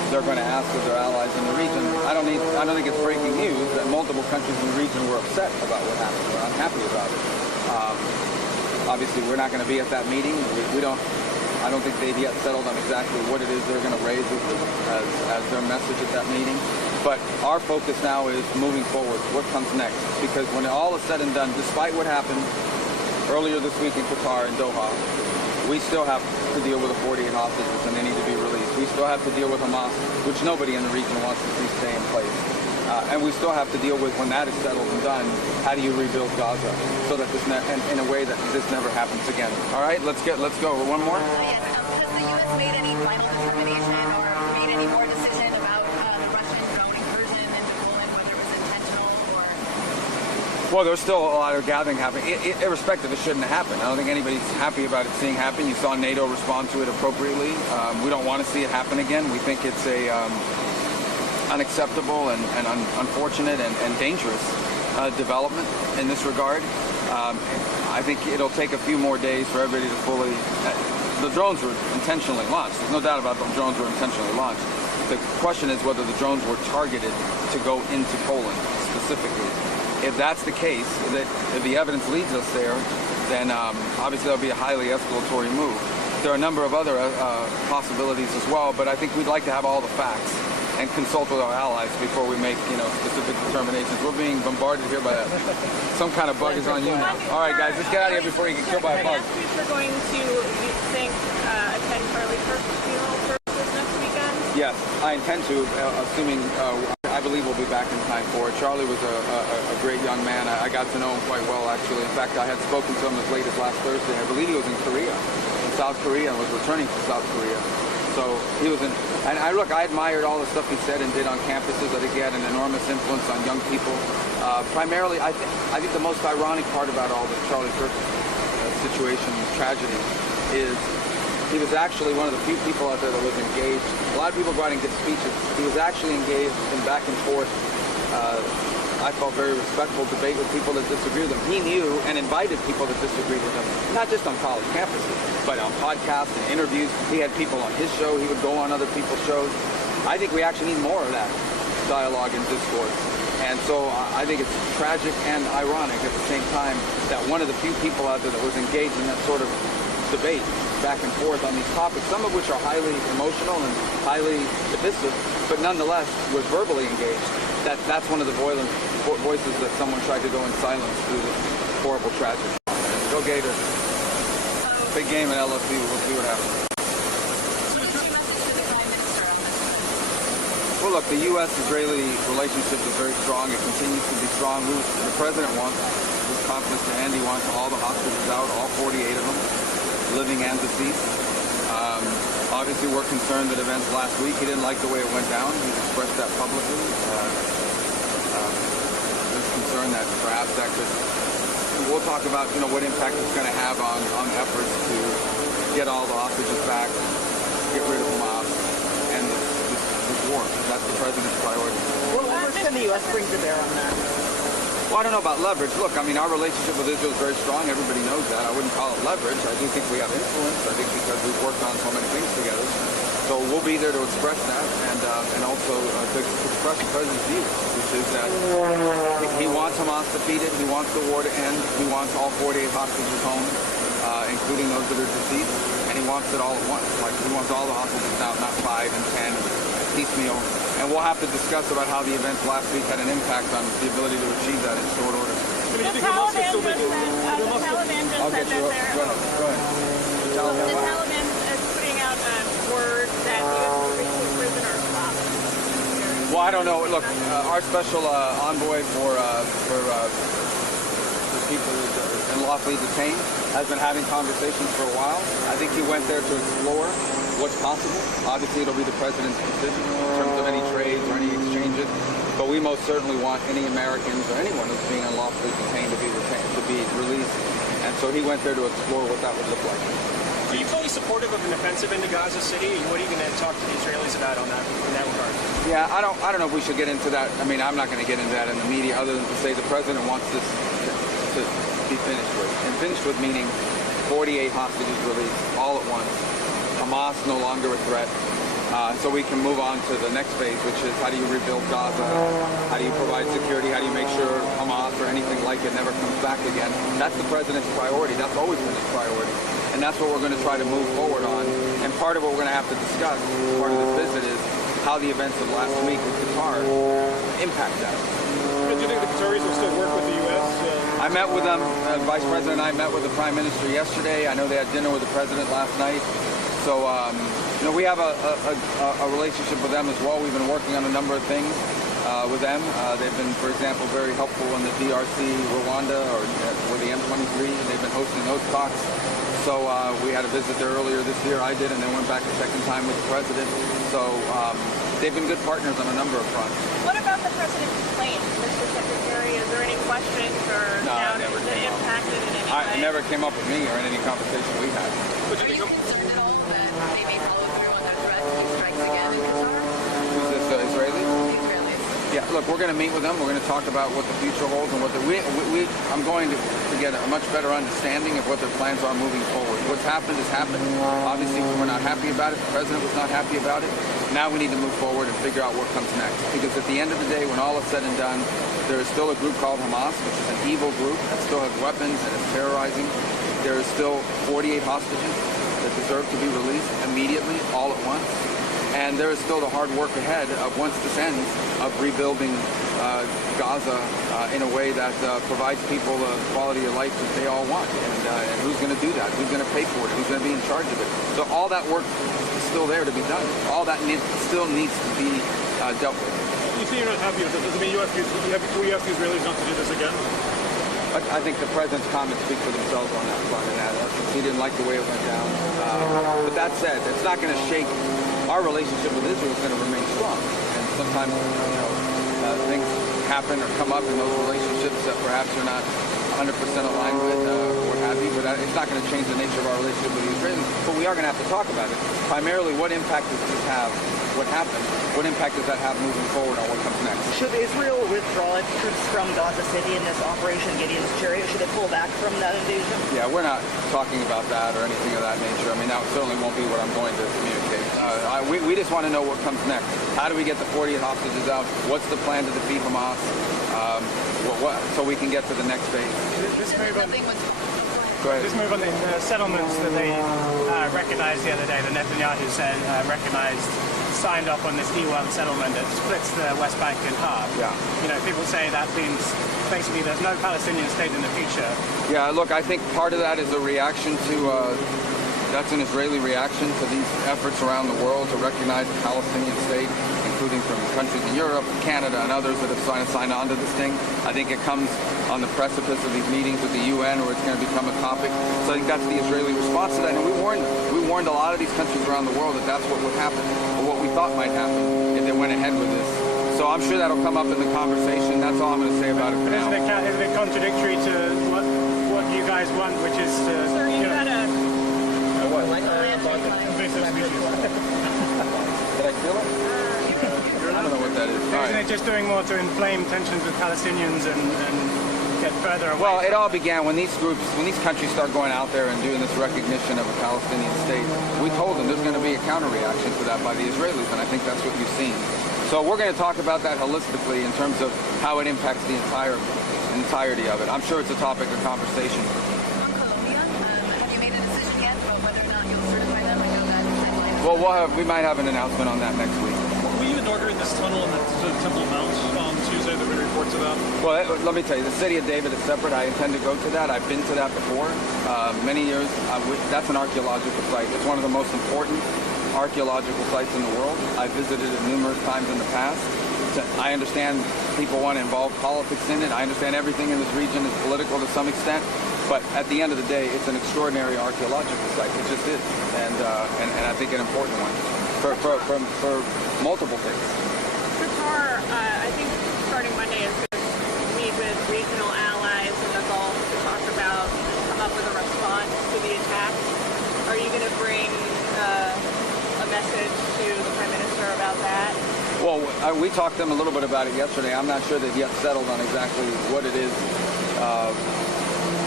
they're going to ask of their allies in the region. I don't think it's breaking news that multiple countries in the region were upset about what happened. We're unhappy about it. Obviously, we're not going to be at that meeting. I don't think they've yet settled on exactly what it is they're going to raise as their message at that meeting. But our focus now is moving forward. What comes next? Because when all is said and done, despite what happened earlier this week in Qatar and Doha, we still have to deal with the 48 hostages and they need to be released. We still have to deal with Hamas, which nobody in the region wants to see stay in place. And we still have to deal with, when that is settled and done, how do you rebuild Gaza so that this in a way that this never happens again. All right, let's go. One more. Yes, has the U.S. made any final determination or made any more decision about the Russian drone incursion into Poland, whether it was intentional or? Well, there's still a lot of gathering happening. Irrespective, it shouldn't have happened. I don't think anybody's happy about it seeing happen. You saw NATO respond to it appropriately. We don't want to see it happen again. We think it's a unacceptable and unfortunate and dangerous development in this regard. I think it'll take a few more days for everybody to fully... the drones were intentionally launched. There's no doubt about the drones were intentionally launched. The question is whether the drones were targeted to go into Poland specifically. If that's the case, if the evidence leads us there, then obviously that'll be a highly escalatory move. There are a number of other possibilities as well, but I think we'd like to have all the facts and consult with our allies before we make, specific determinations. We're being bombarded here by some kind of bug is on you now. All right, guys, let's get out of here before you get killed by a bug. Last week we're going to, you think, attend Charlie Kirk's funeral services next weekend? Yes, I intend to, assuming I believe we'll be back in time for it. Charlie was a great young man. I got to know him quite well, actually. In fact, I had spoken to him as late as last Thursday. I believe he was in South Korea, and was returning to South Korea. So he was and I admired all the stuff he said and did on campuses. I think he had an enormous influence on young people. Primarily, I think the most ironic part about all the Charlie Kirk situation, tragedy, is he was actually one of the few people out there that was engaged. A lot of people go out and give speeches. He was actually engaged in back and forth, I felt very respectful debate with people that disagree with him. He knew and invited people that disagreed with him, not just on college campuses, but on podcasts and interviews. He had people on his show. He would go on other people's shows. I think we actually need more of that dialogue and discourse. And so I think it's tragic and ironic at the same time that one of the few people out there that was engaged in that sort of debate back and forth on these topics, some of which are highly emotional and highly divisive, but nonetheless was verbally engaged. That's one of the voices that someone tried to go in silence through this horrible tragedy. Go Gators. Big game at LSU. We'll see what happens. Well, look, the U.S.-Israeli relationship is very strong. It continues to be strong. The president wants, his confidence to end. He wants all the hostages out, all 48 of them, living and deceased. Obviously, we're concerned that events last week, he didn't like the way it went down. He's expressed that publicly. There's concern that perhaps that could... We'll talk about, what impact it's going to have on efforts to get all the hostages back, get rid of Hamas, and this war. That's the president's priority. What leverage can the U.S. bring to bear on that? Well, I don't know about leverage. Look, our relationship with Israel is very strong. Everybody knows that. I wouldn't call it leverage. I do think we have influence. I think because we've worked on so many things together. So we'll be there to express that and also to express the president's view, which is that he wants Hamas defeated. He wants the war to end. He wants all 48 hostages home, including those that are deceased. And he wants it all at once. Like, he wants all the hostages out, not 5 and 10 piecemeal. And we'll have to discuss about how the events last week had an impact on the ability to achieve that in short order. The Taliban just said that they're... Go ahead. The Taliban is putting out word that the U.S. will release prisoners off. Well, I don't know. Look, our special envoy for people unlawfully detained has been having conversations for a while. I think he went there to explore what's possible. Obviously, it'll be the president's decision in terms of any trades or any exchanges. But we most certainly want any Americans or anyone who's being unlawfully detained to be released. And so he went there to explore what that would look like. Are you fully supportive of an offensive into Gaza City? And what are you going to talk to the Israelis about in that regard? Yeah, I don't know if we should get into that. I'm not going to get into that in the media, other than to say the president wants this to be finished with. And finished with meaning 48 hostages released all at once. Hamas no longer a threat. so we can move on to the next phase, which is how do you rebuild Gaza? How do you provide security? How do you make sure Hamas or anything like it never comes back again? That's the president's priority. That's always been his priority. And that's what we're going to try to move forward on. And part of what we're going to have to discuss, part of this visit, is how the events of last week with Qatar impact that. Do you think the Qataris will still work with the U.S.? I met with them. Vice President and I met with the Prime Minister yesterday. I know they had dinner with the President last night. So, we have a relationship with them as well. We've been working on a number of things with them. They've been, for example, very helpful in the DRC, Rwanda, or the M23. They've been hosting those talks. So we had a visit there earlier this year. I did, and then went back a second time with the President. So they've been good partners on a number of fronts. What about the president's plane, Mr. Secretary? Is there any questions or doubts that impacted in any way? It never came up with me or in any conversation we had. Are you concerned at all that they may follow through on their threat to keep strikes again in Qatar? Who's this, Israeli? The Israelis. Yeah, look, we're going to meet with them. We're going to talk about what the future holds and what I'm going to get a much better understanding of what their plans are moving forward. What's happened has happened. Obviously, we're not happy about it. The president was not happy about it. Now we need to move forward and figure out what comes next. Because at the end of the day, when all is said and done, there is still a group called Hamas, which is an evil group that still has weapons and is terrorizing. There is still 48 hostages that deserve to be released immediately, all at once. And there is still the hard work ahead of, once this ends, of rebuilding Gaza in a way that provides people the quality of life that they all want. And who's going to do that? Who's going to pay for it? Who's going to be in charge of it? So all that work is still there to be done. All that still needs to be dealt with. You say you're not happy with it. Does it mean you have the Israelis not to do this again? I think the president's comments speak for themselves on that front. And he didn't like the way it went down. But that said, it's not going to shake. Our relationship with Israel is going to remain strong. And sometimes, things happen or come up in those relationships that perhaps you're not 100% aligned with, or what have you. But it's not going to change the nature of our relationship with the Israelis. But we are going to have to talk about it. Primarily, what impact does this have? What happened? What impact does that have moving forward on what comes next? Should Israel withdraw its troops from Gaza City in this Operation Gideon's Chariot? Should it pull back from that invasion? Yeah, we're not talking about that or anything of that nature. I mean, that certainly won't be what I'm going to communicate. We just want to know what comes next. How do we get the 48 hostages out? What's the plan to defeat Hamas? So we can get to the next phase. This move on, Go ahead. this move on the settlements that they recognized the other day, the Netanyahu said signed off on this E1 settlement that splits the West Bank in half. Yeah. People say that means basically there's no Palestinian state in the future. Yeah, look, I think part of that is a reaction to, that's an Israeli reaction to these efforts around the world to recognize the Palestinian state, including from countries in Europe, Canada, and others that have signed on to this thing. I think it comes on the precipice of these meetings with the UN where it's going to become a topic. So I think that's the Israeli response to that. And we warned a lot of these countries around the world that that's what would happen, or what we thought might happen if they went ahead with this. So I'm sure that'll come up in the conversation. That's all I'm going to say about it for now. Isn't it contradictory to what you guys want, which is to... Sir, you had a... invasive species. Did I steal it? I don't know what that is. All Isn't right. it just doing more to inflame tensions with Palestinians and get further away? Well, it all began when these countries start going out there and doing this recognition of a Palestinian state. We told them there's going to be a counter-reaction to that by the Israelis, and I think that's what you've seen. So we're going to talk about that holistically in terms of how it impacts the entirety of it. I'm sure it's a topic of conversation. On Colombia, have you made a decision yet about whether or not you'll certify them? I know that timeline. Well, we might have an announcement on that next week. Were you inaugurating this tunnel in the Temple Mount on Tuesday that we reports about? Well, let me tell you, the city of David is separate. I intend to go to that. I've been to that before, many years. That's an archaeological site. It's one of the most important archaeological sites in the world. I've visited it numerous times in the past. I understand people want to involve politics in it. I understand everything in this region is political to some extent. But at the end of the day, it's an extraordinary archaeological site. It just is. And I think an important one for multiple things. Qatar, I think starting Monday is going to meet with regional allies in the Gulf to talk about, come up with a response to the attacks. Are you going to bring a message to the Prime Minister about that? Well, we talked to them a little bit about it yesterday. I'm not sure they've yet settled on exactly what it is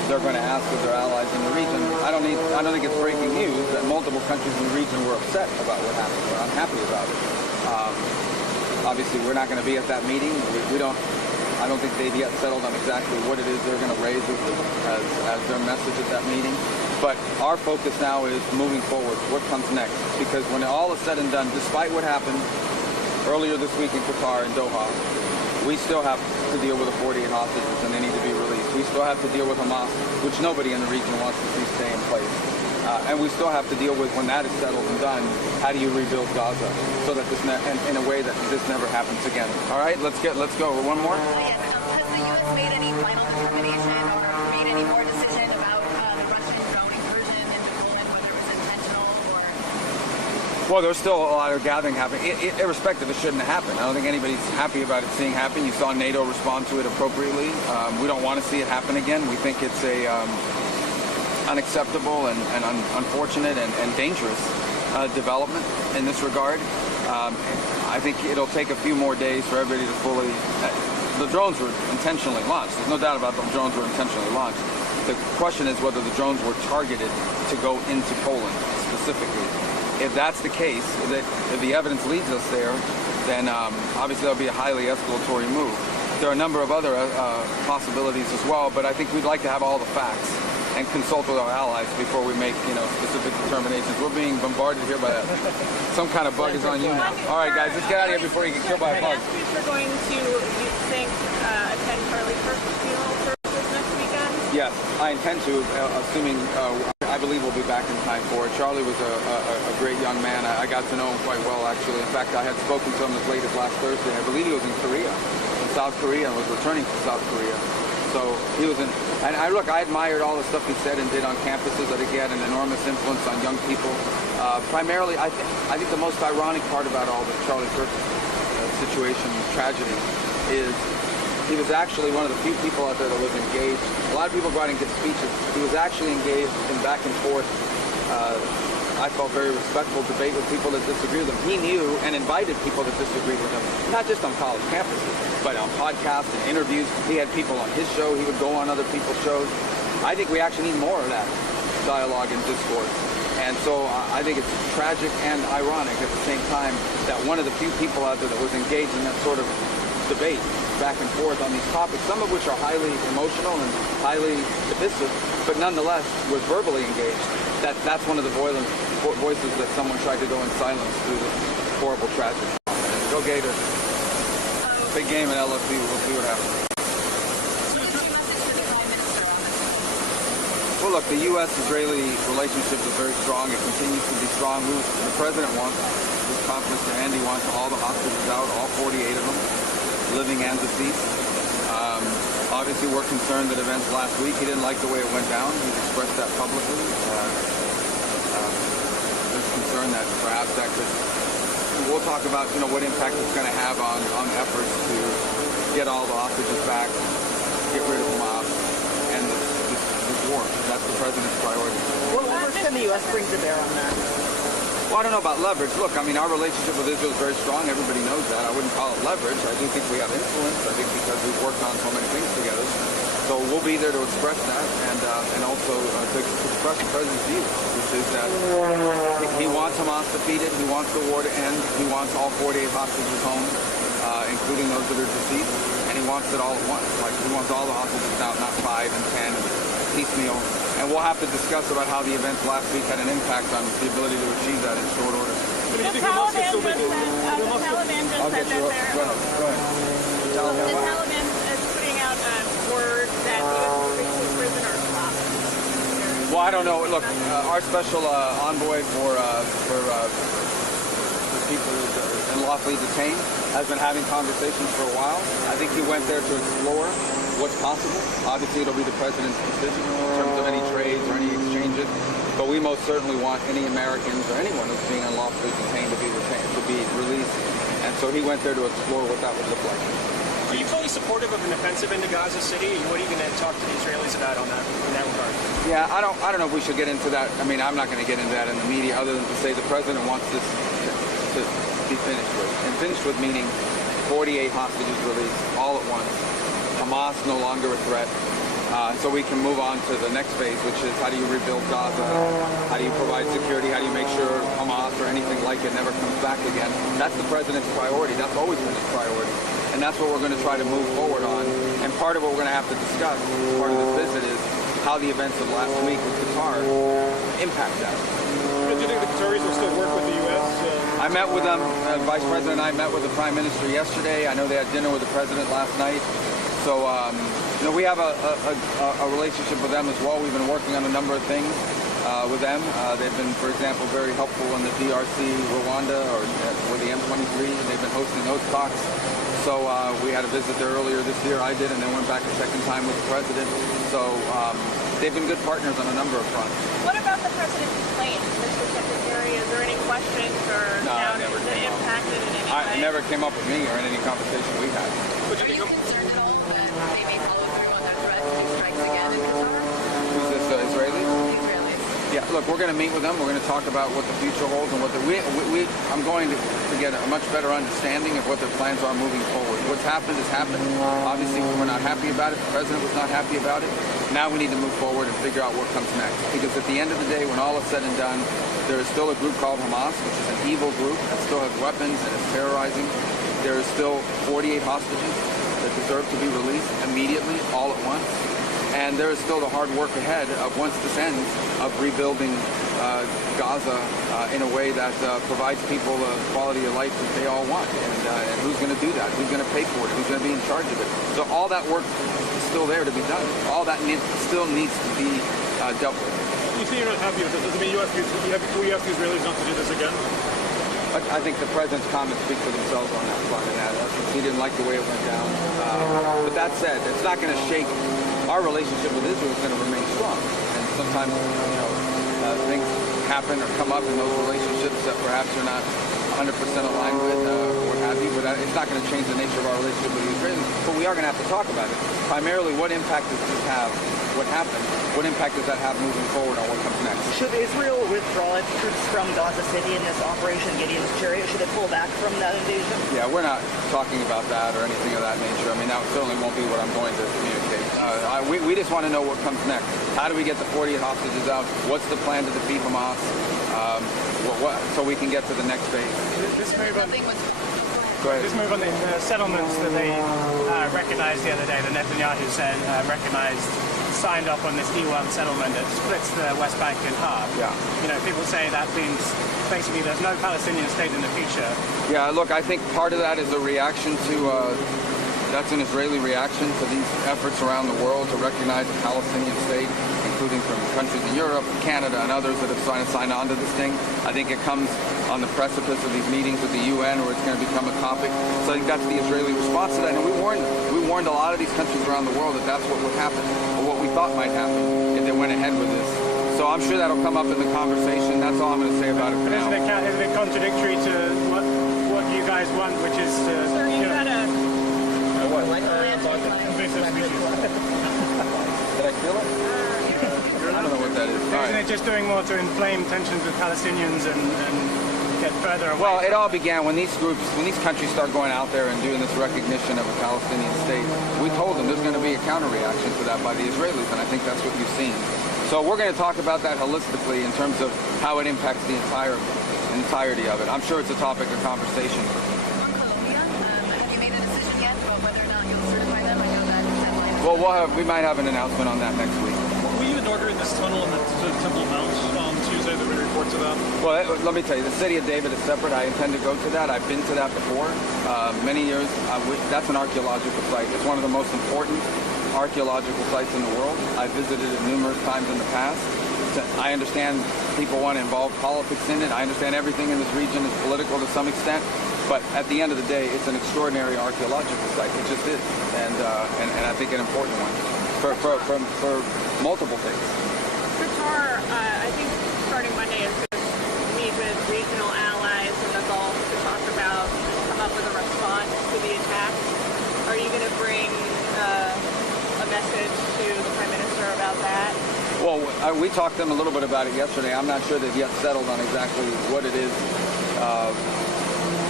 they're going to ask of their allies in the region. I don't think it's breaking news that multiple countries in the region were upset about what happened. We're unhappy about it. Obviously, we're not going to be at that meeting. I don't think they've yet settled on exactly what it is they're going to raise as their message at that meeting. But our focus now is moving forward. What comes next? Because when all is said and done, despite what happened earlier this week in Qatar and Doha, we still have to deal with the 48 hostages and they need to be released. We still have to deal with Hamas, which nobody in the region wants to see stay in place. And we still have to deal with, when that is settled and done, how do you rebuild Gaza so that in a way that this never happens again. All right, let's go. One more. Yes, has the U.S. made any final determination or made any more decision about the Russian drone incursion into Poland, whether it was intentional or? Well, there's still a lot of gathering happening. Irrespective, it shouldn't have happened. I don't think anybody's happy about it seeing happen. You saw NATO respond to it appropriately. We don't want to see it happen again. We think it's a unacceptable and unfortunate and dangerous development in this regard. I think it'll take a few more days for everybody to fully... The drones were intentionally launched. There's no doubt about them. Drones were intentionally launched. The question is whether the drones were targeted to go into Poland specifically. If that's the case, if the evidence leads us there, then obviously that'll be a highly escalatory move. There are a number of other possibilities as well, but I think we'd like to have all the facts and consult with our allies before we make, specific determinations. We're being bombarded here by some kind of bug is on you now. All right, guys, let's get out of here before you get killed by a bug. We're going to, you think, attend Charlie Kirk's funeral services next weekend? Yes, I intend to, assuming I believe we'll be back in time for it. Charlie was a great young man. I got to know him quite well, actually. In fact, I had spoken to him as late as last Thursday. I believe he was in South Korea, and was returning to South Korea. So he was and I admired all the stuff he said and did on campuses. I think he had an enormous influence on young people. Primarily, I think the most ironic part about all the Charlie Kirk situation, tragedy, is he was actually one of the few people out there that was engaged. A lot of people go out and give speeches. He was actually engaged in back and forth, I felt very respectful debate with people that disagree with him. He knew and invited people that disagreed with him, not just on college campuses, but on podcasts and interviews. He had people on his show. He would go on other people's shows. I think we actually need more of that dialogue and discourse. And so I think it's tragic and ironic at the same time that one of the few people out there that was engaged in that sort of debate back and forth on these topics, some of which are highly emotional and highly divisive, but nonetheless was verbally engaged. That's one of the voices that someone tried to go in silence through this horrible tragedy. Go Gators. Big game in LSU. We'll see what happens. Well, look, the U.S.-Israeli relationship is very strong. It continues to be strong. The president wants, his conference to end, he wants all the hostages out, all 48 of them, living and deceased. Obviously, we're concerned that events last week, he didn't like the way it went down. He's expressed that publicly. There's concern that perhaps that could... We'll talk about, what impact it's going to have on efforts to get all the hostages back, get rid of Hamas, and this war. That's the president's priority. What leverage can the U.S. bring to bear on that? Well, I don't know about leverage. Look, our relationship with Israel is very strong. Everybody knows that. I wouldn't call it leverage. I do think we have influence. I think because we've worked on so many things together. So we'll be there to express that and also to express the president's view, which is that he wants Hamas defeated. He wants the war to end. He wants all 48 hostages home, including those that are deceased. And he wants it all at once. Like, he wants all the hostages out, not 5 and 10, piecemeal. And we'll have to discuss about how the events last week had an impact on the ability to achieve that in short order. The Taliban just said that they're... Go ahead. The Taliban is putting out word that U.S. prisoners stopped. Well, I don't know. Look, our special envoy for people unlawfully detained has been having conversations for a while. I think he went there to explore what's possible. Obviously, it'll be the president's decision in terms of any trades or any exchanges. But we most certainly want any Americans or anyone who's being unlawfully detained to be released. And so he went there to explore what that would look like. Are you fully supportive of an offensive into Gaza City? And what are you going to talk to the Israelis about in that regard? Yeah, I don't know if we should get into that. I'm not going to get into that in the media, other than to say the president wants this to be finished with. And finished with meaning 48 hostages released all at once. Hamas no longer a threat. so we can move on to the next phase, which is how do you rebuild Gaza? How do you provide security? How do you make sure Hamas or anything like it never comes back again? That's the president's priority. That's always been his priority. And that's what we're going to try to move forward on. And part of what we're going to have to discuss, part of this visit, is how the events of last week with Qatar impact that. Do you think the Qataris will still work with the U.S.? I met with them. Vice President and I met with the Prime Minister yesterday. I know they had dinner with the President last night. So, we have a relationship with them as well. We've been working on a number of things with them. They've been, for example, very helpful in the DRC, Rwanda, or with the M23. They've been hosting those talks. So we had a visit there earlier this year. I did, and then went back a second time with the President. So they've been good partners on a number of fronts. What about the president's plane, Mr. Secretary? Is there any questions or doubts that impacted in any way? It never came up with me or in any conversation we had. Are you concerned at all that they may follow through on their threat to do strikes again in Qatar? Who's this, Israeli? Israelis. Yeah, look, we're going to meet with them. We're going to talk about what the future holds and what I'm going to get a much better understanding of what their plans are moving forward. What's happened has happened. Obviously, we're not happy about it. The president was not happy about it. Now we need to move forward and figure out what comes next. Because at the end of the day, when all is said and done, there is still a group called Hamas, which is an evil group that still has weapons and is terrorizing. There is still 48 hostages that deserve to be released immediately, all at once. And there is still the hard work ahead of, once this ends, of rebuilding Gaza in a way that provides people the quality of life that they all want. And who's going to do that? Who's going to pay for it? Who's going to be in charge of it? So all that work is still there to be done. All that still needs to be dealt with. You say you're not happy with this. Does it mean will you ask the Israelis not to do this again? I think the president's comments speak for themselves on that front, and that he didn't like the way it went down. But that said, it's not going to shake. Our relationship with Israel is going to remain strong. And sometimes, things happen or come up in those relationships that perhaps you're not 100% aligned with, or what have you. But it's not going to change the nature of our relationship with the Israelis. But we are going to have to talk about it. Primarily, what impact does this have? What happened? What impact does that have moving forward on what comes next? Should Israel withdraw its troops from Gaza City in this Operation Gideon's Chariot? Should it pull back from that invasion? Yeah, we're not talking about that or anything of that nature. I mean, that certainly won't be what I'm going to communicate. We just want to know what comes next. How do we get the 48 hostages out? What's the plan to defeat Hamas? So we can get to the next phase. This move on, Go ahead. this move on the settlements that they recognized the other day, the Netanyahu said signed off on this E1 settlement that splits the West Bank in half. Yeah. People say that means basically there's no Palestinian state in the future. Yeah, look, I think part of that is a reaction to, that's an Israeli reaction to these efforts around the world to recognize a Palestinian state, including from countries in Europe and Canada and others that have signed on to this thing. I think it comes on the precipice of these meetings with the UN where it's going to become a topic. So I think that's the Israeli response to that. And we warned them. We warned a lot of these countries around the world that that's what would happen, or what we thought might happen if they went ahead with this. So I'm sure that'll come up in the conversation. That's all I'm going to say about it for now. Isn't it contradictory to what you guys want, which is to... Sir, you got a... What? invasive species? Did I feel it? I don't know what that is. All Isn't right. it just doing more to inflame tensions with Palestinians and get further away? Well, it all began when these countries start going out there and doing this recognition of a Palestinian state. We told them there's going to be a counter-reaction to that by the Israelis, and I think that's what you've seen. So we're going to talk about that holistically in terms of how it impacts the entirety of it. I'm sure it's a topic of conversation. On Colombia, have you made a decision yet about whether or not you'll certify them? I know that deadline is... Well, we might have an announcement on that next week. Will you inaugurate this tunnel in the Temple Mount on Tuesday? That we report to that. Well, let me tell you, the city of David is separate. I intend to go to that. I've been to that before, many years. That's an archaeological site. It's one of the most important archaeological sites in the world. I've visited it numerous times in the past. I understand people want to involve politics in it. I understand everything in this region is political to some extent. But at the end of the day, it's an extraordinary archaeological site. It just is. And I think an important one for multiple things. Qatar, I think starting Monday is going to meet with regional allies in the Gulf to come up with a response to the attack. Are you going to bring a message to the Prime Minister about that? Well, we talked to them a little bit about it yesterday. I'm not sure they've yet settled on exactly what it is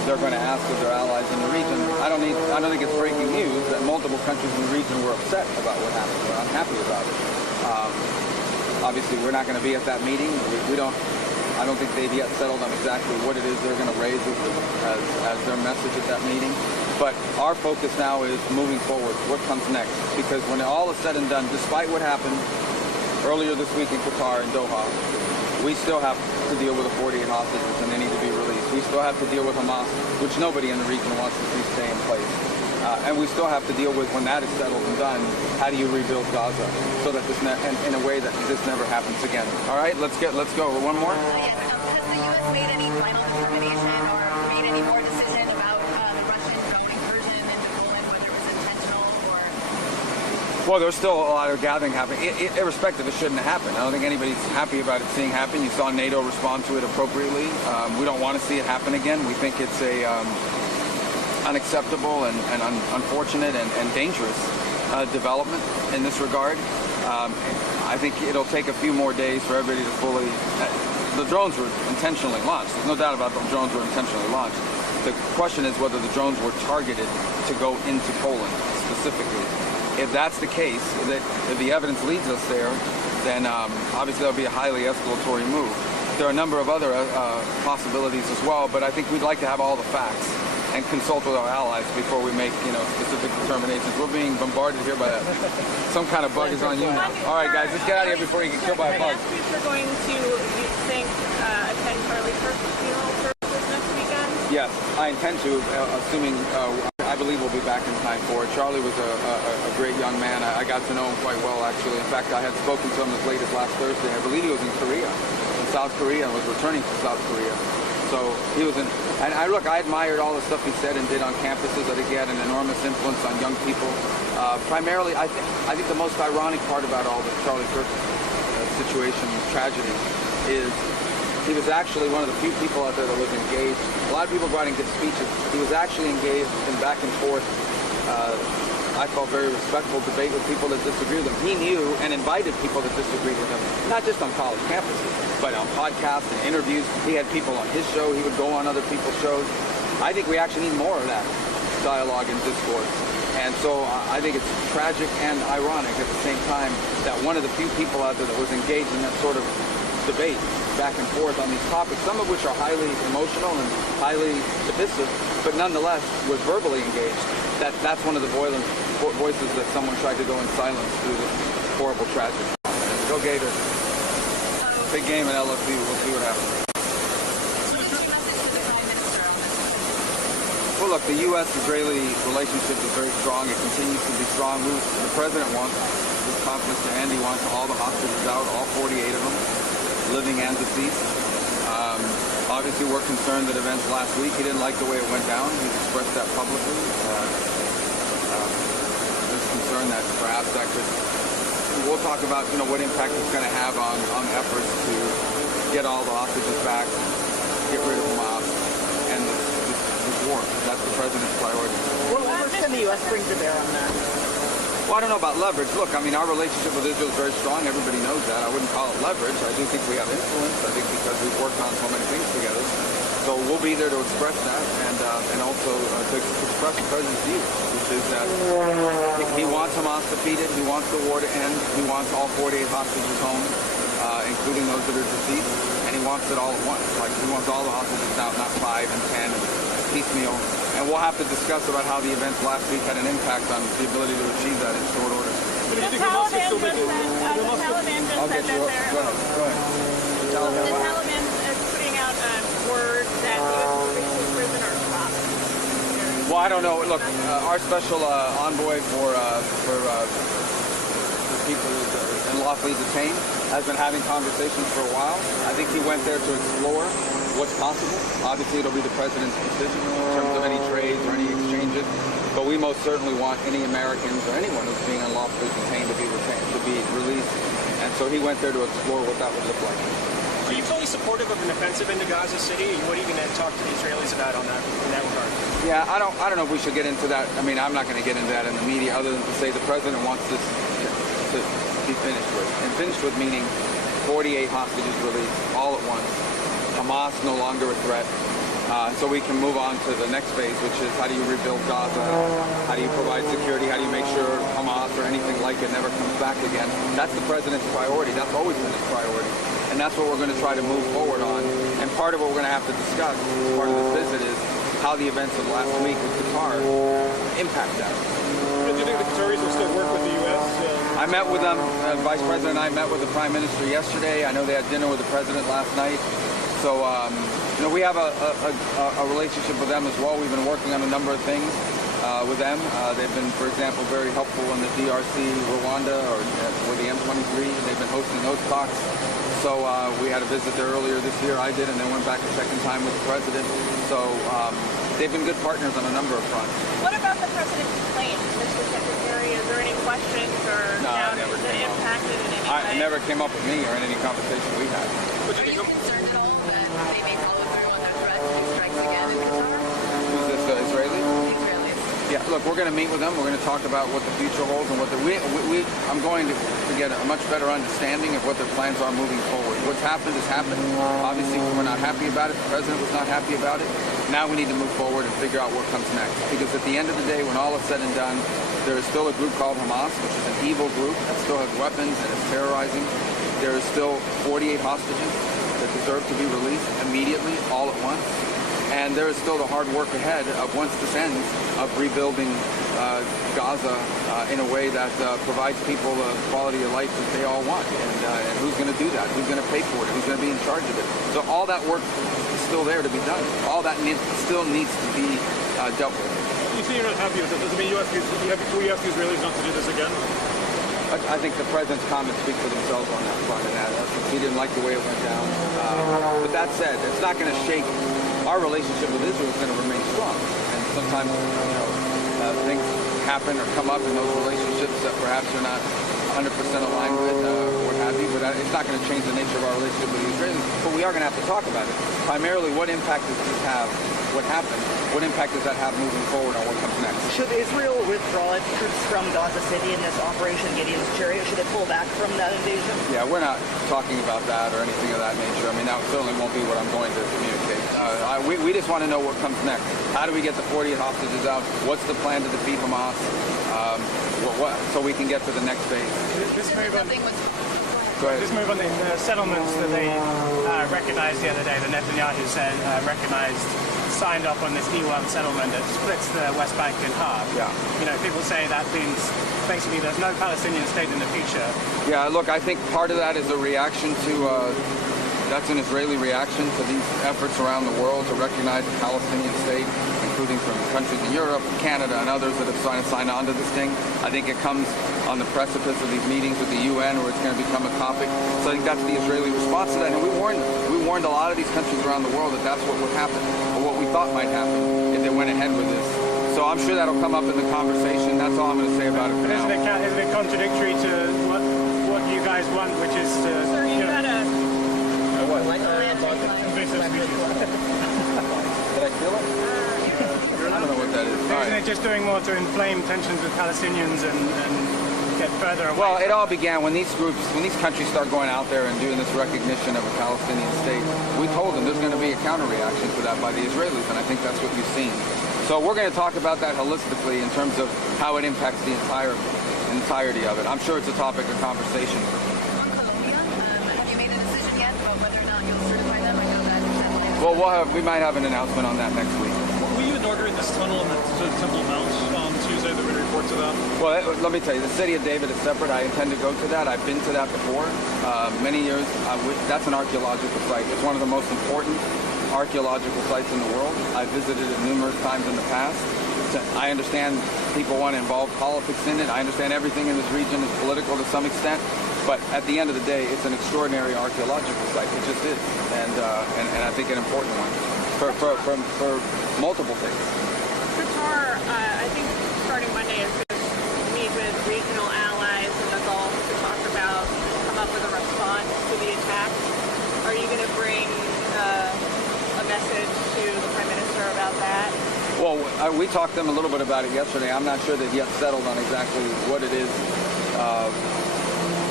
they're going to ask of their allies in the region. I don't think it's breaking news that multiple countries in the region were upset about what happened. They're unhappy about it. Obviously, we're not going to be at that meeting. I don't think they've yet settled on exactly what it is they're going to raise as their message at that meeting. But our focus now is moving forward. What comes next? Because when all is said and done, despite what happened earlier this week in Qatar and Doha, we still have to deal with the 48 hostages and they need to be released. We still have to deal with Hamas, which nobody in the region wants to see stay in place. And we still have to deal with, when that is settled and done, how do you rebuild Gaza so that this in a way that this never happens again. All right, let's go. One more. Yes, has the U.S. made any final determination or made any more decision about the Russian incursion into Poland, whether it was intentional or? Well, there's still a lot of gathering happening. Irrespective, it shouldn't have happened. I don't think anybody's happy about it seeing happen. You saw NATO respond to it appropriately. We don't want to see it happen again. We think it's a unacceptable and unfortunate and dangerous development in this regard. I think it'll take a few more days for everybody to fully... The drones were intentionally launched. There's no doubt about the drones were intentionally launched. The question is whether the drones were targeted to go into Poland specifically. If that's the case, if the evidence leads us there, then obviously that'll be a highly escalatory move. There are a number of other possibilities as well, but I think we'd like to have all the facts and consult with our allies before we make, specific determinations. We're being bombarded here by some kind of bug is on you now. All right, guys, let's get out of here before you get killed by a bug. You're going to, you think, attend Charlie Kirk's funeral service next weekend? Yes, I intend to, assuming I believe we'll be back in time for it. Charlie was a great young man. I got to know him quite well, actually. In fact, I had spoken to him as late as last Thursday. I believe he was in South Korea, and was returning to South Korea. So he was in, and I admired all the stuff he said and did on campuses. I think he had an enormous influence on young people. Primarily, I think the most ironic part about all the Charlie Kirk situation, tragedy, is he was actually one of the few people out there that was engaged. A lot of people go out and give speeches. He was actually engaged in back and forth, I felt very respectful debate with people that disagree with him. He knew and invited people that disagreed with him, not just on college campuses, but on podcasts and interviews. He had people on his show. He would go on other people's shows. I think we actually need more of that dialogue and discourse. And so I think it's tragic and ironic at the same time that one of the few people out there that was engaged in that sort of debate back and forth on these topics, some of which are highly emotional and highly divisive, but nonetheless was verbally engaged. That's one of the voices that someone tried to go in silence through this horrible tragedy. Go Gators. Big game at LSU. We'll see what happens. Well, look, the U.S.-Israeli relationship is very strong. It continues to be strong. The president wants, his confidence to end, he wants all the hostages out, all 48 of them, living and deceased. Obviously, we're concerned that events last week, he didn't like the way it went down. He expressed that publicly. There's concern that perhaps that could... We'll talk about, what impact it's going to have on efforts to get all the hostages back, get rid of Hamas, and this war. That's the president's priority. What leverage can the U.S. bring to bear on that? Well, I don't know about leverage. Look, our relationship with Israel is very strong. Everybody knows that. I wouldn't call it leverage. I do think we have influence. I think because we've worked on so many things together. So we'll be there to express that and also to express the president's view, which is that he wants Hamas defeated. He wants the war to end. He wants all 48 hostages home, including those that are deceased. And he wants it all at once. Like, he wants all the hostages out, not 5 and 10 and piecemeal. And we'll have to discuss about how the events last week had an impact on the ability to achieve that in short order. The Taliban just said that they're... Go ahead. The Taliban is putting out word that U.S. prisoners stopped. Well, I don't know. Look, our special envoy for people unlawfully detained has been having conversations for a while. I think he went there to explore what's possible. Obviously, it'll be the president's decision in terms of any trades or any exchanges. But we most certainly want any Americans or anyone who's being unlawfully detained to be released. And so he went there to explore what that would look like. Are you fully supportive of an offensive into Gaza City? What are you going to talk to the Israelis about in that regard? Yeah, I don't know if we should get into that. I'm not going to get into that in the media, other than to say the president wants this to be finished with. And finished with meaning 48 hostages released all at once. Hamas no longer a threat. so we can move on to the next phase, which is how do you rebuild Gaza? How do you provide security? How do you make sure Hamas or anything like it never comes back again? That's the president's priority. That's always been his priority. And that's what we're going to try to move forward on. And part of what we're going to have to discuss as part of this visit is how the events of last week with Qatar impact that. Do you think the Qataris will still work with the U.S.? I met with them. Vice President and I met with the Prime Minister yesterday. I know they had dinner with the President last night. So, we have a relationship with them as well. We've been working on a number of things with them. They've been, for example, very helpful in the DRC, Rwanda, or with the M23. They've been hosting those talks. So we had a visit there earlier this year. I did, and then went back a second time with the President. So they've been good partners on a number of fronts. What about the president's plane, Mr. Secretary? Is there any questions or doubts that impacted in any way? It never came up with me or in any conversation we had. Are you concerned at all that they may follow through on their threat to do strikes again in Qatar? Who's this, Israeli? The Israelis. Yeah, look, we're going to meet with them. We're going to talk about what the future holds and what I'm going to get a much better understanding of what their plans are moving forward. What's happened has happened. Obviously, we're not happy about it. The president was not happy about it. Now we need to move forward and figure out what comes next. Because at the end of the day, when all is said and done, there is still a group called Hamas, which is an evil group that still has weapons and is terrorizing. There is still 48 hostages that deserve to be released immediately, all at once. And there is still the hard work ahead of, once this ends, of rebuilding Gaza in a way that provides people the quality of life that they all want. And who's going to do that? Who's going to pay for it? Who's going to be in charge of it? So all that work is still there to be done. All that still needs to be dealt with. You say you're not happy with this. Does it mean you ask the Israelis not to do this again? I think the president's comments speak for themselves on that front. And he didn't like the way it went down. But that said, it's not going to shake. Our relationship with Israel is going to remain strong. And sometimes, things happen or come up in those relationships that perhaps you're not 100% aligned with, or what have you. But it's not going to change the nature of our relationship with the Israelis. But we are going to have to talk about it. Primarily, what impact does this have? What happened? What impact does that have moving forward on what comes next? Should Israel withdraw its troops from Gaza City in this Operation Gideon's Chariot? Should it pull back from that invasion? Yeah, we're not talking about that or anything of that nature. I mean, that certainly won't be what I'm going to communicate. We just want to know what comes next. How do we get the 48 hostages out? What's the plan to defeat Hamas? So we can get to the next phase. This move on, Nothing was. Go ahead. this move on the settlements that they recognized the other day, the Netanyahu said signed off on this E1 settlement that splits the West Bank in half. Yeah. People say that means basically there's no Palestinian state in the future. Yeah, look, I think part of that is a reaction to, that's an Israeli reaction to these efforts around the world to recognize the Palestinian state, including from countries in Europe, Canada, and others that have signed on to this thing. I think it comes on the precipice of these meetings with the UN where it's going to become a topic. So I think that's the Israeli response to that. And we warned a lot of these countries around the world that that's what would happen, or what we thought might happen if they went ahead with this. So I'm sure that'll come up in the conversation. That's all I'm going to say about it for now. Isn't it contradictory to what you guys want, which is to... Sir, you had a... invasive species. Did I feel it? I don't know what that is. All Isn't right. it just doing more to inflame tensions with Palestinians and get further away? Well, it all began when these countries start going out there and doing this recognition of a Palestinian state. We told them there's going to be a counter-reaction to that by the Israelis, and I think that's what you've seen. So we're going to talk about that holistically in terms of how it impacts the entirety of it. I'm sure it's a topic of conversation. On Colombia, have you made a decision yet about whether or not you'll certify them? I know that Well, we might have an announcement on that next week. Will you inaugurate this tunnel in the Temple Mount on Tuesday? There were reports of that. Well, let me tell you, the city of David is separate. I intend to go to that. I've been to that before, many years. That's an archaeological site. It's one of the most important archaeological sites in the world. I've visited it numerous times in the past. I understand people want to involve politics in it. I understand everything in this region is political to some extent. But at the end of the day, it's an extraordinary archaeological site. It just is. And I think an important one for multiple things. Qatar, I think starting Monday is going to meet with regional allies in the Gulf to come up with a response to the attacks. Are you going to bring a message to the Prime Minister about that? Well, we talked to them a little bit about it yesterday. I'm not sure they've yet settled on exactly what it is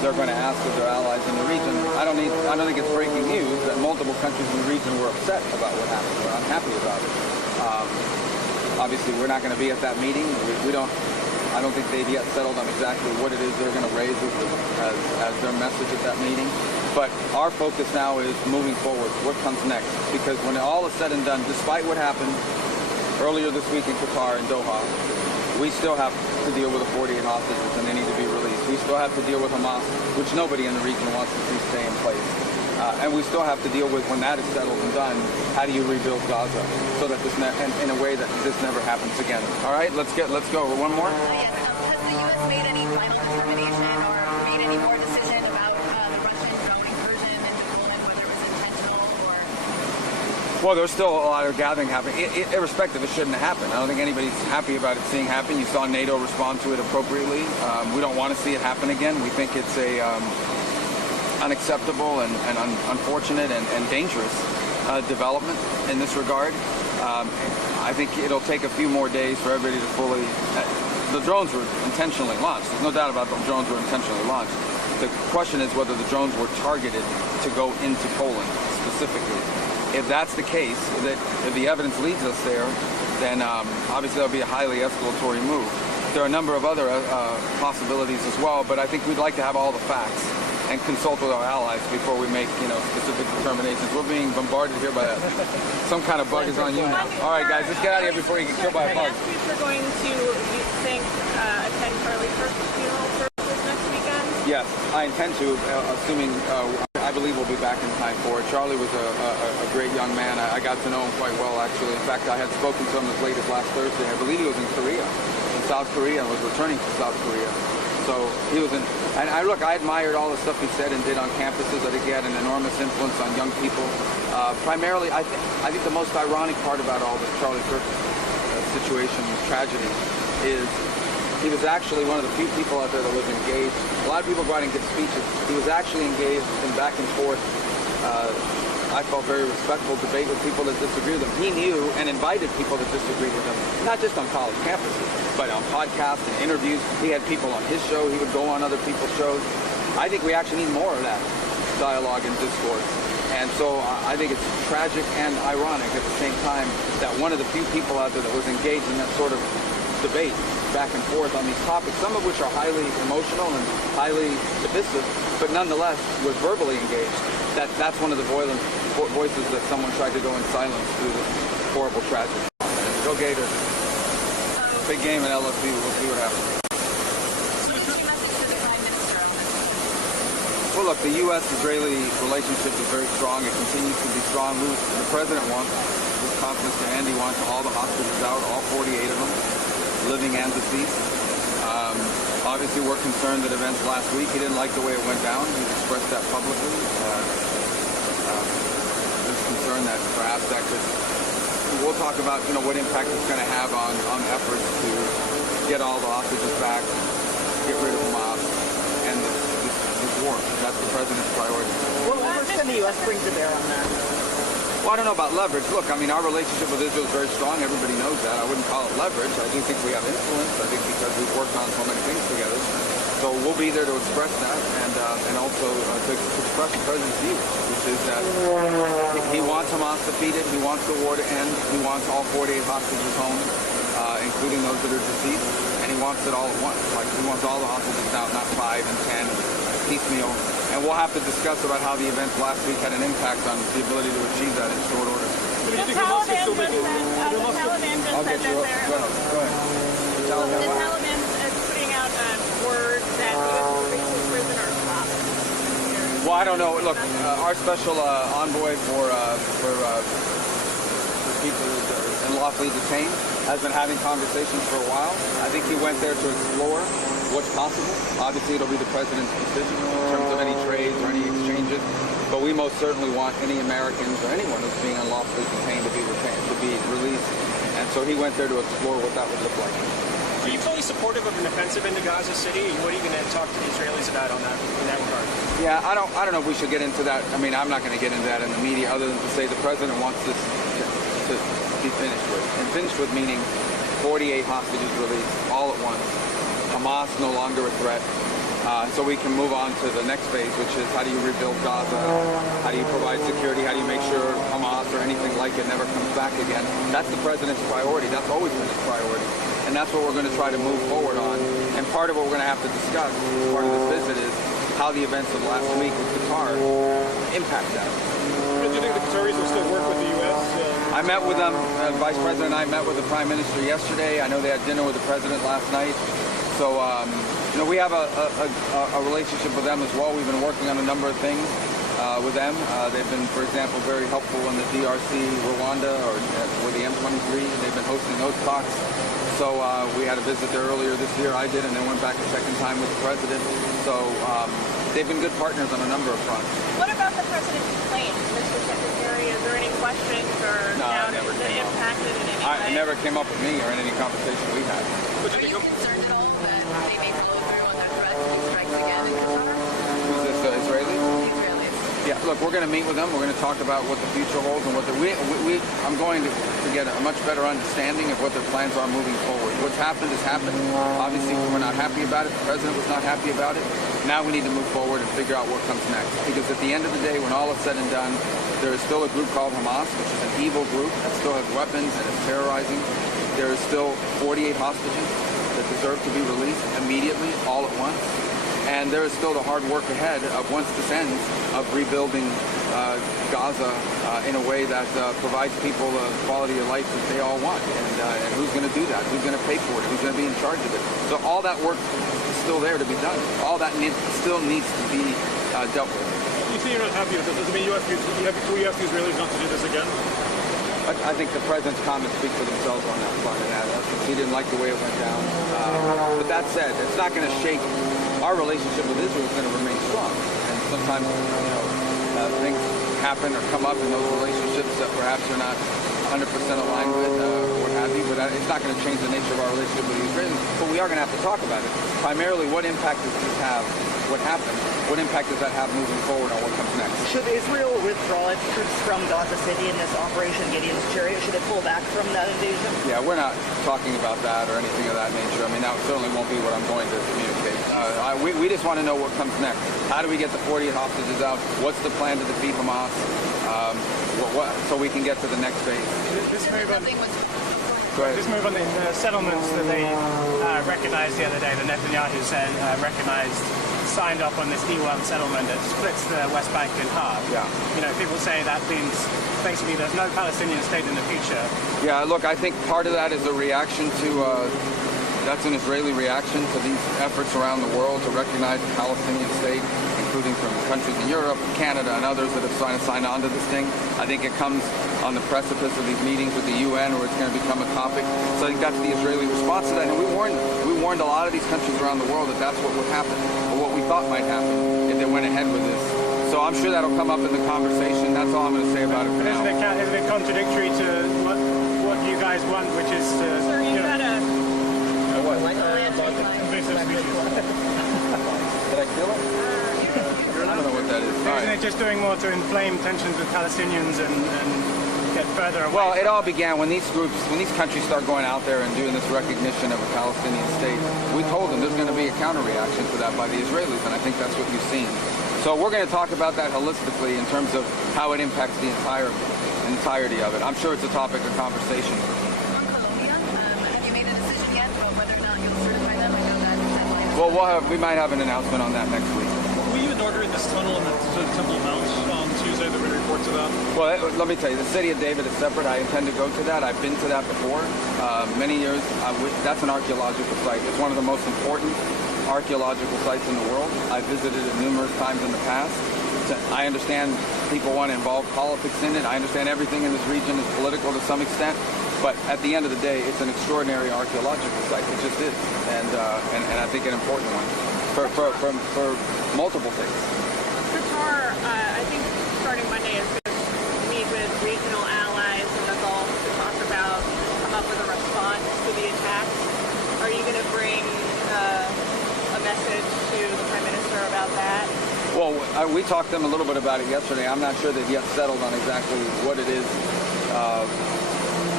they're going to ask of their allies in the region. I don't think it's breaking news that multiple countries in the region were upset about what happened. We're unhappy about it. Obviously, we're not going to be at that meeting. I don't think they've yet settled on exactly what it is they're going to raise as their message at that meeting. But our focus now is moving forward. What comes next? Because when all is said and done, despite what happened earlier this week in Qatar and Doha, we still have to deal with the 48 hostages and they need to be released. We still have to deal with Hamas, which nobody in the region wants to see stay in place. And we still have to deal with, when that is settled and done, how do you rebuild Gaza so that this in a way that this never happens again. All right, let's go. One more. Yes. Has the U.S. made any final determination or made any more decision about the Russian incursion into Poland, whether it was intentional or? Well, there's still a lot of gathering happening. Irrespective, it shouldn't have happened. I don't think anybody's happy about it seeing happen. You saw NATO respond to it appropriately. We don't want to see it happen again. We think it's a unacceptable and unfortunate and dangerous development in this regard. I think it'll take a few more days for everybody to fully... the drones were intentionally launched. There's no doubt about the drones were intentionally launched. The question is whether the drones were targeted to go into Poland specifically. If that's the case, if the evidence leads us there, then obviously that'll be a highly escalatory move. There are a number of other possibilities as well, but I think we'd like to have all the facts and consult with our allies before we make, specific determinations. We're being bombarded here by some kind of bug is on you now. All right, guys, let's get out of here before you get killed by a bug. We're going to, you think, attend Charlie Kirk's funeral services next weekend? Yes, I intend to, assuming I believe we'll be back in time for it. Charlie was a great young man. I got to know him quite well, actually. In fact, I had spoken to him as late as last Thursday. I believe he was in South Korea, and was returning to South Korea. So he was in, and I admired all the stuff he said and did on campuses. I think he had an enormous influence on young people. Primarily, I think the most ironic part about all this Charlie Kirk situation, tragedy, is he was actually one of the few people out there that was engaged. A lot of people go out and give speeches. He was actually engaged in back and forth, I felt very respectful debate with people that disagree with him. He knew and invited people that disagreed with him, not just on college campuses, but on podcasts and interviews. He had people on his show. He would go on other people's shows. I think we actually need more of that dialogue and discourse. And so I think it's tragic and ironic at the same time that one of the few people out there that was engaged in that sort of debate back and forth on these topics, some of which are highly emotional and highly divisive, but nonetheless was verbally engaged. That's one of the voices that someone tried to go in silence through this horrible tragedy. Go Gators. Big game in LSU. We'll see what happens. Well, look, the U.S.-Israeli relationship is very strong. It continues to be strong. The president wants, with confidence to end, he wants all the hostages out, all 48 of them, living and deceased. Obviously, we're concerned that events last week, he didn't like the way it went down. He's expressed that publicly. There's concern that perhaps that could... We'll talk about, what impact it's going to have on efforts to get all the hostages back, get rid of Hamas, and this war. That's the president's priority. What leverage can the U.S. bring to bear on that? Well, I don't know about leverage. Look, our relationship with Israel is very strong. Everybody knows that. I wouldn't call it leverage. I do think we have influence. I think because we've worked on so many things together. So we'll be there to express that and also to express the president's view, which is that he wants Hamas defeated. He wants the war to end. He wants all 48 hostages home, including those that are deceased. And he wants it all at once. Like, he wants all the hostages out, not 5 and 10 piecemeal. And we'll have to discuss about how the events last week had an impact on the ability to achieve that in short order. The Taliban just said that Go ahead. the Taliban is putting out word that U.S. will release prisoners off. Well, I don't know. Look, our special envoy for people unlawfully detained has been having conversations for a while. I think he went there to explore what's possible. Obviously, it'll be the president's decision in terms of any trades or any exchanges. But we most certainly want any Americans or anyone who's being unlawfully detained to be released. And so he went there to explore what that would look like. Are you fully supportive of an offensive into Gaza City? What are you going to talk to the Israelis about in that regard? Yeah, I don't know if we should get into that. I'm not going to get into that in the media, other than to say the president wants this to be finished with. And finished with meaning 48 hostages released all at once. Hamas no longer a threat. so we can move on to the next phase, which is how do you rebuild Gaza? How do you provide security? How do you make sure Hamas or anything like it never comes back again? That's the president's priority. That's always been his priority. And that's what we're going to try to move forward on. And part of what we're going to have to discuss as part of this visit is how the events of last week with Qatar impact that. Do you think the Qataris will still work with the U.S.? I met with them, Vice President and I met with the Prime Minister yesterday. I know they had dinner with the President last night. So, we have a relationship with them as well. We've been working on a number of things with them. They've been, for example, very helpful in the DRC, Rwanda, or with the M23. They've been hosting those talks. So we had a visit there earlier this year. I did, and then went back a second time with the President. So they've been good partners on a number of fronts. What about the president's plane, Mr. Secretary? Is there any questions or doubt that impacted in any way? It never came up with me or in any conversation we had. Are you concerned at all that they may follow through on their threat to strikes again in Qatar? Who's this, Israeli? The Israelis. Yeah, look, we're going to meet with them. We're going to talk about what the future holds and what I'm going to get a much better understanding of what their plans are moving forward. What's happened has happened. Obviously, we're not happy about it. The president was not happy about it. Now we need to move forward and figure out what comes next. Because at the end of the day, when all is said and done, there is still a group called Hamas, which is an evil group that still has weapons and is terrorizing. There is still 48 hostages that deserve to be released immediately, all at once. And there is still the hard work ahead of, once this ends, of rebuilding Gaza in a way that provides people the quality of life that they all want. And who's going to do that? Who's going to pay for it? Who's going to be in charge of it? So all that work is still there to be done. All that still needs to be dealt with. You say you're not happy with this. Does it mean you have the Israelis not to do this again? I think the president's comments speak for themselves on that front. And he didn't like the way it went down. But that said, it's not going to shake. Our relationship with Israel is going to remain strong. And sometimes, things happen or come up in those relationships that perhaps you're not 100% aligned with, what have you. But it's not going to change the nature of our relationship with the Israelis. But we are going to have to talk about it. Primarily, what impact does this have? What happened? What impact does that have moving forward on what comes next? Should Israel withdraw its troops from Gaza City in this Operation Gideon's Chariot? Should it pull back from that invasion? Yeah, we're not talking about that or anything of that nature. I mean, that certainly won't be what I'm going to communicate. We just want to know what comes next. How do we get the 48 hostages out? What's the plan to defeat Hamas? So we can get to the next phase. This move on, Nothing was. Go ahead. this move on the settlements that they recognized the other day, that Netanyahu said signed off on this E1 settlement that splits the West Bank in half. Yeah. People say that means basically there's no Palestinian state in the future. Yeah, look, I think part of that is a reaction to, that's an Israeli reaction to these efforts around the world to recognize the Palestinian state, including from countries in Europe, Canada, and others that have signed on to this thing. I think it comes on the precipice of these meetings with the UN where it's going to become a topic. So I think that's the Israeli response to that. And we warned them. We warned a lot of these countries around the world that that's what would happen, or what we thought might happen if they went ahead with this. So I'm sure that'll come up in the conversation. That's all I'm going to say about it for now. Isn't it contradictory to what you guys want, which is to... Sir, you had a... invasive species? Did I kill it? I don't know what that is. All Isn't right. it just doing more to inflame tensions with Palestinians and get further away? Well, it all began when these countries start going out there and doing this recognition of a Palestinian state. We told them there's going to be a counter-reaction to that by the Israelis, and I think that's what you've seen. So we're going to talk about that holistically in terms of how it impacts the entirety of it. I'm sure it's a topic of conversation. On Colombia, have you made a decision yet about whether or not you'll certify them? I know that deadline is. Well, we might have an announcement on that next week. Were you in order in this tunnel in the Temple Mount on Tuesday? There were reports of that. Well, let me tell you, the city of David is separate. I intend to go to that. I've been to that before. Many years. That's an archaeological site. It's one of the most important archaeological sites in the world. I've visited it numerous times in the past. I understand people want to involve politics in it. I understand everything in this region is political to some extent. But at the end of the day, it's an extraordinary archaeological site. It just is. And I think an important one for multiple things. Qatar, I think starting Monday is going to meet with regional allies in the Gulf to come up with a response to the attacks. Are you going to bring a message to the Prime Minister about that? Well, we talked to them a little bit about it yesterday. I'm not sure they've yet settled on exactly what it is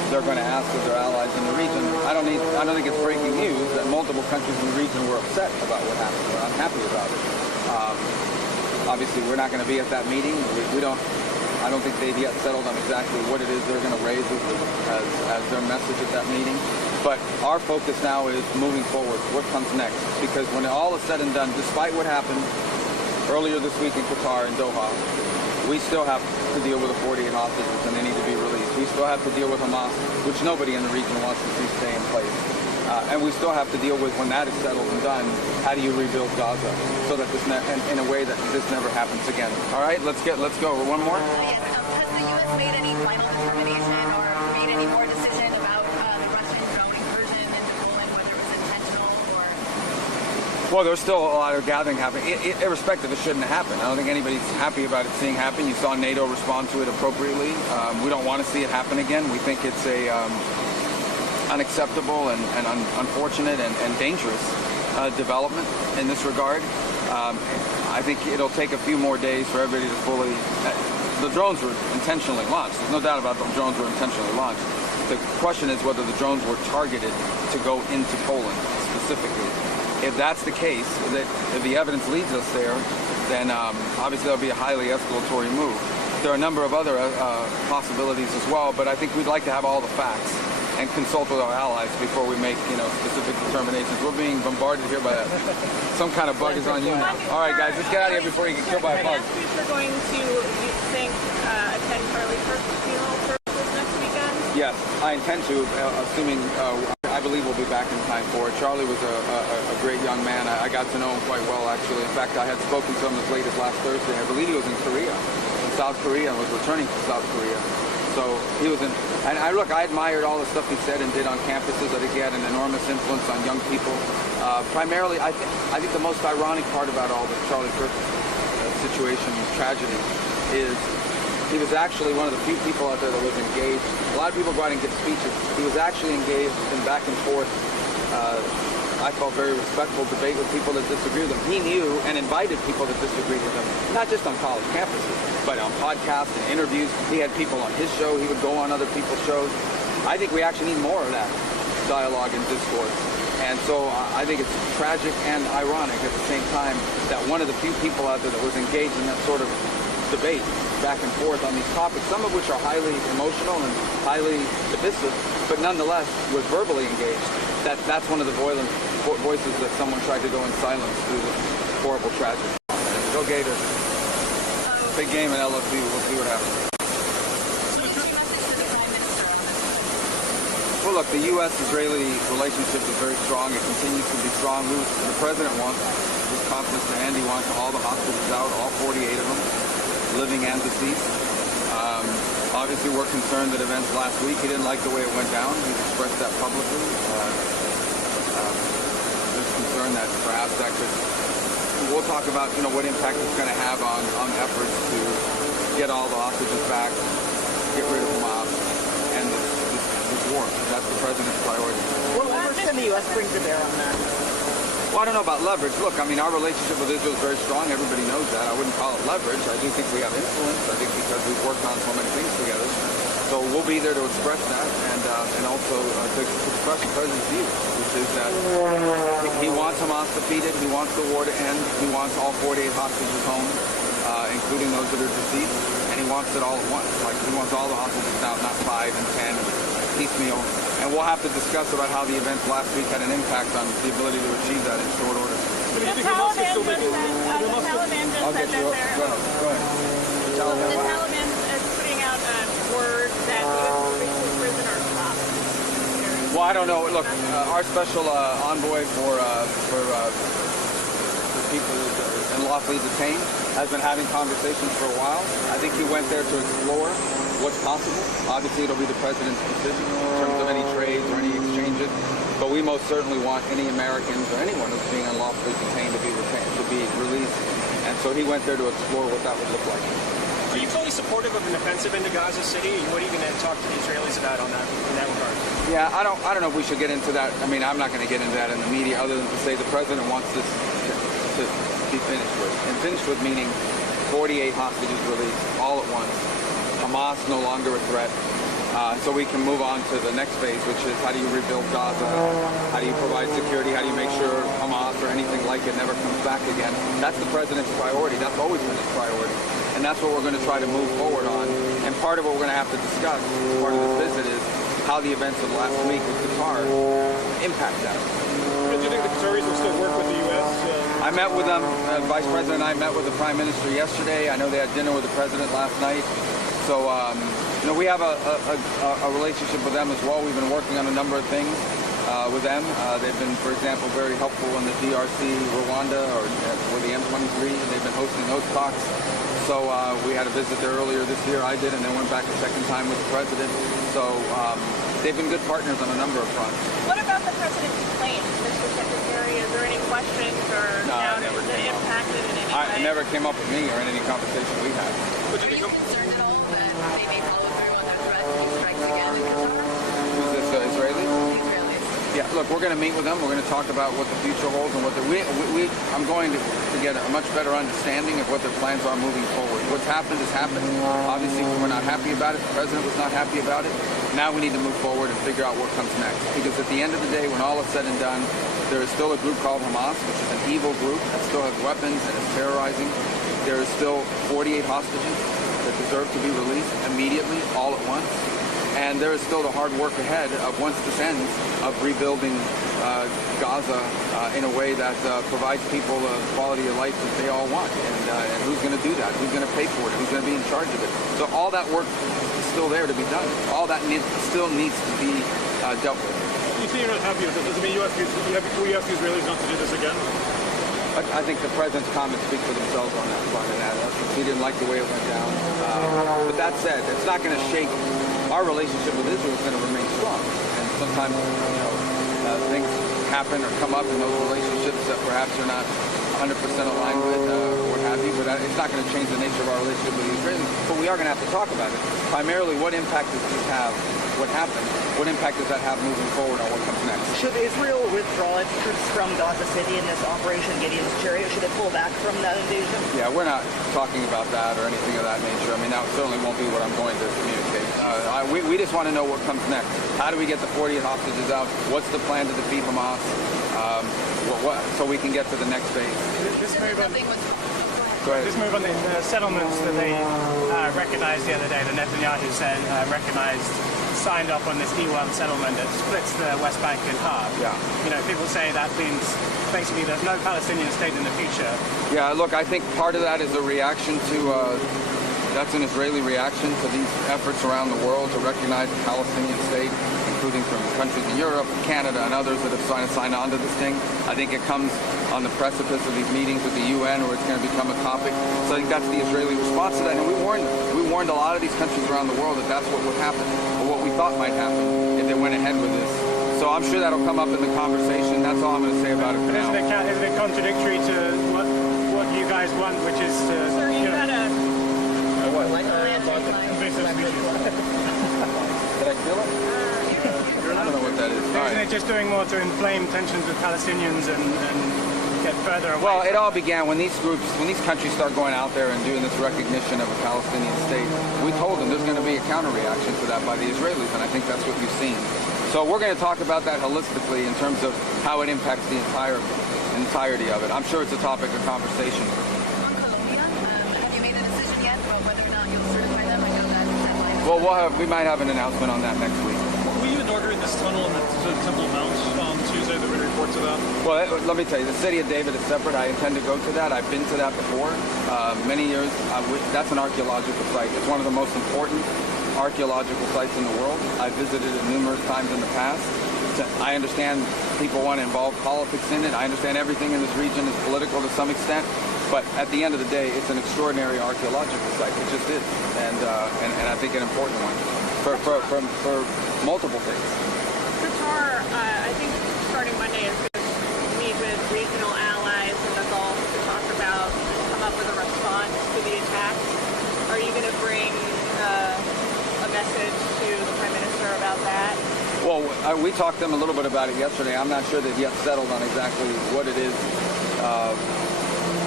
they're going to ask of their allies in the region. I don't think it's breaking news that multiple countries in the region were upset about what happened. We're unhappy about it. Obviously, we're not going to be at that meeting. I don't think they've yet settled on exactly what it is they're going to raise as their message at that meeting. But our focus now is moving forward. What comes next? Because when all is said and done, despite what happened earlier this week in Qatar and Doha, we still have to deal with the 48 hostages and they need to be released. We still have to deal with Hamas, which nobody in the region wants to see stay in place. And we still have to deal with, when that is settled and done, how do you rebuild Gaza so that in a way that this never happens again. All right, let's go. One more. Yes, has the U.S. made any final determination or made any more decision about the Russian drone incursion into Poland, whether it was intentional or? Well, there's still a lot of gathering happening. Irrespective, it shouldn't have happened. I don't think anybody's happy about it seeing happen. You saw NATO respond to it appropriately. We don't want to see it happen again. We think it's a unacceptable and unfortunate and dangerous development in this regard. I think it'll take a few more days for everybody to fully... the drones were intentionally launched. There's no doubt about them. Drones were intentionally launched. The question is whether the drones were targeted to go into Poland specifically. If that's the case, if the evidence leads us there, then obviously that'll be a highly escalatory move. There are a number of other possibilities as well, but I think we'd like to have all the facts and consult with our allies before we make, specific determinations. We're being bombarded here by some kind of bug is on you now. All right, guys, let's get out of here before you get killed by a bug. We're going to, you think, attend Charlie Kirk's funeral services next weekend? Yes, I intend to, assuming I believe we'll be back in time for it. Charlie was a great young man. I got to know him quite well, actually. In fact, I had spoken to him as late as last Thursday. I believe he was in South Korea, and was returning to South Korea. So he was in, and I admired all the stuff he said and did on campuses. I think he had an enormous influence on young people. Primarily, I think the most ironic part about all the Charlie Kirk situation, tragedy, is he was actually one of the few people out there that was engaged. A lot of people go out and give speeches. He was actually engaged in back and forth, I call very respectful debate with people that disagree with him. He knew and invited people that disagreed with him, not just on college campuses, but on podcasts and interviews. He had people on his show. He would go on other people's shows. I think we actually need more of that dialogue and discourse. And so I think it's tragic and ironic at the same time that one of the few people out there that was engaged in that sort of debate back and forth on these topics, some of which are highly emotional and highly divisive, but nonetheless was verbally engaged. That's one of the voices that someone tried to go in silence through this horrible tragedy. Go Gators. Big game in LSU. We'll see what happens. Well, look, the U.S.-Israeli relationship is very strong. It continues to be strong. The president wants, his confidence to end, he wants all the hostages out, all 48 of them, living and deceased. Obviously, we're concerned that events last week, he didn't like the way it went down. He's expressed that publicly. There's concern that perhaps that could... We'll talk about, what impact it's going to have on efforts to get all the hostages back, get rid of Hamas, and this war. That's the president's priority. What leverage can the U.S. bring to bear on that? Well, I don't know about leverage. Look, our relationship with Israel is very strong. Everybody knows that. I wouldn't call it leverage. I do think we have influence. I think because we've worked on so many things together. So we'll be there to express that and also to express the president's view, which is that he wants Hamas defeated. He wants the war to end. He wants all 48 hostages home, including those that are deceased. And he wants it all at once. Like, he wants all the hostages out, not 5 and 10, piecemeal. And we'll have to discuss about how the events last week had an impact on the ability to achieve that in short order. The Taliban just said that they're... Go ahead. The Taliban is putting out word that U.S. prisoners stopped. Well, I don't know. Look, our special envoy for people unlawfully detained has been having conversations for a while. I think he went there to explore what's possible. Obviously, it'll be the president's decision in terms of any trades or any exchanges. But we most certainly want any Americans or anyone who's being unlawfully detained to be released. And so he went there to explore what that would look like. Are you fully supportive of an offensive into Gaza City? And what are you going to talk to the Israelis about in that regard? Yeah, I don't know if we should get into that. I'm not going to get into that in the media, other than to say the president wants this to be finished with. And finished with meaning 48 hostages released all at once. Hamas no longer a threat. So we can move on to the next phase, which is how do you rebuild Gaza? How do you provide security? How do you make sure Hamas or anything like it never comes back again? That's the president's priority. That's always been his priority. And that's what we're going to try to move forward on. And part of what we're going to have to discuss, part of this visit, is how the events of last week with Qatar impact that. Do you think the Qataris will still work with the U.S.? I met with them. Vice President and I met with the Prime Minister yesterday. I know they had dinner with the President last night. So, we have a relationship with them as well. We've been working on a number of things with them. They've been, for example, very helpful in the DRC, Rwanda, or the M23. They've been hosting those talks. So we had a visit there earlier this year. I did, and then went back a second time with the President. So they've been good partners on a number of fronts. What about the president's plane, Mr. Secretary? Is there any questions or doubts that impacted in any way? It never came up with me or in any conversation we had. Are you concerned at all that they may follow through on their threat to make strikes again in Qatar? Who's this, Israeli? Israelis. Yeah, look, we're going to meet with them. We're going to talk about what the future holds and what I'm going to get a much better understanding of what their plans are moving forward. What's happened has happened. Obviously, we're not happy about it. The president was not happy about it. Now we need to move forward and figure out what comes next. Because at the end of the day, when all is said and done, there is still a group called Hamas, which is an evil group that still has weapons and is terrorizing. There is still 48 hostages that deserve to be released immediately, all at once. And there is still the hard work ahead of, once this ends, of rebuilding Gaza in a way that provides people the quality of life that they all want. And who's going to do that? Who's going to pay for it? Who's going to be in charge of it? So all that work is still there to be done. All that still needs to be dealt with. You say you're not happy with it. Does it mean we ask the Israelis not to do this again? I think the president's comments speak for themselves on that front. And he didn't like the way it went down. But that said, it's not going to shake. Our relationship with Israel is going to remain strong. And sometimes, things happen or come up in those relationships that perhaps you're not 100% aligned with, or what have you. But it's not going to change the nature of our relationship with the Israelis. But we are going to have to talk about it. Primarily, what impact does this have? What happened? What impact does that have moving forward on what comes next? Should Israel withdraw its troops from Gaza City in this Operation Gideon's Chariot? Should it pull back from that invasion? Yeah, we're not talking about that or anything of that nature. I mean, that certainly won't be what I'm going to communicate. We just want to know what comes next. How do we get the 48 hostages out? What's the plan to defeat Hamas? So we can get to the next phase. This move on, Go ahead. this move on the settlements that they recognized the other day, the Netanyahu said signed off on this E1 settlement that splits the West Bank in half. Yeah. People say that means basically there's no Palestinian state in the future. Yeah, look, I think part of that is a reaction to, that's an Israeli reaction to these efforts around the world to recognize the Palestinian state, including from countries in Europe, Canada, and others that have signed on to this thing. I think it comes on the precipice of these meetings with the UN where it's going to become a topic. So I think that's the Israeli response to that. And we warned a lot of these countries around the world that that's what would happen, or what we thought might happen if they went ahead with this. So I'm sure that'll come up in the conversation. That's all I'm going to say about it for now. Isn't it contradictory to what you guys want, which is to... Sir, you've got a... What? invasive species? Did I feel it? I don't know what that is. All Isn't right. it just doing more to inflame tensions with Palestinians and get further away? Well, it all began when these countries start going out there and doing this recognition of a Palestinian state. We told them there's going to be a counter-reaction to that by the Israelis, and I think that's what you've seen. So we're going to talk about that holistically in terms of how it impacts the entirety of it. I'm sure it's a topic of conversation. On Colombia, have you made a decision yet about whether or not you'll certify them? I know that deadline. Well, we might have an announcement on that next week. Will you inaugurate this tunnel in the Temple Mount on Tuesday? There were reports of that. Well, let me tell you, the city of David is separate. I intend to go to that. I've been to that before, many years. That's an archaeological site. It's one of the most important archaeological sites in the world. I've visited it numerous times in the past. I understand people want to involve politics in it. I understand everything in this region is political to some extent. But at the end of the day, it's an extraordinary archaeological site. It just is. And I think an important one for multiple things. Qatar, I think starting Monday is going to meet with regional allies in the Gulf to come up with a response to the attacks. Are you going to bring a message to the Prime Minister about that? Well, we talked to them a little bit about it yesterday. I'm not sure they've yet settled on exactly what it is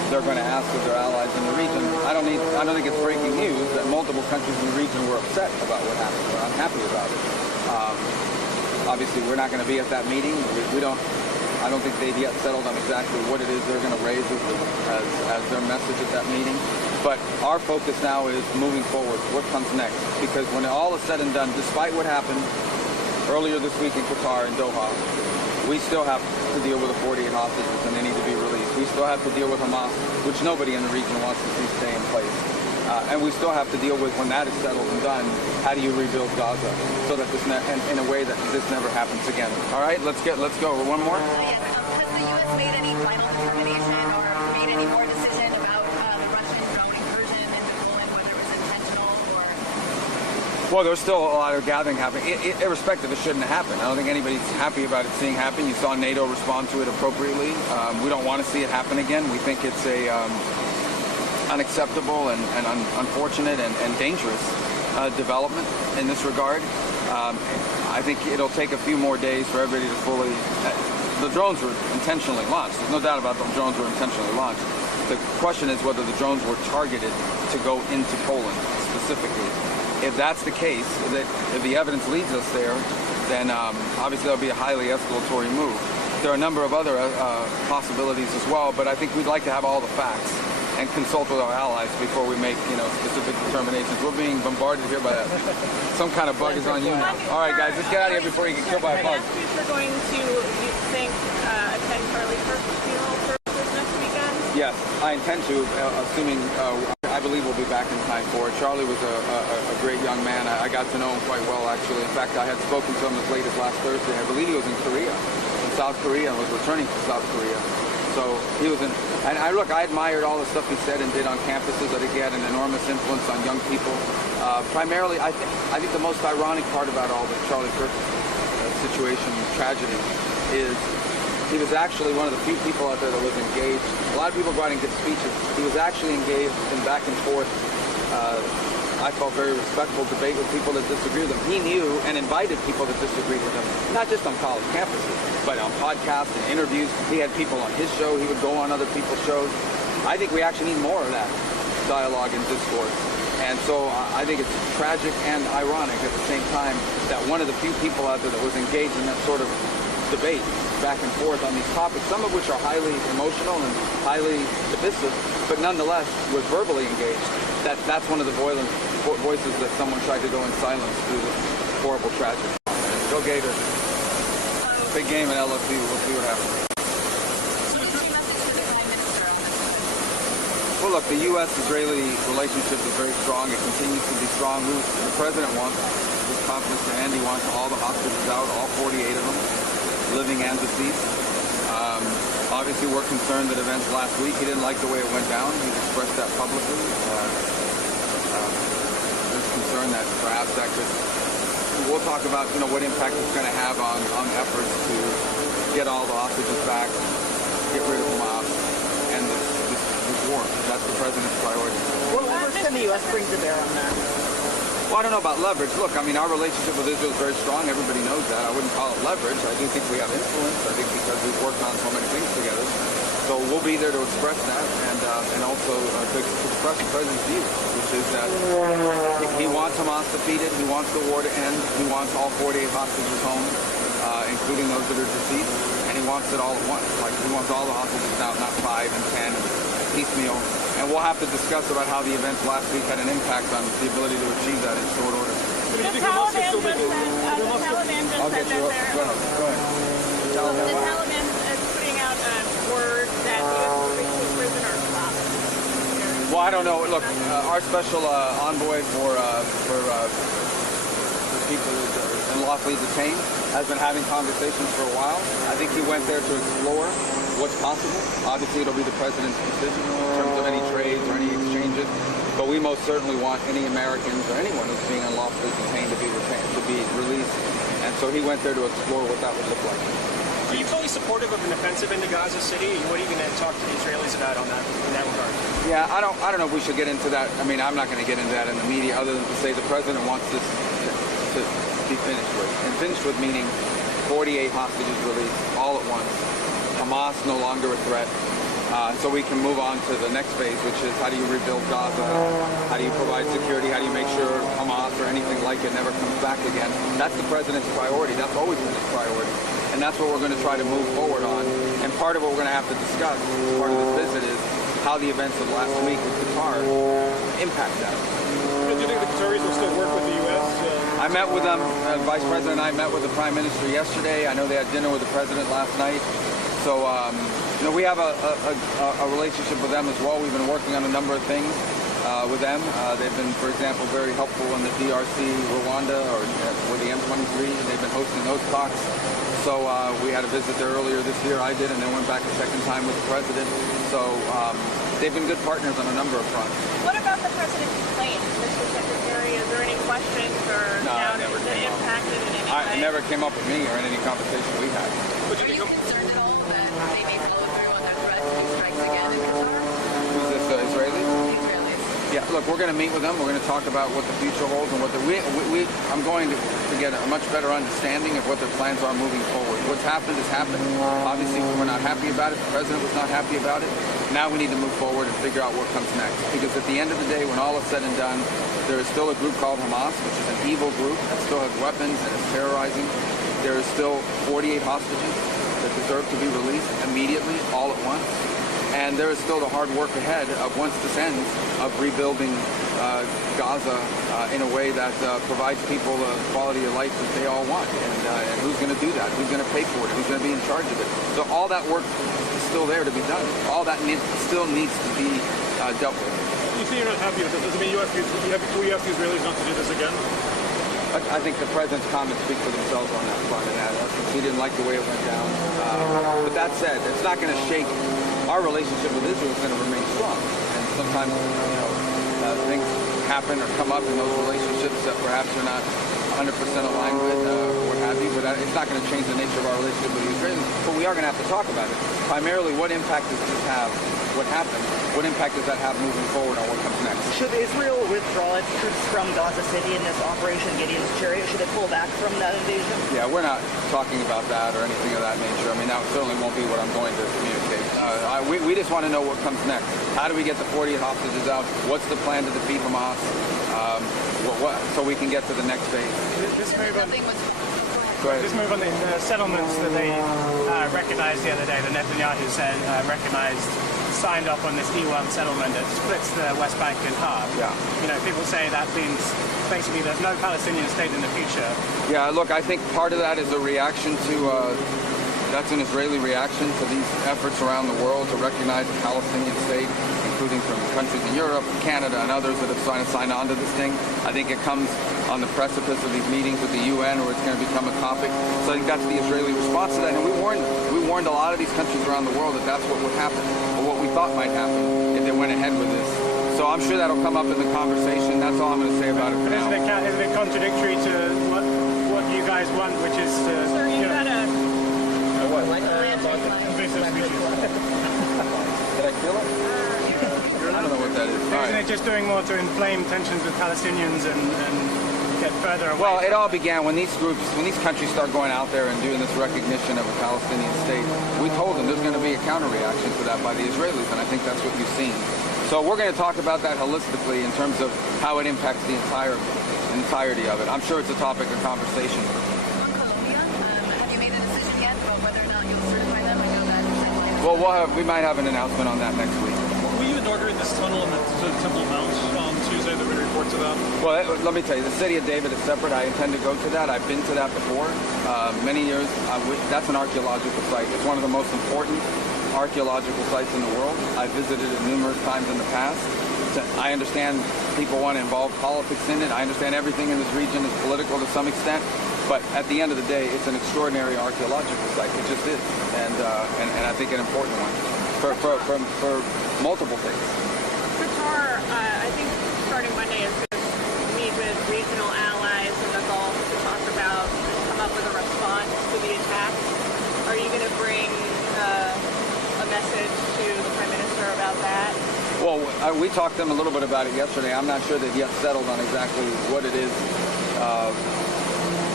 they're going to ask of their allies in the region. I don't think it's breaking news that multiple countries in the region were upset about what happened. We're unhappy about it. Obviously, we're not going to be at that meeting. I don't think they've yet settled on exactly what it is they're going to raise as their message at that meeting. But our focus now is moving forward. What comes next? Because when all is said and done, despite what happened earlier this week in Qatar, in Doha, we still have to deal with the 48 hostages and they need to be released. We still have to deal with Hamas, which nobody in the region wants to see stay in place. And we still have to deal with, when that is settled and done, how do you rebuild Gaza so that this in a way that this never happens again. All right, let's go. One more. Yes, has the U.S. made any final determination or made any more decision about the Russian drone incursion into Poland, whether it was intentional or? Well, there's still a lot of gathering happening. Irrespective, it shouldn't have happened. I don't think anybody's happy about it seeing happen. You saw NATO respond to it appropriately. We don't want to see it happen again. We think it's a unacceptable and unfortunate and dangerous development in this regard. I think it'll take a few more days for everybody to fully... the drones were intentionally launched. There's no doubt about the drones were intentionally launched. The question is whether the drones were targeted to go into Poland specifically. If that's the case, if the evidence leads us there, then obviously that'll be a highly escalatory move. There are a number of other possibilities as well, but I think we'd like to have all the facts and consult with our allies before we make, specific determinations. We're being bombarded here by some kind of bug is on you now. All right, guys, let's get out of here before you get killed by a bug. You're going to, you think, attend Charlie Kirk's funeral services next weekend? Yes, I intend to, assuming I believe we'll be back in time for it. Charlie was a great young man. I got to know him quite well, actually. In fact, I had spoken to him as late as last Thursday. I believe he was in South Korea, and was returning to South Korea. So he was and I admired all the stuff he said and did on campuses. I think he had an enormous influence on young people. Primarily, I think the most ironic part about all the Charlie Kirk situation, tragedy, is he was actually one of the few people out there that was engaged. A lot of people go out and give speeches. He was actually engaged in back and forth, I felt very respectful debate with people that disagree with him. He knew and invited people that disagreed with him, not just on college campuses, but on podcasts and interviews. He had people on his show. He would go on other people's shows. I think we actually need more of that dialogue and discourse. And so I think it's tragic and ironic at the same time that one of the few people out there that was engaged in that sort of debate back and forth on these topics, some of which are highly emotional and highly divisive, but nonetheless was verbally engaged. That's one of the voices that someone tried to go in silence through this horrible tragedy. Go Gators. Big game in LSU. We'll see what happens. Well, look, the U.S.-Israeli relationship is very strong. It continues to be strong. The president wants, with confidence to end, he wants all the hostages out, all 48 of them, living and deceased. Obviously, we're concerned that events last week, he didn't like the way it went down. He's expressed that publicly. There's concern that perhaps that could... We'll talk about, what impact it's going to have on efforts to get all the hostages back, get rid of Hamas, and this war. That's the president's priority. What leverage can the U.S. bring to bear on that? Well, I don't know about leverage. Look, our relationship with Israel is very strong. Everybody knows that. I wouldn't call it leverage. I do think we have influence. I think because we've worked on so many things together. So we'll be there to express that and also to express the president's view, which is that he wants Hamas defeated. He wants the war to end. He wants all 48 hostages home, including those that are deceased. And he wants it all at once. Like, he wants all the hostages out, not 5 and 10 and piecemeal. And we'll have to discuss about how the events last week had an impact on the ability to achieve that in short order. The Taliban just said that they're... Go ahead. The Taliban is putting out a word that the U.S. will release prisoners left. Well, I don't know. Look, our special envoy for people unlawfully detained has been having conversations for a while. I think he went there to explore what's possible. Obviously, it'll be the president's decision in terms of any trades or any exchanges. But we most certainly want any Americans or anyone who's being unlawfully detained to be released. And so he went there to explore what that would look like. Are you fully supportive of an offensive into Gaza City? What are you going to talk to the Israelis about on that in that regard? Yeah, I don't know if we should get into that. I'm not going to get into that in the media, other than to say the president wants this to be finished with. And finished with meaning 48 hostages released all at once. Hamas no longer a threat. so we can move on to the next phase, which is how do you rebuild Gaza? How do you provide security? How do you make sure Hamas or anything like it never comes back again? That's the president's priority. That's always been his priority. And that's what we're going to try to move forward on. And part of what we're going to have to discuss as part of this visit is how the events of last week with Qatar impact that. Do you think the Qataris will still work with the U.S.? I met with them. Vice President and I met with the Prime Minister yesterday. I know they had dinner with the President last night. So, we have a relationship with them as well. We've been working on a number of things with them. They've been, for example, very helpful in the DRC, Rwanda, or with the M23. They've been hosting those talks. So we had a visit there earlier this year. I did, and then went back a second time with the President. So they've been good partners on a number of fronts. What about the president's plane, Mr. Secretary? Is there any questions or doubt that impacted in any way? It never came up with me or in any conversation we had. Are you concerned at all that they may follow through on their threat to strikes again in Qatar? Who's this, Israeli? The Israelis. Yeah, look, we're going to meet with them. We're going to talk about what the future holds and what I'm going to get a much better understanding of what their plans are moving forward. What's happened has happened. Obviously, we're not happy about it. The president was not happy about it. Now we need to move forward and figure out what comes next. Because at the end of the day, when all is said and done, there is still a group called Hamas, which is an evil group that still has weapons and is terrorizing. There is still 48 hostages that deserve to be released immediately, all at once. And there is still the hard work ahead of, once this ends, of rebuilding Gaza in a way that provides people the quality of life that they all want. And who's going to do that? Who's going to pay for it? Who's going to be in charge of it? So all that work is still there to be done. All that still needs to be dealt with. You say you're not happy with it. Does it mean you ask the Israelis not to do this again? I think the president's comments speak for themselves on that front. And he didn't like the way it went down. But that said, it's not going to shake. Our relationship with Israel is going to remain strong. And sometimes, things happen or come up in those relationships that perhaps you're not 100% aligned with or what have you. But it's not going to change the nature of our relationship with the Israelis. But we are going to have to talk about it. Primarily, what impact does this have? What happened? What impact does that have moving forward on what comes next? Should Israel withdraw its troops from Gaza City in this Operation Gideon's Chariot? Should it pull back from that invasion? Yeah, we're not talking about that or anything of that nature. I mean, that certainly won't be what I'm going to communicate. We just want to know what comes next. How do we get the 48 hostages out? What's the plan to defeat Hamas? So we can get to the next phase. This move on, Nothing was. Go ahead. this move on the settlements that they recognized the other day, the Netanyahu said signed off on this E1 settlement that splits the West Bank in half. Yeah. People say that means basically there's no Palestinian state in the future. Yeah, look, I think part of that is a reaction to, that's an Israeli reaction to these efforts around the world to recognize a Palestinian state, including from countries in Europe, Canada, and others that have signed on to this thing. I think it comes on the precipice of these meetings with the UN where it's going to become a topic. So I think that's the Israeli response to that. And we warned a lot of these countries around the world that that's what would happen, or what we thought might happen if they went ahead with this. So I'm sure that'll come up in the conversation. That's all I'm going to say about it for now. Isn't it contradictory to what you guys want, which is to... Sir, you had a... invasive species? Did I feel it? I don't know what that is. All Isn't right. it just doing more to inflame tensions with Palestinians and get further away? Well, it all began when these countries start going out there and doing this recognition of a Palestinian state. We told them there's going to be a counter-reaction to that by the Israelis, and I think that's what you've seen. So we're going to talk about that holistically in terms of how it impacts the entirety of it. I'm sure it's a topic of conversation. On Colombia, have you made a decision yet about whether or not you'll certify them? I know that. Well, we might have an announcement on that next week. Were you inaugurating this tunnel in the Temple Mount on Tuesday? There were reports of that. Well, let me tell you, the city of David is separate. I intend to go to that. I've been to that before. Many years. That's an archaeological site. It's one of the most important archaeological sites in the world. I've visited it numerous times in the past. I understand people want to involve politics in it. I understand everything in this region is political to some extent. But at the end of the day, it's an extraordinary archaeological site. It just is. And I think an important one for multiple things. Qatar, I think starting Monday is going to meet with regional allies in the Gulf to come up with a response to the attacks. Are you going to bring a message to the Prime Minister about that? Well, we talked to them a little bit about it yesterday. I'm not sure they've yet settled on exactly what it is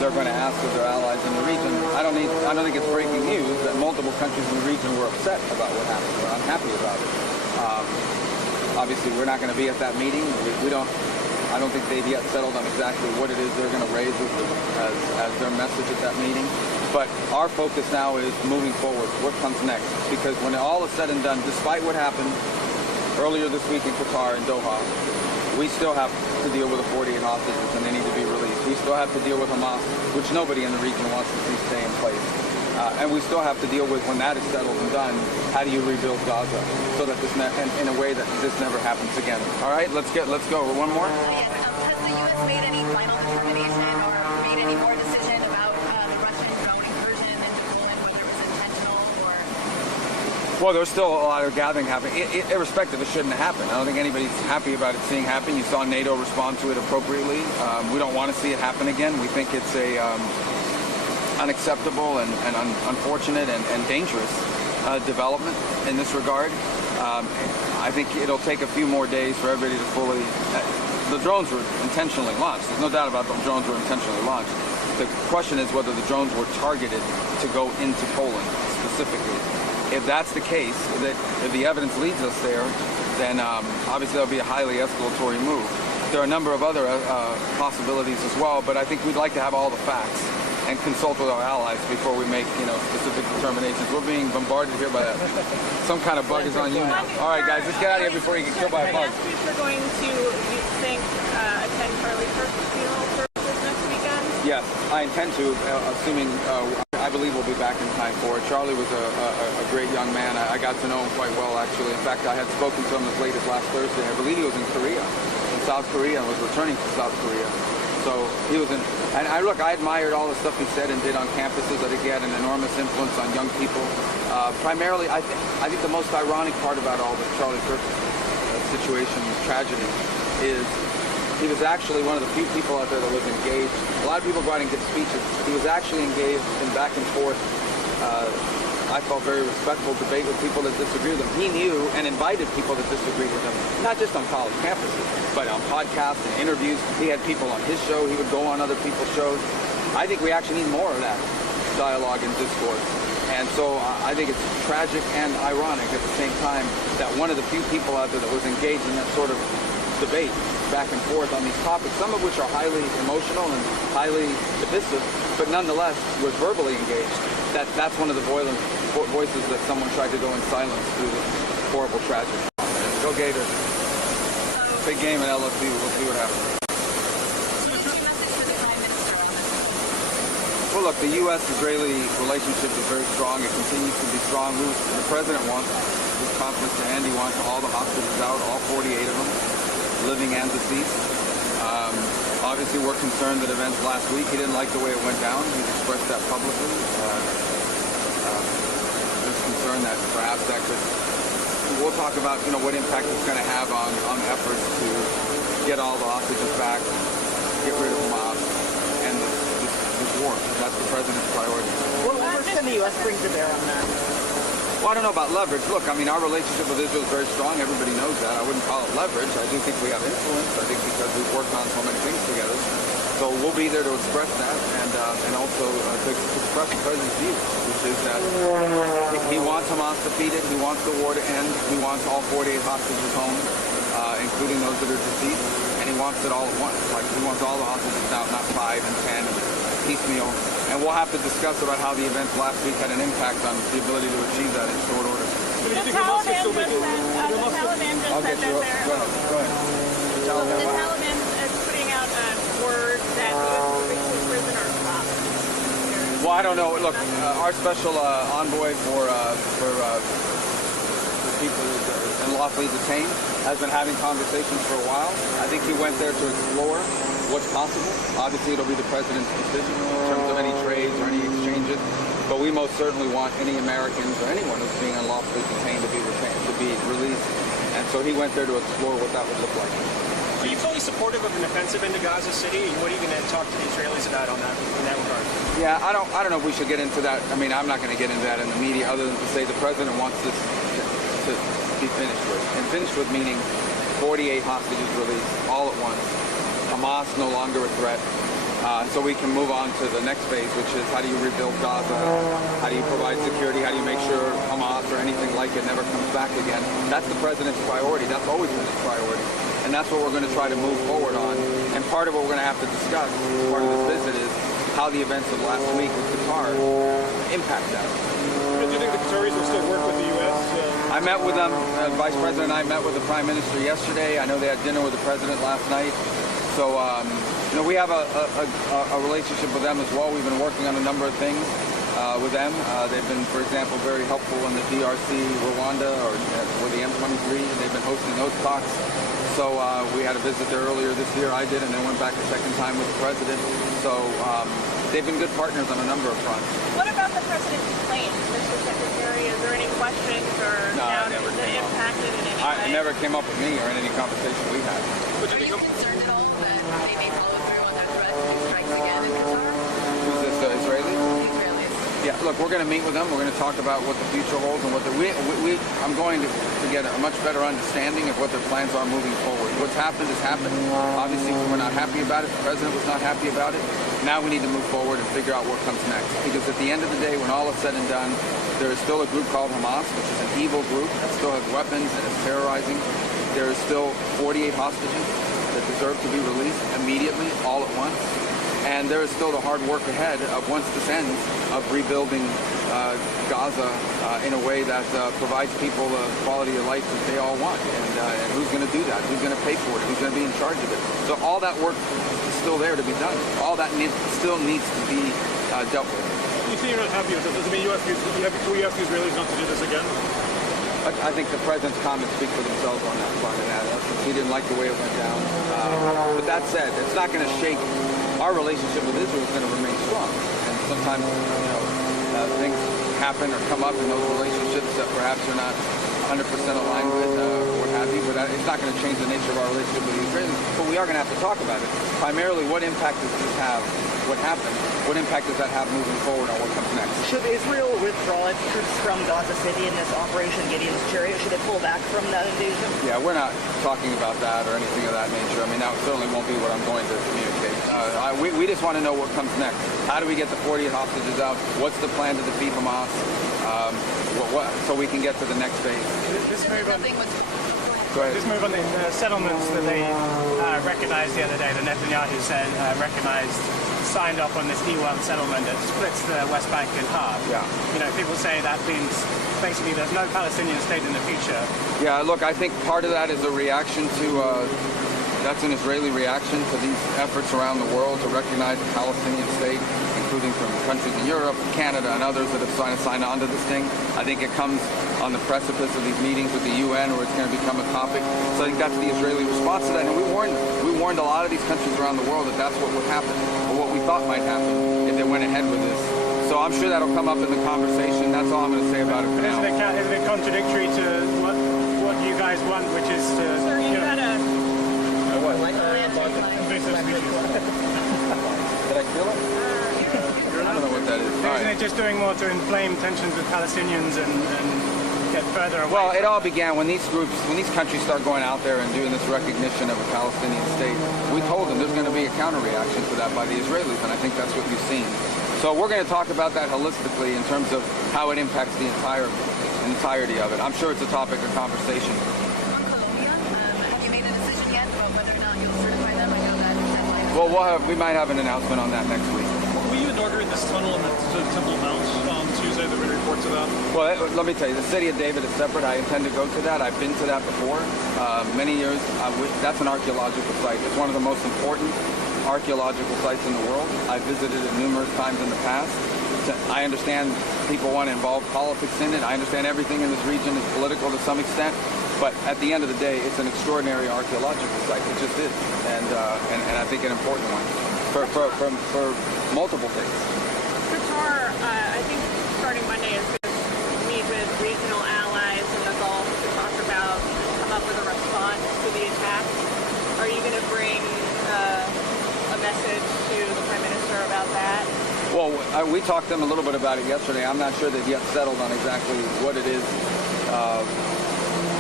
they're going to ask of their allies in the region. I don't think it's breaking news that multiple countries in the region were upset about what happened. We're unhappy about it. Obviously, we're not going to be at that meeting. I don't think they've yet settled on exactly what it is they're going to raise as their message at that meeting. But our focus now is moving forward. What comes next? Because when all is said and done, despite what happened earlier this week in Qatar and Doha, we still have to deal with the 48 hostages and they need to be released. We still have to deal with Hamas, which nobody in the region wants to see stay in place. And we still have to deal with, when that is settled and done, how do you rebuild Gaza so that this in a way that this never happens again. All right, let's go. One more. Has the U.S. made any final determination or made any more decision about the Russian drone incursion into Poland, whether it was intentional or? Well, there's still a lot of gathering happening. Irrespective, it shouldn't have happened. I don't think anybody's happy about it seeing happen. You saw NATO respond to it appropriately. We don't want to see it happen again. We think it's a unacceptable and unfortunate and dangerous development in this regard. I think it'll take a few more days for everybody to fully... the drones were intentionally launched. There's no doubt about them. Drones were intentionally launched. The question is whether the drones were targeted to go into Poland specifically. If that's the case, if the evidence leads us there, then obviously that'll be a highly escalatory move. There are a number of other possibilities as well, but I think we'd like to have all the facts and consult with our allies before we make, specific determinations. We're being bombarded here by some kind of bug is on you now. All right, guys, let's get out of here before you get killed by a bug. We're going to, you think, attend Charlie Kirk's funeral services next weekend? Yes, I intend to, assuming I believe we'll be back in time for it. Charlie was a great young man. I got to know him quite well, actually. In fact, I had spoken to him as late as last Thursday. I believe he was in South Korea, and was returning to South Korea. So he was in, and I admired all the stuff he said and did on campuses. I think he had an enormous influence on young people. Primarily, I think the most ironic part about all the Charlie Kirk situation, tragedy, is he was actually one of the few people out there that was engaged. A lot of people go out and give speeches. He was actually engaged in back and forth, I felt very respectful debate with people that disagree with him. He knew and invited people that disagreed with him, not just on college campuses, but on podcasts and interviews. He had people on his show. He would go on other people's shows. I think we actually need more of that dialogue and discourse. And so I think it's tragic and ironic at the same time that one of the few people out there that was engaged in that sort of debate back and forth on these topics, some of which are highly emotional and highly divisive, but nonetheless was verbally engaged. That's one of the voices that someone tried to go in silence through this horrible tragedy. Go Gators. Big game at LSU. We'll see what happens. Well, look, the U.S.-Israeli relationship is very strong. It continues to be strong. The president wants this conference to end. He wants all the hostages out, all 48 of them, living and deceased. Obviously, we're concerned that events last week, he didn't like the way it went down. He's expressed that publicly. There's concern that perhaps that could... We'll talk about, what impact it's going to have on efforts to get all the hostages back, get rid of Hamas, and this war. That's the president's priority. What leverage can the U.S. bring to bear on that? Well, I don't know about leverage. Look, our relationship with Israel is very strong. Everybody knows that. I wouldn't call it leverage. I do think we have influence. I think because we've worked on so many things together. So we'll be there to express that and also to express the president's view, which is that he wants Hamas defeated. He wants the war to end. He wants all 48 hostages home, including those that are deceased. And he wants it all at once. Like, he wants all the hostages out, not 5 and 10 and piecemeal. And we'll have to discuss about how the events last week had an impact on the ability to achieve that in short order. The Taliban just said that they're... Go ahead. The Taliban is putting out a word that the U.S. will release prisoners off. Well, I don't know. Look, our special envoy for people unlawfully detained has been having conversations for a while. I think he went there to explore what's possible. Obviously, it'll be the president's decision in terms of any trades or any exchanges. But we most certainly want any Americans or anyone who's being unlawfully detained to be released. And so he went there to explore what that would look like. Are you fully supportive of an offensive into Gaza City? And what are you going to talk to the Israelis about in that regard? Yeah, I don't know if we should get into that. I'm not going to get into that in the media, other than to say the president wants this to be finished with. And finished with meaning 48 hostages released all at once. Hamas no longer a threat. so we can move on to the next phase, which is how do you rebuild Gaza? How do you provide security? How do you make sure Hamas or anything like it never comes back again? That's the president's priority. That's always been his priority. And that's what we're going to try to move forward on. And part of what we're going to have to discuss as part of this visit is how the events of last week with Qatar impact that. Do you think the Qataris will still work with the U.S.? I met with them. Vice President and I met with the Prime Minister yesterday. I know they had dinner with the President last night. So, we have a relationship with them as well. We've been working on a number of things with them. They've been, for example, very helpful in the DRC, Rwanda, or the M23. They've been hosting those talks. So we had a visit there earlier this year. I did, and then went back a second time with the President. So they've been good partners on a number of fronts. What about the president's plane, Mr. Secretary? Is there any questions or doubts that impacted in any way? It never came up with me or in any conversation we had. Are you concerned at all that they may follow through on that threat and strikes again in Qatar? Who's this, Israeli? The Israelis. Yeah, look, we're going to meet with them. We're going to talk about what the future holds and what I'm going to get a much better understanding of what their plans are moving forward. What's happened has happened. Obviously, we're not happy about it. The president was not happy about it. Now we need to move forward and figure out what comes next. Because at the end of the day, when all is said and done, there is still a group called Hamas, which is an evil group that still has weapons and is terrorizing. There is still 48 hostages that deserve to be released immediately, all at once. And there is still the hard work ahead of, once this ends, of rebuilding Gaza in a way that provides people the quality of life that they all want. And who's going to do that? Who's going to pay for it? Who's going to be in charge of it? So all that work is still there to be done. All that still needs to be dealt with. You say you're not happy with it. Does it mean you ask the Israelis not to do this again? I think the president's comments speak for themselves on that front, and he didn't like the way it went down. But that said, it's not going to shake. Our relationship with Israel is going to remain strong. And sometimes, things happen or come up in those relationships that perhaps you're not 100% aligned with, or what have you. But it's not going to change the nature of our relationship with the Israelis. But we are going to have to talk about it. Primarily, what impact does this have? What happened? What impact does that have moving forward on what comes next? Should Israel withdraw its troops from Gaza City in this Operation Gideon's Chariot? Should it pull back from that invasion? Yeah, we're not talking about that or anything of that nature. I mean, that certainly won't be what I'm going to communicate. We just want to know what comes next. How do we get the 48 hostages out? What's the plan to defeat Hamas? So we can get to the next phase. This move on, Go ahead. this move on the settlements that they recognized the other day, the Netanyahu said signed off on this E1 settlement that splits the West Bank in half. Yeah. People say that means basically there's no Palestinian state in the future. Yeah, look, I think part of that is a reaction to, that's an Israeli reaction to these efforts around the world to recognize a Palestinian state, including from countries in Europe, Canada, and others that have signed on to this thing. I think it comes on the precipice of these meetings with the UN, where it's going to become a topic. So I think that's the Israeli response to that. And we warned a lot of these countries around the world that that's what would happen, or what we thought might happen if they went ahead with this. So I'm sure that'll come up in the conversation. That's all I'm going to say about it for now. Isn't it contradictory to what you guys want, which is to... Sir, you had a... What? invasive species? Did I steal it? I don't know what that is. All Isn't right. it just doing more to inflame tensions with Palestinians and get further away? Well, it all began when these countries start going out there and doing this recognition of a Palestinian state. We told them there's going to be a counter-reaction to that by the Israelis, and I think that's what you've seen. So we're going to talk about that holistically in terms of how it impacts the entirety of it. I'm sure it's a topic of conversation. On Colombia, have you made a decision yet about whether or not you'll certify them? I know that deadline. Well, we might have an announcement on that next week. Were you inaugurating this tunnel in the Temple Mount on Tuesday? There were reports of that. Well, let me tell you, the city of David is separate. I intend to go to that. I've been to that before. Many years. That's an archaeological site. It's one of the most important archaeological sites in the world. I've visited it numerous times in the past. I understand people want to involve politics in it. I understand everything in this region is political to some extent. But at the end of the day, it's an extraordinary archaeological site. It just is. And I think an important one for multiple things. Qatar, I think starting Monday is going to meet with regional allies in the Gulf to come up with a response to the attack. Are you going to bring a message to the Prime Minister about that? Well, we talked to them a little bit about it yesterday. I'm not sure they've yet settled on exactly what it is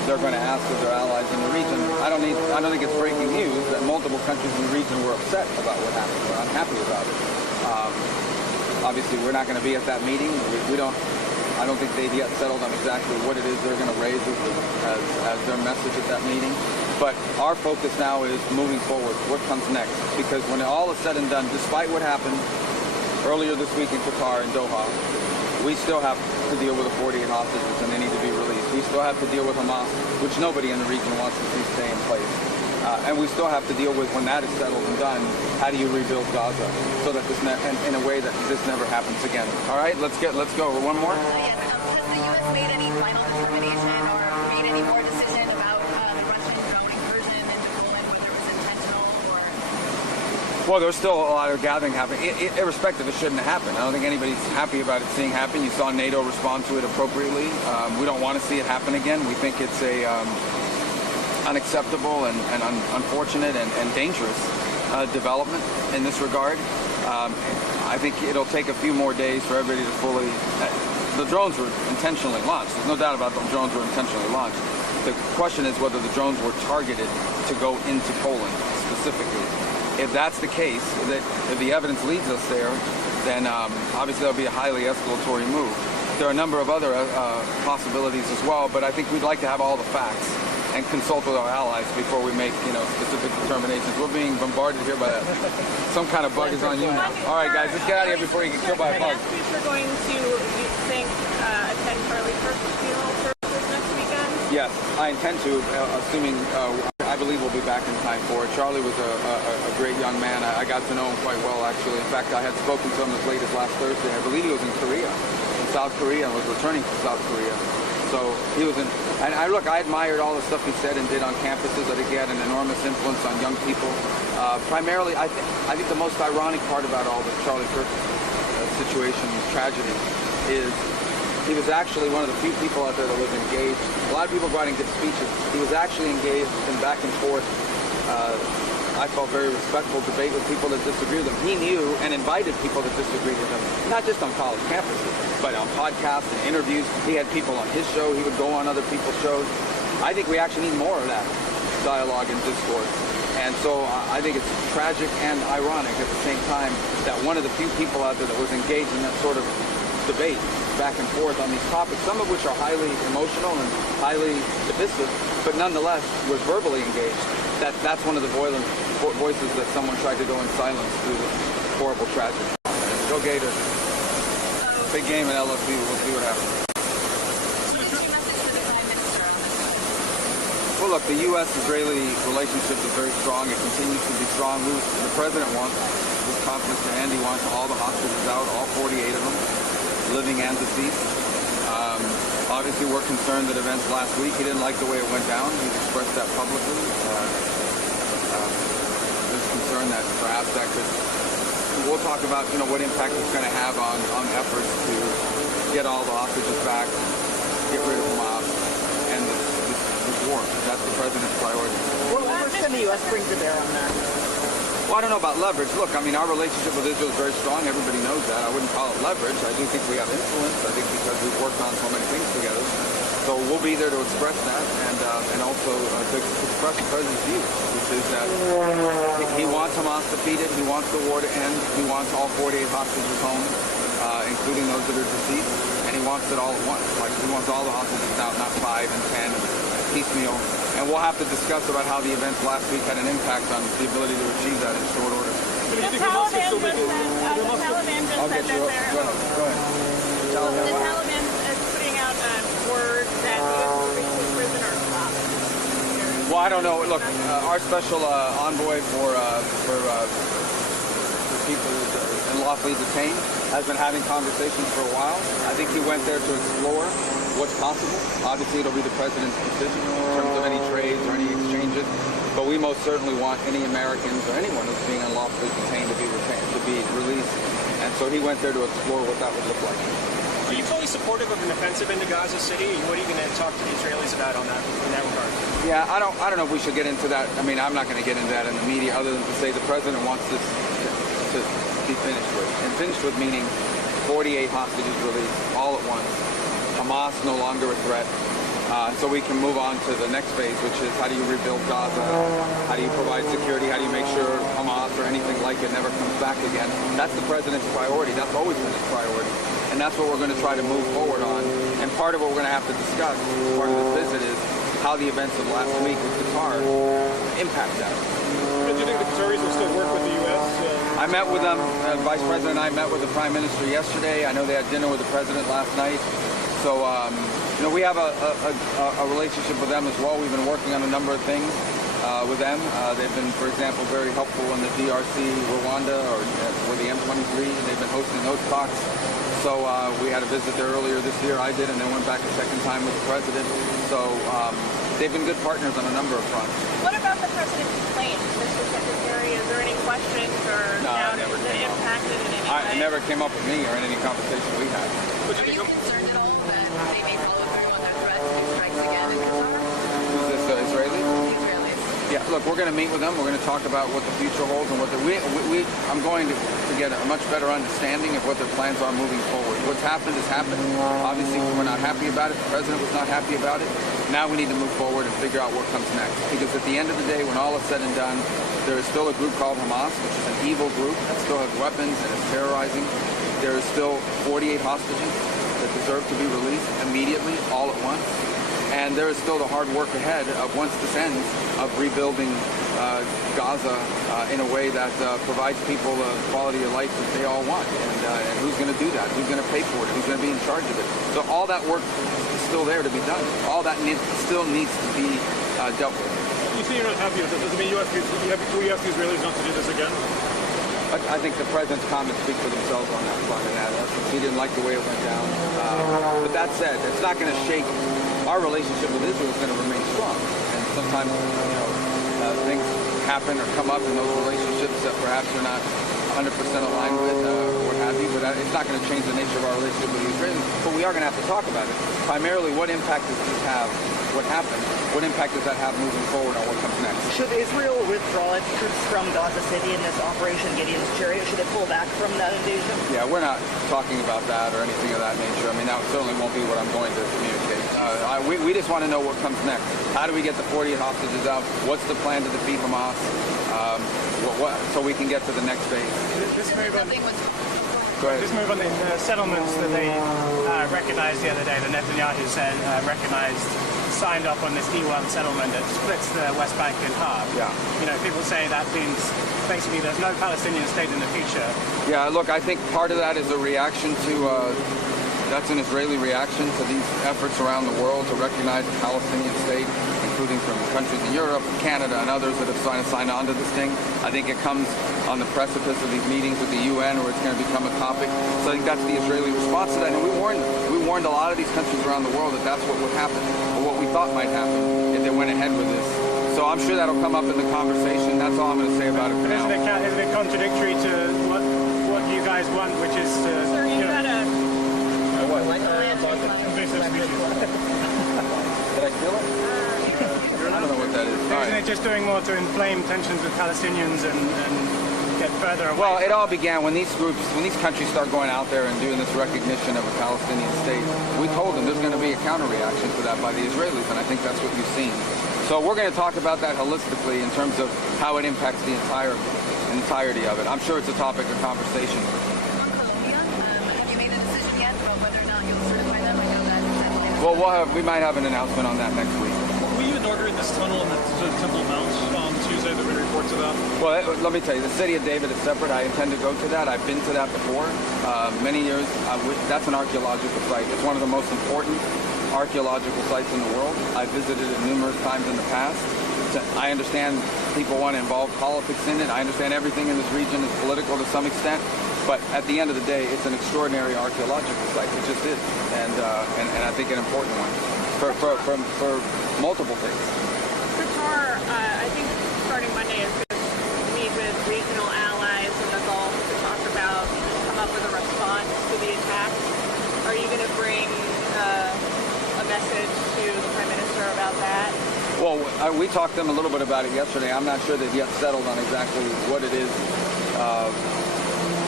they're going to ask of their allies in the region. I don't think it's breaking news that multiple countries in the region were upset about what happened. We're unhappy about it. Obviously, we're not going to be at that meeting. I don't think they've yet settled on exactly what it is they're going to raise as their message at that meeting. But our focus now is moving forward. What comes next? Because when all is said and done, despite what happened earlier this week in Qatar and Doha, we still have to deal with the 48 hostages and they need to be released. We still have to deal with Hamas, which nobody in the region wants to see stay in place. And we still have to deal with, when that is settled and done, how do you rebuild Gaza so that this in a way that this never happens again. All right, let's go. One more. Yes, has the U.S. made any final determination or made any more decision about the Russian drone incursion into Poland, whether it was intentional or? Well, there's still a lot of gathering happening. Irrespective, it shouldn't happen. I don't think anybody's happy about it seeing happen. You saw NATO respond to it appropriately. We don't want to see it happen again. We think it's a unacceptable and unfortunate and dangerous development in this regard. I think it'll take a few more days for everybody to fully... The drones were intentionally launched. There's no doubt about them. Drones were intentionally launched. The question is whether the drones were targeted to go into Poland specifically. If that's the case, if the evidence leads us there, then obviously that'll be a highly escalatory move. There are a number of other possibilities as well, but I think we'd like to have all the facts and consult with our allies before we make, specific determinations. We're being bombarded here by some kind of bug is on you now. All right, guys, let's get out of here before you get killed by a bug. We're going to, you think, attend Charlie Kirk's funeral services next weekend? Yes, I intend to, assuming I believe we'll be back in time for it. Charlie was a great young man. I got to know him quite well, actually. In fact, I had spoken to him as late as last Thursday. I believe he was in South Korea, and was returning to South Korea. So he was and I admired all the stuff he said and did on campuses. I think he had an enormous influence on young people. Primarily, I think the most ironic part about all the Charlie Kirk situation, tragedy, is he was actually one of the few people out there that was engaged. A lot of people writing good speeches. He was actually engaged in back and forth, I felt very respectful debate with people that disagree with him. He knew and invited people that disagreed with him, not just on college campuses, but on podcasts and interviews. He had people on his show. He would go on other people's shows. I think we actually need more of that dialogue and discourse. And so I think it's tragic and ironic at the same time that one of the few people out there that was engaged in that sort of debate back and forth on these topics, some of which are highly emotional and highly divisive, but nonetheless was verbally engaged. That's one of the voices that someone tried to go in silence through this horrible tragedy. Go Gators. Big game at LSU. We'll see what happens. Well, look, the U.S.-Israeli relationship is very strong. It continues to be strong. The president wants this conflict to end. He wants all the hostages out, all 48 of them, living and deceased. Obviously, we're concerned that events last week, he didn't like the way it went down. He expressed that publicly. There's concern that perhaps that could... We'll talk about, what impact it's going to have on efforts to get all the hostages back, get rid of Hamas, and this war. That's the president's priority. What leverage can the U.S. bring to bear on that? Well, I don't know about leverage. Look, our relationship with Israel is very strong. Everybody knows that. I wouldn't call it leverage. I do think we have influence. I think because we've worked on so many things together. So we'll be there to express that and also to express the president's view, which is that he wants Hamas defeated. He wants the war to end. He wants all 48 hostages home, including those that are deceased. And he wants it all at once. Like, he wants all the hostages out, not 5 and 10 piecemeal. And we'll have to discuss about how the events last week had an impact on the ability to achieve that in short order. The Taliban just said that they're... Go ahead. The Taliban is putting out word that the prisoners stopped. Well, I don't know. Look, our special envoy for people unlawfully detained has been having conversations for a while. I think he went there to explore what's possible. Obviously, it'll be the president's decision in terms of any trades or any exchanges. But we most certainly want any Americans or anyone who's being unlawfully detained to be released. And so he went there to explore what that would look like. Are you fully supportive of an offensive into Gaza City? And what are you going to talk to the Israelis about in that regard? Yeah, I don't know if we should get into that. I mean, I'm not going to get into that in the media other than to say the president wants this to be finished with. And finished with meaning 48 hostages released all at once. Hamas no longer a threat. so we can move on to the next phase, which is how do you rebuild Gaza? How do you provide security? How do you make sure Hamas or anything like it never comes back again? That's the president's priority. That's always been his priority. And that's what we're going to try to move forward on. And part of what we're going to have to discuss, part of this visit, is how the events of last week with Qatar impact that. Do you think the Qataris will still work with the U.S.? I met with them. Vice President and I met with the Prime Minister yesterday. I know they had dinner with the President last night. So, we have a relationship with them as well. We've been working on a number of things with them. They've been, for example, very helpful in the DRC, Rwanda, or with the M23. They've been hosting those talks. So we had a visit there earlier this year. I did, and then went back a second time with the President. So they've been good partners on a number of fronts. What about the president's plane, Mr. Secretary? Is there any questions or doubt that impacted in any way? It never came up with me or in any conversation we had. Are you concerned at all that they may follow through on their threat to strikes again in Qatar? Is this Israeli? The Israelis. Yeah, look, we're going to meet with them. We're going to talk about what the future holds and what I'm going to get a much better understanding of what their plans are moving forward. What's happened has happened. Obviously, we're not happy about it. The president was not happy about it. Now we need to move forward and figure out what comes next. Because at the end of the day, when all is said and done, there is still a group called Hamas, which is an evil group that still has weapons and is terrorizing. There is still 48 hostages that deserve to be released immediately, all at once. And there is still the hard work ahead of, once this ends, of rebuilding Gaza in a way that provides people the quality of life that they all want. And who's going to do that? Who's going to pay for it? Who's going to be in charge of it? So all that work is still there to be done. All that still needs to be dealt with. You say you're not happy with this. Does it mean you ask the Israelis not to do this again? I think the president's comments speak for themselves on that front, and he didn't like the way it went down. But that said, it's not going to shake. Our relationship with Israel is going to remain strong. And sometimes, things happen or come up in those relationships that perhaps you're not 100% aligned with, or what have you. But it's not going to change the nature of our relationship with the Israelis. But we are going to have to talk about it. Primarily, what impact does this have? What happened? What impact does that have moving forward on what comes next? Should Israel withdraw its troops from Gaza City in this Operation Gideon's Chariot? Should it pull back from that invasion? Yeah, we're not talking about that or anything of that nature. I mean, that certainly won't be what I'm going to communicate. We just want to know what comes next. How do we get the 48 hostages out? What's the plan to defeat Hamas? So we can get to the next phase. This move on, Nothing was this move on the settlements that they recognized the other day, that Netanyahu said signed off on this E1 settlement that splits the West Bank in half. Yeah. People say that means basically there's no Palestinian state in the future. Yeah, look, I think part of that is a reaction to, that's an Israeli reaction to these efforts around the world to recognize the Palestinian state, including from countries in Europe, Canada, and others that have signed on to this thing. I think it comes on the precipice of these meetings with the UN where it's going to become a topic. So I think that's the Israeli response to that. And we warned a lot of these countries around the world that that's what would happen, or what we thought might happen if they went ahead with this. So I'm sure that'll come up in the conversation. That's all I'm going to say about it for now. Isn't it contradictory to what you guys want, which is to... Sir, you've got a... invasive species? Did I kill it? I don't know what that is. All Isn't right. it just doing more to inflame tensions with Palestinians and get further away? Well, it all began when these countries start going out there and doing this recognition of a Palestinian state. We told them there's going to be a counter-reaction to that by the Israelis, and I think that's what you've seen. So we're going to talk about that holistically in terms of how it impacts the entirety of it. I'm sure it's a topic of conversation. Have you made a decision yet about whether or not you'll certify them? I know that. Well, we might have an announcement on that next week. Will you inaugurate this tunnel in the Temple Mount on Tuesday? There were reports of that. Well, let me tell you, the city of David is separate. I intend to go to that. I've been to that before, many years. That's an archaeological site. It's one of the most important archaeological sites in the world. I've visited it numerous times in the past. I understand people want to involve politics in it. I understand everything in this region is political to some extent. But at the end of the day, it's an extraordinary archaeological site. It just is. And I think an important one for multiple things. Qatar, I think starting Monday is going to meet with regional allies in the Gulf to come up with a response to the attacks. Are you going to bring a message to the Prime Minister about that? Well, we talked to them a little bit about it yesterday. I'm not sure they've yet settled on exactly what it is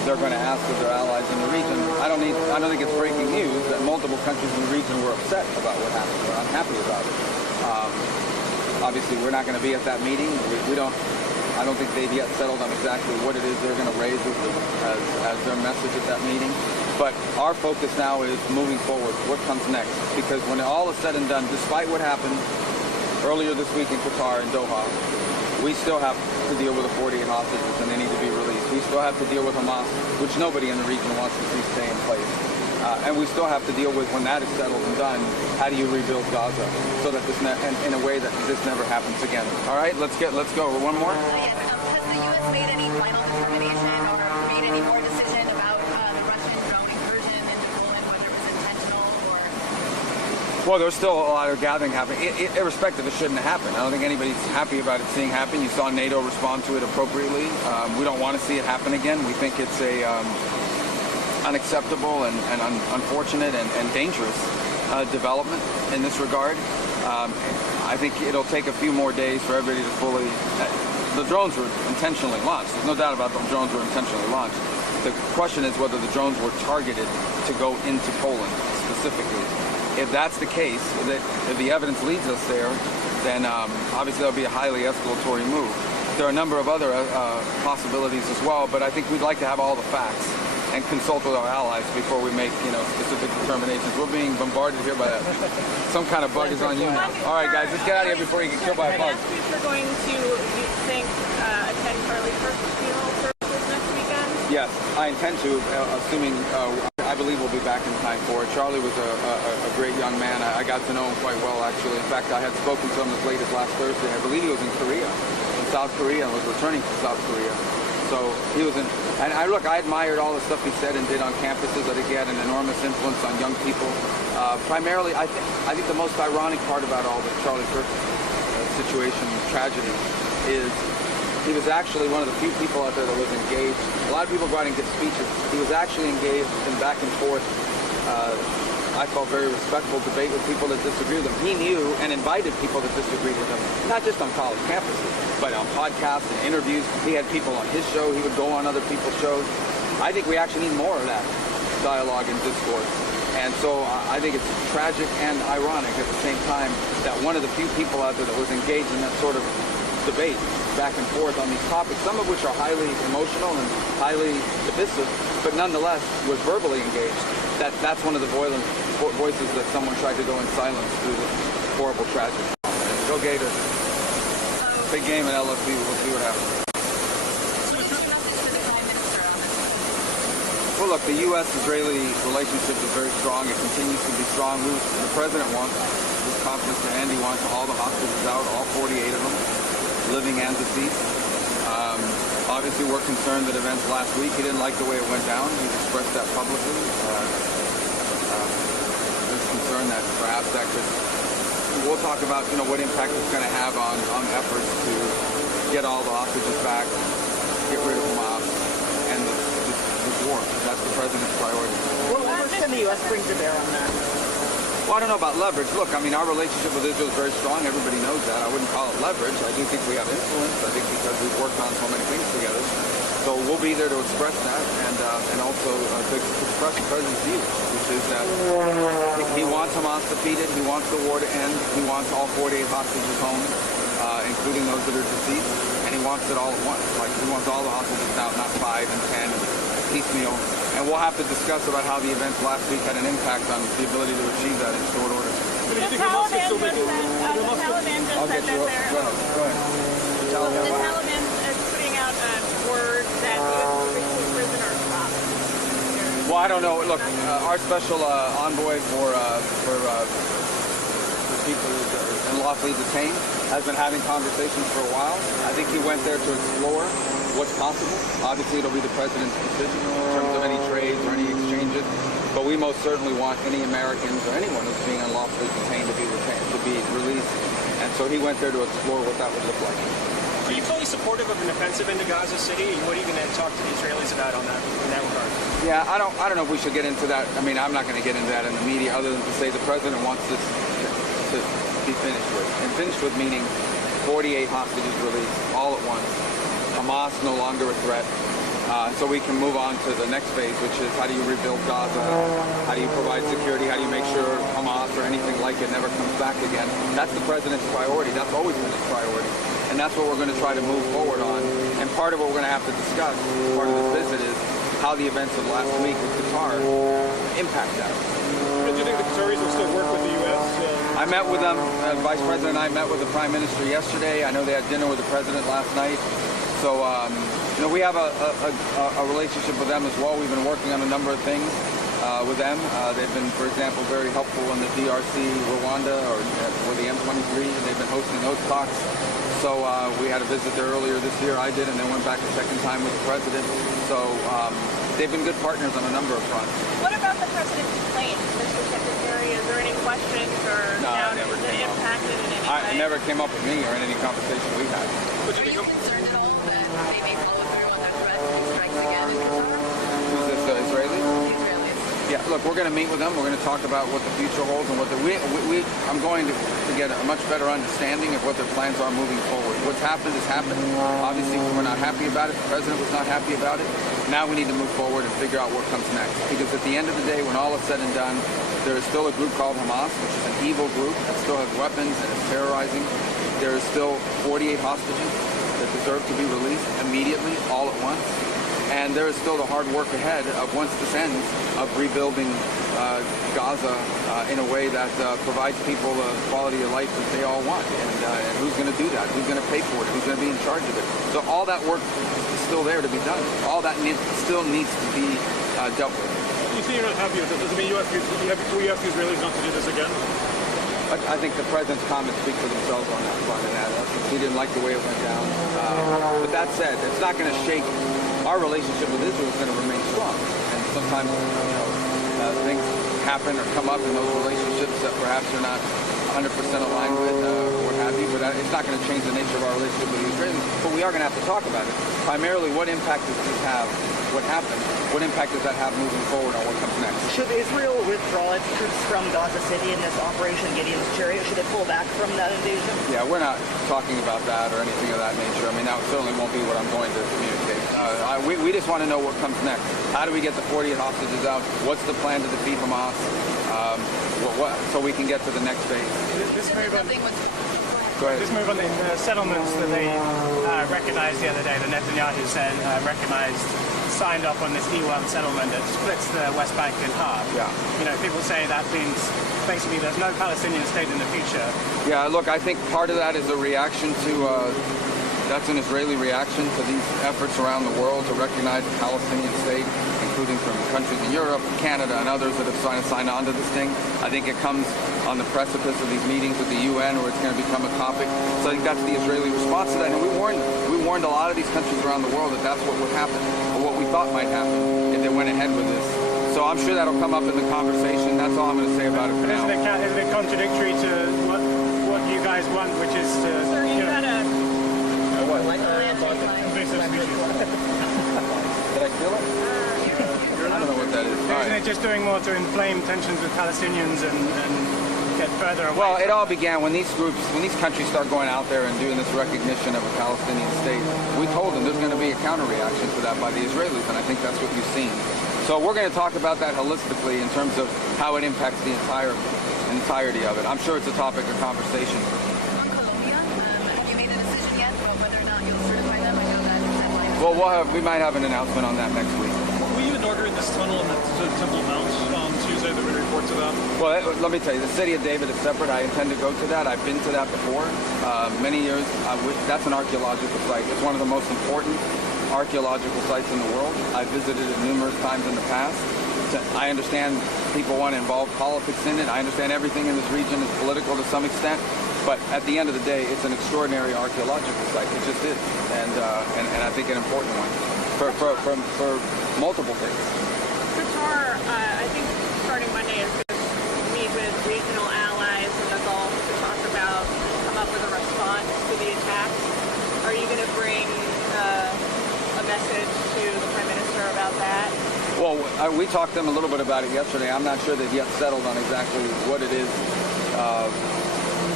they're going to ask of their allies in the region. I don't think it's breaking news that multiple countries in the region were upset about what happened. We're unhappy about it. Obviously, we're not going to be at that meeting. I don't think they've yet settled on exactly what it is they're going to raise as their message at that meeting. But our focus now is moving forward. What comes next? Because when all is said and done, despite what happened earlier this week in Qatar and Doha, we still have to deal with the 48 hostages and they need to be released. We still have to deal with Hamas, which nobody in the region wants to see stay in place. And we still have to deal with, when that is settled and done, how do you rebuild Gaza so that this in a way that this never happens again. All right, let's go. One more. Yes, has the U.S. made any final determination or made any more decision about the Russian drone incursion into Poland, whether it was intentional or? Well, there's still a lot of gathering happening. Irrespective, it shouldn't have happened. I don't think anybody's happy about it seeing happen. You saw NATO respond to it appropriately. We don't want to see it happen again. We think it's a unacceptable and unfortunate and dangerous development in this regard. I think it'll take a few more days for everybody to fully... the drones were intentionally launched. There's no doubt about the drones were intentionally launched. The question is whether the drones were targeted to go into Poland specifically. If that's the case, if the evidence leads us there, then obviously that'll be a highly escalatory move. There are a number of other possibilities as well, but I think we'd like to have all the facts and consult with our allies before we make, specific determinations. We're being bombarded here by some kind of bug is on you now. All right, guys, let's get out of here before you get killed by a bug. You're going to, you think, attend Charlie Kirk's funeral services next weekend? Yes, I intend to, assuming I believe we'll be back in time for it. Charlie was a great young man. I got to know him quite well, actually. In fact, I had spoken to him as late as last Thursday. I believe he was in South Korea, and was returning to South Korea. So he was in, and I admired all the stuff he said and did on campuses. I think he had an enormous influence on young people. Primarily, I think the most ironic part about all the Charlie Kirk situation, tragedy, is he was actually one of the few people out there that was engaged. A lot of people go out and give speeches. He was actually engaged in back and forth, I felt very respectful debate with people that disagree with him. He knew and invited people that disagreed with him, not just on college campuses, but on podcasts and interviews. He had people on his show. He would go on other people's shows. I think we actually need more of that dialogue and discourse. And so I think it's tragic and ironic at the same time that one of the few people out there that was engaged in that sort of debate back and forth on these topics, some of which are highly emotional and highly divisive, but nonetheless was verbally engaged. That's one of the voices that someone tried to go in silence through this horrible tragedy. Go Gators. Big game at LSU. We'll see what happens. Well, look, the U.S.-Israeli relationship is very strong. It continues to be strong. The president wants, with confidence to end, he wants all the hostages out, all 48 of them, living and deceased. Obviously, we're concerned that events last week, he didn't like the way it went down. He's expressed that publicly. There's concern that perhaps that could... We'll talk about, what impact it's going to have on efforts to get all the hostages back, get rid of Hamas, and the war. That's the president's priority. What leverage can the U.S. bring to bear on that? Well, I don't know about leverage. Look, our relationship with Israel is very strong. Everybody knows that. I wouldn't call it leverage. I do think we have influence. I think because we've worked on so many things together. So we'll be there to express that and also to express the president's view, which is that he wants Hamas defeated. He wants the war to end. He wants all 48 hostages home, including those that are deceased. And he wants it all at once. Like, he wants all the hostages out, not 5 and 10, piecemeal. And we'll have to discuss about how the events last week had an impact on the ability to achieve that in short order. The Taliban just said that they're... Go ahead. The Taliban is putting out word that U.S. prisoners dropped. Well, I don't know. Look, our special envoy for people who are unlawfully detained has been having conversations for a while. I think he went there to explore what's possible. Obviously, it'll be the president's decision in terms of any trades or any exchanges. But we most certainly want any Americans or anyone who's being unlawfully detained to be released. And so he went there to explore what that would look like. Are you fully supportive of an offensive into Gaza City? And what are you going to talk to the Israelis about in that regard? Yeah, I don't know if we should get into that. I'm not going to get into that in the media, other than to say the president wants this to be finished with. And finished with meaning 48 hostages released all at once. Hamas no longer a threat. so we can move on to the next phase, which is how do you rebuild Gaza? How do you provide security? How do you make sure Hamas or anything like it never comes back again? That's the president's priority. That's always been his priority. And that's what we're going to try to move forward on. And part of what we're going to have to discuss, part of this visit, is how the events of last week in Qatar impact that. Do you think the Qataris will still work with the U.S.? I met with them. Vice President and I met with the Prime Minister yesterday. I know they had dinner with the President last night. So, we have a relationship with them as well. We've been working on a number of things with them. They've been, for example, very helpful in the DRC, Rwanda, or the M23. They've been hosting those talks. So we had a visit there earlier this year. I did, and then went back a second time with the President. So they've been good partners on a number of fronts. What about the president's plane, Mr. Secretary? Is there any questions or doubt it impacted in any way? It never came up with me or in any conversation we had. Are you concerned at all that they may follow through on their threat to strikes again in Qatar? Who's this, Israeli? The Israelis. Yeah, look, we're going to meet with them. We're going to talk about what the future holds and what I'm going to get a much better understanding of what their plans are moving forward. What's happened has happened. Obviously, we're not happy about it. The president was not happy about it. Now we need to move forward and figure out what comes next. Because at the end of the day, when all is said and done, there is still a group called Hamas, which is an evil group that still has weapons and is terrorizing. There is still 48 hostages that deserve to be released immediately, all at once. And there is still the hard work ahead of, once this ends, of rebuilding Gaza in a way that provides people the quality of life that they all want. And who's going to do that? Who's going to pay for it? Who's going to be in charge of it? So all that work is still there to be done. All that still needs to be dealt with. You say you're not happy with it. Does it mean you ask the Israelis not to do this again? I think the president's comments speak for themselves on that front, and he didn't like the way it went down. But that said, it's not going to shake. Our relationship with Israel is going to remain strong. And sometimes, things happen or come up in those relationships that perhaps you're not 100% aligned with or what have you. But it's not going to change the nature of our relationship with the Israelis. But we are going to have to talk about it. Primarily, what impact does this have? What happened? What impact does that have moving forward on what comes next? Should Israel withdraw its troops from Gaza City in this Operation Gideon's Chariot? Should it pull back from that invasion? Yeah, we're not talking about that or anything of that nature. I mean, that certainly won't be what I'm going to communicate. We just want to know what comes next. How do we get the 48 hostages out? What's the plan to defeat Hamas? So we can get to the next phase. This move on, Nothing was. Go ahead. this move on the settlements that they recognized the other day, the Netanyahu said signed off on this E1 settlement that splits the West Bank in half. Yeah. People say that means basically there's no Palestinian state in the future. Yeah, look, I think part of that is a reaction to, that's an Israeli reaction to these efforts around the world to recognize the Palestinian state, including from countries in Europe, Canada, and others that have signed on to this thing. I think it comes on the precipice of these meetings with the UN where it's going to become a topic. So I think that's the Israeli response to that. And we warned them. We warned a lot of these countries around the world that that's what would happen, or what we thought might happen if they went ahead with this. So I'm sure that'll come up in the conversation. That's all I'm going to say about it for now. Isn't it contradictory to what you guys want, which is to... Sir, you had a... invasive species. Did I steal it? I don't know what that is. All Isn't right. it just doing more to inflame tensions with Palestinians and get further away? Well, it all began when these countries start going out there and doing this recognition of a Palestinian state. We told them there's going to be a counter-reaction to that by the Israelis, and I think that's what you've seen. So we're going to talk about that holistically in terms of how it impacts the entirety of it. I'm sure it's a topic of conversation. On Colombia, have you made a decision yet about whether or not you'll certify them? I know that deadline. Well, we might have an announcement on that next week. Were you inaugurating this tunnel in the Temple Mount on Tuesday? There were reports of that. Well, let me tell you, the city of David is separate. I intend to go to that. I've been to that before. Many years. That's an archaeological site. It's one of the most important archaeological sites in the world. I've visited it numerous times in the past. I understand people want to involve politics in it. I understand everything in this region is political to some extent. But at the end of the day, it's an extraordinary archaeological site. It just is. And I think an important one for multiple things. Qatar, I think starting Monday is going to meet with regional allies in the Gulf to talk about, come up with a response to the attacks. Are you going to bring a message to the Prime Minister about that? Well, we talked to them a little bit about it yesterday. I'm not sure they've yet settled on exactly what it is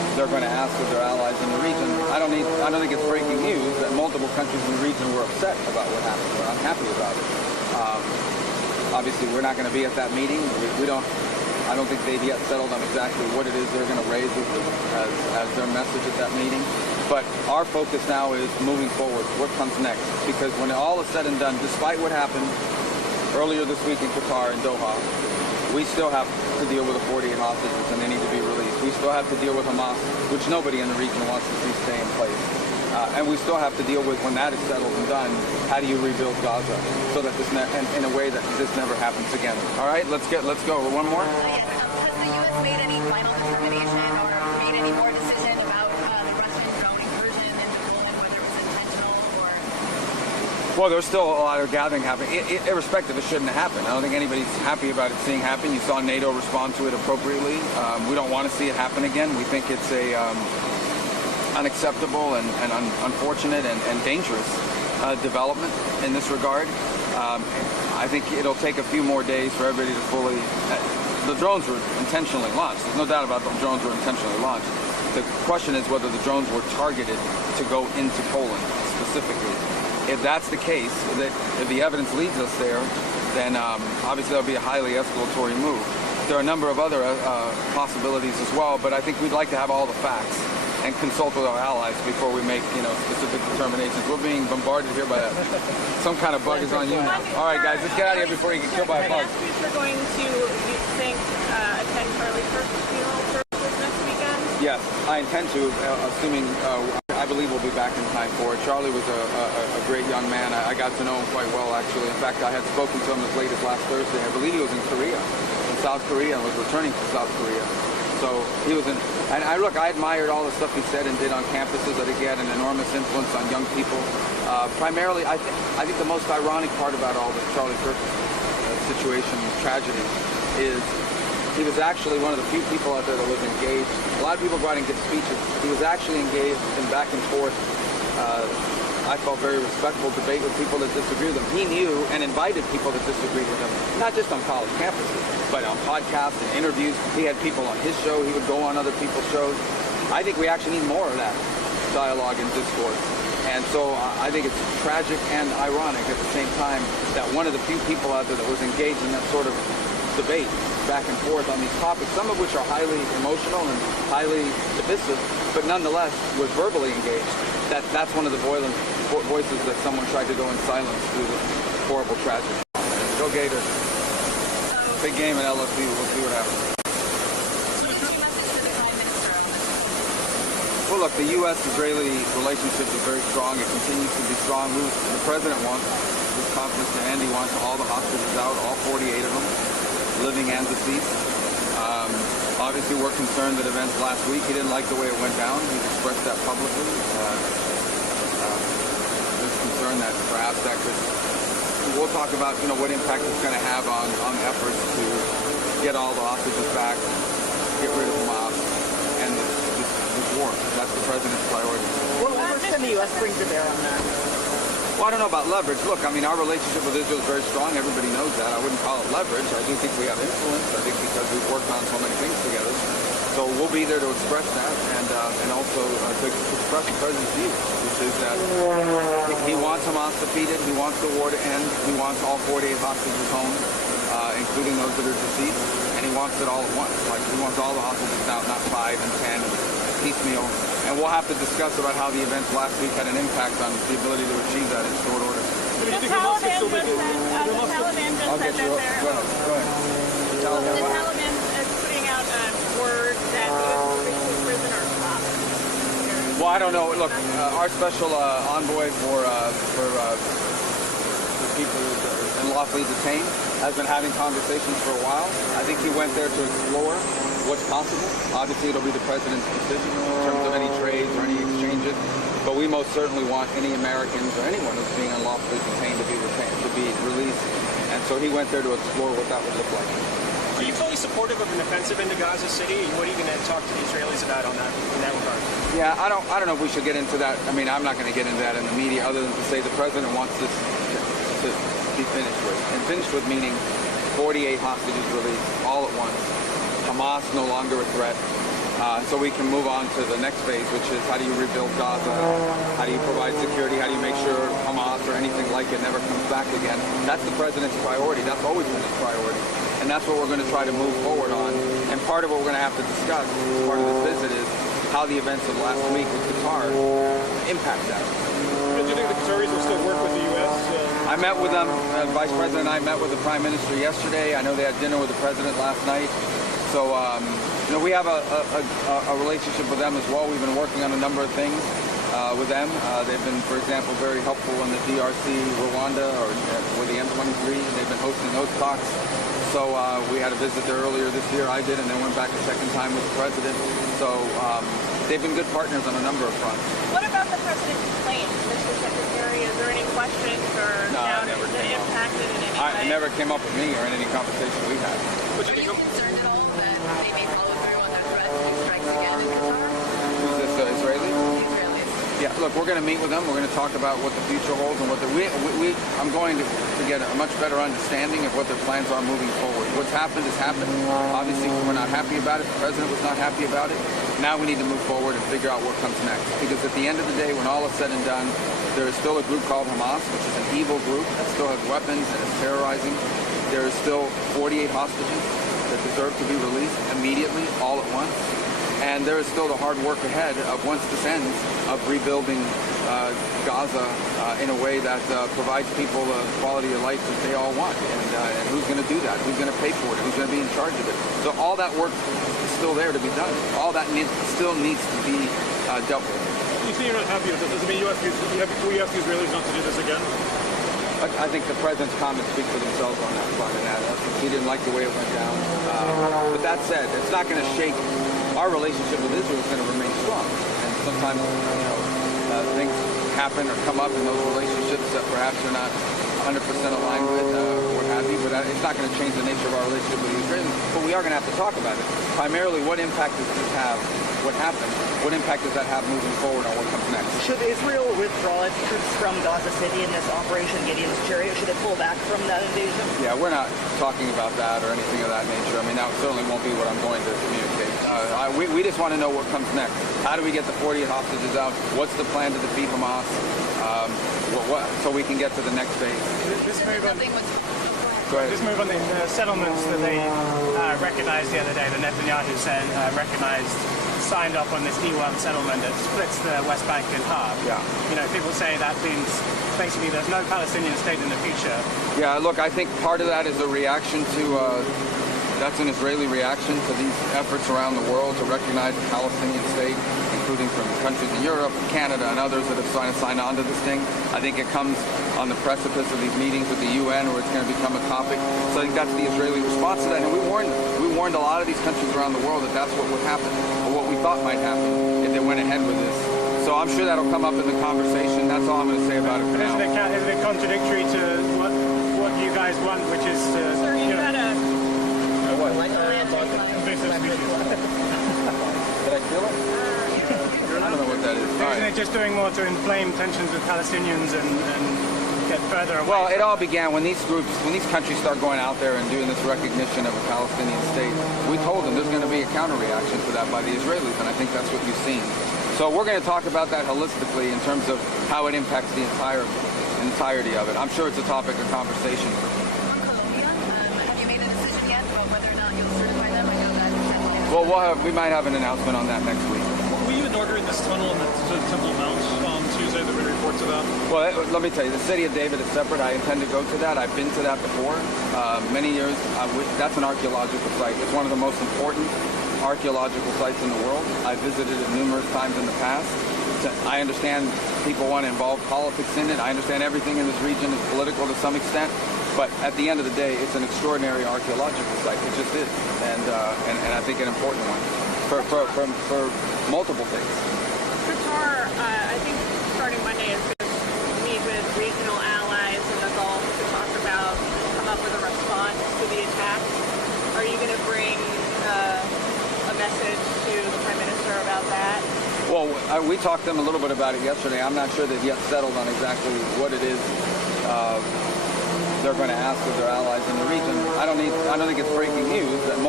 they're going to ask of their allies in the region. I don't think it's breaking news that multiple countries in the region were upset about what happened. We're unhappy about it. Obviously, we're not going to be at that meeting. I don't think they've yet settled on exactly what it is they're going to raise as their message at that meeting. But our focus now is moving forward. What comes next? Because when all is said and done, despite what happened earlier this week in Qatar and Doha, we still have to deal with the 48 hostages and they need to be released. We still have to deal with Hamas, which nobody in the region wants to see stay in place. And we still have to deal with, when that is settled and done, how do you rebuild Gaza so that this in a way that this never happens again. All right, let's go. One more. Has the U.S. made any final determination or made any more decision about the Russian drone incursion into Poland, whether it was intentional or? Well, there's still a lot of gathering happening. Irrespective, it shouldn't have happened. I don't think anybody's happy about it seeing happen. You saw NATO respond to it appropriately. We don't want to see it happen again. We think it's a unacceptable and unfortunate and dangerous development in this regard. I think it'll take a few more days for everybody to fully... the drones were intentionally launched. There's no doubt about them. Drones were intentionally launched. The question is whether the drones were targeted to go into Poland specifically. If that's the case, if the evidence leads us there, then obviously that'll be a highly escalatory move. There are a number of other possibilities as well, but I think we'd like to have all the facts and consult with our allies before we make, specific determinations. We're being bombarded here by some kind of bug is on you now. All right, guys, let's get out of here before you get killed by a bug. We're going to, you think, attend Charlie Kirk's funeral services next weekend? Yes, I intend to, assuming I believe we'll be back in time for it. Charlie was a great young man. I got to know him quite well, actually. In fact, I had spoken to him as late as last Thursday. I believe he was in South Korea, and was returning to South Korea. So he was in, and I admired all the stuff he said and did on campuses. I think he had an enormous influence on young people. Primarily, I think the most ironic part about all this Charlie Kirk situation, tragedy, is he was actually one of the few people out there that was engaged. A lot of people go out and give speeches. He was actually engaged in back and forth, I felt very respectful debate with people that disagree with him. He knew and invited people that disagreed with him, not just on college campuses, but on podcasts and interviews. He had people on his show. He would go on other people's shows. I think we actually need more of that dialogue and discourse. And so I think it's tragic and ironic at the same time that one of the few people out there that was engaged in that sort of debate back and forth on these topics, some of which are highly emotional and highly divisive, but nonetheless was verbally engaged. That's one of the voices that someone tried to go in silence through this horrible tragedy. Go Gators. Big game at LSU. We'll see what happens. Well, look, the U.S.-Israeli relationship is very strong. It continues to be strong. The president wants his confidence to end. He wants all the hostages out, all 48 of them, living and deceased. Obviously, we're concerned that events last week, he didn't like the way it went down. He's expressed that publicly. There's concern that perhaps that could... We'll talk about, what impact it's going to have on efforts to get all the hostages back, get rid of Hamas, and this war. That's the president's priority. What leverage can the U.S. bring to bear on that? Well, I don't know about leverage. Look, our relationship with Israel is very strong. Everybody knows that. I wouldn't call it leverage. I do think we have influence. I think because we've worked on so many things together. So we'll be there to express that and also to express the president's view, which is that he wants Hamas defeated. He wants the war to end. He wants all 48 hostages home, including those that are deceased. And he wants it all at once. Like, he wants all the hostages out, not 5 and 10 piecemeal. And we'll have to discuss about how the events last week had an impact on the ability to achieve that in short order. The Taliban just said that they're... Go ahead. The Taliban is putting out word that the U.S. will release prisoners stopped. Well, I don't know. Look, our special envoy for people unlawfully detained has been having conversations for a while. I think he went there to explore what's possible. Obviously, it'll be the president's decision in terms of any trades or any exchanges. But we most certainly want any Americans or anyone who's being unlawfully detained to be released. And so he went there to explore what that would look like. Are you fully supportive of an offensive into Gaza City? And what are you going to talk to the Israelis about in that regard? Yeah, I don't know if we should get into that. I'm not going to get into that in the media, other than to say the president wants this to be finished with. And finished with meaning 48 hostages released all at once. Hamas no longer a threat. so we can move on to the next phase, which is how do you rebuild Gaza? How do you provide security? How do you make sure Hamas or anything like it never comes back again? That's the president's priority. That's always been his priority. And that's what we're going to try to move forward on. And part of what we're going to have to discuss as part of this visit is how the events of last week with Qatar impact that. Do you think the Qataris will still work with the U.S.? I met with them. Vice President and I met with the Prime Minister yesterday. I know they had dinner with the President last night. So, we have a relationship with them as well. We've been working on a number of things with them. They've been, for example, very helpful in the DRC, Rwanda, or with the M23. They've been hosting those talks. So we had a visit there earlier this year. I did, and then went back a second time with the President. So they've been good partners on a number of fronts. What about the president's claims, Mr. Secretary? Is there any questions or doubts that impacted in any way? It never came up with me or in any conversation we had. Are you concerned at all that they may follow through on that threat and strikes again in Qatar? Who's this, Israeli? The Israelis. Yeah, look, we're going to meet with them. We're going to talk about what the future holds and what I'm going to get a much better understanding of what their plans are moving forward. What's happened has happened. Obviously, we're not happy about it. The president was not happy about it. Now we need to move forward and figure out what comes next. Because at the end of the day, when all is said and done, there is still a group called Hamas, which is an evil group that still has weapons and is terrorizing. There is still 48 hostages that deserve to be released immediately, all at once. And there is still the hard work ahead of, once this ends, of rebuilding Gaza in a way that provides people the quality of life that they all want. And who's going to do that? Who's going to pay for it? Who's going to be in charge of it? So all that work is still there to be done. All that still needs to be dealt with. You say you're not happy with it. Does it mean you ask the Israelis not to do this again? I think the president's comments speak for themselves on that front, and that he didn't like the way it went down. But that said, it's not going to shake. Our relationship with Israel is going to remain strong. And sometimes, things happen or come up in those relationships that perhaps you're not 100% aligned with, or what have you. But it's not going to change the nature of our relationship with the Israelis. But we are going to have to talk about it. Primarily, what impact does this have? What happened? What impact does that have moving forward on what comes next? Should Israel withdraw its troops from Gaza City in this Operation Gideon's Chariot? Should it pull back from that invasion? Yeah, we're not talking about that or anything of that nature. I mean, that certainly won't be what I'm going to communicate. We just want to know what comes next. How do we get the 48 hostages out? What's the plan to defeat Hamas? So we can get to the next phase. This move on, Go ahead. this move on the settlements that they recognized the other day, the Netanyahu said signed off on this E1 settlement that splits the West Bank in half. Yeah. People say that means basically there's no Palestinian state in the future. Yeah, look, I think part of that is a reaction to, that's an Israeli reaction to these efforts around the world to recognize a Palestinian state, including from countries in Europe, Canada, and others that have signed on to this thing. I think it comes on the precipice of these meetings with the UN where it's going to become a topic. So I think that's the Israeli response to that. And we warned a lot of these countries around the world that that's what would happen, or what we thought might happen if they went ahead with this. So I'm sure that'll come up in the conversation. That's all I'm going to say about it for now. Isn't it contradictory to what you guys want, which is to... Sir, you had a... What? invasive species? Did I feel it? I don't know what that is. All Isn't right. it just doing more to inflame tensions with Palestinians and get further away? Well, it all began when these countries start going out there and doing this recognition of a Palestinian state. We told them there's going to be a counter-reaction to that by the Israelis, and I think that's what you've seen. So we're going to talk about that holistically in terms of how it impacts the entirety of it. I'm sure it's a topic of conversation. Have you made a decision yet about whether or not you'll certify them? I know that. Well, we might have an announcement on that next week. Were you inaugurating this tunnel in the Temple Mount on Tuesday? There were reports of that. Well, let me tell you, the city of David is separate. I intend to go to that. I've been to that before. Many years. That's an archaeological site. It's one of the most important archaeological sites in the world. I visited it numerous times in the past. I understand people want to involve politics in it. I understand everything in this region is political to some extent. But at the end of the day, it's an extraordinary archaeological site. It just is. And I think an important one for multiple things. Qatar, I think starting Monday is going to meet with regional allies in the Gulf to come up with a response to the attacks. Are you going to bring a message to the Prime Minister about that? Well, we talked to them a little bit about it yesterday. I'm not sure they've yet settled on exactly what it is they're going to ask of their allies in the region. I don't think it's breaking news that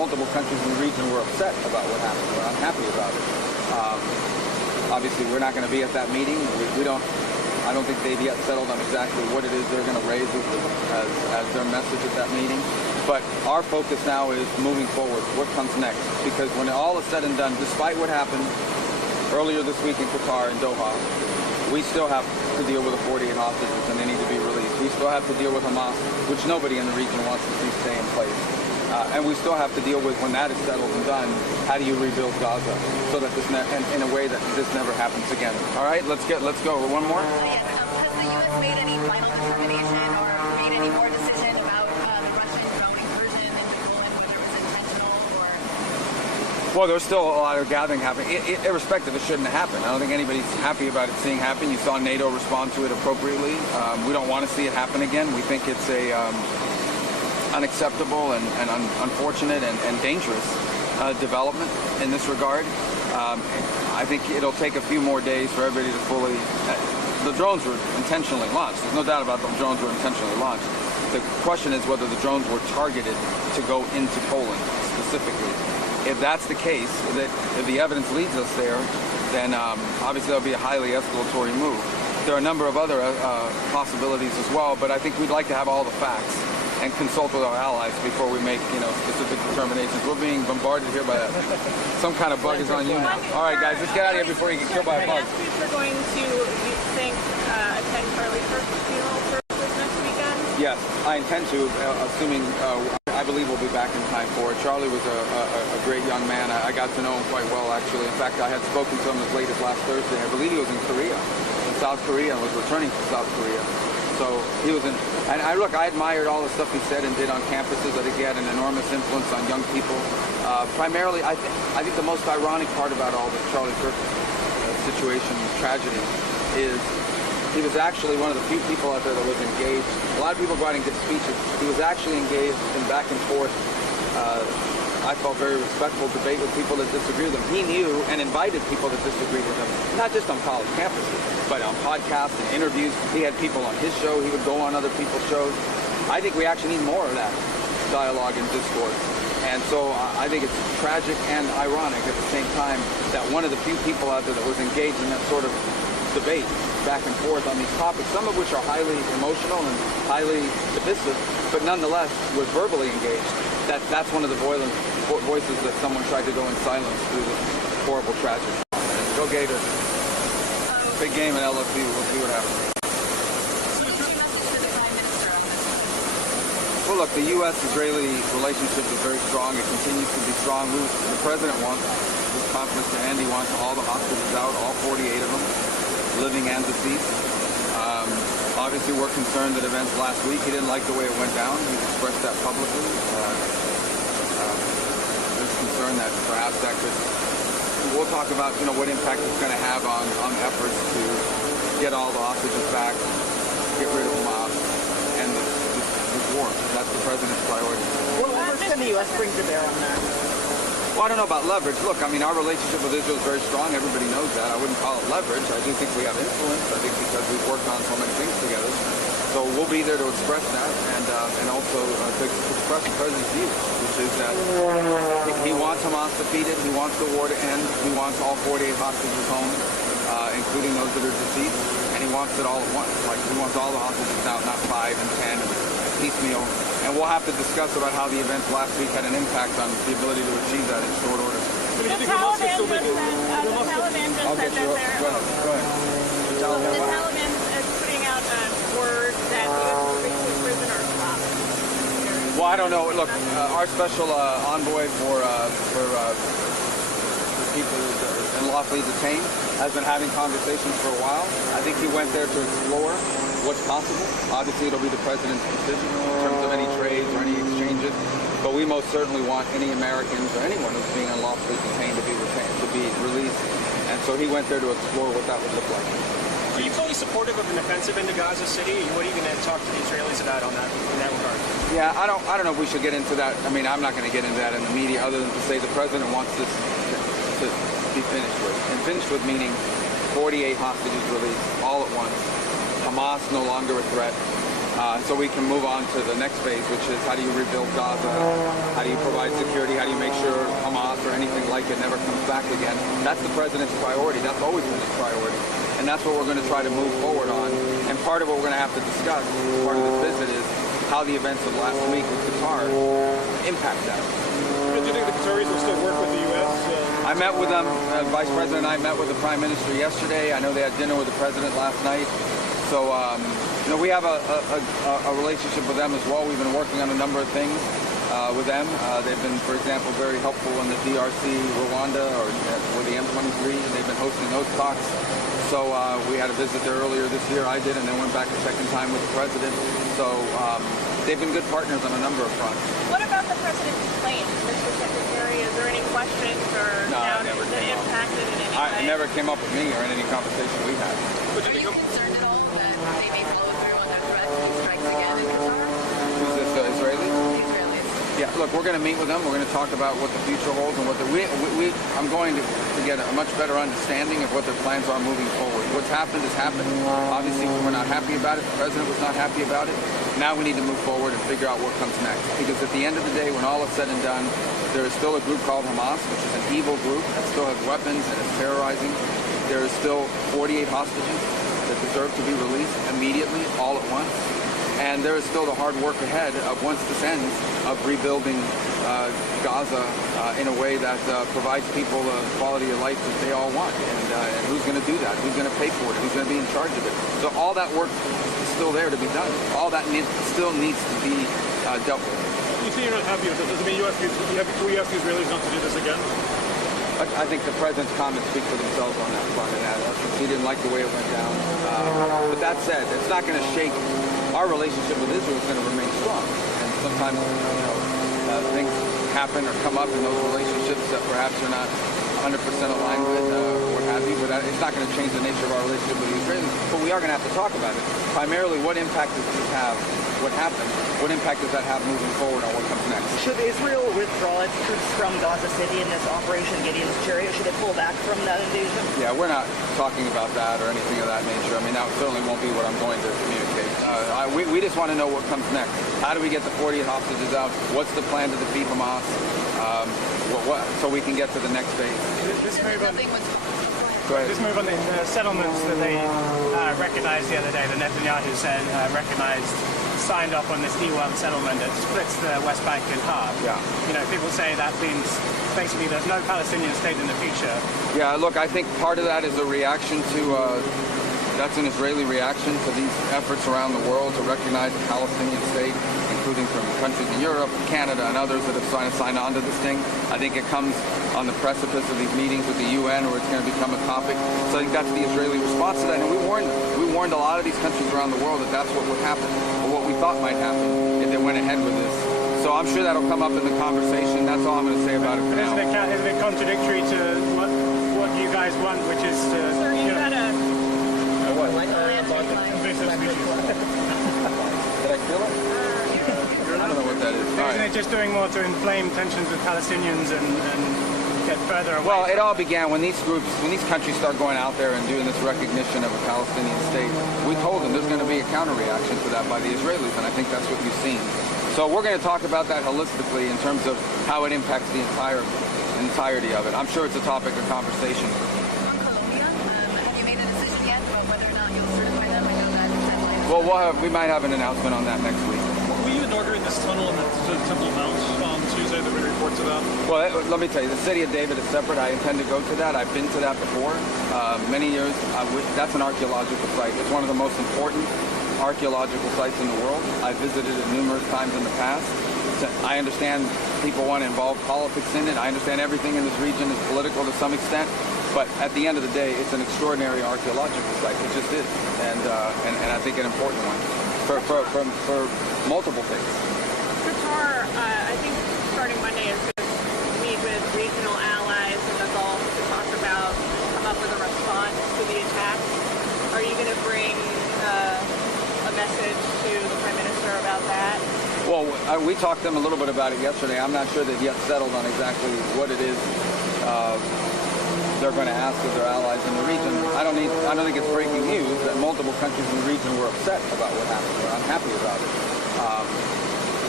multiple countries in the region were upset about what happened. We're unhappy about it. Obviously, we're not going to be at that meeting. I don't think they've yet settled on exactly what it is they're going to raise as their message at that meeting. But our focus now is moving forward. What comes next? Because when all is said and done, despite what happened earlier this week in Qatar and Doha, we still have to deal with the 48 hostages and they need to be released. We still have to deal with Hamas, which nobody in the region wants to see stay in place. And we still have to deal with, when that is settled and done, how do you rebuild Gaza so that this in a way that this never happens again. All right, let's go. One more. Yes, has the U.S. made any final determination or made any more decision about the Russian drone incursion into Poland, whether it was intentional or? Well, there's still a lot of gathering happening. Irrespective, it shouldn't have happened. I don't think anybody's happy about it seeing happen. You saw NATO respond to it appropriately. We don't want to see it happen again. We think it's a unacceptable and unfortunate and dangerous development in this regard. I think it'll take a few more days for everybody to fully... The drones were intentionally launched. There's no doubt about the drones were intentionally launched. The question is whether the drones were targeted to go into Poland specifically. If that's the case, if the evidence leads us there, then obviously that'll be a highly escalatory move. There are a number of other possibilities as well, but I think we'd like to have all the facts and consult with our allies before we make, specific determinations. We're being bombarded here by some kind of bug is on you now. All right, guys, let's get out of here before you get killed by a bug. We're going to, you think, attend Charlie Kirk's funeral services next weekend? Yes, I intend to, assuming I believe we'll be back in time for it. Charlie was a great young man. I got to know him quite well, actually. In fact, I had spoken to him as late as last Thursday. I believe he was in South Korea, and was returning to South Korea. So he was and I admired all the stuff he said and did on campuses. I think he had an enormous influence on young people. Primarily, I think the most ironic part about all the Charlie Kirk situation, tragedy, is he was actually one of the few people out there that was engaged. A lot of people writing good speeches. He was actually engaged in back and forth, I felt very respectful debate with people that disagree with him. He knew and invited people that disagreed with him, not just on college campuses, but on podcasts and interviews. He had people on his show. He would go on other people's shows. I think we actually need more of that dialogue and discourse. And so I think it's tragic and ironic at the same time that one of the few people out there that was engaged in that sort of debate back and forth on these topics, some of which are highly emotional and highly divisive, but nonetheless was verbally engaged. That's one of the voices that someone tried to go in silence through this horrible tragedy. Go Gators. Big game in LSU. We'll see what happens. Well, look, the U.S.-Israeli relationship is very strong. It continues to be strong. The president wants, with confidence, and Andy wants all the hostages out, all 48 of them, living and deceased. Obviously, we're concerned that events last week, he didn't like the way it went down. He's expressed that publicly. There's concern that perhaps that could... We'll talk about, what impact it's going to have on efforts to get all the hostages back, get rid of Hamas, and this war. That's the president's priority. What leverage can the U.S. bring to bear on that? Well, I don't know about leverage. Look, our relationship with Israel is very strong. Everybody knows that. I wouldn't call it leverage. I do think we have influence. I think because we've worked on so many things together. So we'll be there to express that and also to express the president's views, which is that he wants Hamas defeated. He wants the war to end. He wants all 48 hostages home, including those that are deceased. And he wants it all at once. Like, he wants all the hostages out, not 5 and 10 piecemeal. And we'll have to discuss about how the events last week had an impact on the ability to achieve that in short order. The Taliban just said that they're... Go ahead. The Taliban is putting out a word that U.S. prisoners stopped. Well, I don't know. Look, our special envoy for people unlawfully detained has been having conversations for a while. I think he went there to explore what's possible. Obviously, it'll be the president's decision in terms of any trades or any exchanges. But we most certainly want any Americans or anyone who's being unlawfully detained to be released. And so he went there to explore what that would look like. Are you fully supportive of an offensive into Gaza City? And what are you going to talk to the Israelis about in that regard? Yeah, I don't know if we should get into that. I'm not going to get into that in the media, other than to say the president wants this to be finished with. And finished with meaning 48 hostages released all at once. Hamas no longer a threat. So we can move on to the next phase, which is how do you rebuild Gaza? How do do you provide security? How do you make sure Hamas or anything like it never comes back again? That's the president's priority. That's always been his priority. And that's what we're going to try to move forward on. And part of what we're going to have to discuss, part of this visit, is how the events of last week with Qatar impact that. Do you think the Qataris will still work with the U.S.? I met with them. Vice President and I met with the Prime Minister yesterday. I know they had dinner with the President last night. So, we have a relationship with them as well. We've been working on a number of things with them. They've been, for example, very helpful in the DRC, Rwanda, or with the M23. They've been hosting those talks. So we had a visit there earlier this year. I did, and then went back a second time with the President. So they've been good partners on a number of fronts. What about the president's plane, Mr. Secretary? Is there any questions or doubts that impacted in any way? It never came up with me or in any conversation we had. Are you concerned at all that they may follow through on their threat and strikes again in Qatar? Who's this, the Israelis? The Israelis. Yeah, look, we're going to meet with them. We're going to talk about what the future holds and what I'm going to get a much better understanding of what their plans are moving forward. What's happened has happened. Obviously, we're not happy about it. The president was not happy about it. Now we need to move forward and figure out what comes next. Because at the end of the day, when all is said and done, there is still a group called Hamas, which is an evil group that still has weapons and is terrorizing. There is still 48 hostages that deserve to be released immediately, all at once. And there is still the hard work ahead of, once this ends, of rebuilding Gaza in a way that provides people the quality of life that they all want. And who's going to do that? Who's going to pay for it? Who's going to be in charge of it? So all that work is still there to be done. All that still needs to be dealt with. You say you're not happy with this. Does it mean you ask the Israelis not to do this again? I think the president's comments speak for themselves on that front, and he didn't like the way it went down. But that said, it's not going to shake. Our relationship with Israel is going to remain strong. And sometimes, things happen or come up in those relationships that perhaps you're not 100% aligned with, or what have you. But it's not going to change the nature of our relationship with the Israelis. But we are going to have to talk about it. Primarily, what impact does this have? What happened? What impact does that have moving forward on what comes next? Should Israel withdraw its troops from Gaza City in this Operation Gideon's Chariot? Should it pull back from that invasion? Yeah, we're not talking about that or anything of that nature. I mean, that certainly won't be what I'm going to communicate. We just want to know what comes next. How do we get the 48 hostages out? What's the plan to defeat Hamas? So we can get to the next phase. This move on, Nothing was. this move on the settlements that they recognized the other day, that Netanyahu said signed off on this E1 settlement that splits the West Bank in half. Yeah. People say that means basically there's no Palestinian state in the future. Yeah, look, I think part of that is a reaction to, that's an Israeli reaction to these efforts around the world to recognize the Palestinian state, including from countries in Europe, Canada, and others that have signed on to this thing. I think it comes on the precipice of these meetings with the UN where it's going to become a topic. So I think that's the Israeli response to that. And we warned them. We warned a lot of these countries around the world that that's what would happen, or what we thought might happen if they went ahead with this. So I'm sure that'll come up in the conversation. That's all I'm going to say about it for now. Isn't it contradictory to what you guys want, which is to... Sir, you've got a... What? invasive species? Did I feel it? I don't know what that is. All Isn't right. it just doing more to inflame tensions with Palestinians and get further away? Well, it all began when these countries start going out there and doing this recognition of a Palestinian state. We told them there's going to be a counter-reaction to that by the Israelis, and I think that's what you've seen. So we're going to talk about that holistically in terms of how it impacts the entirety of it. I'm sure it's a topic of conversation. On Colombia, have you made a decision yet about whether or not you'll certify them? I know that Well, we might have an announcement on that next week. Will you inaugurate this tunnel in the Temple Mount on Tuesday that we reports about? Well, let me tell you, the city of David is separate. I intend to go to that. I've been to that before, many years. That's an archaeological site. It's one of the most important archaeological sites in the world. I've visited it numerous times in the past. I understand people want to involve politics in it. I understand everything in this region is political to some extent. But at the end of the day, it's an extraordinary archaeological site. It just is. And I think an important one for multiple things. Qatar, I think starting Monday is going to meet with regional allies in the Gulf to come up with a response to the attacks. Are you going to bring a message to the Prime Minister about that? Well, we talked to them a little bit about it yesterday. I'm not sure they've yet settled on exactly what it is they're going to ask of their allies in the region. I don't think it's breaking news that multiple countries in the region were upset about what happened or unhappy about it.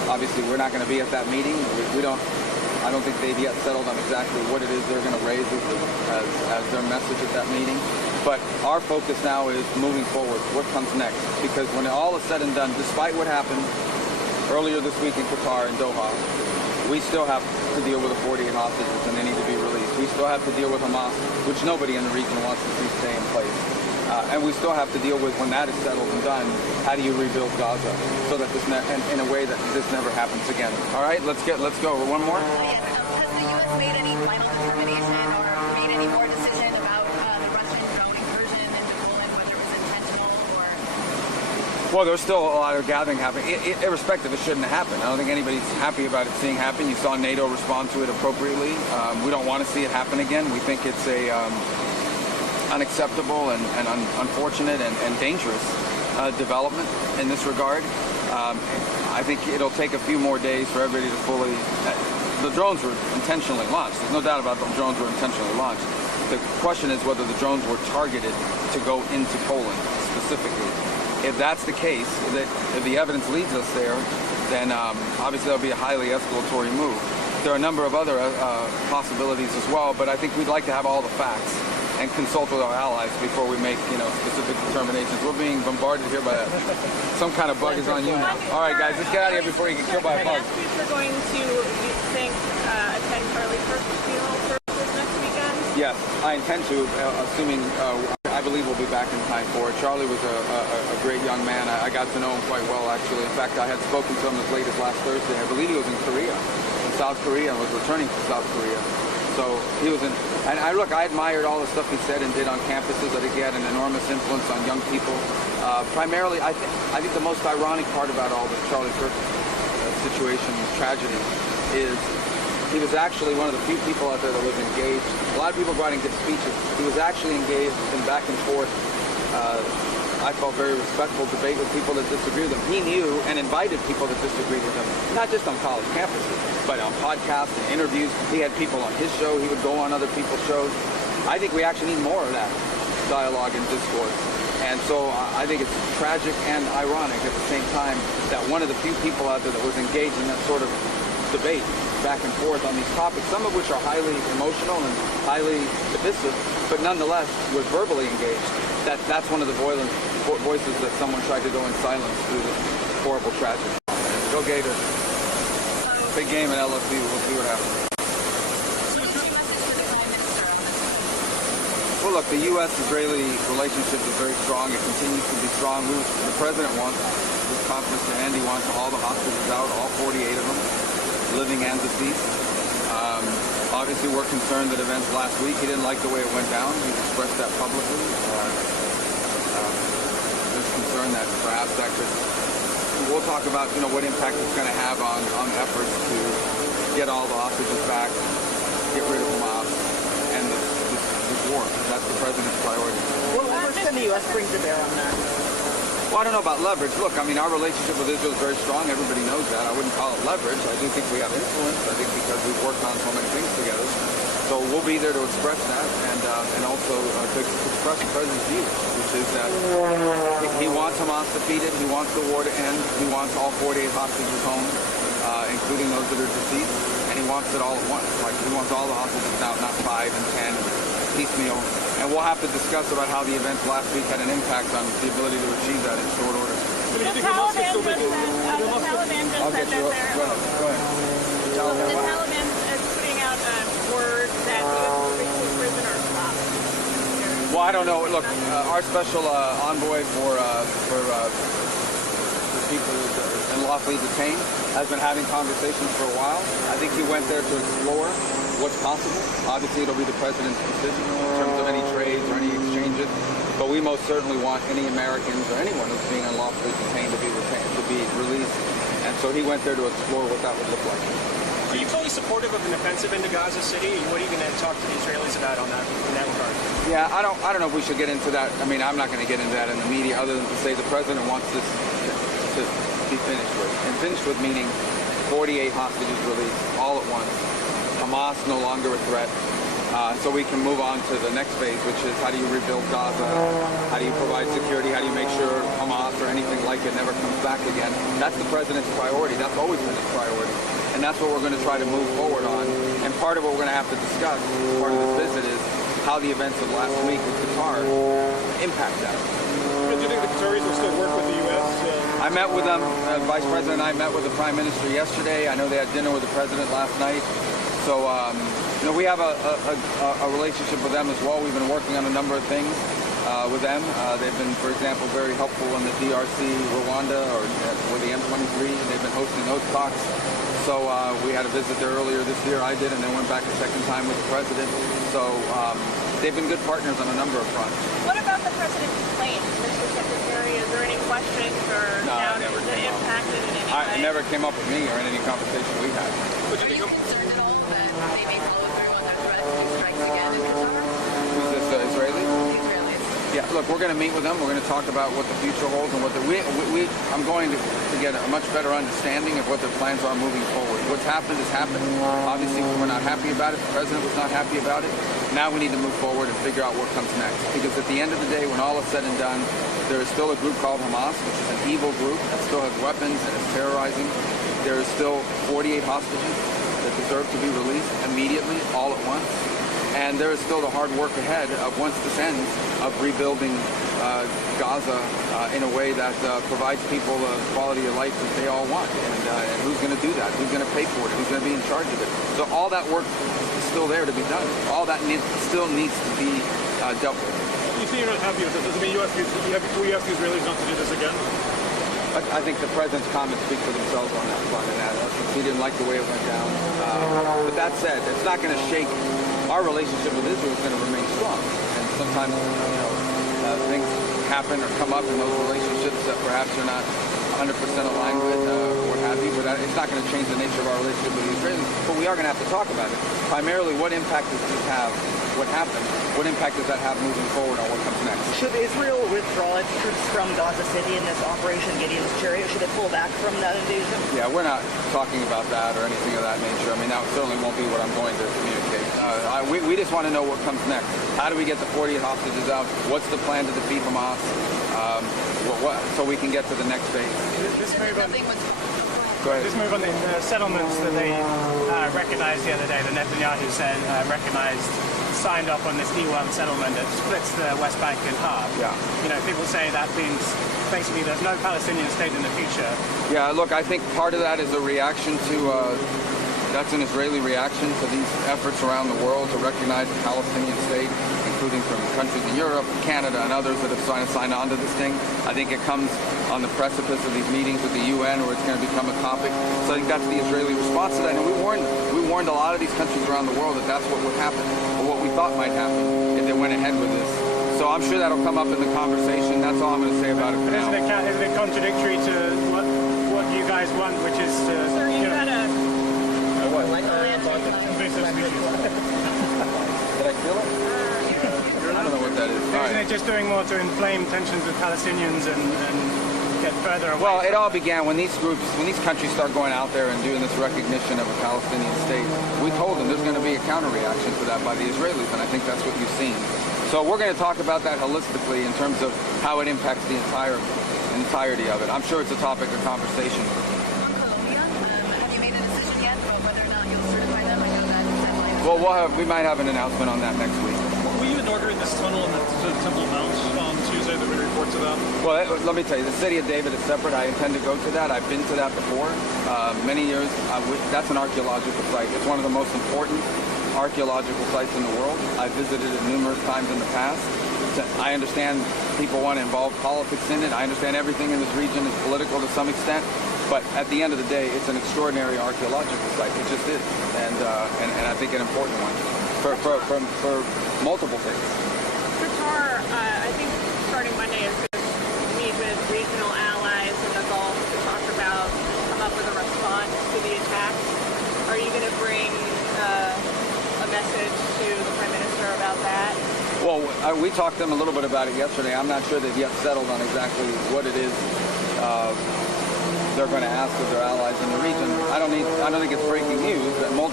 Obviously, we're not going to be at that meeting. I don't think they've yet settled on exactly what it is they're going to raise as their message at that meeting. But our focus now is moving forward. What comes next? Because when all is said and done, despite what happened earlier this week in Qatar and Doha, we still have to deal with the 48 hostages and they need to be released. We still have to deal with Hamas, which nobody in the region wants to see stay in place. And we still have to deal with, when that is settled and done, how do you rebuild Gaza so that this in a way that this never happens again. All right, let's go. One more. Yes, has the U.S. made any final determination or made any more decision about the Russian drone incursion into Poland, whether it was intentional or? Well, there's still a lot of gathering happening. Irrespective, it shouldn't happen. I don't think anybody's happy about it seeing happen. You saw NATO respond to it appropriately. We don't want to see it happen again. We think it's a unacceptable and unfortunate and dangerous development in this regard. I think it'll take a few more days for everybody to fully... the drones were intentionally launched. There's no doubt about the drones were intentionally launched. The question is whether the drones were targeted to go into Poland specifically. If that's the case, if the evidence leads us there, then obviously that'll be a highly escalatory move. There are a number of other possibilities as well, but I think we'd like to have all the facts and consult with our allies before we make, specific determinations. We're being bombarded here by some kind of bug is on you now. All right, guys, let's get out of here before you get killed by a bug. We're going to, you think, attend Charlie Kirk's funeral services next weekend? Yes, I intend to, assuming I believe we'll be back in time for it. Charlie was a great young man. I got to know him quite well, actually. In fact, I had spoken to him as late as last Thursday. I believe he was in South Korea, and was returning to South Korea. So he was in, and I admired all the stuff he said and did on campuses. I think he had an enormous influence on young people. Primarily, I think the most ironic part about all the Charlie Kirk situation, tragedy, is he was actually one of the few people out there that was engaged. A lot of people go out and give speeches. He was actually engaged in back and forth, I felt very respectful debate with people that disagree with him. He knew and invited people that disagreed with him, not just on college campuses, but on podcasts and interviews. He had people on his show. He would go on other people's shows. I think we actually need more of that dialogue and discourse. And so I think it's tragic and ironic at the same time that one of the few people out there that was engaged in that sort of debate back and forth on these topics, some of which are highly emotional and highly divisive, but nonetheless was verbally engaged. That's one of the voices that someone tried to go in silence through this horrible tragedy. Go Gators. Big game at LSU. We'll see what happens. Well, look, the U.S.-Israeli relationship is very strong. It continues to be strong. The president wants, this conference to end. He wants all the hostages out, all 48 of them, living and deceased. Obviously, we're concerned that events last week, he didn't like the way it went down. He's expressed that publicly. There's concern that perhaps that could... We'll talk about, what impact it's going to have on efforts to get all the hostages back, get rid of Hamas, and this war. That's the president's priority. What leverage can the U.S. bring to bear on that? Well, I don't know about leverage. Look, our relationship with Israel is very strong. Everybody knows that. I wouldn't call it leverage. I do think we have influence. I think because we've worked on so many things together. So we'll be there to express that and also to express the president's view, which is that he wants Hamas defeated. He wants the war to end. He wants all 48 hostages home, including those that are deceased. And he wants it all at once. Like, he wants all the hostages out, not 5 and 10 piecemeal. And we'll have to discuss about how the events last week had an impact on the ability to achieve that in short order. The Taliban just said I'll get you. Go ahead. The Taliban is putting out word that U.S. prisoners stopped. Well, I don't know. Look, our special envoy for people unlawfully detained has been having conversations for a while. I think he went there to explore what's possible. Obviously, it'll be the president's decision in terms of any trades or any exchanges. But we most certainly want any Americans or anyone who's being unlawfully detained to be released. And so he went there to explore what that would look like. Are you fully supportive of an offensive into Gaza City? What are you going to talk to the Israelis about in that regard? Yeah, I don't know if we should get into that. I'm not going to get into that in the media, other than to say the president wants this to be finished with. And finished with meaning 48 hostages released all at once. Hamas no longer a threat. so we can move on to the next phase, which is how do you rebuild Gaza? How do you provide security? How do you make sure Hamas or anything like it never comes back again? That's the president's priority. That's always been his priority. And that's what we're going to try to move forward on. And part of what we're going to have to discuss as part of this visit is how the events of last week in Qatar impact that. Do you think the Qataris will still work with the U.S.? I met with them. Vice President and I met with the Prime Minister yesterday. I know they had dinner with the President last night. So, we have a relationship with them as well. We've been working on a number of things with them. They've been, for example, very helpful in the DRC, Rwanda, or with the M23. They've been hosting those talks. So we had a visit there earlier this year. I did, and then went back a second time with the President. So they've been good partners on a number of fronts. What about the president's plane, Mr. Secretary? Is there any questions or doubts that impacted in any way? It never came up with me or in any conversation we had. Are you concerned at all that they may follow through on their threat to do strikes again in Qatar? Who's this, Israeli? The Israelis. Yeah, look, we're going to meet with them. We're going to talk about what the future holds and what I'm going to get a much better understanding of what their plans are moving forward. What's happened has happened. Obviously, we're not happy about it. The president was not happy about it. Now we need to move forward and figure out what comes next. Because at the end of the day, when all is said and done, there is still a group called Hamas, which is an evil group that still has weapons and is terrorizing. There is still 48 hostages that deserve to be released immediately, all at once. And there is still the hard work ahead of, once this ends, of rebuilding Gaza in a way that provides people the quality of life that they all want. And who's going to do that? Who's going to pay for it? Who's going to be in charge of it? So all that work is still there to be done. All that still needs to be dealt with. You say you're not happy with this. Does it mean you have the Israelis not to do this again? I think the president's comments speak for themselves on that front, and he didn't like the way it went down. But that said, it's not going to shake. Our relationship with Israel is going to remain strong. And sometimes, things happen or come up in those relationships that perhaps you're not 100% aligned with, or what have you. But it's not going to change the nature of our relationship with the Israelis. But we are going to have to talk about it. Primarily, what impact does this have? What happened? What impact does that have moving forward on what comes next? Should Israel withdraw its troops from Gaza City in this Operation Gideon's Chariot? Should it pull back from that invasion? Yeah, we're not talking about that or anything of that nature. I mean, that certainly won't be what I'm going to communicate. We just want to know what comes next. How do we get the 48 hostages out? What's the plan to defeat Hamas? So we can get to the next phase. This move on, Go ahead. this move on the settlements that they recognized the other day, the Netanyahu said signed off on this E1 settlement that splits the West Bank in half. Yeah. People say that means basically there's no Palestinian state in the future. Yeah, look, I think part of that is a reaction to, that's an Israeli reaction to these efforts around the world to recognize the Palestinian state, including from countries in Europe, Canada, and others that have signed on to this thing. I think it comes on the precipice of these meetings with the UN where it's going to become a topic. So I think that's the Israeli response to that. And we warned a lot of these countries around the world that that's what would happen, or what we thought might happen if they went ahead with this. So I'm sure that'll come up in the conversation. That's all I'm going to say about it for now. Isn't it contradictory to what you guys want, which is to... Sir, you had a... invasive species. Did I feel it? I don't know what that is. All Isn't right. it just doing more to inflame tensions with Palestinians and get further away? Well, it all began when these countries start going out there and doing this recognition of a Palestinian state. We told them there's going to be a counter-reaction to that by the Israelis, and I think that's what you've seen. So we're going to talk about that holistically in terms of how it impacts the entirety of it. I'm sure it's a topic of conversation. On Colombia, have you made a decision yet about whether or not you'll certify them? I know that deadline is... Well, we might have an announcement on that next week. Were you inaugurating this tunnel in the Temple Mount on Tuesday that we report to that? Well, let me tell you, the city of David is separate. I intend to go to that. I've been to that before. Many years. That's an archaeological site. It's one of the most important archaeological sites in the world. I've visited it numerous times in the past. I understand people want to involve politics in it. I understand everything in this region is political to some extent. But at the end of the day, it's an extraordinary archaeological site. It just is. And I think an important one for multiple things. Qatar, I think starting Monday is going to meet with regional allies in the Gulf to come up with a response to the attacks. Are you going to bring a message to the Prime Minister about that? Well, we talked to them a little bit about it yesterday. I'm not sure they've yet settled on exactly what it is they're going to ask of their allies in the region. I don't think it's breaking news that multiple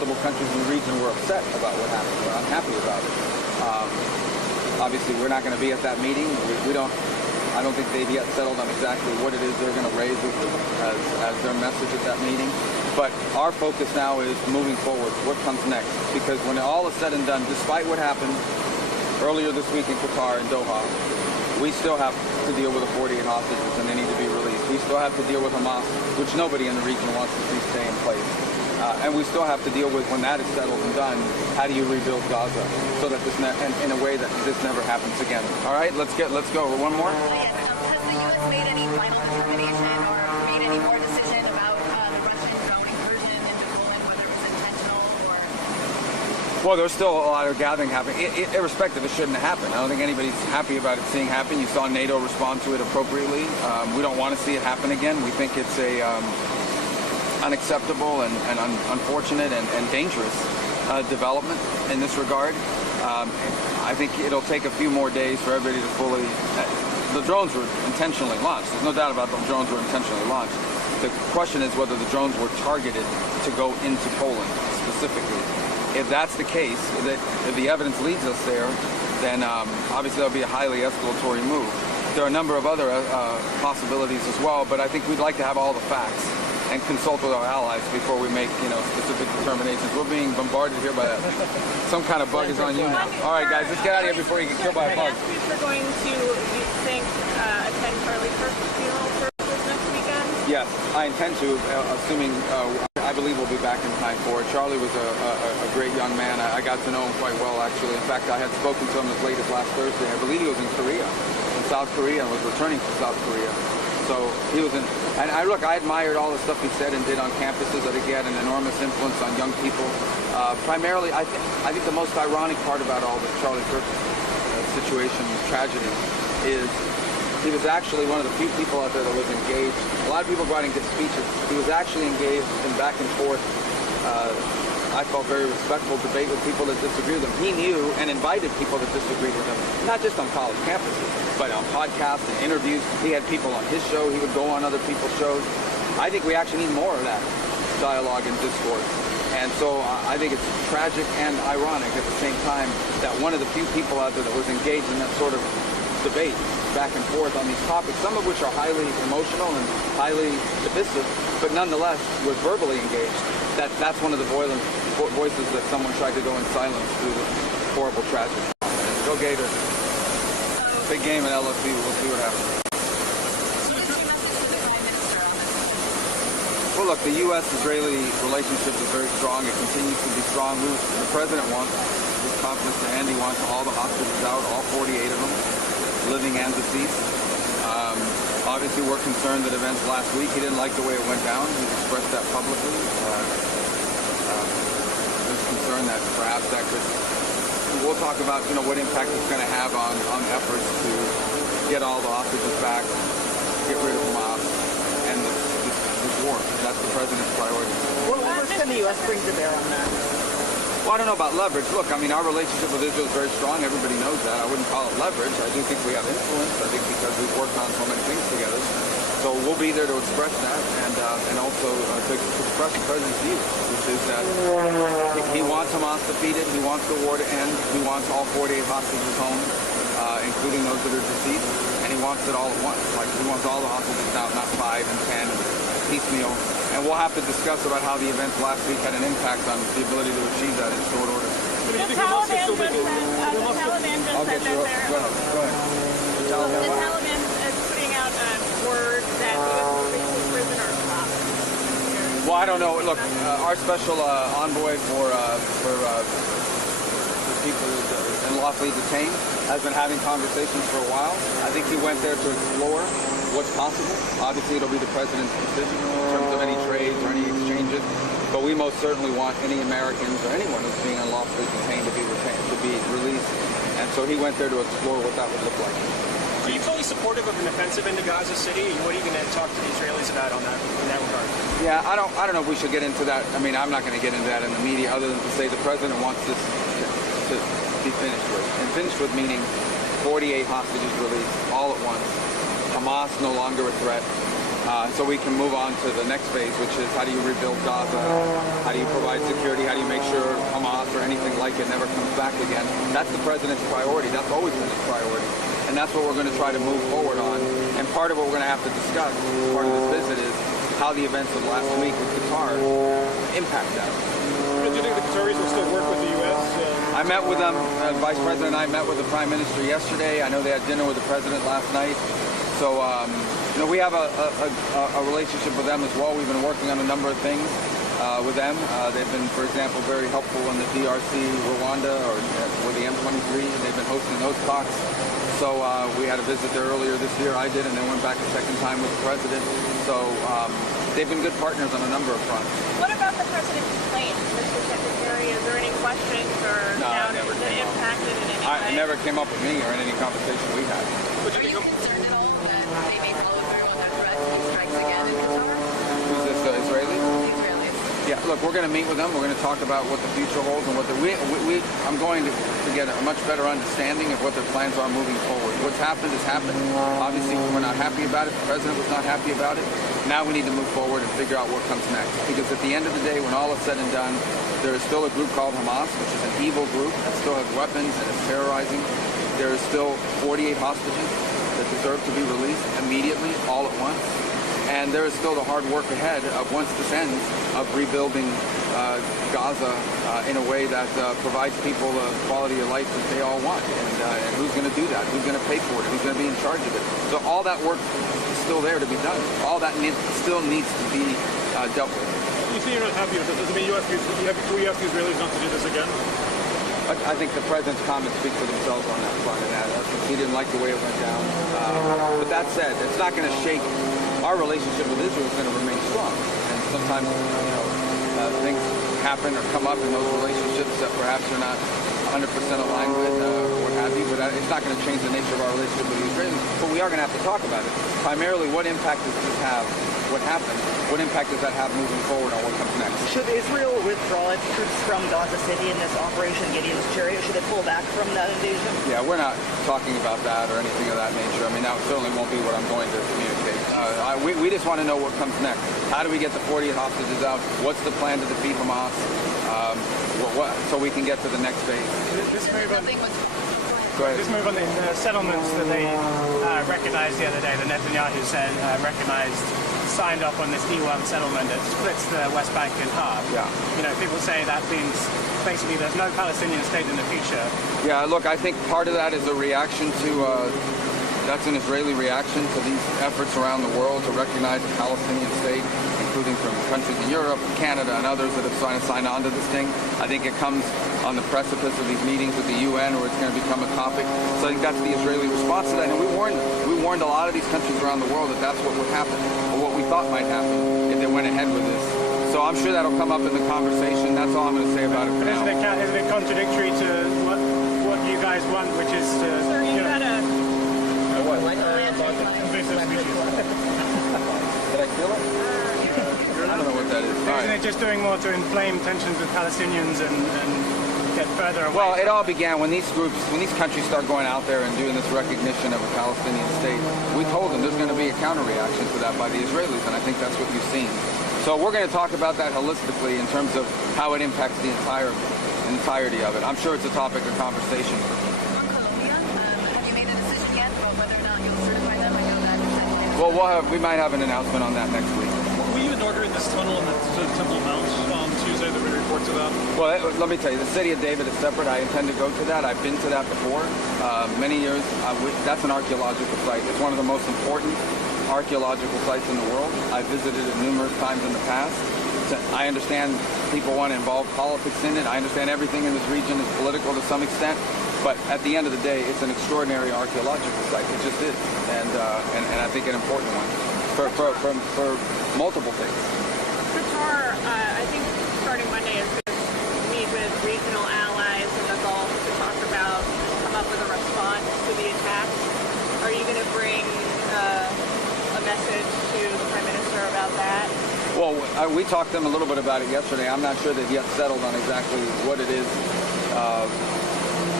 multiple countries in the region were upset about what happened. We're unhappy about it. Obviously, we're not going to be at that meeting. I don't think they've yet settled on exactly what it is they're going to raise as their message at that meeting. But our focus now is moving forward. What comes next? Because when all is said and done, despite what happened earlier this week in Qatar and Doha, we still have to deal with the 48 hostages and they need to be released. We still have to deal with Hamas, which nobody in the region wants to see stay in place. And we still have to deal with, when that is settled and done, how do you rebuild Gaza so that in a way that this never happens again. All right, let's go. One more. Yes, has the U.S. made any final determination or made any more decision about the Russian drone incursion into Poland, whether it was intentional or? Well, there's still a lot of gathering happening. Irrespective, it shouldn't happen. I don't think anybody's happy about it seeing happen. You saw NATO respond to it appropriately. We don't want to see it happen again. We think it's a unacceptable and unfortunate and dangerous development in this regard. I think it'll take a few more days for everybody to fully... The drones were intentionally launched. There's no doubt about the drones were intentionally launched. The question is whether the drones were targeted to go into Poland specifically. If that's the case, if the evidence leads us there, then obviously that'll be a highly escalatory move. There are a number of other possibilities as well, but I think we'd like to have all the facts and consult with our allies before we make, specific determinations. We're being bombarded here by some kind of bug is on you now. All right, guys, let's get out of here before you get killed by a bug. We're going to, you think, attend Charlie Kirk's funeral services next weekend? Yes, I intend to, assuming I believe we'll be back in time for it. Charlie was a great young man. I got to know him quite well, actually. In fact, I had spoken to him as late as last Thursday. I believe he was in South Korea, and was returning from South Korea. So he was and I admired all the stuff he said and did on campuses. I think he had an enormous influence on young people. Primarily, I think the most ironic part about all the Charlie Kirk situation, tragedy, is he was actually one of the few people out there that was engaged. A lot of people writing good speeches. He was actually engaged in back and forth, I felt very respectful debate with people that disagree with him. He knew and invited people that disagreed with him, not just on college campuses, but on podcasts and interviews. He had people on his show. He would go on other people's shows. I think we actually need more of that dialogue and discourse. And so I think it's tragic and ironic at the same time that one of the few people out there that was engaged in that sort of debate back and forth on these topics, some of which are highly emotional and highly divisive, but nonetheless was verbally engaged. That's one of the voices that someone tried to go in silence through this horrible tragedy. Go Gators. Big game at LSU. We'll see what happens. Well, look, the U.S.-Israeli relationship is very strong. It continues to be strong. The president wants, his confidence to end. He wants all the hostages out, all 48 of them, living and deceased. Obviously, we're concerned that events last week, he didn't like the way it went down. He expressed that publicly. There's concern that perhaps that could... We'll talk about, what impact it's going to have on efforts to get all the hostages back, get rid of Hamas, and this war. That's the president's priority. What leverage can the U.S. bring to bear on that? Well, I don't know about leverage. Look, our relationship with Israel is very strong. Everybody knows that. I wouldn't call it leverage. I do think we have influence. I think because we've worked on so many things together. So we'll be there to express that and also to express the president's view, which is that he wants Hamas defeated. He wants the war to end. He wants all 48 hostages home, including those that are deceased. And he wants it all at once. Like, he wants all the hostages out, not 5 and 10, piecemeal. And we'll have to discuss about how the events last week had an impact on the ability to achieve that in short order. The Taliban just said that they're... Go ahead. The Taliban is putting out word that U.S. prisoners stopped. Well, I don't know. Look, our special envoy for people unlawfully detained has been having conversations for a while. I think he went there to explore what's possible. Obviously, it'll be the president's decision in terms of any trades or any exchanges. But we most certainly want any Americans or anyone who's being unlawfully detained to be released. And so he went there to explore what that would look like. Are you fully supportive of an offensive into Gaza City? And what are you going to talk to the Israelis about in that regard? Yeah, I don't know if we should get into that. I'm not going to get into that in the media, other than to say the president wants this to be finished with. And finished with meaning 48 hostages released all at once. Hamas no longer a threat. so we can move on to the next phase, which is how do you rebuild Gaza? How do you provide security? How do you make sure Hamas or anything like it never comes back again? That's the president's priority. That's always been his priority. And that's what we're going to try to move forward on. And part of what we're going to have to discuss, part of this visit, is how the events of last week with Qatar impact that. Do you think the Qataris will still work with the U.S.? I met with them. Vice President and I met with the Prime Minister yesterday. I know they had dinner with the President last night. So, we have a relationship with them as well. We've been working on a number of things with them. They've been, for example, very helpful in the DRC, Rwanda, or with the M23. They've been hosting those talks. So we had a visit there earlier this year. I did, and then went back a second time with the President. So they've been good partners on a number of fronts. What about the president's plane, Mr. Secretary? Is there any questions or doubts that impacted in any way? It never came up with me or in any conversation we had. Are you concerned at all that they may follow through on their threat and strikes again in Qatar? Who's this, the Israelis? The Israelis. Yeah, look, we're going to meet with them. We're going to talk about what the future holds and what I'm going to get a much better understanding of what their plans are moving forward. What's happened has happened. Obviously, we're not happy about it. The president was not happy about it. Now we need to move forward and figure out what comes next. Because at the end of the day, when all is said and done, there is still a group called Hamas, which is an evil group that still has weapons and is terrorizing. There is still 48 hostages that deserve to be released immediately, all at once. And there is still the hard work ahead of, once this ends, of rebuilding Gaza in a way that provides people the quality of life that they all want. And who's going to do that? Who's going to pay for it? Who's going to be in charge of it? So all that work is still there to be done. All that still needs to be dealt with. You say you're not happy with it. Does it mean you ask the Israelis not to do this again? I think the president's comments speak for themselves on that front, and he didn't like the way it went down. But that said, it's not going to shake. Our relationship with Israel is going to remain strong. And sometimes, things happen or come up in those relationships that perhaps you're not 100% aligned with, or what have you. But it's not going to change the nature of our relationship with the Israelis. But we are going to have to talk about it. Primarily, what impact does this have? What happened? What impact does that have moving forward on what comes next? Should Israel withdraw its troops from Gaza City in this Operation Gideon's Chariot? Should they pull back from that invasion? Yeah, we're not talking about that or anything of that nature. I mean, that certainly won't be what I'm going to communicate. We just want to know what comes next. How do we get the 48 hostages out? What's the plan to defeat Hamas? So we can get to the next phase. This move on, Go ahead. this move on the settlements that they recognized the other day, the Netanyahu said signed off on this E1 settlement that splits the West Bank in half. Yeah. People say that means basically there's no Palestinian state in the future. Yeah, look, I think part of that is a reaction to, that's an Israeli reaction to these efforts around the world to recognize a Palestinian state, including from countries in Europe and Canada and others that have signed on to this thing. I think it comes on the precipice of these meetings with the UN where it's going to become a topic. So I think that's the Israeli response to that. And we warned a lot of these countries around the world that that's what would happen, or what we thought might happen if they went ahead with this. So I'm sure that'll come up in the conversation. That's all I'm going to say about it for now. Isn't it contradictory to what you guys want, which is to... Sir, you had a... What? invasive species? Did I feel it? I don't know what that is. All Isn't right. it just doing more to inflame tensions with Palestinians and get further away? Well, it all began when these countries start going out there and doing this recognition of a Palestinian state. We told them there's going to be a counter-reaction to that by the Israelis, and I think that's what you've seen. So we're going to talk about that holistically in terms of how it impacts the entirety of it. I'm sure it's a topic of conversation. On Colombia, have you made a decision yet about whether or not you'll certify them? I know that... Well, we might have an announcement on that next week. Will you inaugurate this tunnel in the Temple Mount on Tuesday? There were reports of that. Well, let me tell you, the city of David is separate. I intend to go to that. I've been to that before, many years. That's an archaeological site. It's one of the most important archaeological sites in the world. I visited it numerous times in the past. I understand people want to involve politics in it. I understand everything in this region is political to some extent. But at the end of the day, it's an extraordinary archaeological site. It just is, and I think an important one for multiple things. Qatar, I think starting Monday is going to meet with regional allies in the Gulf to come up with a response to the attacks. Are you going to bring a message to the Prime Minister about that? Well, we talked to them a little bit about it yesterday. I'm not sure they've yet settled on exactly what it is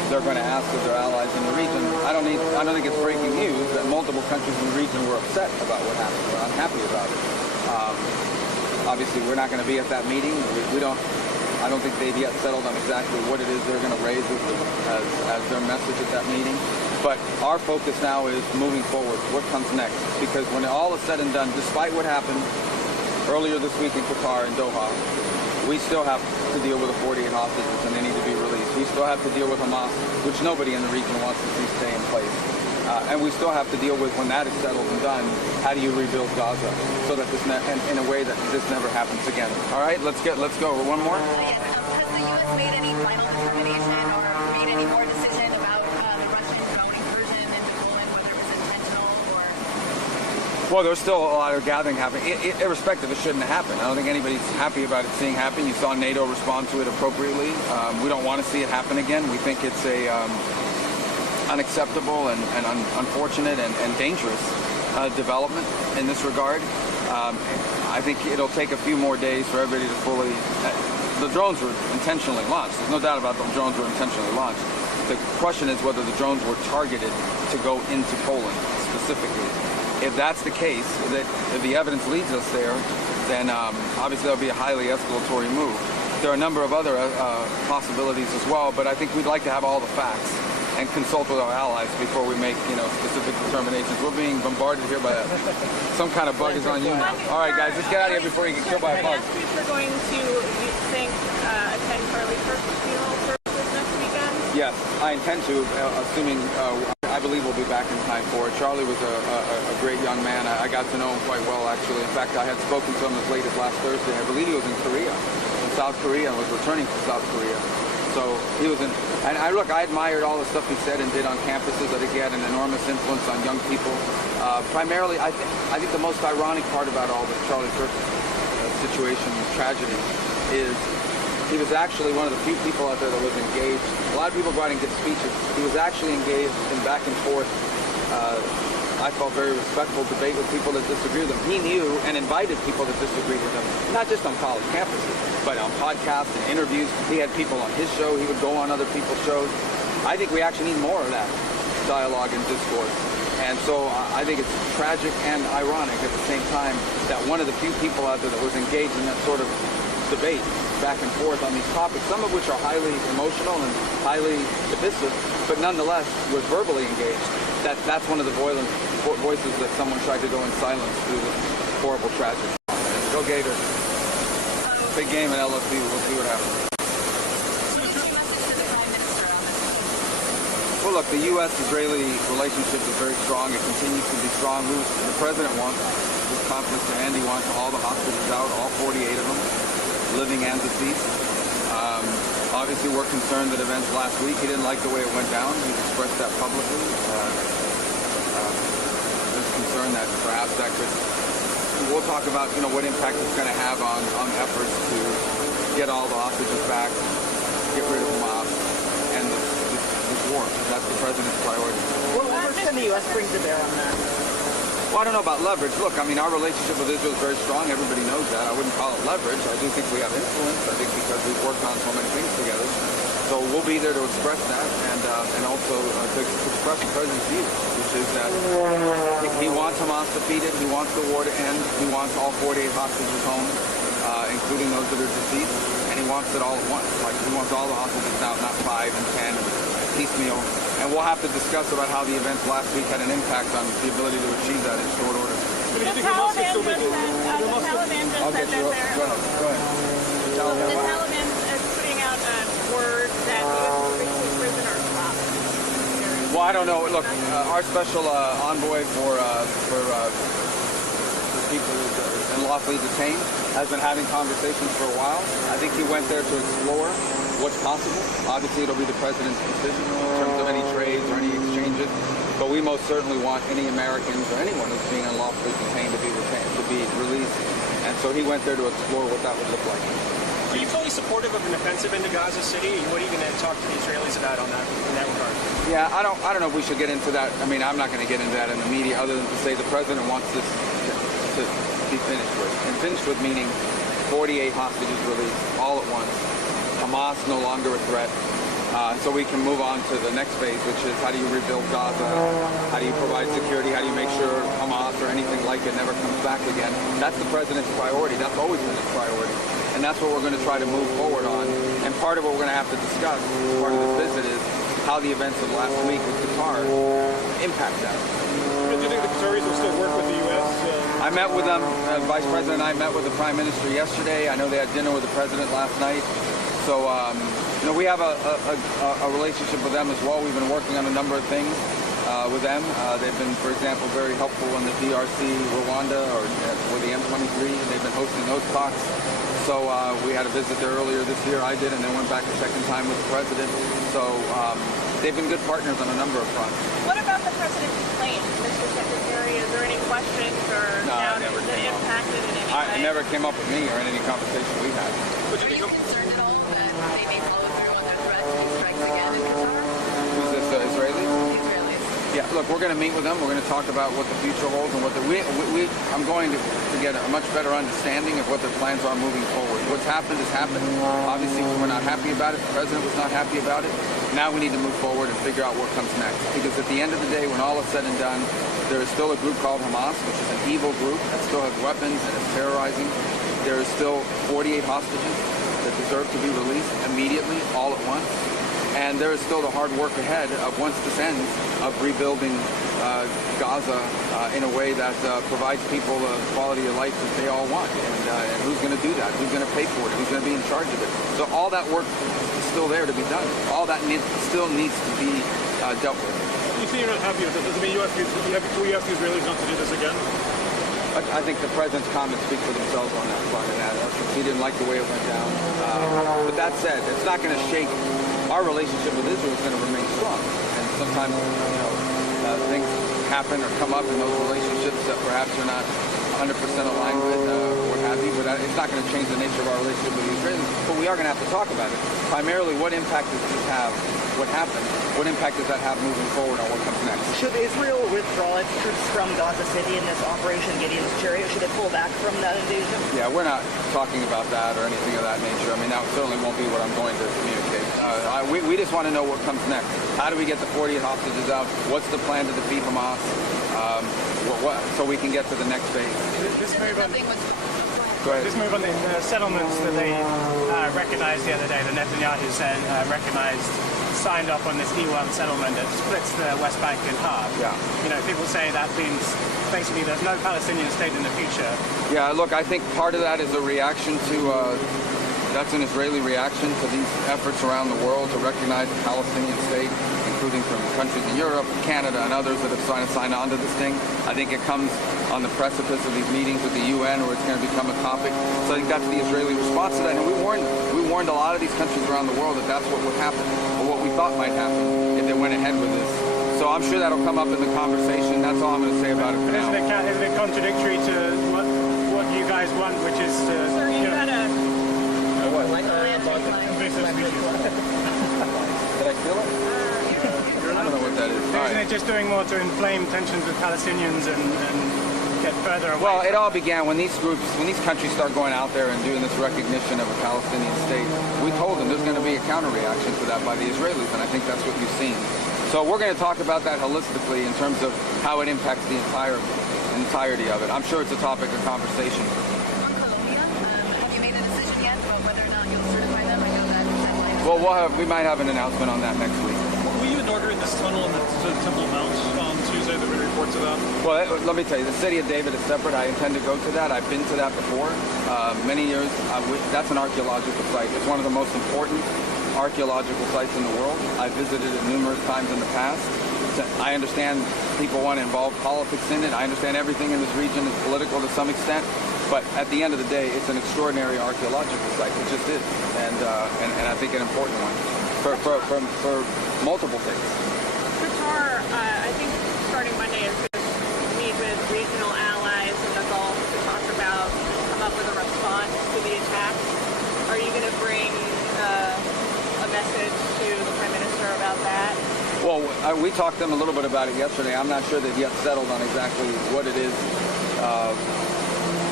they're going to ask of their allies in the region. I don't think it's breaking news that multiple countries in the region were upset about what happened. We're unhappy about it. Obviously, we're not going to be at that meeting. I don't think they've yet settled on exactly what it is they're going to raise as their message at that meeting. But our focus now is moving forward. What comes next? Because when all is said and done, despite what happened earlier this week in Qatar and Doha, we still have to deal with the 48 hostages and they need to be released. We still have to deal with Hamas, which nobody in the region wants to see stay in place. And we still have to deal with, when that is settled and done, how do you rebuild Gaza so that this in a way that this never happens again. All right, let's go. One more. Has the U.S. made any final determination or made any more decision about the Russian incursion into Poland, whether it was intentional or? Well, there's still a lot of gathering happening. Irrespective, it shouldn't have happened. I don't think anybody's happy about it seeing happen. You saw NATO respond to it appropriately. We don't want to see it happen again. We think it's a unacceptable and unfortunate and dangerous development in this regard. I think it'll take a few more days for everybody to fully... the drones were intentionally launched. There's no doubt about the drones were intentionally launched. The question is whether the drones were targeted to go into Poland specifically. If that's the case, if the evidence leads us there, then obviously that'll be a highly escalatory move. There are a number of other possibilities as well, but I think we'd like to have all the facts and consult with our allies before we make, specific determinations. We're being bombarded here by some kind of bug is on you now. All right, guys, let's get out of here before you get killed by a bug. You're going to, you think, attend Charlie Kirk's funeral services next weekend? Yes, I intend to, assuming I believe we'll be back in time for it. Charlie was a great young man. I got to know him quite well, actually. In fact, I had spoken to him as late as last Thursday. I believe he was in South Korea, and was returning to South Korea. So he was in, and I admired all the stuff he said and did on campuses. I think he had an enormous influence on young people. Primarily, I think the most ironic part about all the Charlie Kirk situation, tragedy, is he was actually one of the few people out there that was engaged. A lot of people go out and give speeches. He was actually engaged in back and forth, I felt very respectful debate with people that disagree with him. He knew and invited people that disagreed with him, not just on college campuses, but on podcasts and interviews. He had people on his show. He would go on other people's shows. I think we actually need more of that dialogue and discourse. And so I think it's tragic and ironic at the same time that one of the few people out there that was engaged in that sort of debate back and forth on these topics, some of which are highly emotional and highly divisive, but nonetheless was verbally engaged. That's one of the voices that someone tried to go in silence through this horrible tragedy. Go Gators. Big game at LSU. We'll see what happens. Well, look, the U.S.-Israeli relationship is very strong. It continues to be strong. The president wants this conflict to end. He wants all the hostages out, all 48 of them, living and deceased. Obviously, we're concerned that events last week, he didn't like the way it went down. He expressed that publicly. There's concern that perhaps that could... We'll talk about, what impact it's going to have on efforts to get all the hostages back, get rid of Hamas, and this war. That's the president's priority. What leverage can the U.S. bring to bear on that? Well, I don't know about leverage. Look, our relationship with Israel is very strong. Everybody knows that. I wouldn't call it leverage. I do think we have influence. I think because we've worked on so many things together. So we'll be there to express that and also to express the president's views, which is that he wants Hamas defeated. He wants the war to end. He wants all 48 hostages home, including those that are deceased. And he wants it all at once. Like, he wants all the hostages out, not 5 and 10 piecemeal. And we'll have to discuss about how the events last week had an impact on the ability to achieve that in short order. The Taliban just said that they're... Go ahead. The Taliban is putting out a word that U.S. prisoners dropped. Well, I don't know. Look, our special envoy for people unlawfully detained has been having conversations for a while. I think he went there to explore what's possible. Obviously, it'll be the president's decision in terms of any trades or any exchanges. But we most certainly want any Americans or anyone who's being unlawfully detained to be released. And so he went there to explore what that would look like. Are you fully supportive of an offensive into Gaza City? What are you going to talk to the Israelis about in that regard? Yeah, I don't know if we should get into that. I'm not going to get into that in the media, other than to say the president wants this to be finished with. And finished with meaning 48 hostages released all at once. Hamas no longer a threat. so we can move on to the next phase, which is how do you rebuild Gaza? How do you provide security? How do you make sure Hamas or anything like it never comes back again? That's the president's priority. That's always been his priority. And that's what we're going to try to move forward on. And part of what we're going to have to discuss as part of this visit is how the events of last week with Qatar impact that. Do you think the Qataris will still work with the U.S.? I met with them. Vice President and I met with the Prime Minister yesterday. I know they had dinner with the President last night. So, we have a relationship with them as well. We've been working on a number of things with them. They've been, for example, very helpful in the DRC, Rwanda, or with the M23. They've been hosting those talks. So we had a visit there earlier this year. I did, and then went back a second time with the President. So they've been good partners on a number of fronts. What about the president's plane, Mr. Secretary? Is there any questions or doubts that impacted in any way? It never came up with me or in any conversation we had. Are you concerned at all that they may follow through on their threat to make strikes again in Qatar? Who's this, Israeli? The Israelis. Yeah, look, we're going to meet with them. We're going to talk about what the future holds and what I'm going to get a much better understanding of what their plans are moving forward. What's happened has happened. Obviously, we're not happy about it. The president was not happy about it. Now we need to move forward and figure out what comes next. Because at the end of the day, when all is said and done, there is still a group called Hamas, which is an evil group that still has weapons and is terrorizing. There is still 48 hostages that deserve to be released immediately, all at once. And there is still the hard work ahead of, once this ends, of rebuilding Gaza in a way that provides people the quality of life that they all want. And who's going to do that? Who's going to pay for it? Who's going to be in charge of it? So all that work is still there to be done. All that still needs to be dealt with. You say you're not happy with this. Does it mean you ask the Israelis not to do this again? I think the president's comments speak for themselves on that front. And he didn't like the way it went down. But that said, it's not going to shake. Our relationship with Israel is going to remain strong. And sometimes, things happen or come up in those relationships that perhaps you're not 100% aligned with, what have you. But it's not going to change the nature of our relationship with the Israelis. But we are going to have to talk about it. Primarily, what impact does this have? What happened? What impact does that have moving forward on what comes next? Should Israel withdraw its troops from Gaza City in this Operation Gideon's Chariot? Should it pull back from that invasion? Yeah, we're not talking about that or anything of that nature. I mean, that certainly won't be what I'm going to communicate. We just want to know what comes next. How do we get the 48 hostages out? What's the plan to defeat Hamas? So we can get to the next phase. This move on, Nothing was. Go ahead. this move on the settlements that they recognized the other day, the Netanyahu said signed off on this E1 settlement that splits the West Bank in half. Yeah. People say that means basically there's no Palestinian state in the future. Yeah, look, I think part of that is a reaction to, that's an Israeli reaction to these efforts around the world to recognize the Palestinian state, including from countries in Europe, Canada, and others that have signed on to this thing. I think it comes on the precipice of these meetings with the UN where it's going to become a topic. So I think that's the Israeli response to that. And we warned a lot of these countries around the world that that's what would happen, or what we thought might happen if they went ahead with this. So I'm sure that'll come up in the conversation. That's all I'm going to say about it for now. Isn't it contradictory to what you guys want, which is to... Sir, you got a... Did I feel it? I don't know what that is. All Isn't right. it just doing more to inflame tensions with Palestinians and get further away? Well, it all began when these countries start going out there and doing this recognition of a Palestinian state. We told them there's going to be a counter reaction to that by the Israelis, and I think that's what you've seen. So we're going to talk about that holistically in terms of how it impacts the entirety of it. I'm sure it's a topic of conversation. On Colombia, have you made a decision yet about whether or not you'll certify them? I know that deadline is. Well, we might have an announcement on that next week. Were you inaugurating this tunnel in the Temple Mount on Tuesday? There were reports of that. Well, let me tell you, the city of David is separate. I intend to go to that. I've been to that before. Many years. That's an archaeological site. It's one of the most important archaeological sites in the world. I've visited it numerous times in the past. I understand people want to involve politics in it. I understand everything in this region is political to some extent. But at the end of the day, it's an extraordinary archaeological site. It just is. And I think an important one for multiple things. Qatar, I think starting Monday is going to meet with regional allies in the Gulf to talk about, come up with a response to the attacks. Are you going to bring a message to the Prime Minister about that? Well, we talked to them a little bit about it yesterday. I'm not sure they've yet settled on exactly what it is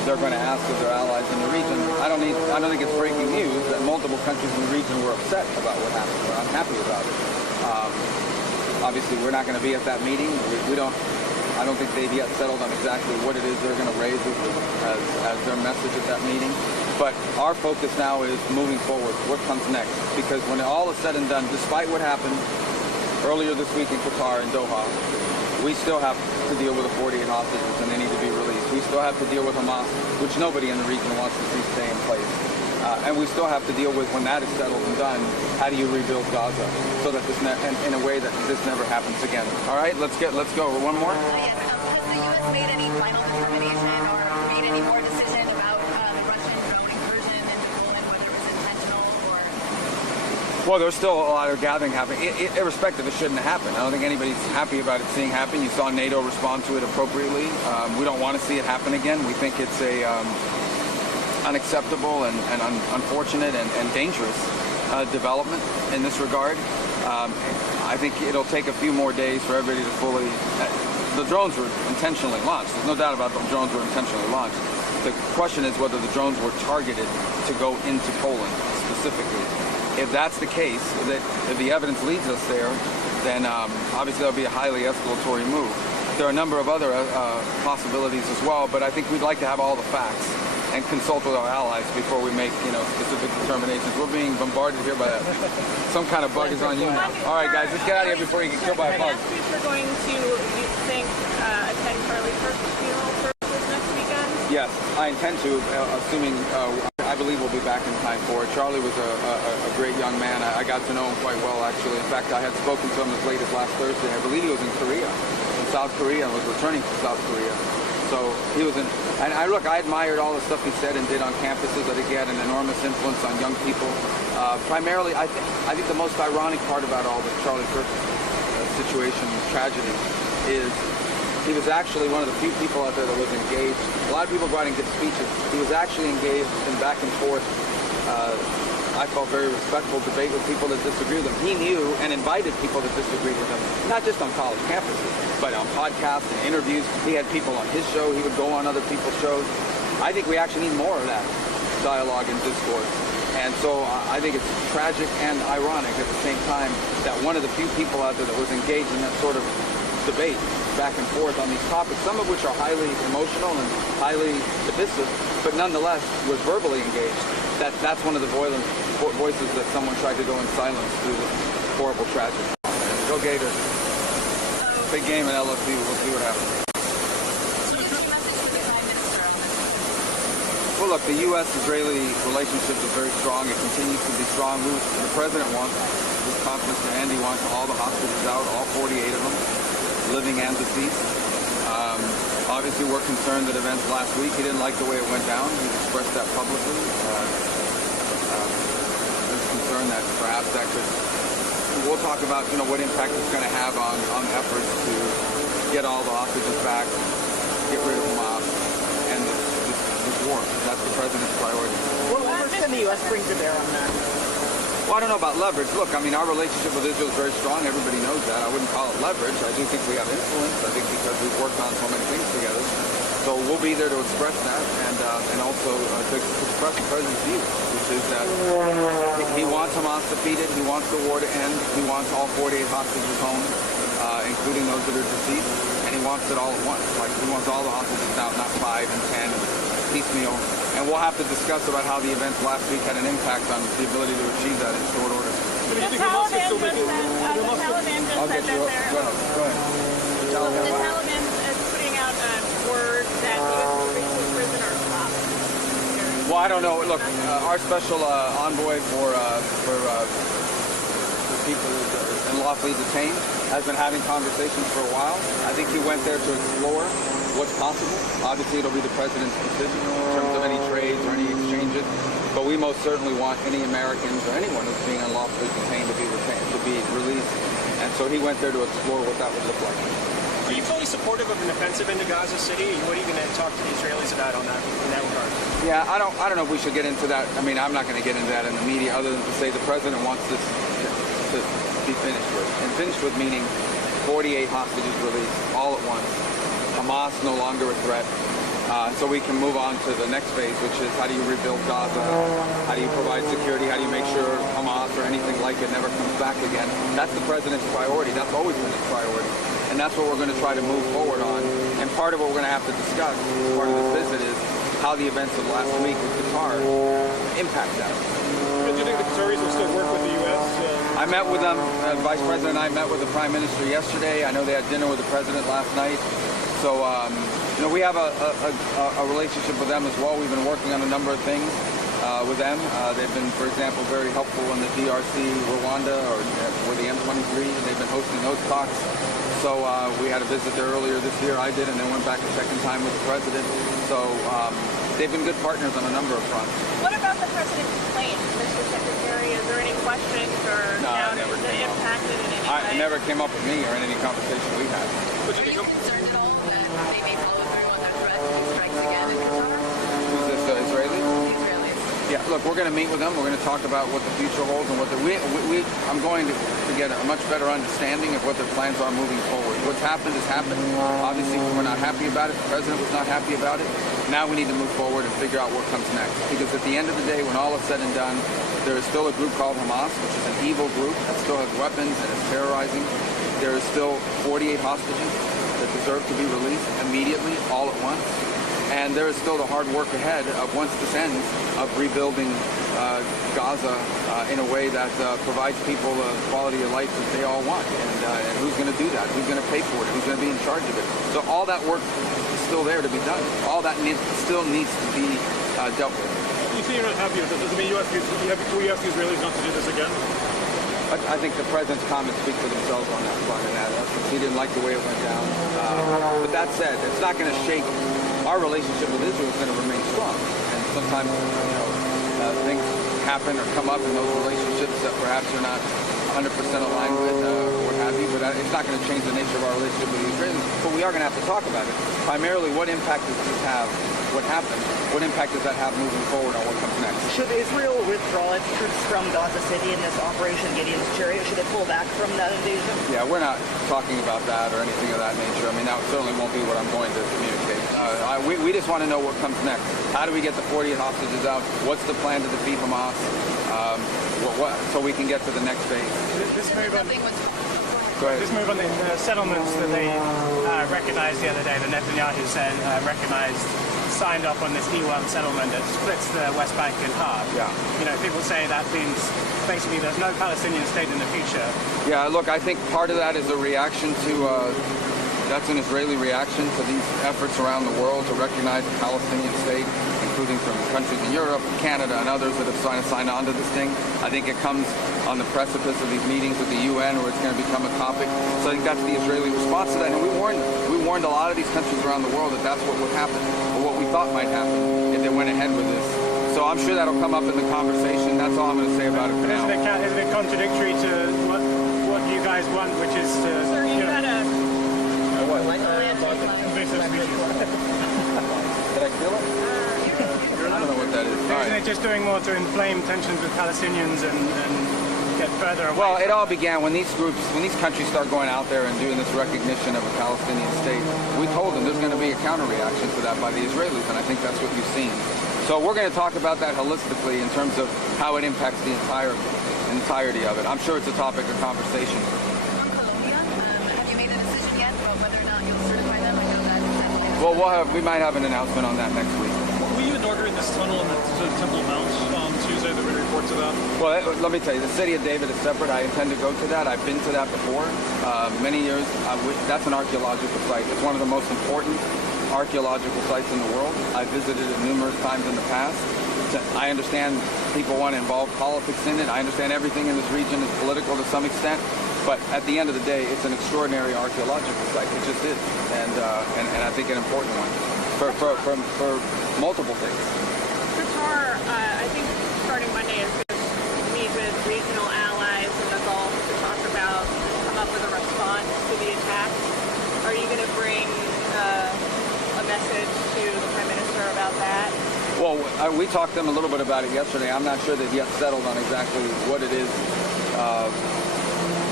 they're going to ask of their allies in the region. I don't think it's breaking news that multiple countries in the region were upset about what happened. We're unhappy about it. Obviously, we're not going to be at that meeting. I don't think they've yet settled on exactly what it is they're going to raise as their message at that meeting. But our focus now is moving forward. What comes next? Because when all is said and done, despite what happened earlier this week in Qatar and Doha, we still have to deal with the 48 hostages and they need to be released. We still have to deal with Hamas, which nobody in the region wants to see stay in place. And we still have to deal with, when that is settled and done, how do you rebuild Gaza so that this in a way that this never happens again. All right, let's go. One more. Yes, has the U.S. made any final determination or made any more decision about the Russian drone incursion into Poland, whether it was intentional or? Well, there's still a lot of gathering happening. Irrespective, it shouldn't have happened. I don't think anybody's happy about it seeing happen. You saw NATO respond to it appropriately. We don't want to see it happen again. We think it's a unacceptable and unfortunate and dangerous development in this regard. I think it'll take a few more days for everybody to fully... the drones were intentionally launched. There's no doubt about them. Drones were intentionally launched. The question is whether the drones were targeted to go into Poland specifically. If that's the case, if the evidence leads us there, then obviously that'll be a highly escalatory move. There are a number of other possibilities as well, but I think we'd like to have all the facts and consult with our allies before we make, specific determinations. We're being bombarded here by some kind of bug is on you now. All right, guys, let's get out of here before you get killed by a bug. Next week we're going to, you think, attend Charlie Kirk's funeral services next weekend? Yes, I intend to, assuming I believe we'll be back in time for it. Charlie was a great young man. I got to know him quite well, actually. In fact, I had spoken to him as late as last Thursday. I believe he was in South Korea, and was returning to South Korea. So he was in, and I admired all the stuff he said and did on campuses. I think he had an enormous influence on young people. Primarily, I think the most ironic part about all the Charlie Kirk situation, tragedy, is he was actually one of the few people out there that was engaged. A lot of people go out and give speeches. He was actually engaged in back and forth, I felt very respectful debate with people that disagree with him. He knew and invited people that disagreed with him, not just on college campuses, but on podcasts and interviews. He had people on his show. He would go on other people's shows. I think we actually need more of that dialogue and discourse. And so I think it's tragic and ironic at the same time that one of the few people out there that was engaged in that sort of debate back and forth on these topics, some of which are highly emotional and highly divisive, but nonetheless was verbally engaged. That's one of the voices that someone tried to go in silence through this horrible tragedy. Go Gators. Big game in LSU. We'll see what happens. Well, look, the U.S.-Israeli relationship is very strong. It continues to be strong. The president wants, Wisconsin Mr. Andy wants all the hostages out, all 48 of them, living and deceased. Obviously, we're concerned that events last week, he didn't like the way it went down. He's expressed that publicly. There's concern that perhaps that could... We'll talk about, what impact it's going to have on efforts to get all the hostages back, get rid of Hamas, and this war. That's the president's priority. What leverage can the U.S. bring to bear on that? Well, I don't know about leverage. Look, our relationship with Israel is very strong. Everybody knows that. I wouldn't call it leverage. I do think we have influence. I think because we've worked on so many things together. So we'll be there to express that and also to express the president's view, which is that he wants Hamas defeated. He wants the war to end. He wants all 48 hostages home, including those that are deceased. And he wants it all at once. Like, he wants all the hostages out, not 5 and 10 piecemeal. And we'll have to discuss about how the events last week had an impact on the ability to achieve that in short order. The Taliban just said that they're... Go ahead. The Taliban is putting out word that the U.S. will release the prisoner hostage. Well, I don't know. Look, our special envoy for people unlawfully detained has been having conversations for a while. I think he went there to explore what's possible. Obviously, it'll be the president's decision in terms of any trades or any exchanges. But we most certainly want any Americans or anyone who's being unlawfully detained to be released. And so he went there to explore what that would look like. Are you fully supportive of an offensive into Gaza City? What are you going to talk to the Israelis about on that in that regard? Yeah, I don't know if we should get into that. I'm not going to get into that in the media, other than to say the president wants this to be finished with. And finished with meaning 48 hostages released all at once. Hamas no longer a threat. so we can move on to the next phase, which is how do you rebuild Gaza? How do you provide security? How do you make sure Hamas or anything like it never comes back again? That's the president's priority. That's always been his priority. And that's what we're going to try to move forward on. And part of what we're going to have to discuss as part of this visit is how the events of last week with Qatar impact that. Do you think the Qataris will still work with the U.S.? I met with them. Vice President and I met with the Prime Minister yesterday. I know they had dinner with the President last night. So, we have a relationship with them as well. We've been working on a number of things with them. They've been, for example, very helpful in the DRC, Rwanda, or with the M23. They've been hosting those talks. So we had a visit there earlier this year. I did, and then went back a second time with the President. So they've been good partners on a number of fronts. What about the president's plane, Mr. Secretary? Is there any questions or doubt that impacted in any way? It never came up with me or in any conversation we had. Are you concerned at all that they may follow through on that threat if he strikes again in Qatar? Who's this, Israeli? The Israelis. Yeah, look, we're going to meet with them. We're going to talk about what the future holds and what I'm going to get a much better understanding of what their plans are moving forward. What's happened has happened. Obviously, we're not happy about it. The president was not happy about it. Now we need to move forward and figure out what comes next. Because at the end of the day, when all is said and done, there is still a group called Hamas, which is an evil group that still has weapons and is terrorizing. There is still 48 hostages that deserve to be released immediately, all at once. And there is still the hard work ahead of, once this ends, of rebuilding Gaza in a way that provides people the quality of life that they all want. And who's going to do that? Who's going to pay for it? Who's going to be in charge of it? So all that work is still there to be done. All that still needs to be dealt with. You say you're not happy with it. Does it mean you ask the Israelis not to do this again? I think the president's comments speak for themselves on that front, and he didn't like the way it went down. But that said, it's not going to shake. Our relationship with Israel is going to remain strong, and sometimes things happen or come up in those relationships that perhaps you're not 100% aligned with, or what have you. But it's not going to change the nature of our relationship with the Israelis. But we are going to have to talk about it. Primarily, what impact does this have? What happened? What impact does that have moving forward on what comes next? Should Israel withdraw its troops from Gaza City in this Operation Gideon's Chariot? Should it pull back from that invasion? Yeah, we're not talking about that or anything of that nature. I mean, that certainly won't be what I'm going to communicate. We just want to know what comes next. How do we get the 48 hostages out? What's the plan to defeat Hamas? So we can get to the next phase. This move on, Go ahead. this move on the settlements that they recognized the other day, that Netanyahu said signed off on this E1 settlement that splits the West Bank in half. Yeah. People say that means basically there's no Palestinian state in the future. Yeah, look, I think part of that is a reaction to, that's an Israeli reaction to these efforts around the world to recognize the Palestinian state, including from countries in Europe, Canada, and others that have signed on to this thing. I think it comes on the precipice of these meetings with the UN where it's going to become a topic. So I think that's the Israeli response to that. And we warned a lot of these countries around the world that that's what would happen, or what we thought might happen if they went ahead with this. So I'm sure that'll come up in the conversation. That's all I'm going to say about it for now. Isn't it contradictory to what you guys want, which is to... Sir, you had a... invasive species. Did I steal it? I don't know what that is. All Isn't right. it just doing more to inflame tensions with Palestinians and get further away? Well, it all began when these countries start going out there and doing this recognition of a Palestinian state. We told them there's going to be a counter-reaction to that by the Israelis, and I think that's what you've seen. So we're going to talk about that holistically in terms of how it impacts the entirety of it. I'm sure it's a topic of conversation. On Colombia, have you made a decision yet about whether or not you'll certify them? I know that... Well, we might have an announcement on that next week. Were you inaugurating this tunnel in the Temple Mount on Tuesday? There were reports of that. Well, let me tell you, the city of David is separate. I intend to go to that. I've been to that before, many years. That's an archaeological site. It's one of the most important archaeological sites in the world. I've visited it numerous times in the past. I understand people want to involve politics in it. I understand everything in this region is political to some extent. But at the end of the day, it's an extraordinary archaeological site. It just is, and I think an important one for multiple things. Qatar, I think starting Monday is going to meet with regional allies in the Gulf to come up with a response to the attacks. Are you going to bring a message to the Prime Minister about that? Well, we talked to them a little bit about it yesterday. I'm not sure they've yet settled on exactly what it is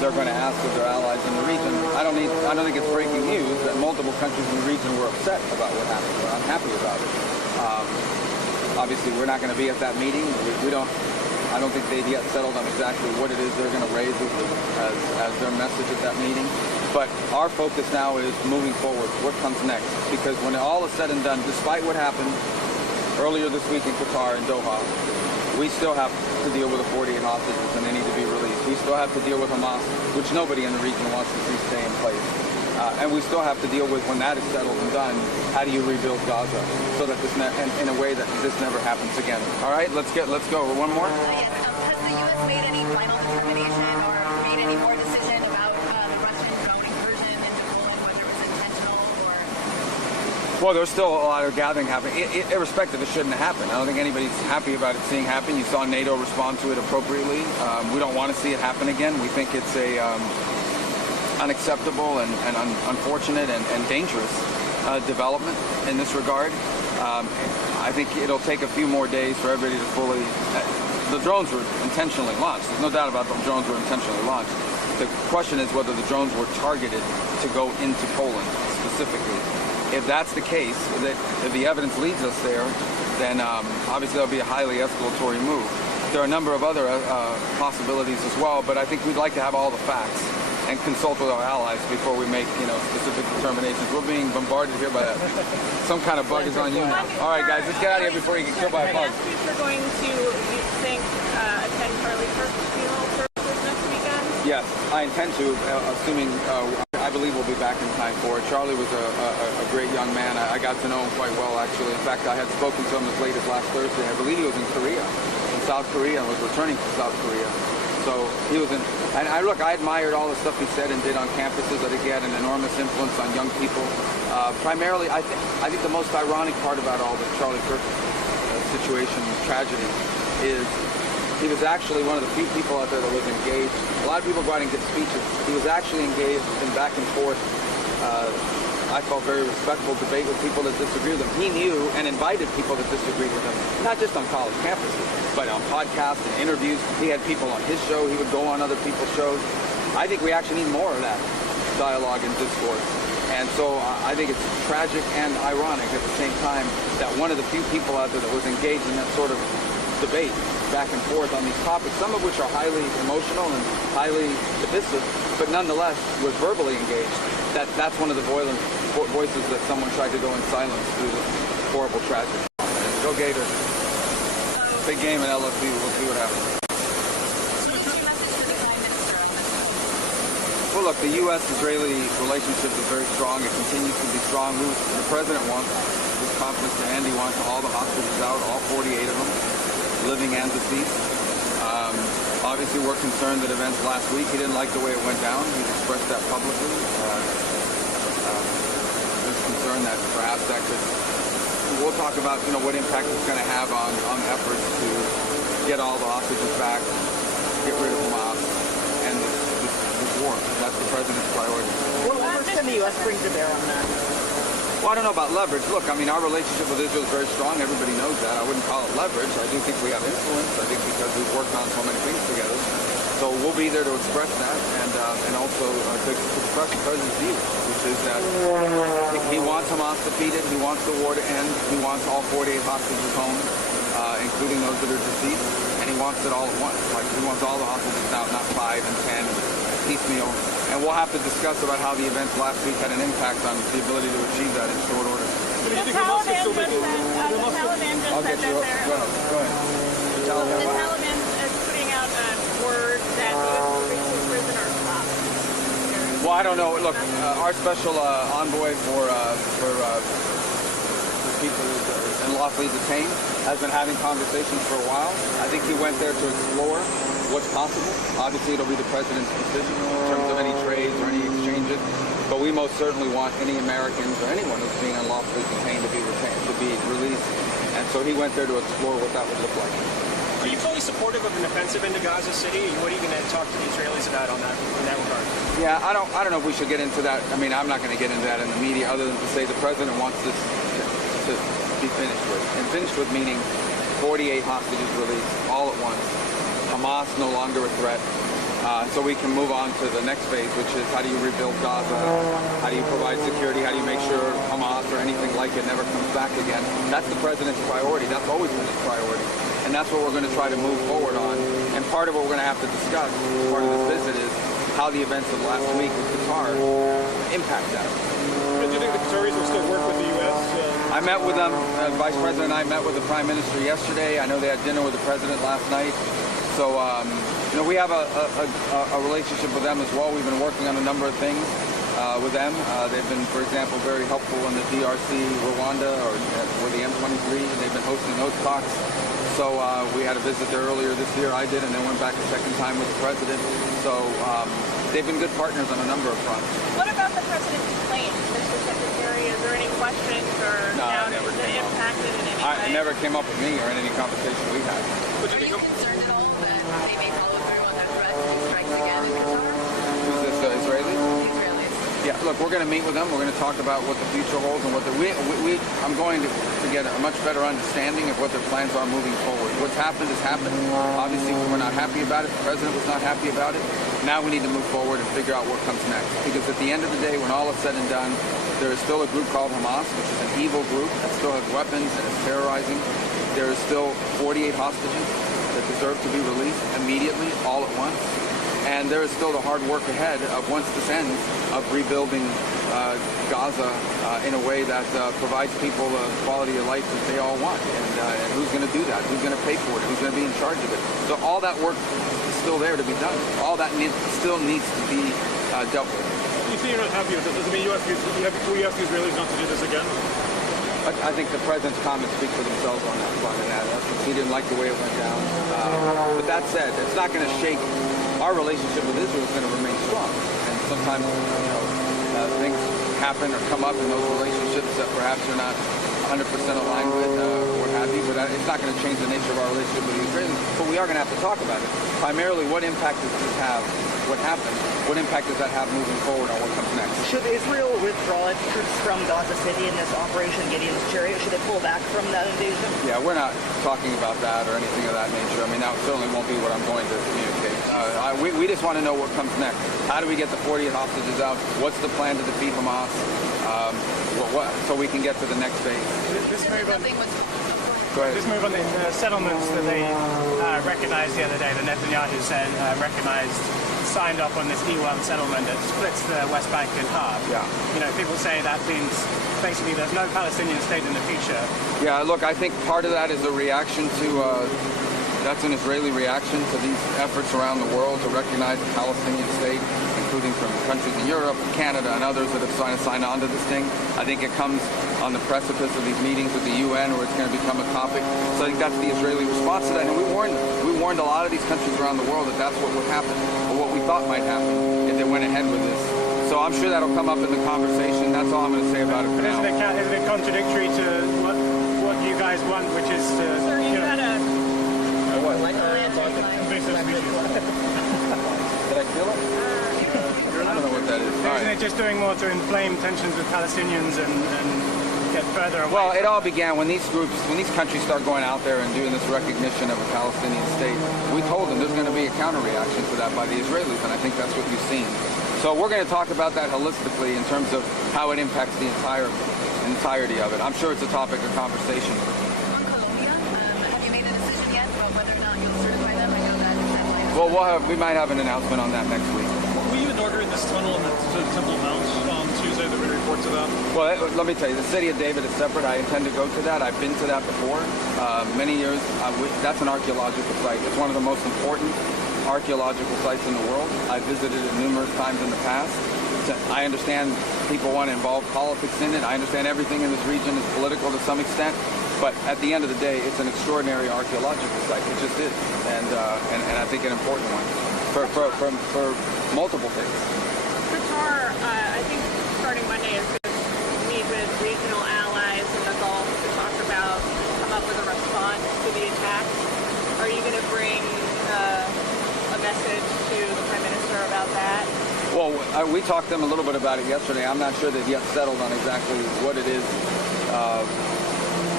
they're going to ask of their allies in the region. I don't think it's breaking news that multiple countries in the region were upset about what happened. We're unhappy about it. Obviously, we're not going to be at that meeting. I don't think they've yet settled on exactly what it is they're going to raise as their message at that meeting. But our focus now is moving forward. What comes next? Because when all is said and done, despite what happened earlier this week in Qatar and Doha, we still have to deal with the 48 hostages and they need to be released. We still have to deal with Hamas, which nobody in the region wants to see stay in place. And we still have to deal with, when that is settled and done, how do you rebuild Gaza so that in a way that this never happens again. All right, let's go. One more. Yes, has the U.S. made any final determination or made any more decision about the Russian drone incursion into Poland, whether it was intentional or? Well, there's still a lot of gathering happening. Irrespective, it shouldn't have happened. I don't think anybody's happy about it seeing happen. You saw NATO respond to it appropriately. We don't want to see it happen again. We think it's a unacceptable and unfortunate and dangerous development in this regard. I think it'll take a few more days for everybody to fully... The drones were intentionally launched. There's no doubt about the drones were intentionally launched. The question is whether the drones were targeted to go into Poland specifically. If that's the case, if the evidence leads us there, then obviously that'll be a highly escalatory move. There are a number of other possibilities as well, but I think we'd like to have all the facts and consult with our allies before we make, specific determinations. We're being bombarded here by some kind of bug is on you now. All right, guys, let's get out of here before you get killed by a bug. We're going to, you think, attend Charlie Kirk's funeral services next weekend? Yes, I intend to, assuming I believe we'll be back in time for it. Charlie was a great young man. I got to know him quite well, actually. In fact, I had spoken to him as late as last Thursday. I believe he was in South Korea, and was returning to South Korea. So he was in, and I admired all the stuff he said and did on campuses. I think he had an enormous influence on young people. Primarily, I think the most ironic part about all the Charlie Kirk situation, tragedy, is he was actually one of the few people out there that was engaged. A lot of people go out and give speeches. He was actually engaged in back and forth, I felt very respectful debate with people that disagree with him. He knew and invited people that disagreed with him, not just on college campuses, but on podcasts and interviews. He had people on his show. He would go on other people's shows. I think we actually need more of that dialogue and discourse. And so I think it's tragic and ironic at the same time that one of the few people out there that was engaged in that sort of debate back and forth on these topics, some of which are highly emotional and highly divisive, but nonetheless was verbally engaged. That's one of the voices that someone tried to go in silence through this horrible tragedy. Go Gators. Big game in LSU. We'll see what happens. Well, look, the U.S.-Israeli relationship is very strong. It continues to be strong. The president wants, with confidence to end, he wants all the hostages out, all 48 of them, living and deceased. Obviously, we're concerned that events last week, he didn't like the way it went down. He's expressed that publicly. There's concern that perhaps that could... We'll talk about, what impact it's going to have on efforts to get all the hostages back, get rid of Hamas, and this war. That's the president's priority. What leverage can the U.S. bring to bear on that? Well, I don't know about leverage. Look, our relationship with Israel is very strong. Everybody knows that. I wouldn't call it leverage. I do think we have influence. I think because we've worked on so many things together. So we'll be there to express that and also to express the president's view, which is that he wants Hamas defeated. He wants the war to end. He wants all 48 hostages home, including those that are deceased. And he wants it all at once. Like, he wants all the hostages out, not 5 and 10, piecemeal. And we'll have to discuss about how the events last week had an impact on the ability to achieve that in short order. The Taliban just said that they're... Go ahead. The Taliban is putting out word that the prisoners stopped. Well, I don't know. Look, our special envoy for people unlawfully detained has been having conversations for a while. I think he went there to explore what's possible. Obviously, it'll be the president's decision in terms of any trades or any exchanges. But we most certainly want any Americans or anyone who's being unlawfully detained to be released. And so he went there to explore what that would look like. Are you fully supportive of an offensive into Gaza City? What are you going to talk to the Israelis about in that regard? Yeah, I don't know if we should get into that. I'm not going to get into that in the media, other than to say the president wants this to be finished with. And finished with meaning 48 hostages released all at once. Hamas no longer a threat. so we can move on to the next phase, which is how do you rebuild Gaza? How do you provide security? How do you make sure Hamas or anything like it never comes back again? That's the president's priority. That's always been his priority. And that's what we're going to try to move forward on. And part of what we're going to have to discuss, part of this visit, is how the events of last week with Qatar impact that. Do you think the Qataris will still work with the U.S.? I met with them. Vice President and I met with the Prime Minister yesterday. I know they had dinner with the President last night. So, we have a relationship with them as well. We've been working on a number of things with them. They've been, for example, very helpful in the DRC, Rwanda, or with the M23. They've been hosting those talks. So we had a visit there earlier this year. I did, and then went back a second time with the President. So they've been good partners on a number of fronts. What about the president's plane, Mr. Secretary? Is there any questions or doubts that impacted in any way? It never came up with me or in any conversation we had. Are you concerned at all that they may follow through on their threat and strikes again in Qatar? Is this Israeli? The Israelis. Yeah, look, we're going to meet with them. We're going to talk about what the future holds and what I'm going to get a much better understanding of what their plans are moving forward. What's happened has happened. Obviously, we're not happy about it. The president was not happy about it. Now we need to move forward and figure out what comes next. Because at the end of the day, when all is said and done, there is still a group called Hamas, which is an evil group that still has weapons and is terrorizing. There is still 48 hostages that deserve to be released immediately, all at once. And there is still the hard work ahead of, once this ends, of rebuilding Gaza in a way that provides people the quality of life that they all want. And who's going to do that? Who's going to pay for it? Who's going to be in charge of it? So all that work is still there to be done. All that still needs to be dealt with. You say you're not happy with this. Does it mean you ask the Israelis not to do this again? I think the president's comments speak for themselves on that front, and that he didn't like the way it went down. But that said, it's not going to shake. Our relationship with Israel is going to remain strong. And sometimes, things happen or come up in those relationships that perhaps you're not 100% aligned with, or what have you. But it's not going to change the nature of our relationship with the Israelis. But we are going to have to talk about it. Primarily, what impact does this have? What happened? What impact does that have moving forward on what comes next? Should Israel withdraw its troops from Gaza City in this Operation Gideon's Chariot? Should they pull back from that invasion? Yeah, we're not talking about that or anything of that nature. I mean, that certainly won't be what I'm going to communicate. We just want to know what comes next. How do we get the 48 hostages out? What's the plan to defeat Hamas? So we can get to the next phase. This move on, Go ahead. this move on the settlements that they recognized the other day, the Netanyahu said signed off on this E1 settlement that splits the West Bank in half. Yeah. People say that means basically there's no Palestinian state in the future. Yeah, look, I think part of that is a reaction to, that's an Israeli reaction to these efforts around the world to recognize a Palestinian state, including from countries in Europe, Canada, and others that have signed on to this thing. I think it comes on the precipice of these meetings with the UN where it's going to become a topic. So I think that's the Israeli response to that. And we warned a lot of these countries around the world that that's what would happen, or what we thought might happen if they went ahead with this. So I'm sure that'll come up in the conversation. That's all I'm going to say about it for now. Isn't it contradictory to what you guys want, which is to... Sir, you had a... What? invasive species? Did I feel it? I don't know what that is. All Isn't right. it just doing more to inflame tensions with Palestinians and get further away? Well, it all began when these countries start going out there and doing this recognition of a Palestinian state. We told them there's going to be a counter-reaction to that by the Israelis, and I think that's what you've seen. So we're going to talk about that holistically in terms of how it impacts the entirety of it. I'm sure it's a topic of conversation. On Colombia, have you made a decision yet about whether or not you'll certify them? I know that Well, we might have an announcement on that next week. Were you inaugurating this tunnel in the Temple Mount on Tuesday? There were reports of that. Well, let me tell you, the city of David is separate. I intend to go to that. I've been to that before, many years. That's an archaeological site. It's one of the most important archaeological sites in the world. I've visited it numerous times in the past. I understand people want to involve politics in it. I understand everything in this region is political to some extent. But at the end of the day, it's an extraordinary archaeological site. It just is, and I think an important one for multiple things. Qatar, I think starting Monday is going to meet with regional allies in the Gulf to come up with a response to the attack. Are you going to bring a message to the Prime Minister about that? Well, we talked to them a little bit about it yesterday. I'm not sure they've yet settled on exactly what it is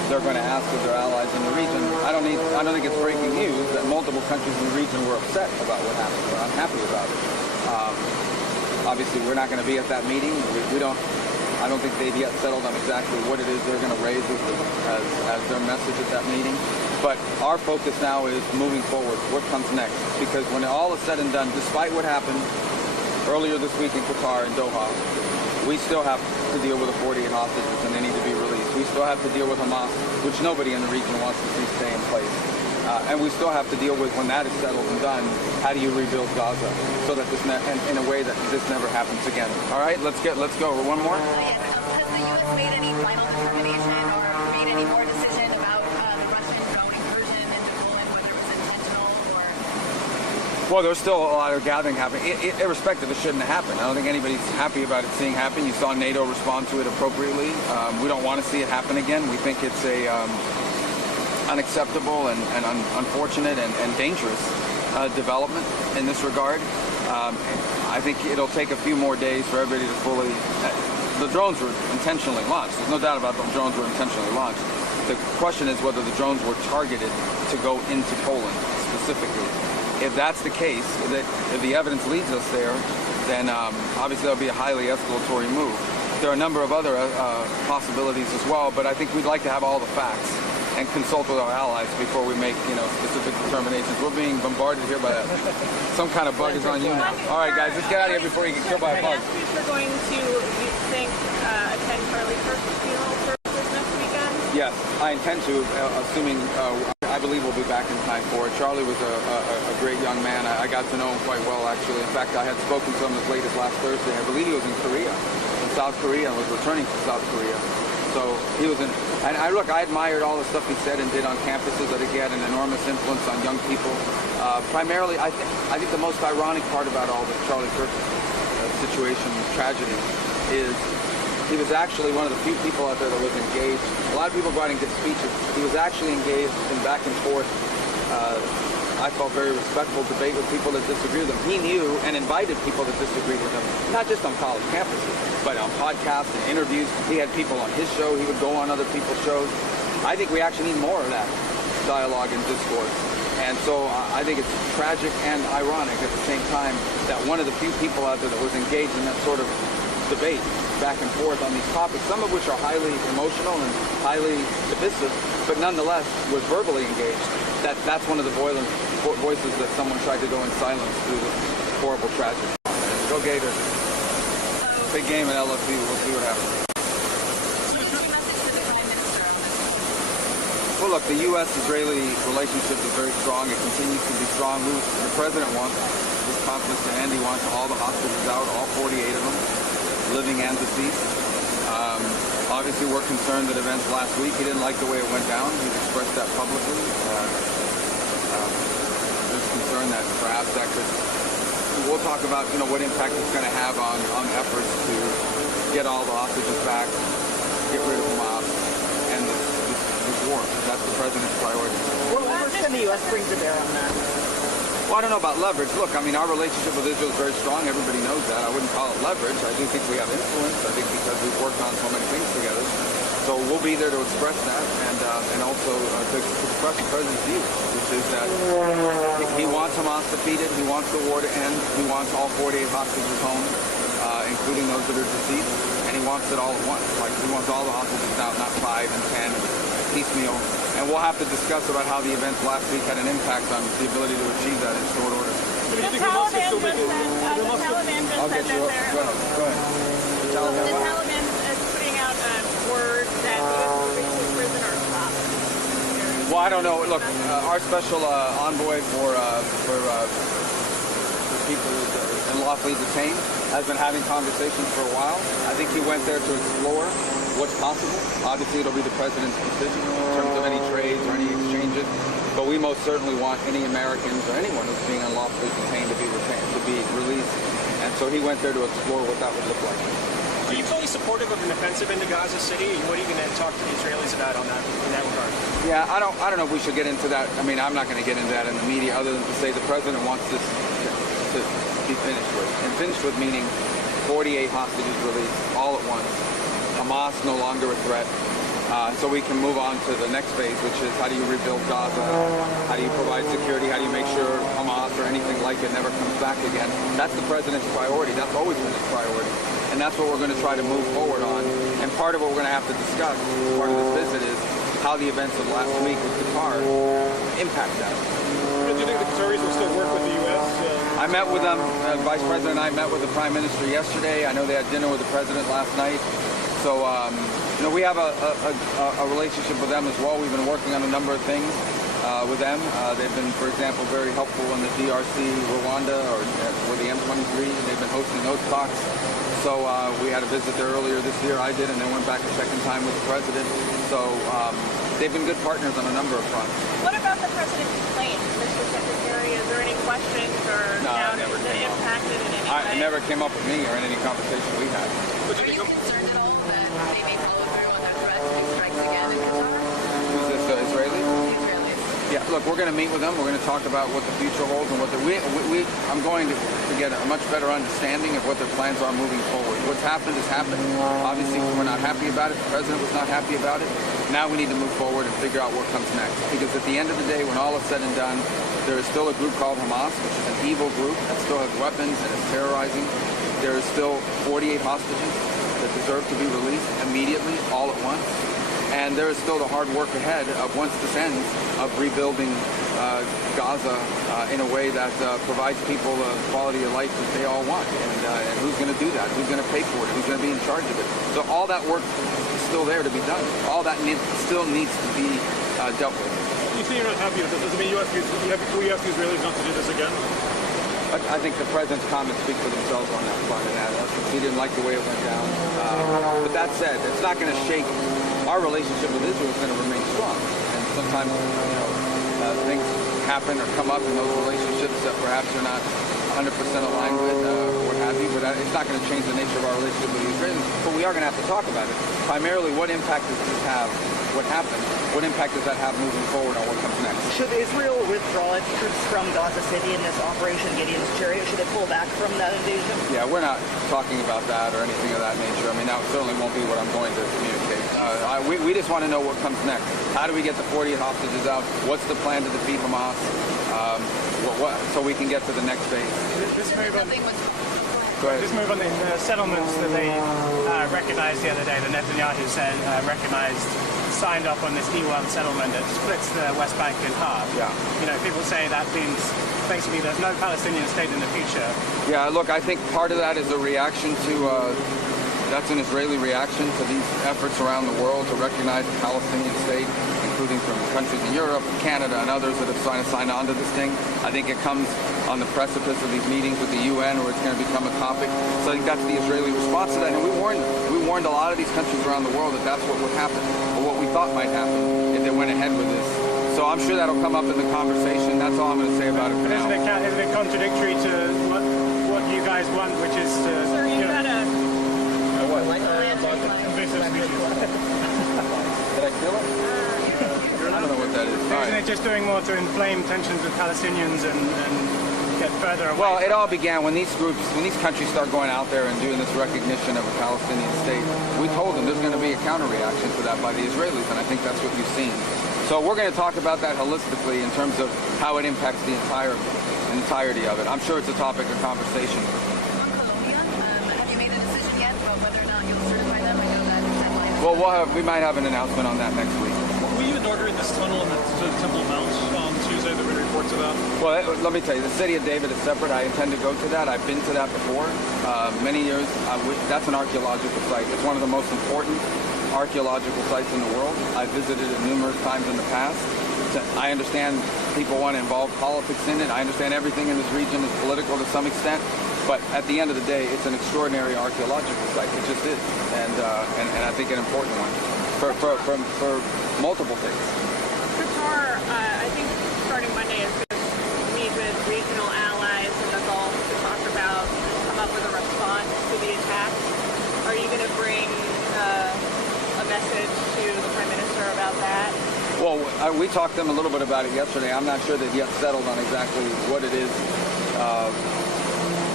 they're going to ask of their allies in the region. I don't think it's breaking news that multiple countries in the region were upset about what happened. We're unhappy about it. Obviously, we're not going to be at that meeting. I don't think they've yet settled on exactly what it is they're going to raise as their message at that meeting. But our focus now is moving forward. What comes next? Because when all is said and done, despite what happened earlier this week in Qatar and Doha, we still have to deal with the 48 hostages, and they need to be released. We still have to deal with Hamas, which nobody in the region wants to see stay in place. And we still have to deal with, when that is settled and done, how do you rebuild Gaza so that this in a way that this never happens again. All right, let's go. One more. Has the U.S. made any final determination or made any more decision about the Russian incursion into Poland, whether it was intentional or? Well, there's still a lot of gathering happening. Irrespective, it shouldn't have happened. I don't think anybody's happy about it seeing happen. You saw NATO respond to it appropriately. We don't want to see it happen again. We think it's a unacceptable and unfortunate and dangerous development in this regard. I think it'll take a few more days for everybody to fully... The drones were intentionally launched. There's no doubt about the drones were intentionally launched. The question is whether the drones were targeted to go into Poland specifically. If that's the case, if the evidence leads us there, then obviously that'll be a highly escalatory move. There are a number of other possibilities as well, but I think we'd like to have all the facts and consult with our allies before we make, specific determinations. We're being bombarded here by some kind of bug is on you now. All right, guys, let's get out of here before you get killed by a bug. You're going to, you think, attend Charlie Kirk's funeral services next weekend? Yes, I intend to, assuming I believe we'll be back in time for it. Charlie was a great young man. I got to know him quite well, actually. In fact, I had spoken to him as late as last Thursday. I believe he was in South Korea, and was returning to South Korea. So he was and I admired all the stuff he said and did on campuses. I think he had an enormous influence on young people. Primarily, I think the most ironic part about all the Charlie Kirk situation, tragedy, is he was actually one of the few people out there that was engaged. A lot of people go out and give speeches. He was actually engaged in back and forth, I felt very respectful debate with people that disagree with him. He knew and invited people that disagreed with him, not just on college campuses, but on podcasts and interviews. He had people on his show. He would go on other people's shows. I think we actually need more of that dialogue and discourse. And so I think it's tragic and ironic at the same time that one of the few people out there that was engaged in that sort of debate back and forth on these topics, some of which are highly emotional and highly divisive, but nonetheless was verbally engaged. That's one of the voices that someone tried to go in silence through this horrible tragedy. Go Gators. Big game at LSU. We'll see what happens. Well, look, the U.S.-Israeli relationship is very strong. It continues to be strong. The president wants this conflict to end. He wants all the hostages out, all 48 of them, living and deceased. Obviously, we're concerned that events last week, he didn't like the way it went down. He's expressed that publicly. There's concern that perhaps that could... We'll talk about, what impact it's going to have on efforts to get all the hostages back, get rid of Hamas, and this war. That's the president's priority. What leverage can the U.S. bring to bear on that? Well, I don't know about leverage. Look, our relationship with Israel is very strong. Everybody knows that. I wouldn't call it leverage. I do think we have influence. I think because we've worked on so many things together. So we'll be there to express that and also to express the president's view, which is that he wants Hamas defeated. He wants the war to end. He wants all 48 hostages home, including those that are deceased. And he wants it all at once. Like, he wants all the hostages out, not 5 and 10, piecemeal. And we'll have to discuss about how the events last week had an impact on the ability to achieve that in short order. The Taliban just said that they're... Go ahead. The Taliban is putting out a word that the U.S. releases prisoners stopped. Well, I don't know. Look, our special envoy for people unlawfully detained has been having conversations for a while. I think he went there to explore what's possible. Obviously, it'll be the president's decision in terms of any trades or any exchanges. But we most certainly want any Americans or anyone who's being unlawfully detained to be released. And so he went there to explore what that would look like. Are you fully supportive of an offensive into Gaza City? And what are you going to talk to the Israelis about on that in that regard? Yeah, I don't know if we should get into that. I'm not going to get into that in the media, other than to say the president wants this to be finished with. And finished with meaning 48 hostages released all at once. Hamas no longer a threat. so we can move on to the next phase, which is how do you rebuild Gaza? How do you provide security? How do you make sure Hamas or anything like it never comes back again? That's the president's priority. That's always been his priority. And that's what we're going to try to move forward on. And part of what we're going to have to discuss, part of this visit, is how the events of last week with Qatar impact that. Do you think the Qataris will still work with the U.S.? I met with them. Vice President and I met with the Prime Minister yesterday. I know they had dinner with the President last night. So, we have a relationship with them as well. We've been working on a number of things with them. They've been, for example, very helpful in the DRC, Rwanda, or the M23. They've been hosting those talks. So we had a visit there earlier this year. I did, and then went back a second time with the President. So they've been good partners on a number of fronts. What about the president's plane, Mr. Secretary? Is there any questions or doubt that impacted in any way? It never came up with me or in any conversation we had. Are you concerned at all that they may follow through on their threat to make strikes again in Qatar? Who's this, Israeli? The Israelis. Yeah, look, we're going to meet with them. We're going to talk about what the future holds and what I'm going to get a much better understanding of what their plans are moving forward. What's happened has happened. Obviously, we're not happy about it. The president was not happy about it. Now we need to move forward and figure out what comes next. Because at the end of the day, when all is said and done, there is still a group called Hamas, which is an evil group that still has weapons and is terrorizing. There is still 48 hostages that deserve to be released immediately, all at once. And there is still the hard work ahead of, once this ends, of rebuilding Gaza in a way that provides people the quality of life that they all want. And who's going to do that? Who's going to pay for it? Who's going to be in charge of it? So all that work is still there to be done. All that still needs to be dealt with. You say you're not happy with it. Does it mean we ask the Israelis not to do this again? I think the president's comments speak for themselves on that front. And he didn't like the way it went down. But that said, it's not going to shake. Our relationship with Israel is going to remain strong. And sometimes, things happen or come up in those relationships that perhaps you're not 100% aligned with, or what have you. But it's not going to change the nature of our relationship with the Israelis. But we are going to have to talk about it. Primarily, what impact does this have? What happened? What impact does that have moving forward on what comes next? Should Israel withdraw its troops from Gaza City in this Operation Gideon's Chariot? Should it pull back from that invasion? Yeah, we're not talking about that or anything of that nature. I mean, that certainly won't be what I'm going to communicate. We just want to know what comes next. How do we get the 48 hostages out? What's the plan to defeat Hamas? So we can get to the next phase. This move on, Nothing was. Go ahead. this move on the settlements that they recognized the other day, that Netanyahu said signed off on this E1 settlement that splits the West Bank in half. Yeah. People say that means basically there's no Palestinian state in the future. Yeah, look, I think part of that is a reaction to, that's an Israeli reaction to these efforts around the world to recognize the Palestinian state, including from countries in Europe, Canada, and others that have signed on to this thing. I think it comes on the precipice of these meetings with the UN where it's going to become a topic. So I think that's the Israeli response to that. And we warned them. We warned a lot of these countries around the world that that's what would happen, or what we thought might happen if they went ahead with this. So I'm sure that'll come up in the conversation. That's all I'm going to say about it for now. Isn't it contradictory to what you guys want, which is to... Sir, you had a... invasive species? Did I feel it? I don't know what that is. All Isn't right. it just doing more to inflame tensions with Palestinians and get further away? Well, it all began when these countries start going out there and doing this recognition of a Palestinian state. We told them there's going to be a counter-reaction to that by the Israelis, and I think that's what you've seen. So we're going to talk about that holistically in terms of how it impacts the entirety of it. I'm sure it's a topic of conversation. On Colombia, have you made a decision yet about whether or not you'll certify them? I know that deadline is. Well, we might have an announcement on that next week. Were you inaugurating this tunnel in the Temple Mount on Tuesday? There were reports of that. Well, let me tell you, the city of David is separate. I intend to go to that. I've been to that before. Many years. That's an archaeological site. It's one of the most important archaeological sites in the world. I've visited it numerous times in the past. I understand people want to involve politics in it. I understand everything in this region is political to some extent. But at the end of the day, it's an extraordinary archaeological site. It just is. And I think an important one for multiple things. Qatar, I think starting Monday is going to meet with regional allies in the Gulf to come up with a response to the attacks. Are you going to bring a message to the Prime Minister about that? Well, we talked to them a little bit about it yesterday. I'm not sure they've yet settled on exactly what it is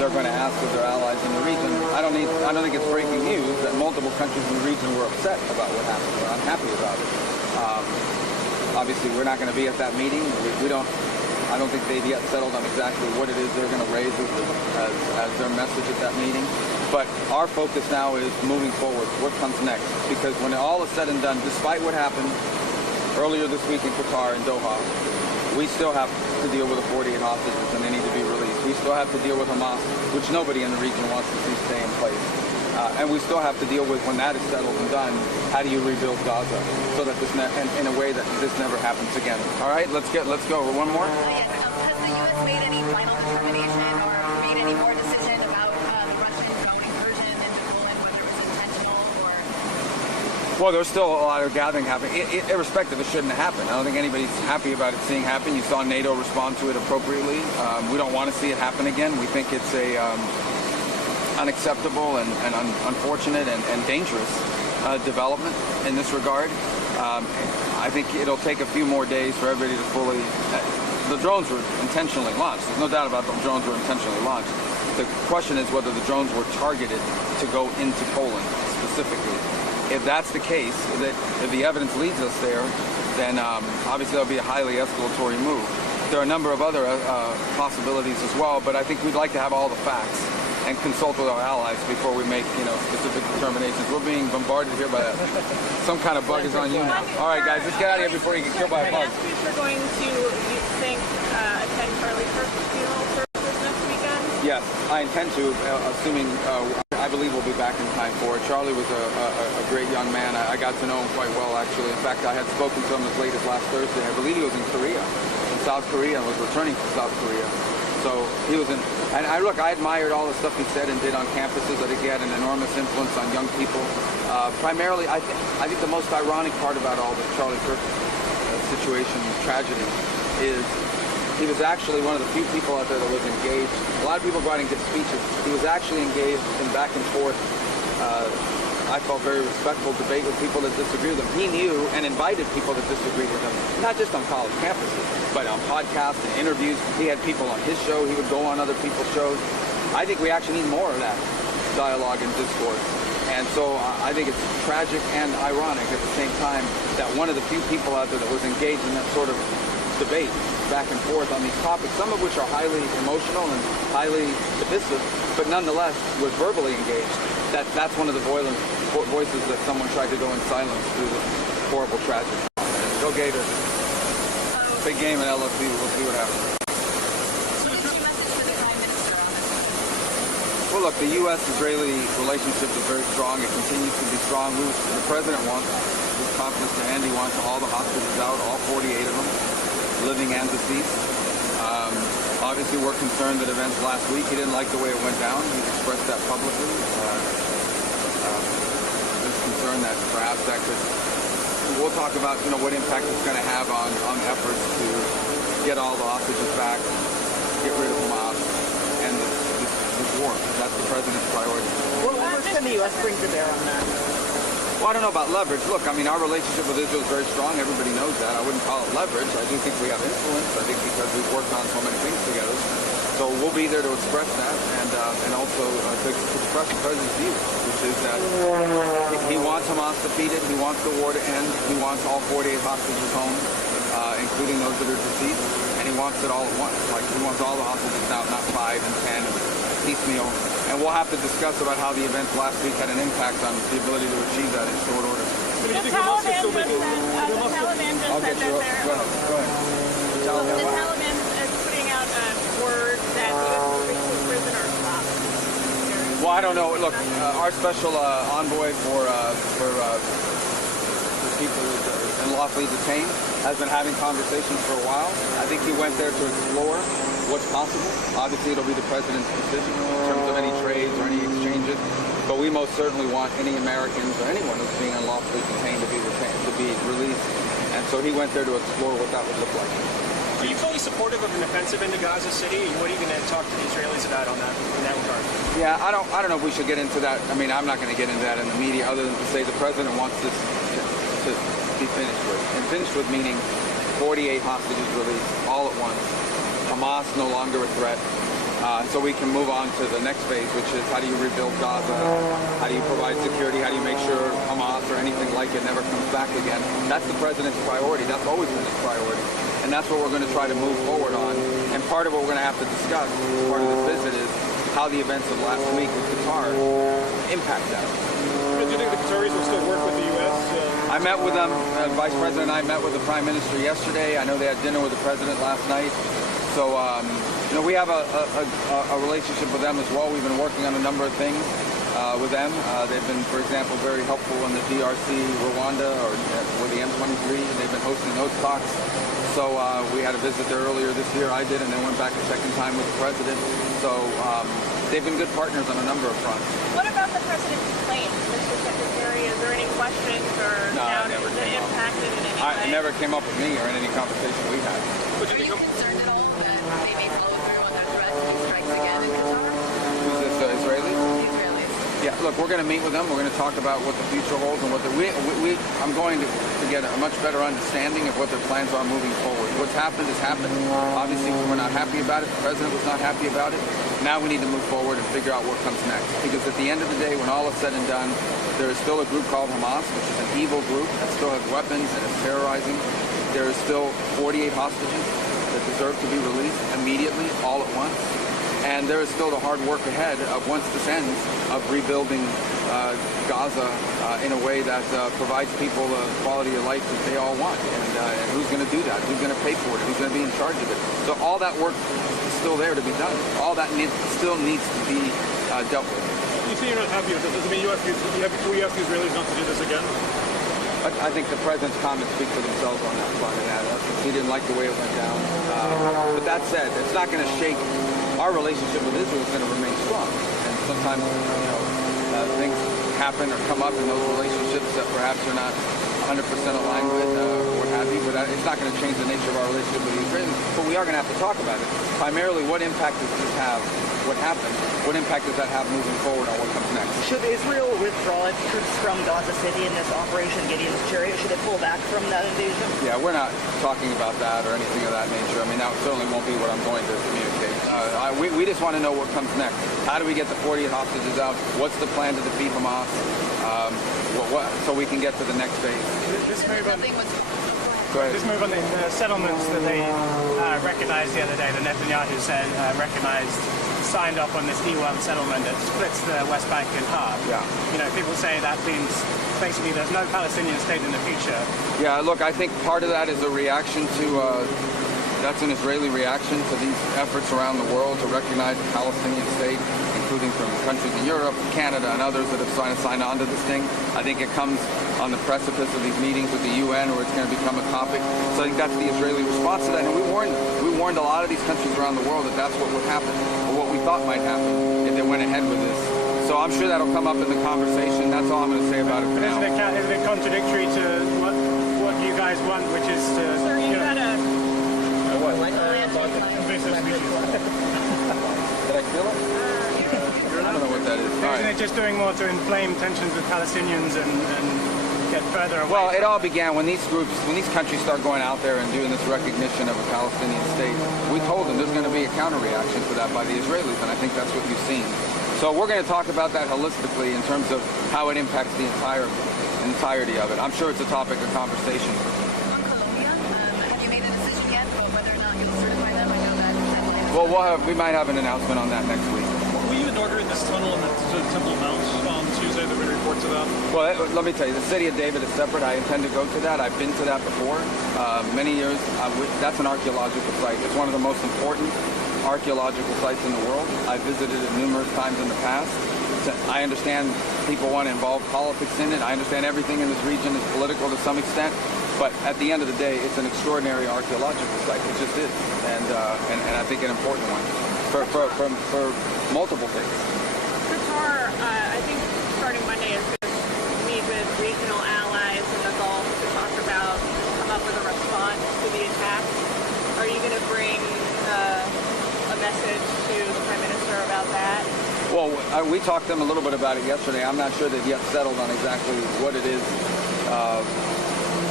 they're going to ask of their allies in the region. I don't think it's breaking news that multiple countries in the region were upset about what happened. We're unhappy about it. Obviously, we're not going to be at that meeting. I don't think they've yet settled on exactly what it is they're going to raise as their message at that meeting. But our focus now is moving forward. What comes next? Because when all is said and done, despite what happened earlier this week in Qatar and Doha, we still have to deal with the 48 hostages and they need to be released. We still have to deal with Hamas, which nobody in the region wants to see stay in place. And we still have to deal with, when that is settled and done, how do you rebuild Gaza so that this in a way that this never happens again. All right, let's go. One more. Yes, has the U.S. made any final determination or made any more decision about the Russian incursion into Poland, whether it was intentional or? Well, there's still a lot of gathering happening. Irrespective, it shouldn't have happened. I don't think anybody's happy about it seeing happen. You saw NATO respond to it appropriately. We don't want to see it happen again. We think it's a unacceptable and unfortunate and dangerous development in this regard. I think it'll take a few more days for everybody to fully... the drones were intentionally launched. There's no doubt about them. Drones were intentionally launched. The question is whether the drones were targeted to go into Poland specifically. If that's the case, if the evidence leads us there, then obviously that'll be a highly escalatory move. There are a number of other possibilities as well, but I think we'd like to have all the facts and consult with our allies before we make, specific determinations. We're being bombarded here by some kind of bug is on you now. All right, guys, let's get out of here before you get killed by a bug. We're going to, you think, attend Charlie Kirk's funeral services next weekend? Yes, I intend to, assuming I believe we'll be back in time for it. Charlie was a great young man. I got to know him quite well, actually. In fact, I had spoken to him as late as last Thursday. I believe he was in South Korea, and was returning to South Korea. So he was in, and I admired all the stuff he said and did on campuses. I think he had an enormous influence on young people. Primarily, I think the most ironic part about all the Charlie Kirk situation, tragedy, is he was actually one of the few people out there that was engaged. A lot of people go out and give speeches. He was actually engaged in back and forth, I felt very respectful debate with people that disagree with him. He knew and invited people that disagreed with him, not just on college campuses, but on podcasts and interviews. He had people on his show. He would go on other people's shows. I think we actually need more of that dialogue and discourse. And so I think it's tragic and ironic at the same time that one of the few people out there that was engaged in that sort of debate back and forth on these topics, some of which are highly emotional and highly divisive, but nonetheless was verbally engaged. That's one of the voices that someone tried to go in silence through this horrible tragedy. Go Gators. Big game in LSU. We'll see what happens. Well, look, the U.S.-Israeli relationship is very strong. It continues to be strong. The president wants, his conference to end, he wants all the hostages out, all 48 of them, living and deceased. Obviously, we're concerned that events last week, he didn't like the way it went down. He's expressed that publicly. There's concern that perhaps that could... We'll talk about, what impact it's going to have on efforts to get all the hostages back, get rid of Hamas, and this war. That's the president's priority. What leverage can the U.S. bring to bear on that? Well, I don't know about leverage. Look, our relationship with Israel is very strong. Everybody knows that. I wouldn't call it leverage. I do think we have influence. I think because we've worked on so many things together. So we'll be there to express that and also to express the president's view, which is that he wants Hamas defeated. He wants the war to end. He wants all 48 hostages home, including those that are deceased. And he wants it all at once. Like, he wants all the hostages out, not 5 and 10, piecemeal. And we'll have to discuss about how the events last week had an impact on the ability to achieve that in short order. The Taliban just said that they're... Go ahead. The Taliban is putting out word that the U.S. will release prisoners last. Well, I don't know. Look, our special envoy for people unlawfully detained has been having conversations for a while. I think he went there to explore what's possible. Obviously, it'll be the president's decision in terms of any trades or any exchanges. But we most certainly want any Americans or anyone who's being unlawfully detained to be released. And so he went there to explore what that would look like. Are you fully supportive of an offensive into Gaza City? And what are you going to talk to the Israelis about in that regard? Yeah, I don't know if we should get into that. I'm not going to get into that in the media, other than to say the president wants this to be finished with. And finished with meaning 48 hostages released all at once. Hamas no longer a threat. so we can move on to the next phase, which is how do you rebuild Gaza? How do you provide security? How do you make sure Hamas or anything like it never comes back again? That's the president's priority. That's always been his priority. And that's what we're going to try to move forward on. And part of what we're going to have to discuss, part of this visit, is how the events of last week with Qatar impact that. Do you think the Qataris will still work with the U.S.? I met with them. Vice President and I met with the Prime Minister yesterday. I know they had dinner with the President last night. So, we have a relationship with them as well. We've been working on a number of things with them. They've been, for example, very helpful in the DRC, Rwanda, or with the M23. They've been hosting those talks. So we had a visit there earlier this year. I did, and then went back a second time with the President. So they've been good partners on a number of fronts. What about the president's claims, Mr. Secretary? Is there any questions or doubts that impacted in any way? It never came up with me or in any conversation we had. Are you concerned at all that they may follow through on their threat to strikes again in Qatar? Who's this, Israeli? The Israelis. Yeah, look, we're going to meet with them. We're going to talk about what the future holds and what I'm going to get a much better understanding of what their plans are moving forward. What's happened has happened. Obviously, we're not happy about it. The president was not happy about it. Now we need to move forward and figure out what comes next. Because at the end of the day, when all is said and done, there is still a group called Hamas, which is an evil group that still has weapons and is terrorizing. There is still 48 hostages that deserve to be released immediately, all at once. And there is still the hard work ahead of, once this ends, of rebuilding Gaza in a way that provides people the quality of life that they all want. And who's going to do that? Who's going to pay for it? Who's going to be in charge of it? So all that work is still there to be done. All that still needs to be dealt with. You say you're not happy with it. Does it mean you ask the Israelis not to do this again? I think the president's comments speak for themselves on that front. And he didn't like the way it went down. But that said, it's not going to shake. Our relationship with Israel is going to remain strong. And sometimes, things happen or come up in those relationships that perhaps you're not 100% aligned with or what have you. But it's not going to change the nature of our relationship with the Israelis. But we are going to have to talk about it. Primarily, what impact does this have? What happened? What impact does that have moving forward on what comes next? Should Israel withdraw its troops from Gaza City in this Operation Gideon's Chariot? Should it pull back from that invasion? Yeah, we're not talking about that or anything of that nature. I mean, that certainly won't be what I'm going to communicate. We just want to know what comes next. How do we get the 48 hostages out? What's the plan to defeat Hamas? So we can get to the next phase. This move on, Go ahead. this move on the settlements that they recognized the other day, the Netanyahu said signed off on this E1 settlement that splits the West Bank in half. Yeah. People say that means basically there's no Palestinian state in the future. Yeah, look, I think part of that is a reaction to, that's an Israeli reaction to these efforts around the world to recognize a Palestinian state, including from countries in Europe, Canada, and others that have signed on to this thing. I think it comes on the precipice of these meetings with the UN where it's going to become a topic. So I think that's the Israeli response to that. And we warned a lot of these countries around the world that that's what would happen, or what we thought might happen if they went ahead with this. So I'm sure that'll come up in the conversation. That's all I'm going to say about it for now. Isn't it contradictory to what you guys want, which is to... Sir, you had a... What? invasive species? Did I feel it? I don't know what that is. All Isn't right. it just doing more to inflame tensions with Palestinians and get further away? Well, it all began when these countries start going out there and doing this recognition of a Palestinian state. We told them there's going to be a counter-reaction to that by the Israelis, and I think that's what you've seen. So we're going to talk about that holistically in terms of how it impacts the entirety of it. I'm sure it's a topic of conversation. On Colombia, have you made a decision yet about whether or not you'll certify them? I know that Well, we might have an announcement on that next week. Were you inaugurating this tunnel in the Temple Mount on Tuesday? There were reports of that. Well, let me tell you, the city of David is separate. I intend to go to that. I've been to that before. Many years. That's an archaeological site. It's one of the most important archaeological sites in the world. I've visited it numerous times in the past. I understand people want to involve politics in it. I understand everything in this region is political to some extent. But at the end of the day, it's an extraordinary archaeological site. It just is. And I think an important one for multiple things. Qatar, I think starting Monday is going to meet with regional allies in the Gulf to come up with a response to the attack. Are you going to bring a message to the Prime Minister about that? Well, we talked to them a little bit about it yesterday. I'm not sure they've yet settled on exactly what it is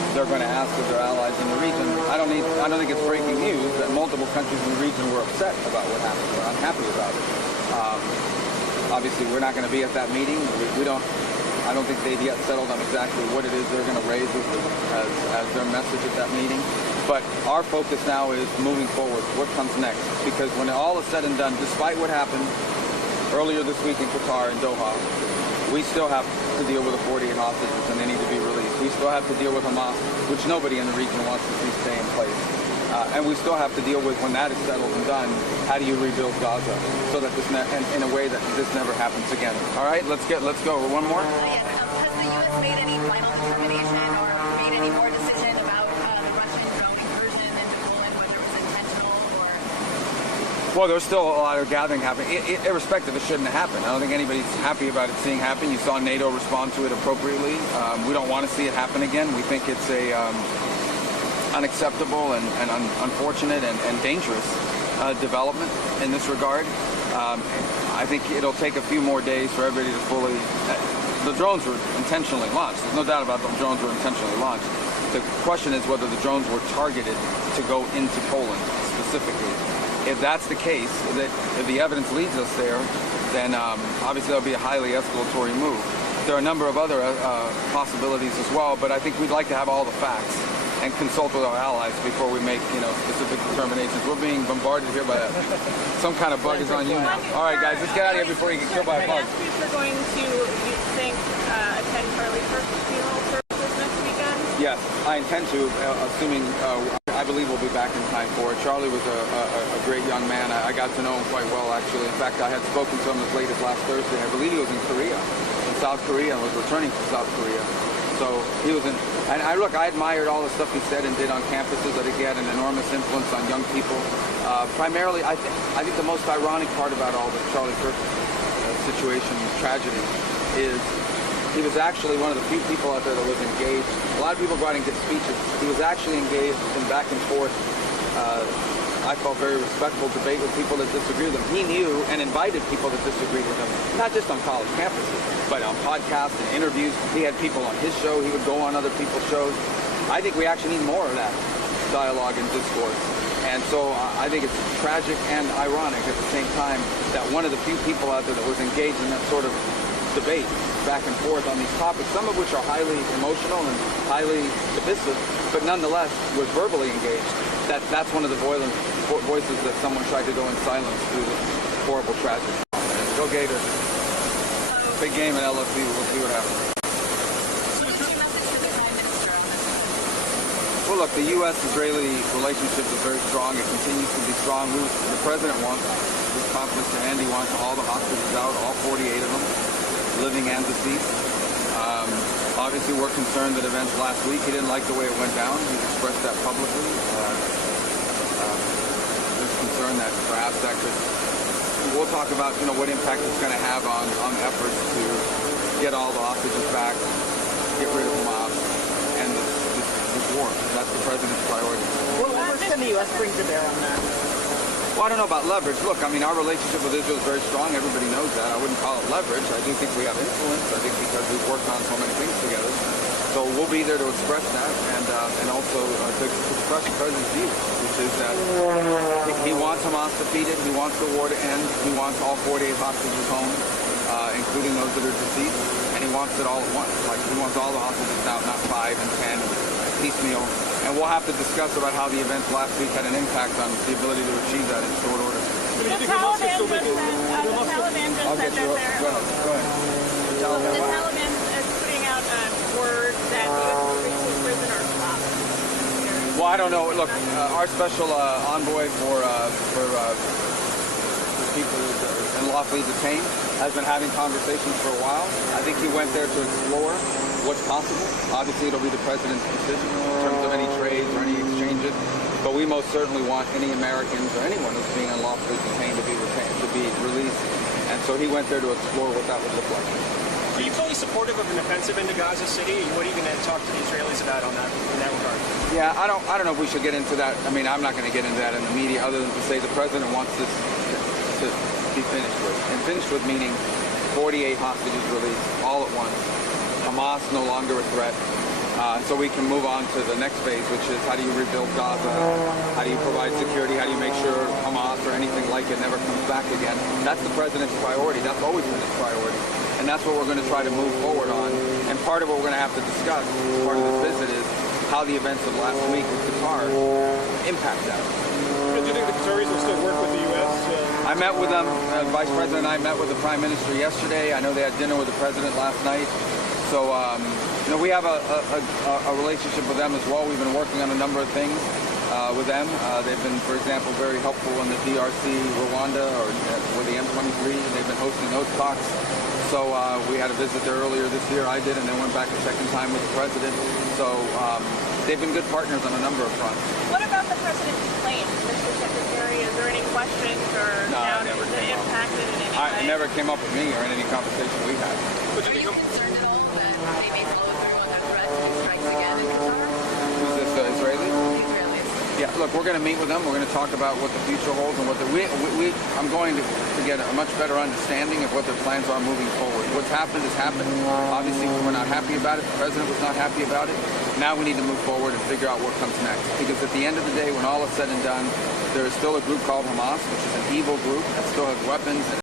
they're going to ask of their allies in the region. I don't think it's breaking news that multiple countries in the region were upset about what happened. We're unhappy about it. Obviously, we're not going to be at that meeting. I don't think they've yet settled on exactly what it is they're going to raise as their message at that meeting. But our focus now is moving forward. What comes next? Because when all is said and done, despite what happened earlier this week in Qatar and Doha, we still have to deal with the 48 hostages and they need to be released. We still have to deal with Hamas, which nobody in the region wants to see stay in place. And we still have to deal with, when that is settled and done, how do you rebuild Gaza so that this in a way that this never happens again. All right, let's go. One more. Yes, has the U.S. made any final determination or made any more decision about the Russian drone incursion into Poland, whether it was intentional or? Well, there's still a lot of gathering happening. Irrespective, it shouldn't have happened. I don't think anybody's happy about it seeing happen. You saw NATO respond to it appropriately. We don't want to see it happen again. We think it's a unacceptable and unfortunate and dangerous development in this regard. I think it'll take a few more days for everybody to fully... The drones were intentionally launched. There's no doubt about the drones were intentionally launched. The question is whether the drones were targeted to go into Poland specifically. If that's the case, if the evidence leads us there, then obviously that'll be a highly escalatory move. There are a number of other possibilities as well, but I think we'd like to have all the facts and consult with our allies before we make, specific determinations. We're being bombarded here by some kind of bug is on you now. All right, guys, let's get out of here before you get killed by a bug. If you're going to, you think, attend Charlie Kirk's funeral services next weekend? Yes, I intend to, assuming I believe we'll be back in time for it. Charlie was a great young man. I got to know him quite well, actually. In fact, I had spoken to him as late as last Thursday. I believe he was in South Korea, and was returning to South Korea. So he was in, and I admired all the stuff he said and did on campuses. I think he had an enormous influence on young people. Primarily, I think the most ironic part about all the Charlie Kirk situation, tragedy, is he was actually one of the few people out there that was engaged. A lot of people go out and get speeches. He was actually engaged in back and forth, I felt very respectful debate with people that disagree with him. He knew and invited people that disagreed with him, not just on college campuses, but on podcasts and interviews. He had people on his show. He would go on other people's shows. I think we actually need more of that dialogue and discourse. And so I think it's tragic and ironic at the same time that one of the few people out there that was engaged in that sort of debate back and forth on these topics, some of which are highly emotional and highly divisive, but nonetheless was verbally engaged. That's one of the voices that someone tried to go in silence through this horrible tragedy. Go Gators. Big game at LSU. We'll see what happens. Well, look, the U.S.-Israeli relationship is very strong. It continues to be strong. The president wants, his confidence to end. He wants all the hostages out, all 48 of them, living and deceased. Obviously, we're concerned that events last week, he didn't like the way it went down. He expressed that publicly. There's concern that perhaps that could... We'll talk about, what impact it's going to have on efforts to get all the hostages back, get rid of Hamas, and this war. That's the president's priority. What leverage can the U.S. bring to bear on that? Well, I don't know about leverage. Look, our relationship with Israel is very strong. Everybody knows that. I wouldn't call it leverage. I do think we have influence. I think because we've worked on so many things together. So we'll be there to express that and also to express the president's view, which is that he wants Hamas defeated. He wants the war to end. He wants all 48 hostages home, including those that are deceased. And he wants it all at once. Like, he wants all the hostages out, not 5 and 10, piecemeal. And we'll have to discuss about how the events last week had an impact on the ability to achieve that in short order. The Taliban just said that they're... Go ahead. The Taliban is putting out word that U.S. prisoners stopped. Well, I don't know. Look, our special envoy for people unlawfully detained has been having conversations for a while. I think he went there to explore what's possible. Obviously, it'll be the president's decision in terms of any trades or any exchanges. But we most certainly want any Americans or anyone who's being unlawfully detained to be released. And so he went there to explore what that would look like. Are you fully supportive of an offensive into Gaza City? What are you going to talk to the Israelis about in that regard? Yeah, I don't know if we should get into that. I mean, I'm not going to get into that in the media other than to say the president wants this to be finished with. And finished with meaning 48 hostages released all at once. Hamas no longer a threat. so we can move on to the next phase, which is how do you rebuild Gaza? How do you provide security? How do you make sure Hamas or anything like it never comes back again? That's the president's priority. That's always been his priority. And that's what we're going to try to move forward on. And part of what we're going to have to discuss as part of this visit is how the events of last week with Qatar impact that. Do you think the Qataris will still work with the U.S.? I met with them. Vice President and I met with the Prime Minister yesterday. I know they had dinner with the President last night. So, we have a relationship with them as well. We've been working on a number of things with them. They've been, for example, very helpful in the DRC, Rwanda, or with the M23. They've been hosting those talks. So we had a visit there earlier this year. I did, and then went back a second time with the President. So they've been good partners on a number of fronts. What about the president's plane, Mr. Secretary? Is there any questions or doubt never is it came up. impacted in any way? It never came up with me or in any conversation we had. But Are you concerned at all that they may follow through on that threat to do strikes again in Qatar? Who's this, Israeli? The Israelis. Yeah, look, we're going to meet with them. We're going to talk about what the future holds and what I'm going to get a much better understanding of what their plans are moving forward. What's happened has happened. Obviously, we're not happy about it. The president was not happy about it. Now we need to move forward and figure out what comes next. Because at the end of the day, when all is said and done, there is still a group called Hamas, which is an evil group that still has weapons and